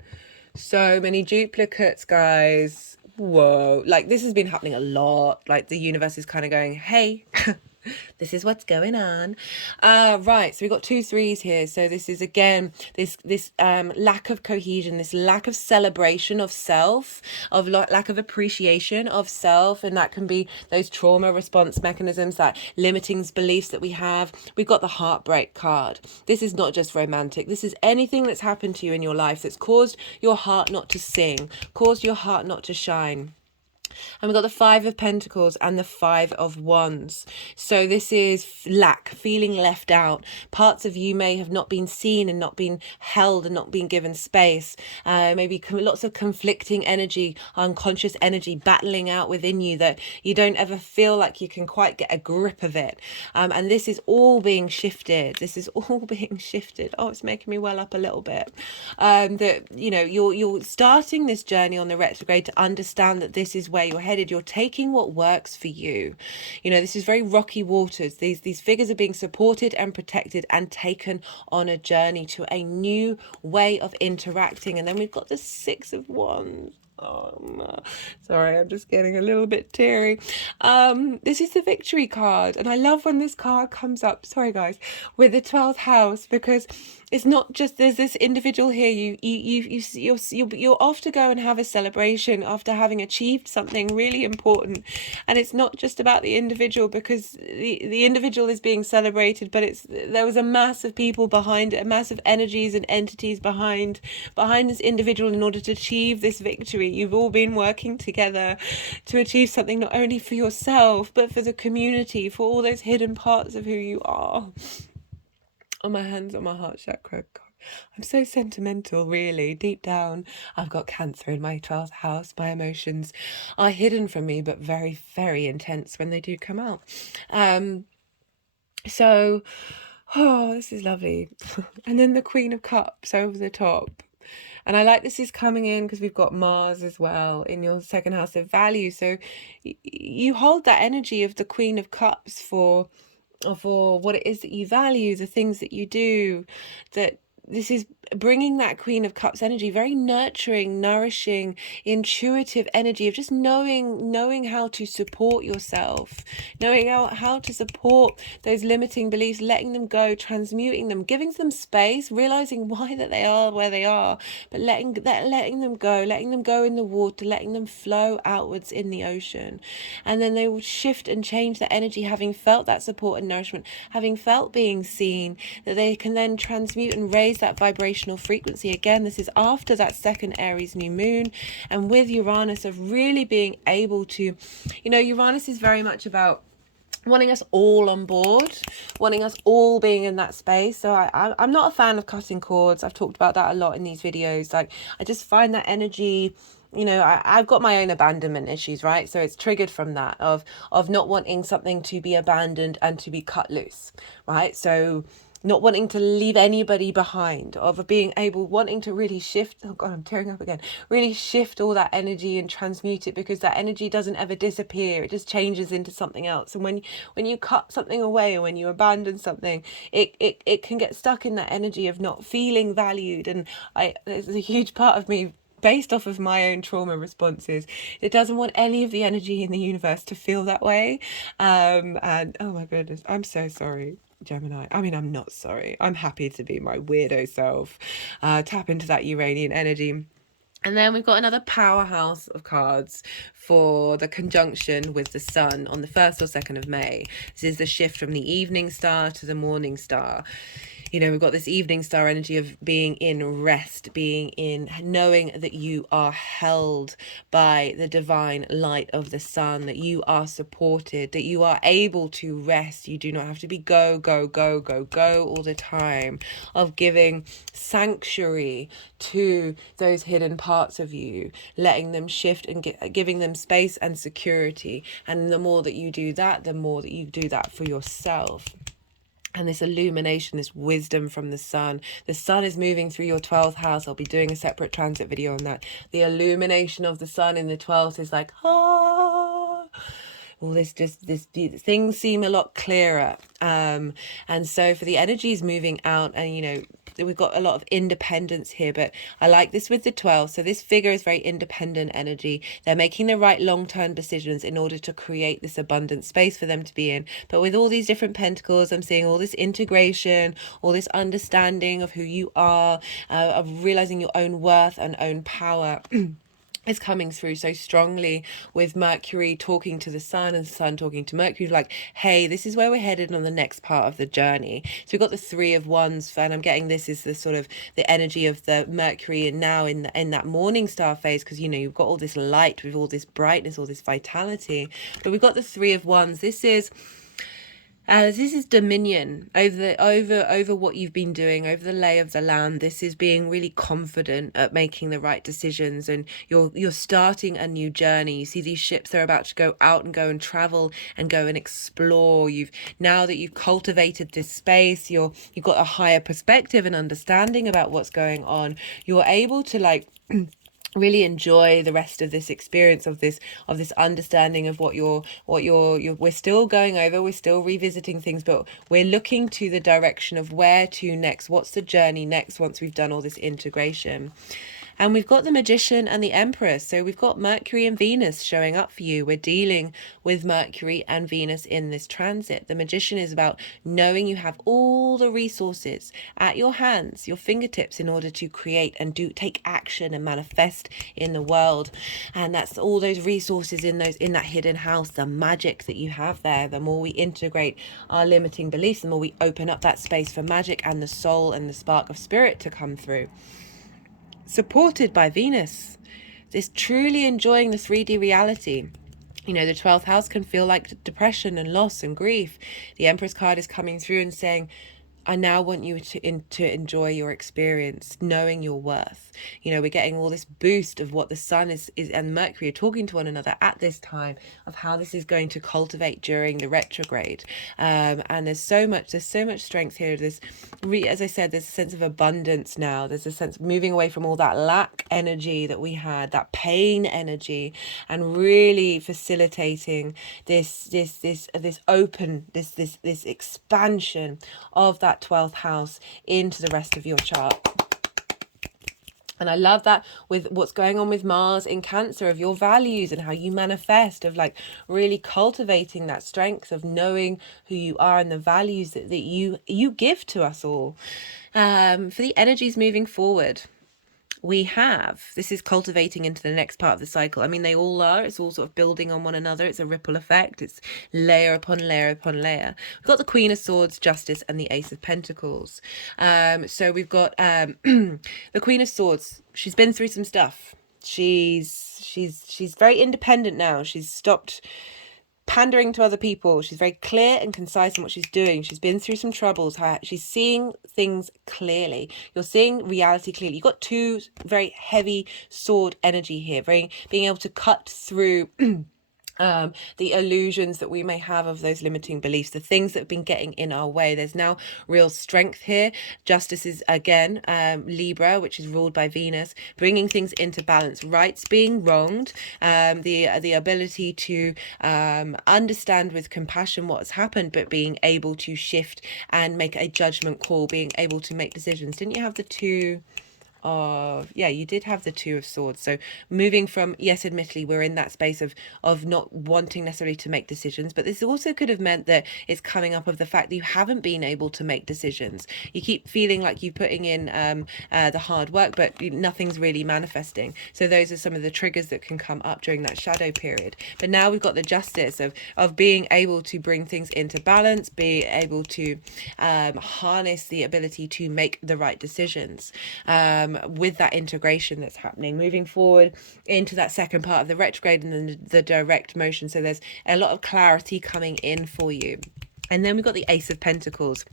So many duplicates, guys. Whoa. Like, this has been happening a lot. Like, the universe is kind of going, hey, this is what's going on. Right, so we've got 2 3s here. So this is again this lack of cohesion, this lack of celebration of self, of lack of appreciation of self, and that can be those trauma response mechanisms, that limiting beliefs that we have. We've got the heartbreak card. This is not just romantic. This is anything that's happened to you in your life that's caused your heart not to sing, caused your heart not to shine. And we've got the Five of Pentacles and the Five of Wands. So this is lack, feeling left out. Parts of you may have not been seen and not been held and not been given space. Maybe lots of conflicting energy, unconscious energy battling out within you that you don't ever feel like you can quite get a grip of it. And this is all being shifted. Oh, it's making me well up a little bit. That, you're starting this journey on the retrograde to understand that this is where you're headed. You're taking what works for you. This is very rocky waters. These figures are being supported and protected and taken on a journey to a new way of interacting. And then we've got the Six of Wands. Oh, no. Sorry, I'm just getting a little bit teary. This is the Victory card, and I love when this card comes up, sorry guys, with the 12th house, because it's not just there's this individual here. You're off to go and have a celebration after having achieved something really important, and it's not just about the individual, because the individual is being celebrated, but there was a mass of people behind it, a mass of energies and entities behind this individual in order to achieve this victory. You've all been working together to achieve something, not only for yourself but for the community, for all those hidden parts of who you are. On my hands on my heart chakra. God, I'm so sentimental, really. Deep down, I've got Cancer in my 12th house. My emotions are hidden from me, but very, very intense when they do come out. So, this is lovely. And then the Queen of Cups over the top. And I like this is coming in because we've got Mars as well in your second house of value. So you hold that energy of the Queen of Cups for what it is that you value, the things that you do, that this is bringing that Queen of Cups energy, very nurturing, nourishing, intuitive energy of just knowing how to support yourself, knowing how to support those limiting beliefs, letting them go, transmuting them, giving them space, realizing why that they are where they are, but letting them go in the water, letting them flow outwards in the ocean. And then they will shift and change their energy, having felt that support and nourishment, having felt being seen, that they can then transmute and raise that vibrational frequency. Again, this is after that second Aries new moon, and with Uranus, of really being able to, Uranus is very much about wanting us all on board, wanting us all being in that space. So I'm not a fan of cutting cords. I've talked about that a lot in these videos. Like, I just find that energy, I've got my own abandonment issues, right? So it's triggered from that of not wanting something to be abandoned and to be cut loose, right? So not wanting to leave anybody behind, of being able, wanting to really shift, oh God, I'm tearing up again, really shift all that energy and transmute it, because that energy doesn't ever disappear. It just changes into something else. And when you cut something away, or when you abandon something, it can get stuck in that energy of not feeling valued. And there's a huge part of me, based off of my own trauma responses, it doesn't want any of the energy in the universe to feel that way. And oh my goodness, I'm so sorry, Gemini. I mean, I'm not sorry. I'm happy to be my weirdo self. Tap into that Uranian energy. And then we've got another powerhouse of cards for the conjunction with the sun on the 1st or 2nd of May. This is the shift from the evening star to the morning star. We've got this evening star energy of being in rest, being in knowing that you are held by the divine light of the sun, that you are supported, that you are able to rest. You do not have to be go all the time, of giving sanctuary to those hidden parts of you, letting them shift and giving them space and security. And the more that you do that, the more that you do that for yourself. And this illumination, this wisdom from the sun. The sun is moving through your 12th house. I'll be doing a separate transit video on that. The illumination of the sun in the 12th is like, all this things seem a lot clearer. And so for the energies moving out, and we've got a lot of independence here, but I like this with the 12. So this figure is very independent energy. They're making the right long-term decisions in order to create this abundant space for them to be in. But with all these different pentacles, I'm seeing all this integration, all this understanding of who you are, of realizing your own worth and own power. Is coming through so strongly, with Mercury talking to the sun and the sun talking to Mercury, like, hey, this is where we're headed on the next part of the journey. So we've got the 3 of Wands, and I'm getting this is the sort of the energy of the Mercury, and now in that morning star phase, because you've got all this light with all this brightness, all this vitality. But we've got the 3 of Wands. This is dominion over what you've been doing, over the lay of the land. This is being really confident at making the right decisions, and you're starting a new journey. You see these ships, they're about to go out and go and travel and go and explore. Now that you've cultivated this space, you've got a higher perspective and understanding about what's going on. You're able to really enjoy the rest of this experience of this understanding of what you're we're still going over, we're still revisiting things, but we're looking to the direction of where to next, what's the journey next once we've done all this integration. And we've got the Magician and the Empress. So we've got Mercury and Venus showing up for you. We're dealing with Mercury and Venus in this transit. The Magician is about knowing you have all the resources at your hands, your fingertips, in order to create and take action and manifest in the world. And that's all those resources in that hidden house, the magic that you have there. The more we integrate our limiting beliefs, the more we open up that space for magic and the soul and the spark of spirit to come through. Supported by Venus, this truly enjoying the 3D reality. The 12th house can feel like depression and loss and grief. The Empress card is coming through and saying, I now want you to enjoy your experience, knowing your worth. We're getting all this boost of what the sun is and Mercury are talking to one another at this time, of how this is going to cultivate during the retrograde. And there's so much strength here. As I said, there's a sense of abundance now. There's a sense of moving away from all that lack energy that we had, that pain energy, and really facilitating this expansion of that that 12th house into the rest of your chart. And I love that with what's going on with Mars in Cancer, of your values and how you manifest, of like really cultivating that strength of knowing who you are and the values that you give to us all. For the energies moving forward, we have, this is cultivating into the next part of the cycle. I mean, they all are. It's all sort of building on one another. It's a ripple effect. It's layer upon layer upon layer. We've got the Queen of Swords, Justice, and the Ace of Pentacles. So we've got the Queen of Swords. She's been through some stuff. She's very independent now. She's stopped pandering to other people. She's very clear and concise in what she's doing. She's been through some troubles. She's seeing things clearly. You're seeing reality clearly. You've got two very heavy sword energy here, being able to cut through the illusions that we may have of those limiting beliefs, the things that have been getting in our way. There's now real strength here. Justice is again Libra, which is ruled by Venus, bringing things into balance, rights being wronged, the ability to understand with compassion what has happened, but being able to shift and make a judgment call, being able to make decisions. Didn't you have the two of, yeah, you did have the Two of Swords. So moving from, yes, admittedly we're in that space of not wanting necessarily to make decisions, but this also could have meant that it's coming up of the fact that you haven't been able to make decisions. You keep feeling like you're putting in the hard work, but nothing's really manifesting. So those are some of the triggers that can come up during that shadow period. But now we've got the Justice of being able to bring things into balance, be able to harness the ability to make the right decisions, with that integration that's happening, moving forward into that second part of the retrograde and then the direct motion. So there's a lot of clarity coming in for you. And then we've got the Ace of Pentacles.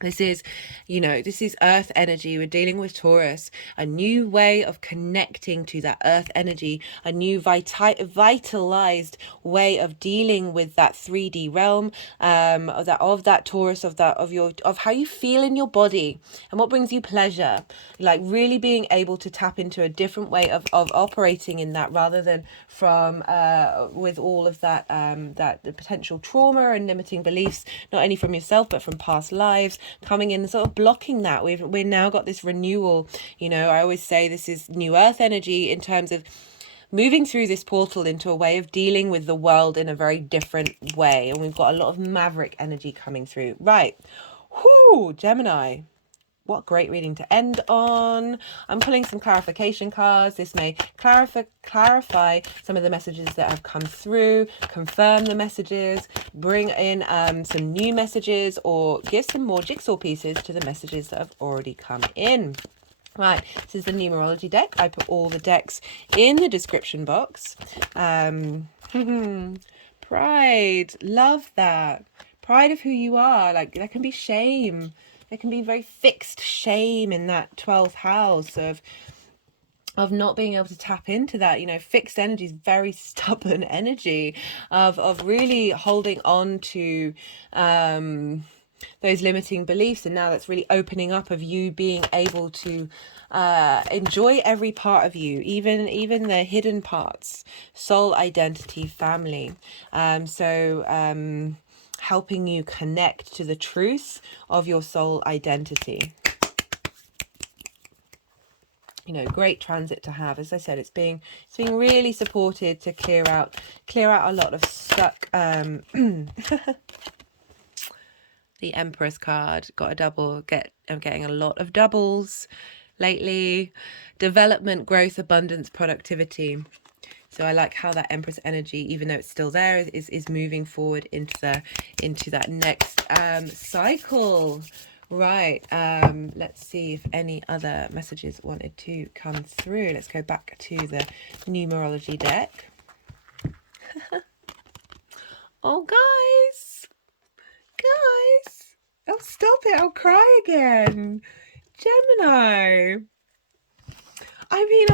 This is, this is earth energy. We're dealing with Taurus, a new way of connecting to that earth energy, a new vitalized way of dealing with that 3D realm, of that Taurus, of how you feel in your body and what brings you pleasure. Like really being able to tap into a different way of operating in that, rather than from with all of that the potential trauma and limiting beliefs, not only from yourself but from past lives, coming in and sort of blocking that. We've now got this renewal. I always say this is new earth energy in terms of moving through this portal into a way of dealing with the world in a very different way. And we've got a lot of maverick energy coming through. Right. Whoo, Gemini. What great reading to end on. I'm pulling some clarification cards. This may clarify some of the messages that have come through, confirm the messages, bring in some new messages, or give some more jigsaw pieces to the messages that have already come in. Right, this is the numerology deck. I put all the decks in the description box. Pride, love that. Pride of who you are. Like, there can be shame. There can be very fixed shame in that 12th house of not being able to tap into that. Fixed energy is very stubborn energy of really holding on to those limiting beliefs. And now that's really opening up of you being able to enjoy every part of you, even the hidden parts, soul, identity, family. Helping you connect to the truth of your soul identity. Great transit to have. As I said, it's being really supported to clear out a lot of stuck. The Empress card got a double. I'm getting a lot of doubles lately. Development, growth, abundance, productivity. So I like how that Empress energy, even though it's still there, is moving forward into that next cycle. Right. Let's see if any other messages wanted to come through. Let's go back to the numerology deck. Oh, guys. Oh, stop it. I'll cry again. Gemini. I mean,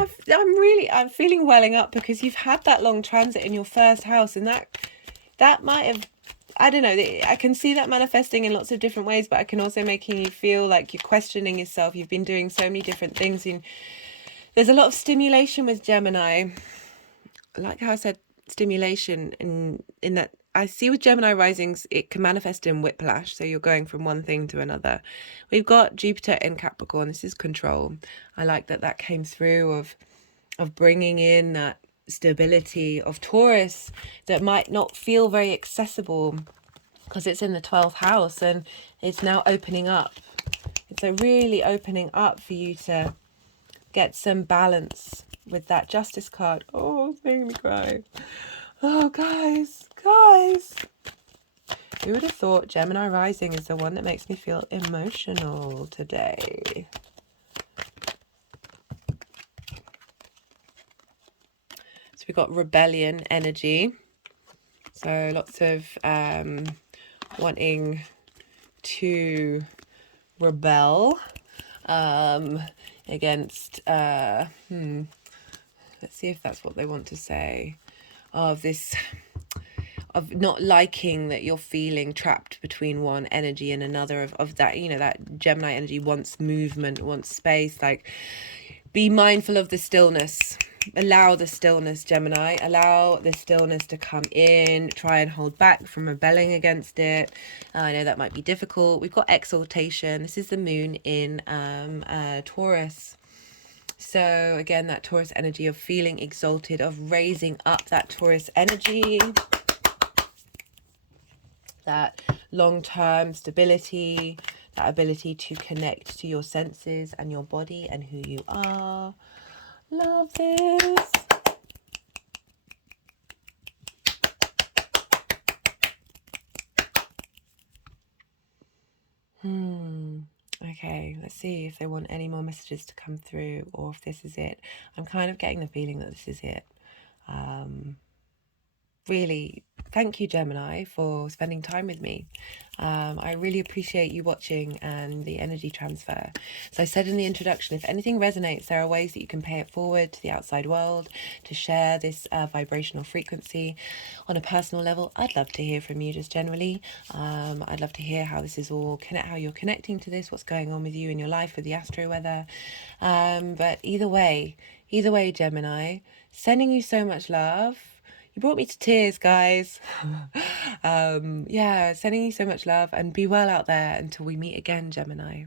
I'm feeling welling up because you've had that long transit in your first house, and that might have, I don't know, I can see that manifesting in lots of different ways, but I can also making you feel like you're questioning yourself. You've been doing so many different things, and there's a lot of stimulation with Gemini. I like how I said stimulation in that I see with Gemini risings, it can manifest in whiplash. So you're going from one thing to another. We've got Jupiter in Capricorn. This is control. I like that that came through of bringing in that stability of Taurus that might not feel very accessible because it's in the 12th house and it's now opening up. It's really opening up for you to get some balance with that Justice card. Oh, it's making me cry. Oh, guys. Who would have thought Gemini rising is the one that makes me feel emotional today? So we've got rebellion energy. So lots of wanting to rebel against, let's see if that's what they want to say, of this, of not liking that you're feeling trapped between one energy and another, of that, you know, that Gemini energy wants movement, wants space. Like, be mindful of the stillness. Allow the stillness, Gemini. Allow the stillness to come in. Try and hold back from rebelling against it. I know that might be difficult. We've got exaltation. This is the moon in Taurus. So again, that Taurus energy of feeling exalted, of raising up that Taurus energy. That long-term stability, that ability to connect to your senses and your body and who you are. Love this. Okay, let's see if they want any more messages to come through or if this is it. I'm kind of getting the feeling that this is it. Really, thank you, Gemini, for spending time with me. I really appreciate you watching and the energy transfer. So I said in the introduction, if anything resonates, there are ways that you can pay it forward to the outside world, to share this vibrational frequency on a personal level. I'd love to hear from you just generally. I'd love to hear how this is all, how you're connecting to this, what's going on with you in your life with the astro weather. But either way, Gemini, sending you so much love. You brought me to tears, guys. Yeah, sending you so much love and be well out there until we meet again, Gemini.